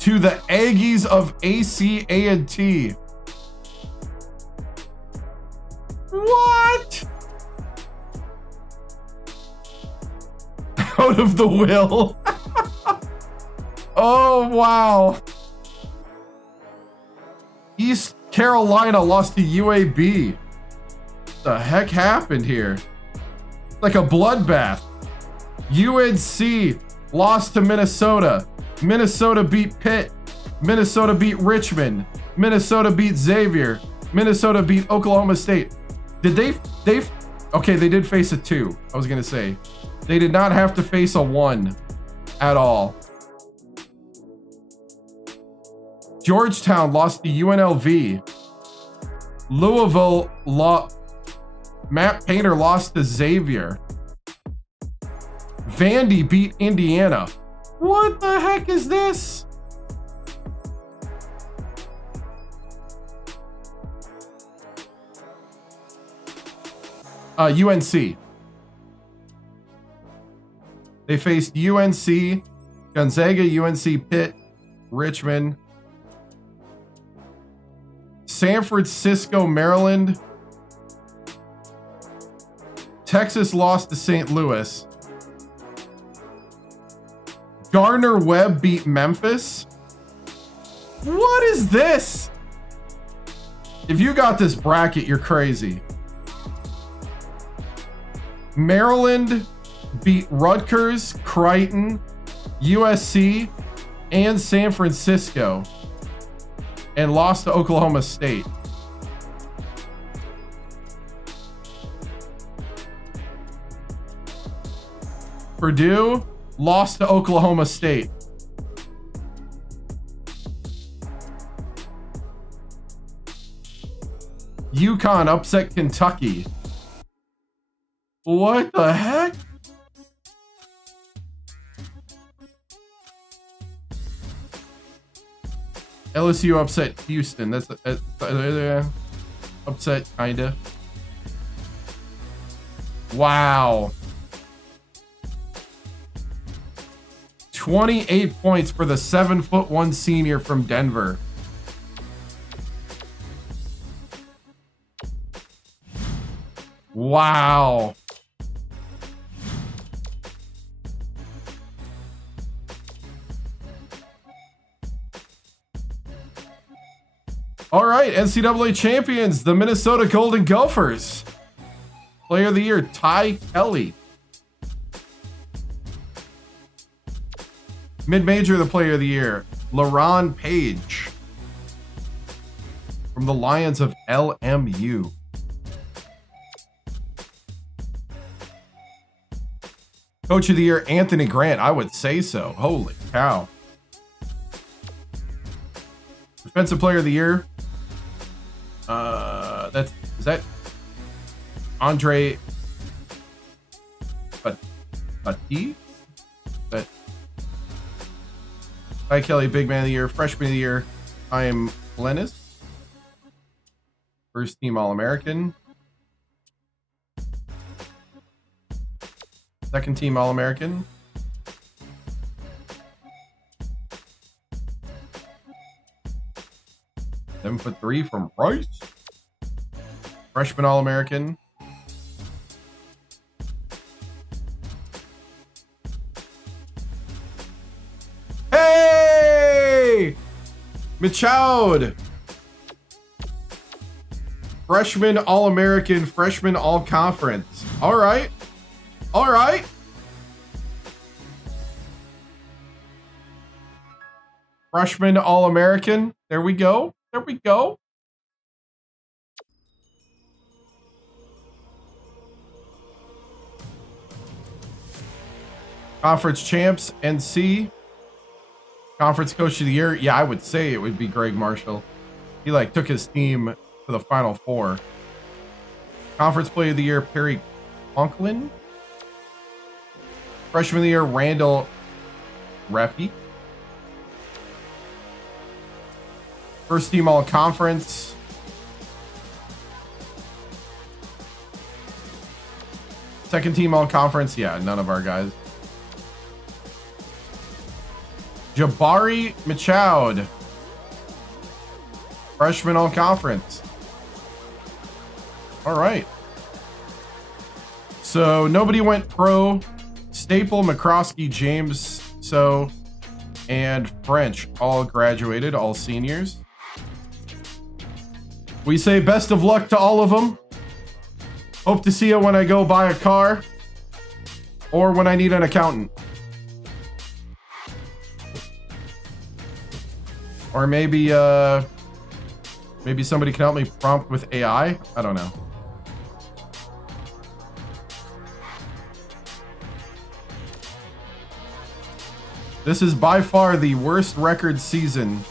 To the Aggies of ACA&T. What? Out of the will. Oh, wow. East Carolina lost to UAB. What the heck happened here? Like a bloodbath. UNC lost to Minnesota. Minnesota beat Pitt. Minnesota beat Richmond. Minnesota beat Xavier. Minnesota beat Oklahoma State. Did they okay, they did face a 2. I was going to say. They did not have to face a 1 at all. Georgetown lost to UNLV. Louisville Matt Painter lost to Xavier. Vandy beat Indiana. What the heck is this? UNC. They faced UNC, Gonzaga, UNC, Pitt, Richmond, San Francisco, Maryland, Texas lost to St. Louis. Gardner Webb beat Memphis. What is this? If you got this bracket, you're crazy. Maryland beat Rutgers, Creighton, USC, and San Francisco, and lost to Oklahoma State. Purdue lost to Oklahoma State. UConn upset Kentucky. What the heck? LSU upset Houston. That's upset, kinda. Wow. 28 points for the 7'1" senior from Denver. Wow. All right, NCAA champions, the Minnesota Golden Gophers. Player of the year, Ty Kelly. Mid-major, the player of the year, LaRon Page. From the Lions of LMU. Coach of the year, Anthony Grant. I would say so. Holy cow. Defensive player of the year. Is that Andre Bati? That Ty Kelly, big man of the year. Freshman of the year, I am Lennis. First team All-American. Second team All-American. 7'3" from Rice. Freshman All-American. Hey! Michaud. Freshman All-American, freshman All-Conference. All right. All right. Freshman All-American. There we go. There we go. Conference champs, NC. Conference coach of the year. Yeah, I would say it would be Greg Marshall. He took his team to the Final Four. Conference player of the year, Perry Conklin. Freshman of the year, Randall Reffy. First team all conference. Second team all conference. Yeah, none of our guys. Jabari Michaud. Freshman all conference. All right. So nobody went pro. Staple, McCroskey, James, and French all graduated, all seniors. We say best of luck to all of them. Hope to see you when I go buy a car or when I need an accountant. Or maybe somebody can help me prompt with AI. I don't know. This is by far the worst record season.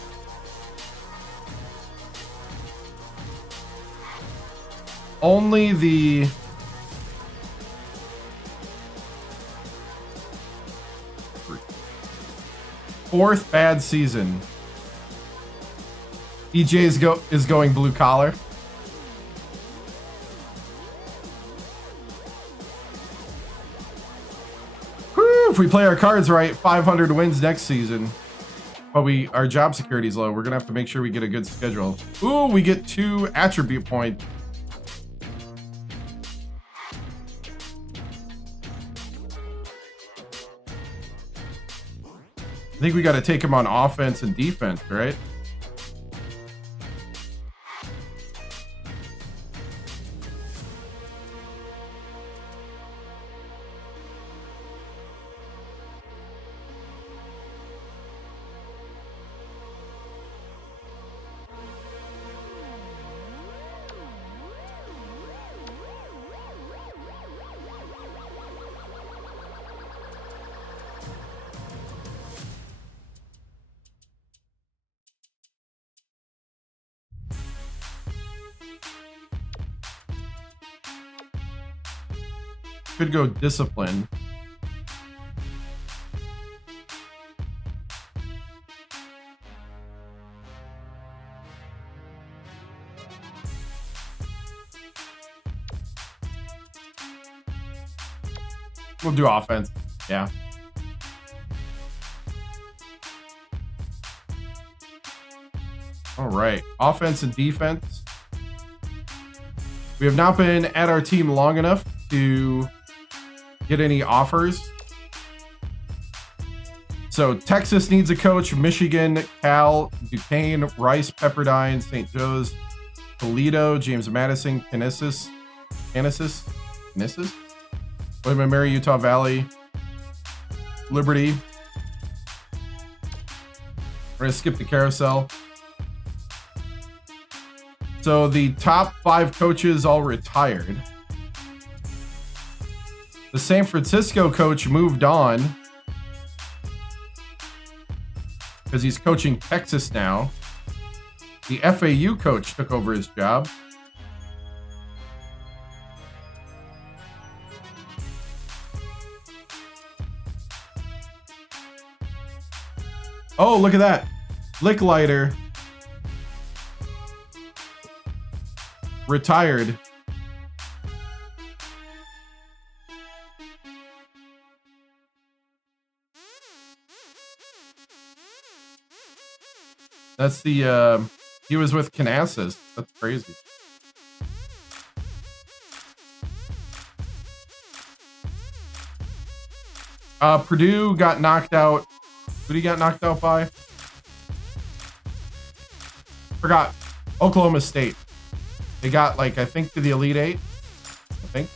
Only the fourth bad season. EJ is going blue collar. Whew, if we play our cards right, 500 wins next season. But our job security is low. We're gonna have to make sure we get a good schedule. Ooh, we get 2 attribute points. I think we got to take him on offense and defense, right? Could go discipline. We'll do offense. Yeah. All right. Offense and defense. We have not been at our team long enough to get any offers. So Texas needs a coach. Michigan, Cal, Duquesne, Rice, Pepperdine, St. Joe's, Toledo, James Madison, Kansas, William and Mary, Utah Valley, Liberty. We're gonna skip the carousel. So the top 5 coaches all retired. The San Francisco coach moved on because he's coaching Texas now. The FAU coach took over his job. Oh, look at that. Licklider retired. That's the, he was with Kansas. That's crazy. Purdue got knocked out. Who did he got knocked out by? Forgot. Oklahoma State. They got, like, I think to the Elite Eight. I think.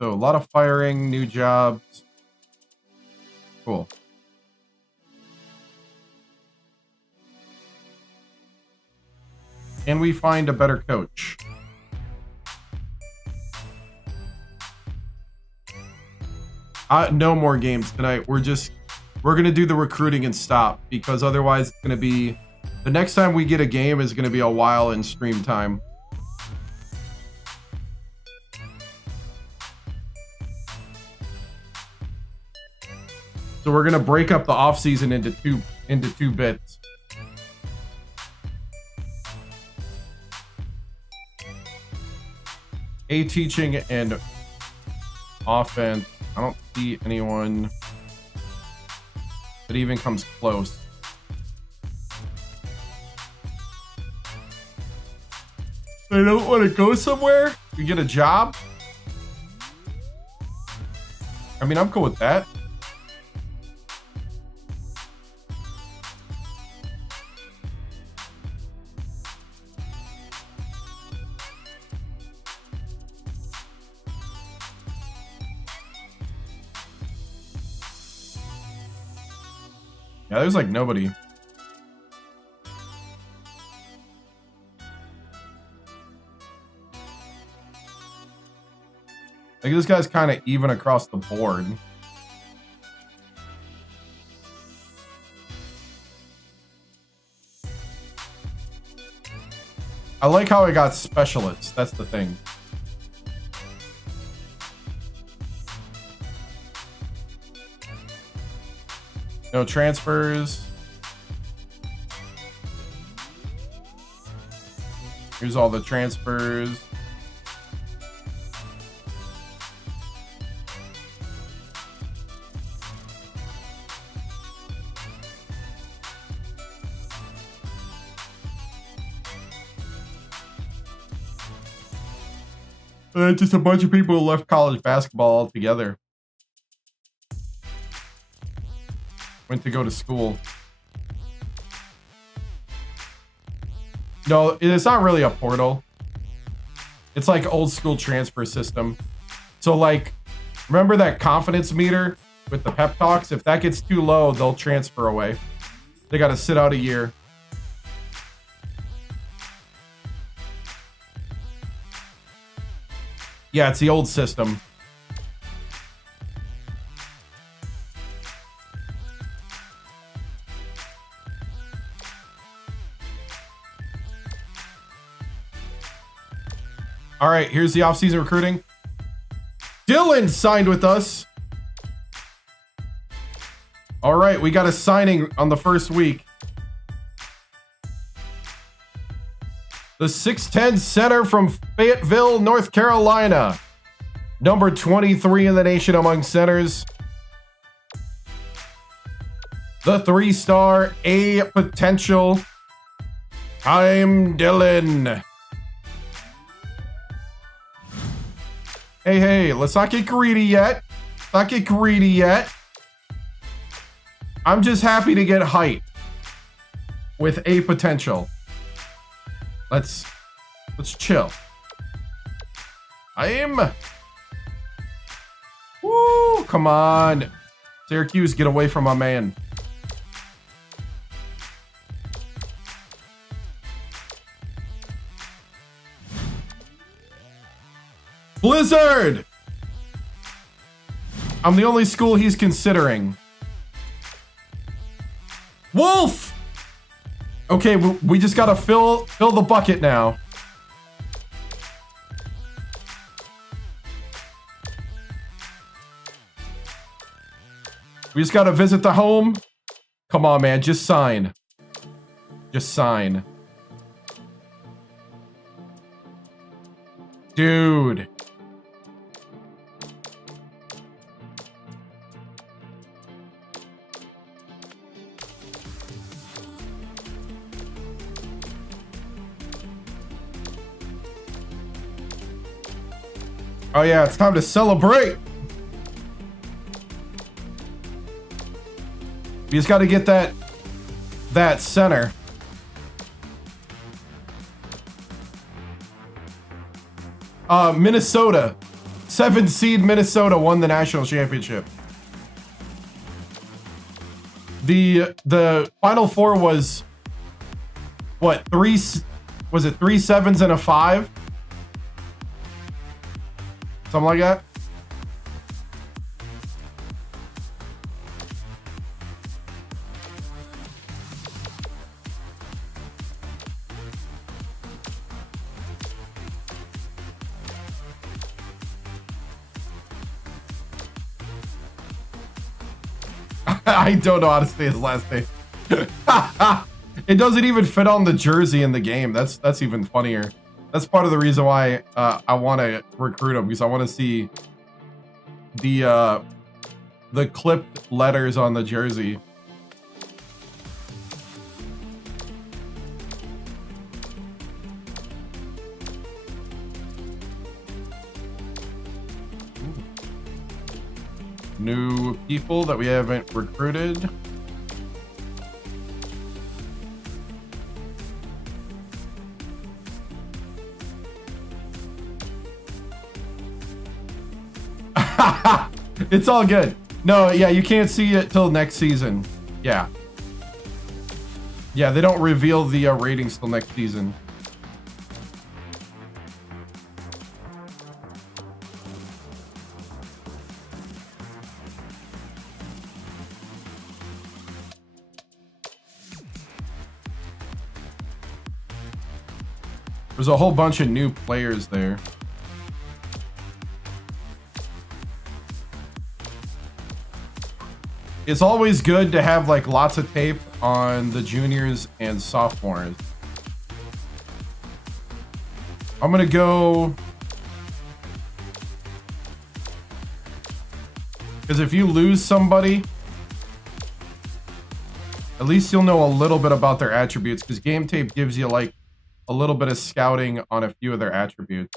So a lot of firing, new jobs. Cool. Can we find a better coach? No more games tonight. We're going to do the recruiting and stop, because otherwise it's going to be, the next time we get a game is going to be a while in stream time. So we're going to break up the off season into two bits. A teaching and offense. I don't see anyone that even comes close. I don't want to go somewhere to get a job. I mean, I'm cool with that. Yeah, there's like nobody. Like, this guy's kind of even across the board. I like how I got specialists. That's the thing. No transfers. Here's all the transfers. Just a bunch of people who left college basketball altogether. Went to go to school. No, it's not really a portal. It's like old school transfer system. So like, remember that confidence meter with the pep talks? If that gets too low, they'll transfer away. They got to sit out a year. Yeah, it's the old system. All right, here's the offseason recruiting. Dylan signed with us. All right, we got a signing on the first week. The 6'10 center from Fayetteville, North Carolina. Number 23 in the nation among centers. The 3-star A potential. I'm Dylan. Hey, let's not get greedy yet. I'm just happy to get height with A potential. Let's chill. Woo, come on. Syracuse, get away from my man. Blizzard! I'm the only school he's considering. Wolf! Okay, we just gotta fill the bucket now. We just gotta visit the home. Come on, man, just sign. Just sign. Dude. Oh yeah, it's time to celebrate. We just got to get that center. Minnesota. 7 seed Minnesota won the national championship. The Final Four was what, 3 7s and a 5? Something like that. I don't know how to say his last name. It doesn't even fit on the jersey in the game. That's even funnier. That's part of the reason why I want to recruit him, because I want to see the clipped letters on the jersey. New people that we haven't recruited. It's all good. No, yeah, you can't see it till next season. Yeah. Yeah, they don't reveal the ratings till next season. There's a whole bunch of new players there. It's always good to have like lots of tape on the juniors and sophomores. I'm gonna go, because if you lose somebody, at least you'll know a little bit about their attributes, because game tape gives you like a little bit of scouting on a few of their attributes.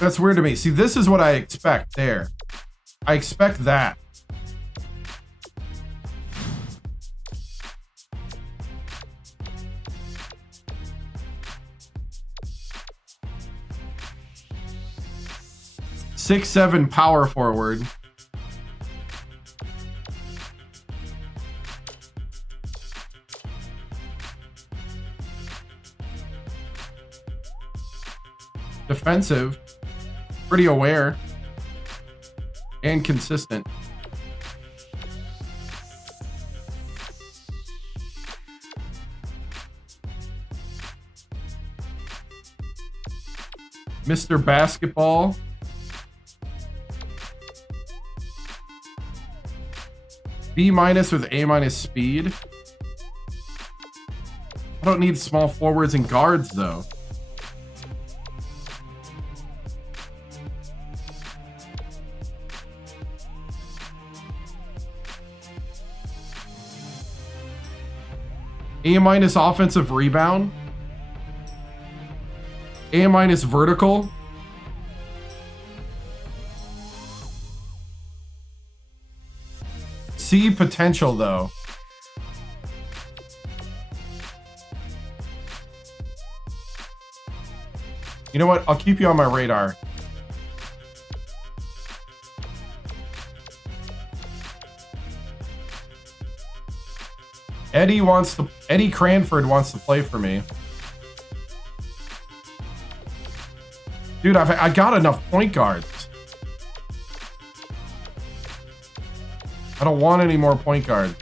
That's weird to me. See, this is what I expect there. I expect that. Six, 7 power forward. Defensive. Pretty aware. And consistent. Mr. Basketball. B- with A- speed. I don't need small forwards and guards though. A- offensive rebound. A- vertical. C potential though. You know what? I'll keep you on my radar. Eddie Cranford wants to play for me. Dude, I got enough point guards. I don't want any more point guards.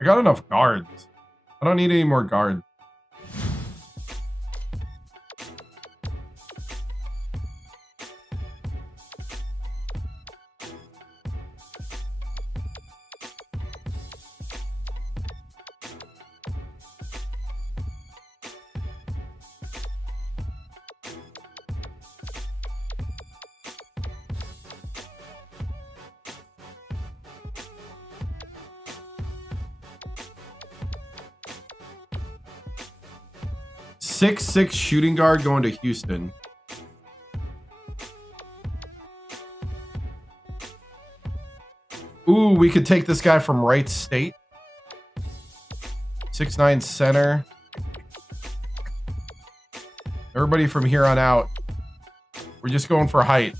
I got enough guards. I don't need any more guards. Six shooting guard going to Houston. Ooh, we could take this guy from Wright State. 6'9" center. Everybody from here on out. We're just going for height.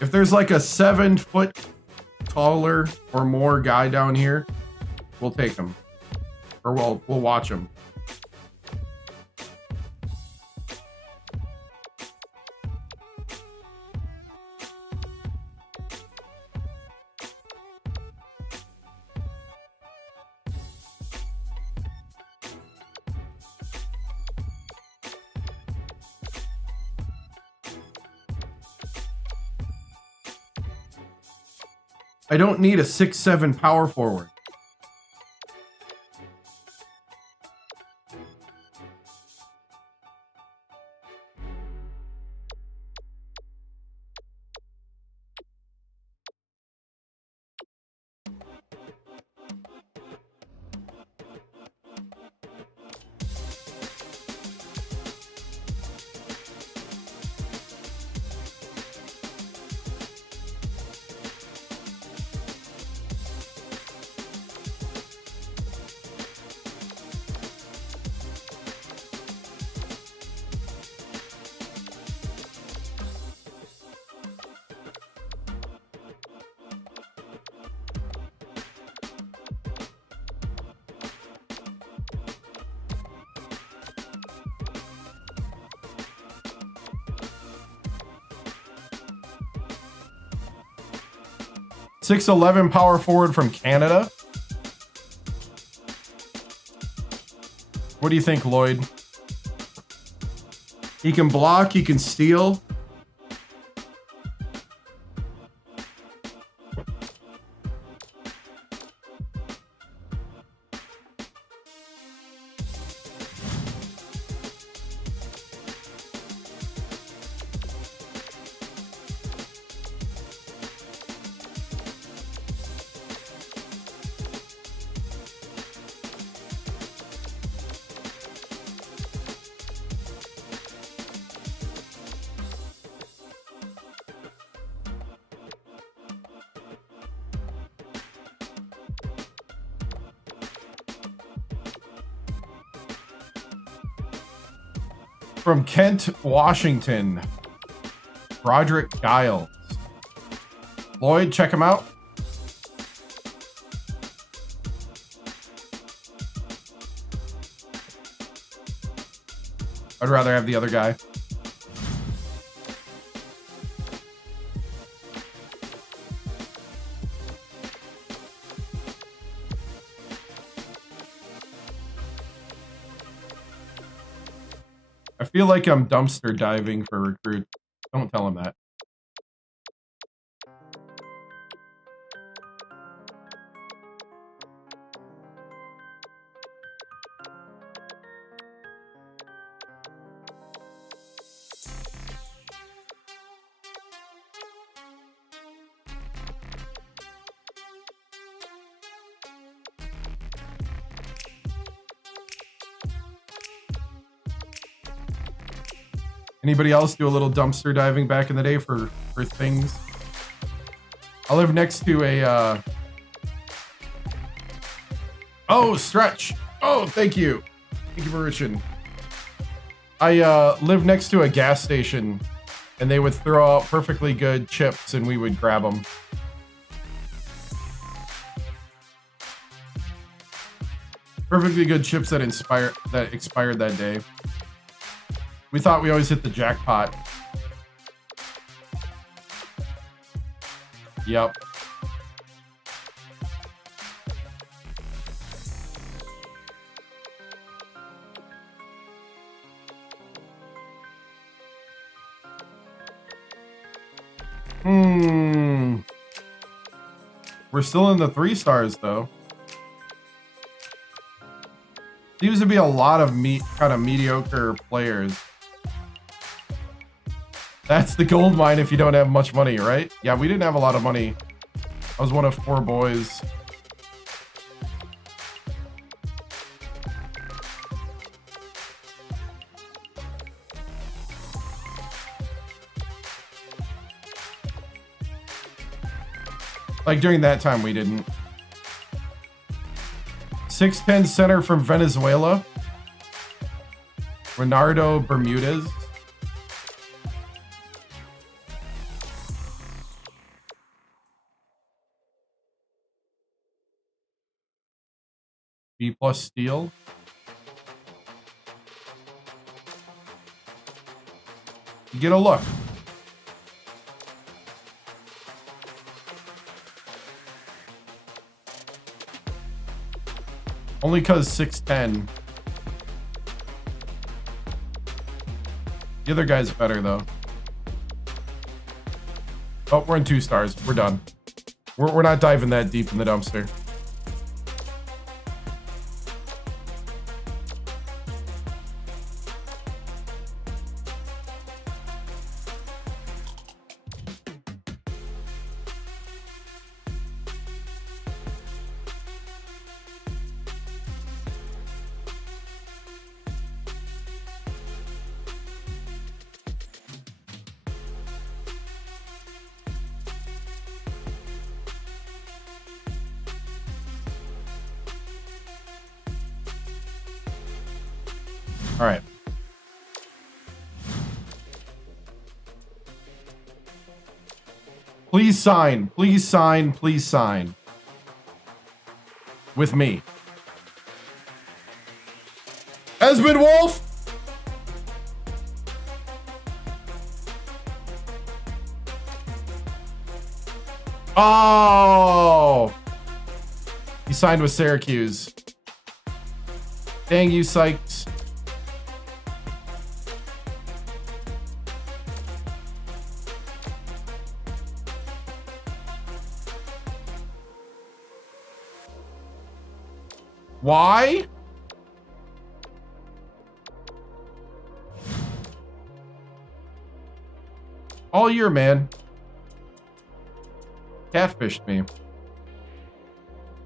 If there's like a 7 foot taller or more guy down here, we'll take him. Or we'll watch him. I don't need a 6'7" power forward. .6'11" power forward from Canada. What do you think, Lloyd? He can block, he can steal. From Kent, Washington, Roderick Giles. Lloyd, check him out. I'd rather have the other guy. I feel like I'm dumpster diving for recruits. Don't tell him that. Anybody else do a little dumpster diving back in the day for things? I live next to a oh, Stretch. Oh, thank you. Thank you for reaching. I live next to a gas station and they would throw out perfectly good chips and we would grab them. Perfectly good chips that expired that day. We thought we always hit the jackpot. Yep. We're still in the 3 stars though. Seems to be a lot of kind of mediocre players. That's the gold mine if you don't have much money, right? Yeah, we didn't have a lot of money. I was one of 4 boys. Like during that time, we didn't. 6'10" center from Venezuela. Renardo Bermudez. B+ steal. You get a look. Only cause 6'10". The other guy's better though. Oh, we're in 2 stars. We're done. We're not diving that deep in the dumpster. All right. Please sign. Please sign. Please sign. With me. Esmond Wolf. Oh. He signed with Syracuse. Dang you, Sykes. Why? All year, man. Catfished me.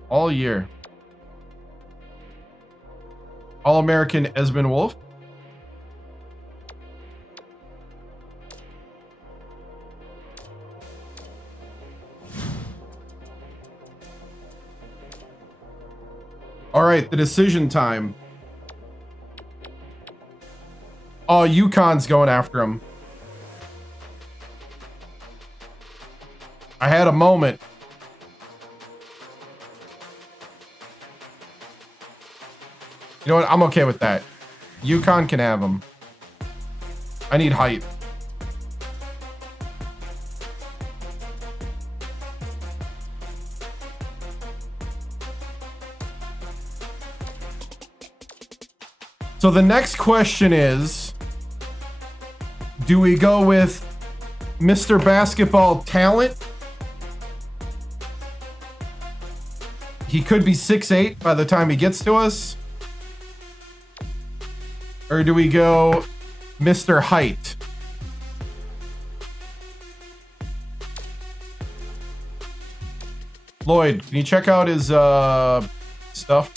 All year. All-American Esmond Wolf. All right, the decision time. Oh, UConn's going after him. I had a moment. You know what? I'm okay with that. UConn can have him. I need height. So the next question is, do we go with Mr. Basketball Talent? He could be 6'8" by the time he gets to us. Or do we go Mr. Height? Lloyd, can you check out his stuff?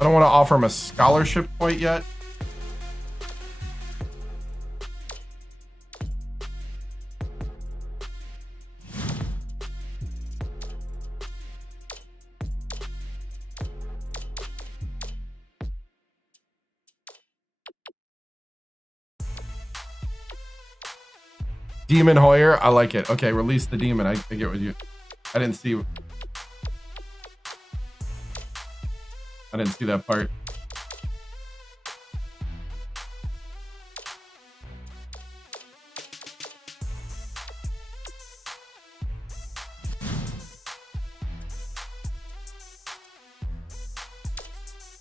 I don't want to offer him a scholarship quite yet. Demon Hoyer, I like it. Okay, release the demon. I get with you. I didn't see that part.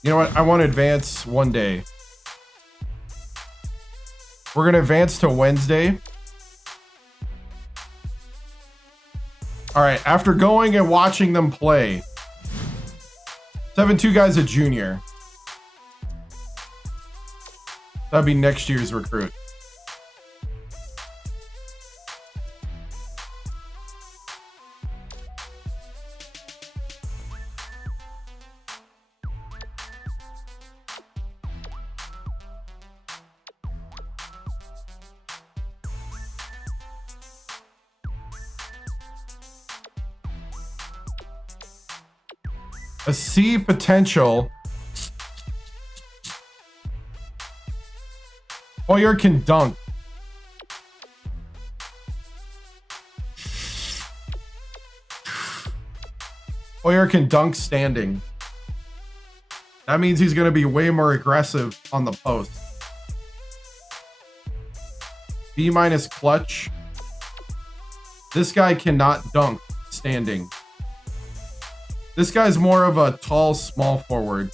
You know what? I want to advance one day. We're going to advance to Wednesday. All right, after going and watching them play, 7-2 guy's a junior. That'd be next year's recruit. A C potential. Hoyer can dunk. Hoyer can dunk standing. That means he's going to be way more aggressive on the post. B- clutch. This guy cannot dunk standing. This guy's more of a tall, small forward.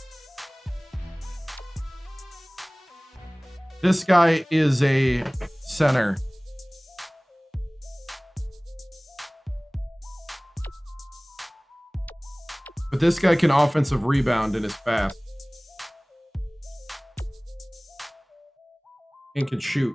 This guy is a center. But this guy can offensive rebound and is fast. And can shoot.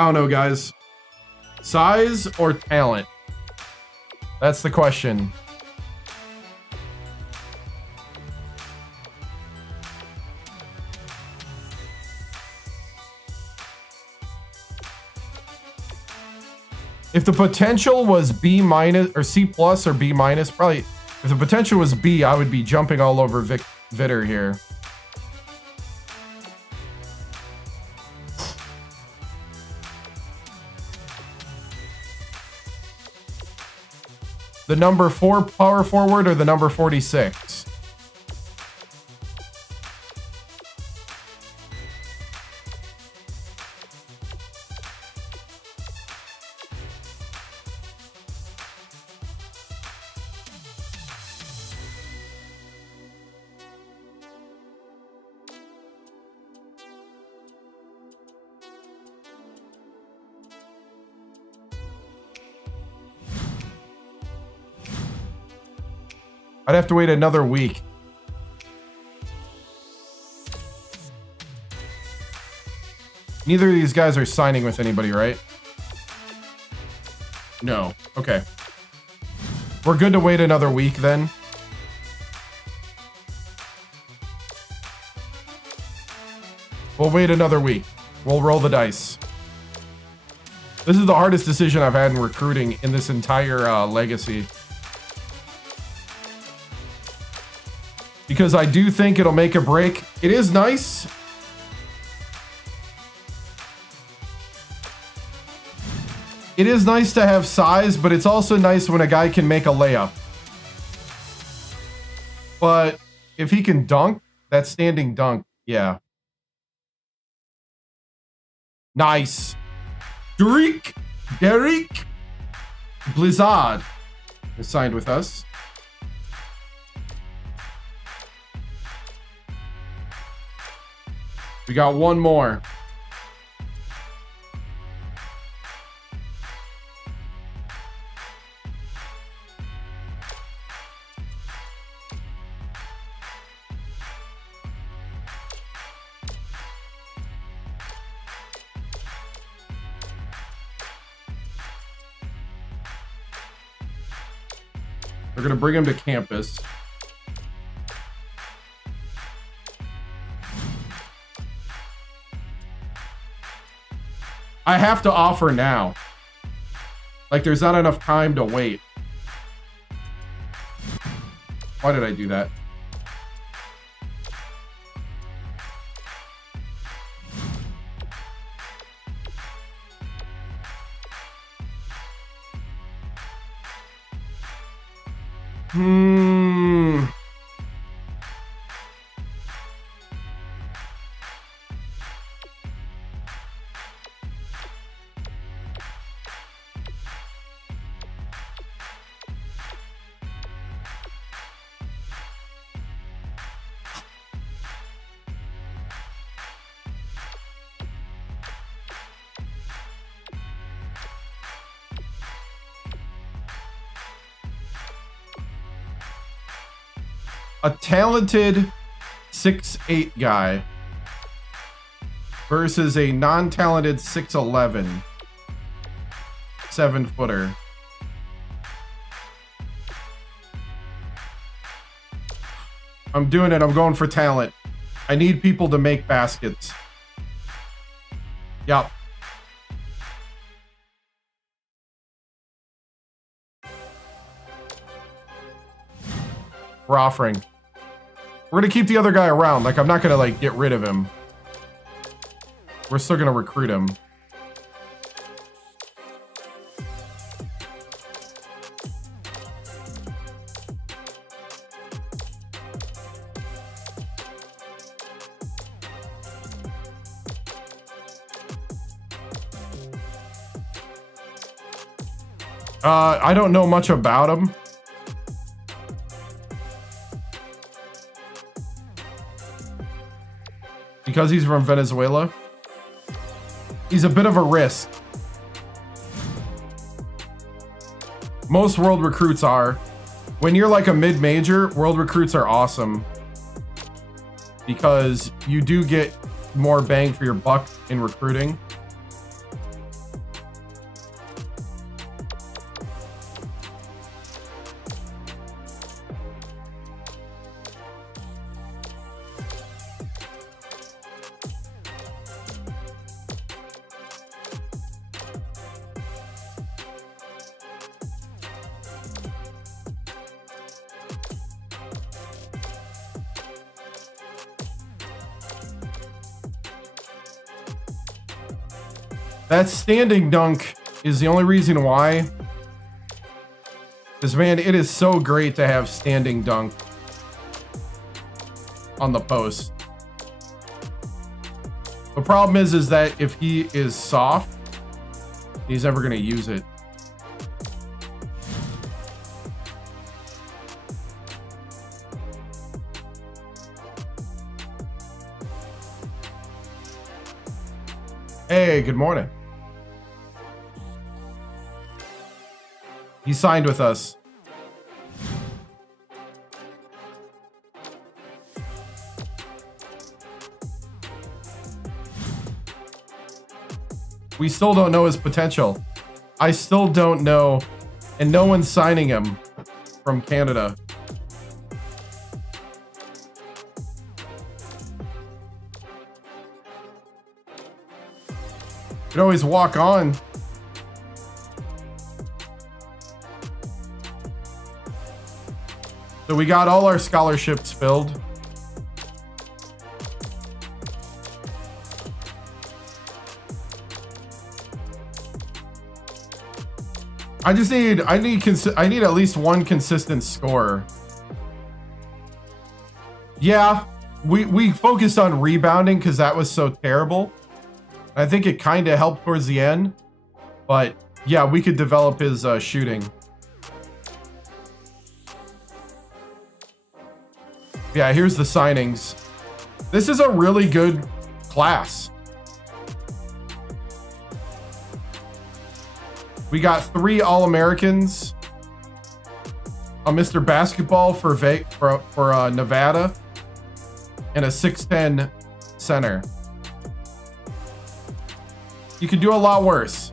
I don't know, guys. Size or talent? That's the question. If the potential was B- or C+ or B-, probably if the potential was B, I would be jumping all over Vitter here. The number 4 power forward or the number 46? I'd have to wait another week. Neither of these guys are signing with anybody, right? No. Okay. We're good to wait another week then. We'll wait another week. We'll roll the dice. This is the hardest decision I've had in recruiting in this entire legacy. Because I do think it'll make a break. It is nice. It is nice to have size, but it's also nice when a guy can make a layup. But if he can dunk, that standing dunk, yeah. Nice. Derek Blizzard is signed with us. We got one more. We're going to bring him to campus. I have to offer now. Like, there's not enough time to wait. Why did I do that? A talented 6'8" guy versus a non-talented 6'11" 7-footer. I'm doing it. I'm going for talent. I need people to make baskets. Yep. We're offering. We're gonna keep the other guy around. Like, I'm not gonna like get rid of him. We're still gonna recruit him. I don't know much about him. Because he's from Venezuela, he's a bit of a risk. Most world recruits are. When you're like a mid-major, world recruits are awesome. Because you do get more bang for your buck in recruiting. That standing dunk is the only reason why. Because, man, it is so great to have standing dunk on the post. The problem is that if he is soft, he's never going to use it. Hey, good morning. He signed with us. We still don't know his potential. I still don't know, and no one's signing him from Canada. You can always walk on. So we got all our scholarships filled. I need at least one consistent scorer. Yeah, we focused on rebounding because that was so terrible. I think it kind of helped towards the end, but yeah, we could develop his shooting. Yeah, here's the signings. This is a really good class. We got 3 All-Americans, a Mr. Basketball for Nevada, and a 6'10" center. You could do a lot worse.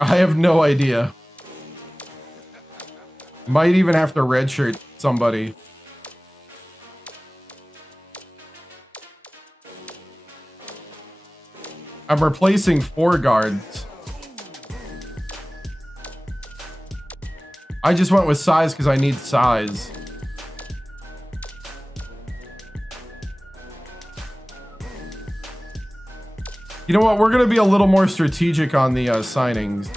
I have no idea. Might even have to redshirt somebody. I'm replacing 4 guards. I just went with size because I need size. You know what? We're going to be a little more strategic on the signings.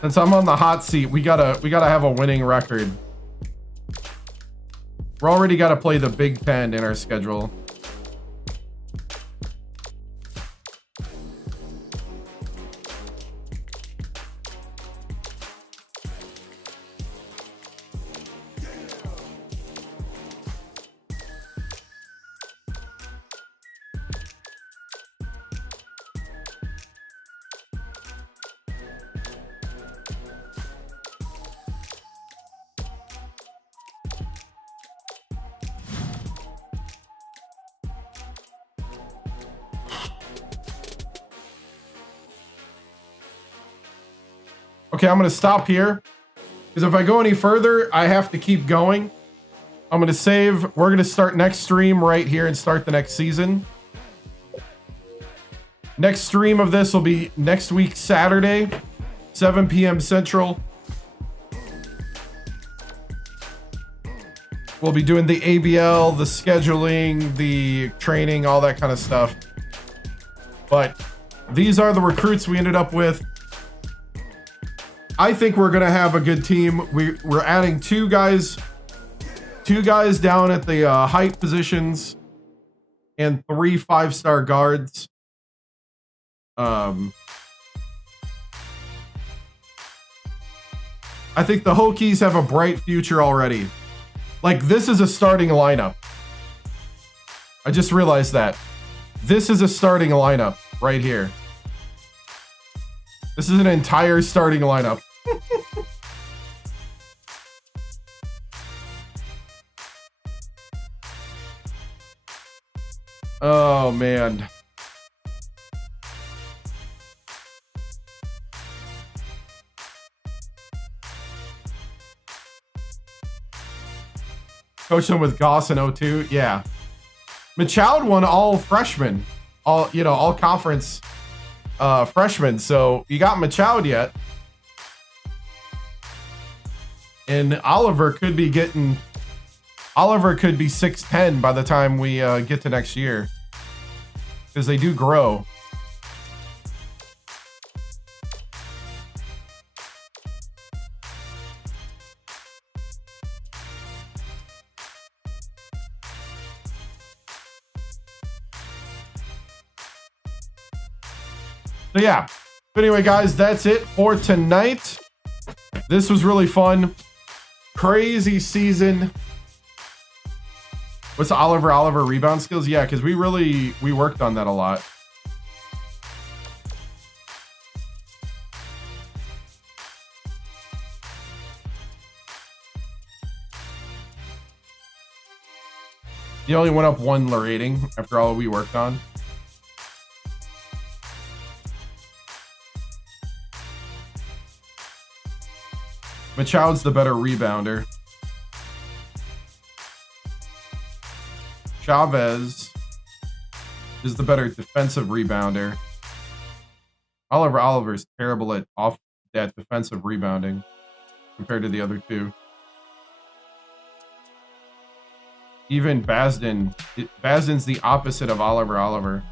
Since I'm on the hot seat, we gotta have a winning record. We're already gotta play the Big Ten in our schedule. Okay, I'm going to stop here because if I go any further, I have to keep going. I'm going to save. We're going to start next stream right here and start the next season. Next stream of this will be next week, Saturday, 7 p.m. Central. We'll be doing the ABL, the scheduling, the training, all that kind of stuff. But these are the recruits we ended up with. I think we're gonna have a good team. We're adding 2 guys down at the height positions, and 3 5-star guards. I think the Hokies have a bright future already. Like, this is a starting lineup. I just realized that. This is a starting lineup right here. This is an entire starting lineup. Oh, man. Coached him with Goss in 02. Yeah. Machoud won all freshmen. All conference freshmen. So you got Machoud yet. And Oliver could be 6'10" by the time we get to next year. Because they do grow. So yeah. But anyway, guys, that's it for tonight. This was really fun. Crazy season. What's Oliver rebound skills? Yeah, because we worked on that a lot. He only went up 1 rating after all we worked on. Machoud's the better rebounder. Chavez is the better defensive rebounder. Oliver's terrible at defensive rebounding compared to the other two. Even Basden's the opposite of Oliver.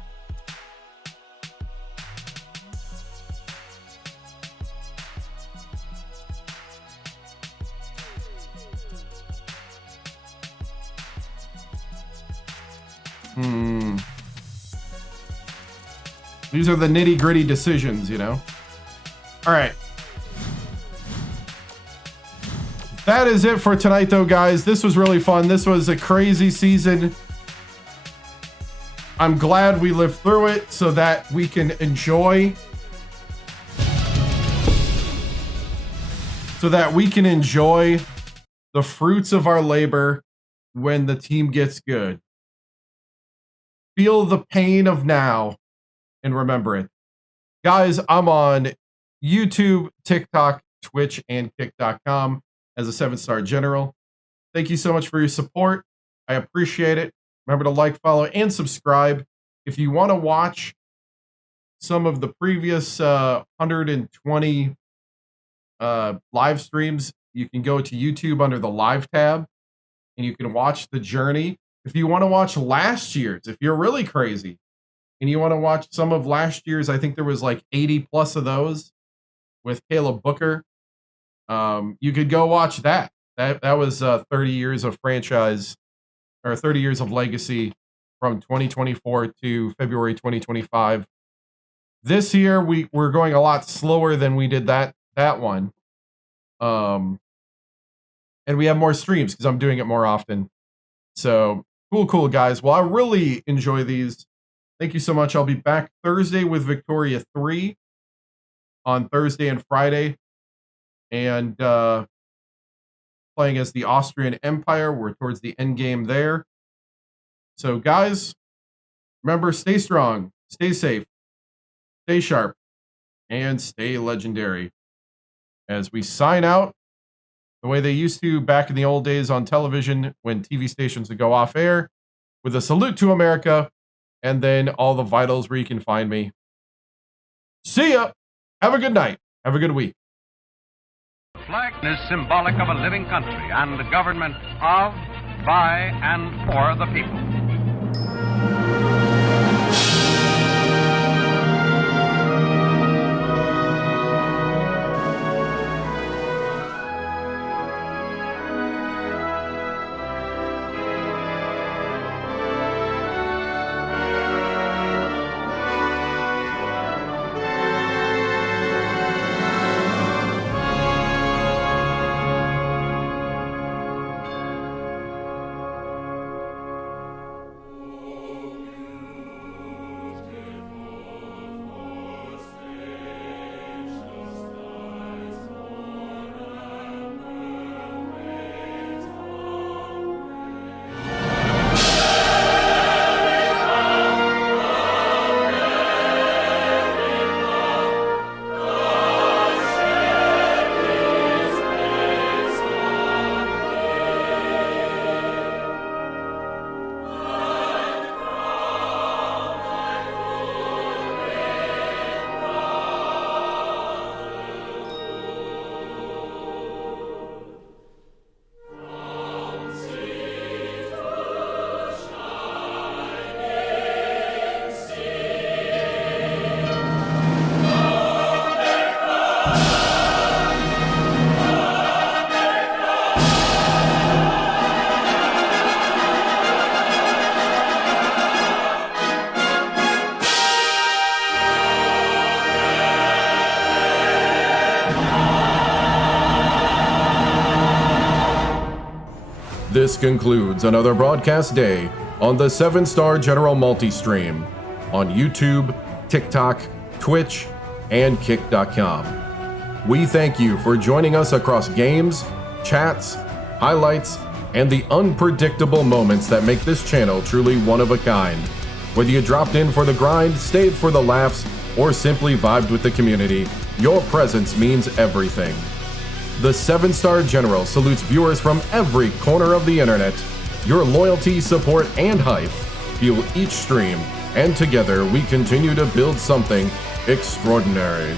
These are the nitty-gritty decisions, you know? All right. That is it for tonight, though, guys. This was really fun. This was a crazy season. I'm glad we lived through it so that we can enjoy. The fruits of our labor when the team gets good. Feel the pain of now and remember it. Guys, I'm on YouTube, TikTok, Twitch, and Kick.com as a 7-star general. Thank you so much for your support. I appreciate it. Remember to like, follow, and subscribe. If you want to watch some of the previous 120 live streams, you can go to YouTube under the live tab and you can watch the journey. If you want to watch last year's, if you're really crazy and you want to watch some of last year's, I think there was like 80 plus of those with CalebBuchinger. You could go watch that. That was 30 years of franchise, or 30 years of legacy from 2024 to February 2025. This year we're going a lot slower than we did that one. And we have more streams because I'm doing it more often. So cool, guys. Well, I really enjoy these. Thank you so much. I'll be back Thursday with Victoria 3 on Thursday and Friday. And playing as the Austrian Empire. We're towards the end game there. So, guys, remember, stay strong, stay safe, stay sharp, and stay legendary. As we sign out the way they used to back in the old days on television when TV stations would go off air, with a salute to America, and then all the vitals where you can find me. See ya. Have a good night. Have a good week. The flag is symbolic of a living country and a government of, by, and for the people. This concludes another broadcast day on the 7-Star General Multi-Stream on YouTube, TikTok, Twitch, and Kick.com. We thank you for joining us across games, chats, highlights, and the unpredictable moments that make this channel truly one of a kind. Whether you dropped in for the grind, stayed for the laughs, or simply vibed with the community, your presence means everything. The 7-Star General salutes viewers from every corner of the internet. Your loyalty, support, and hype fuel each stream, and together we continue to build something extraordinary.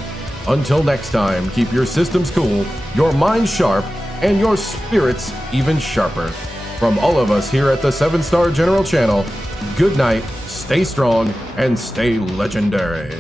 Until next time, keep your systems cool, your minds sharp, and your spirits even sharper. From all of us here at the 7-Star General channel, good night, stay strong, and stay legendary.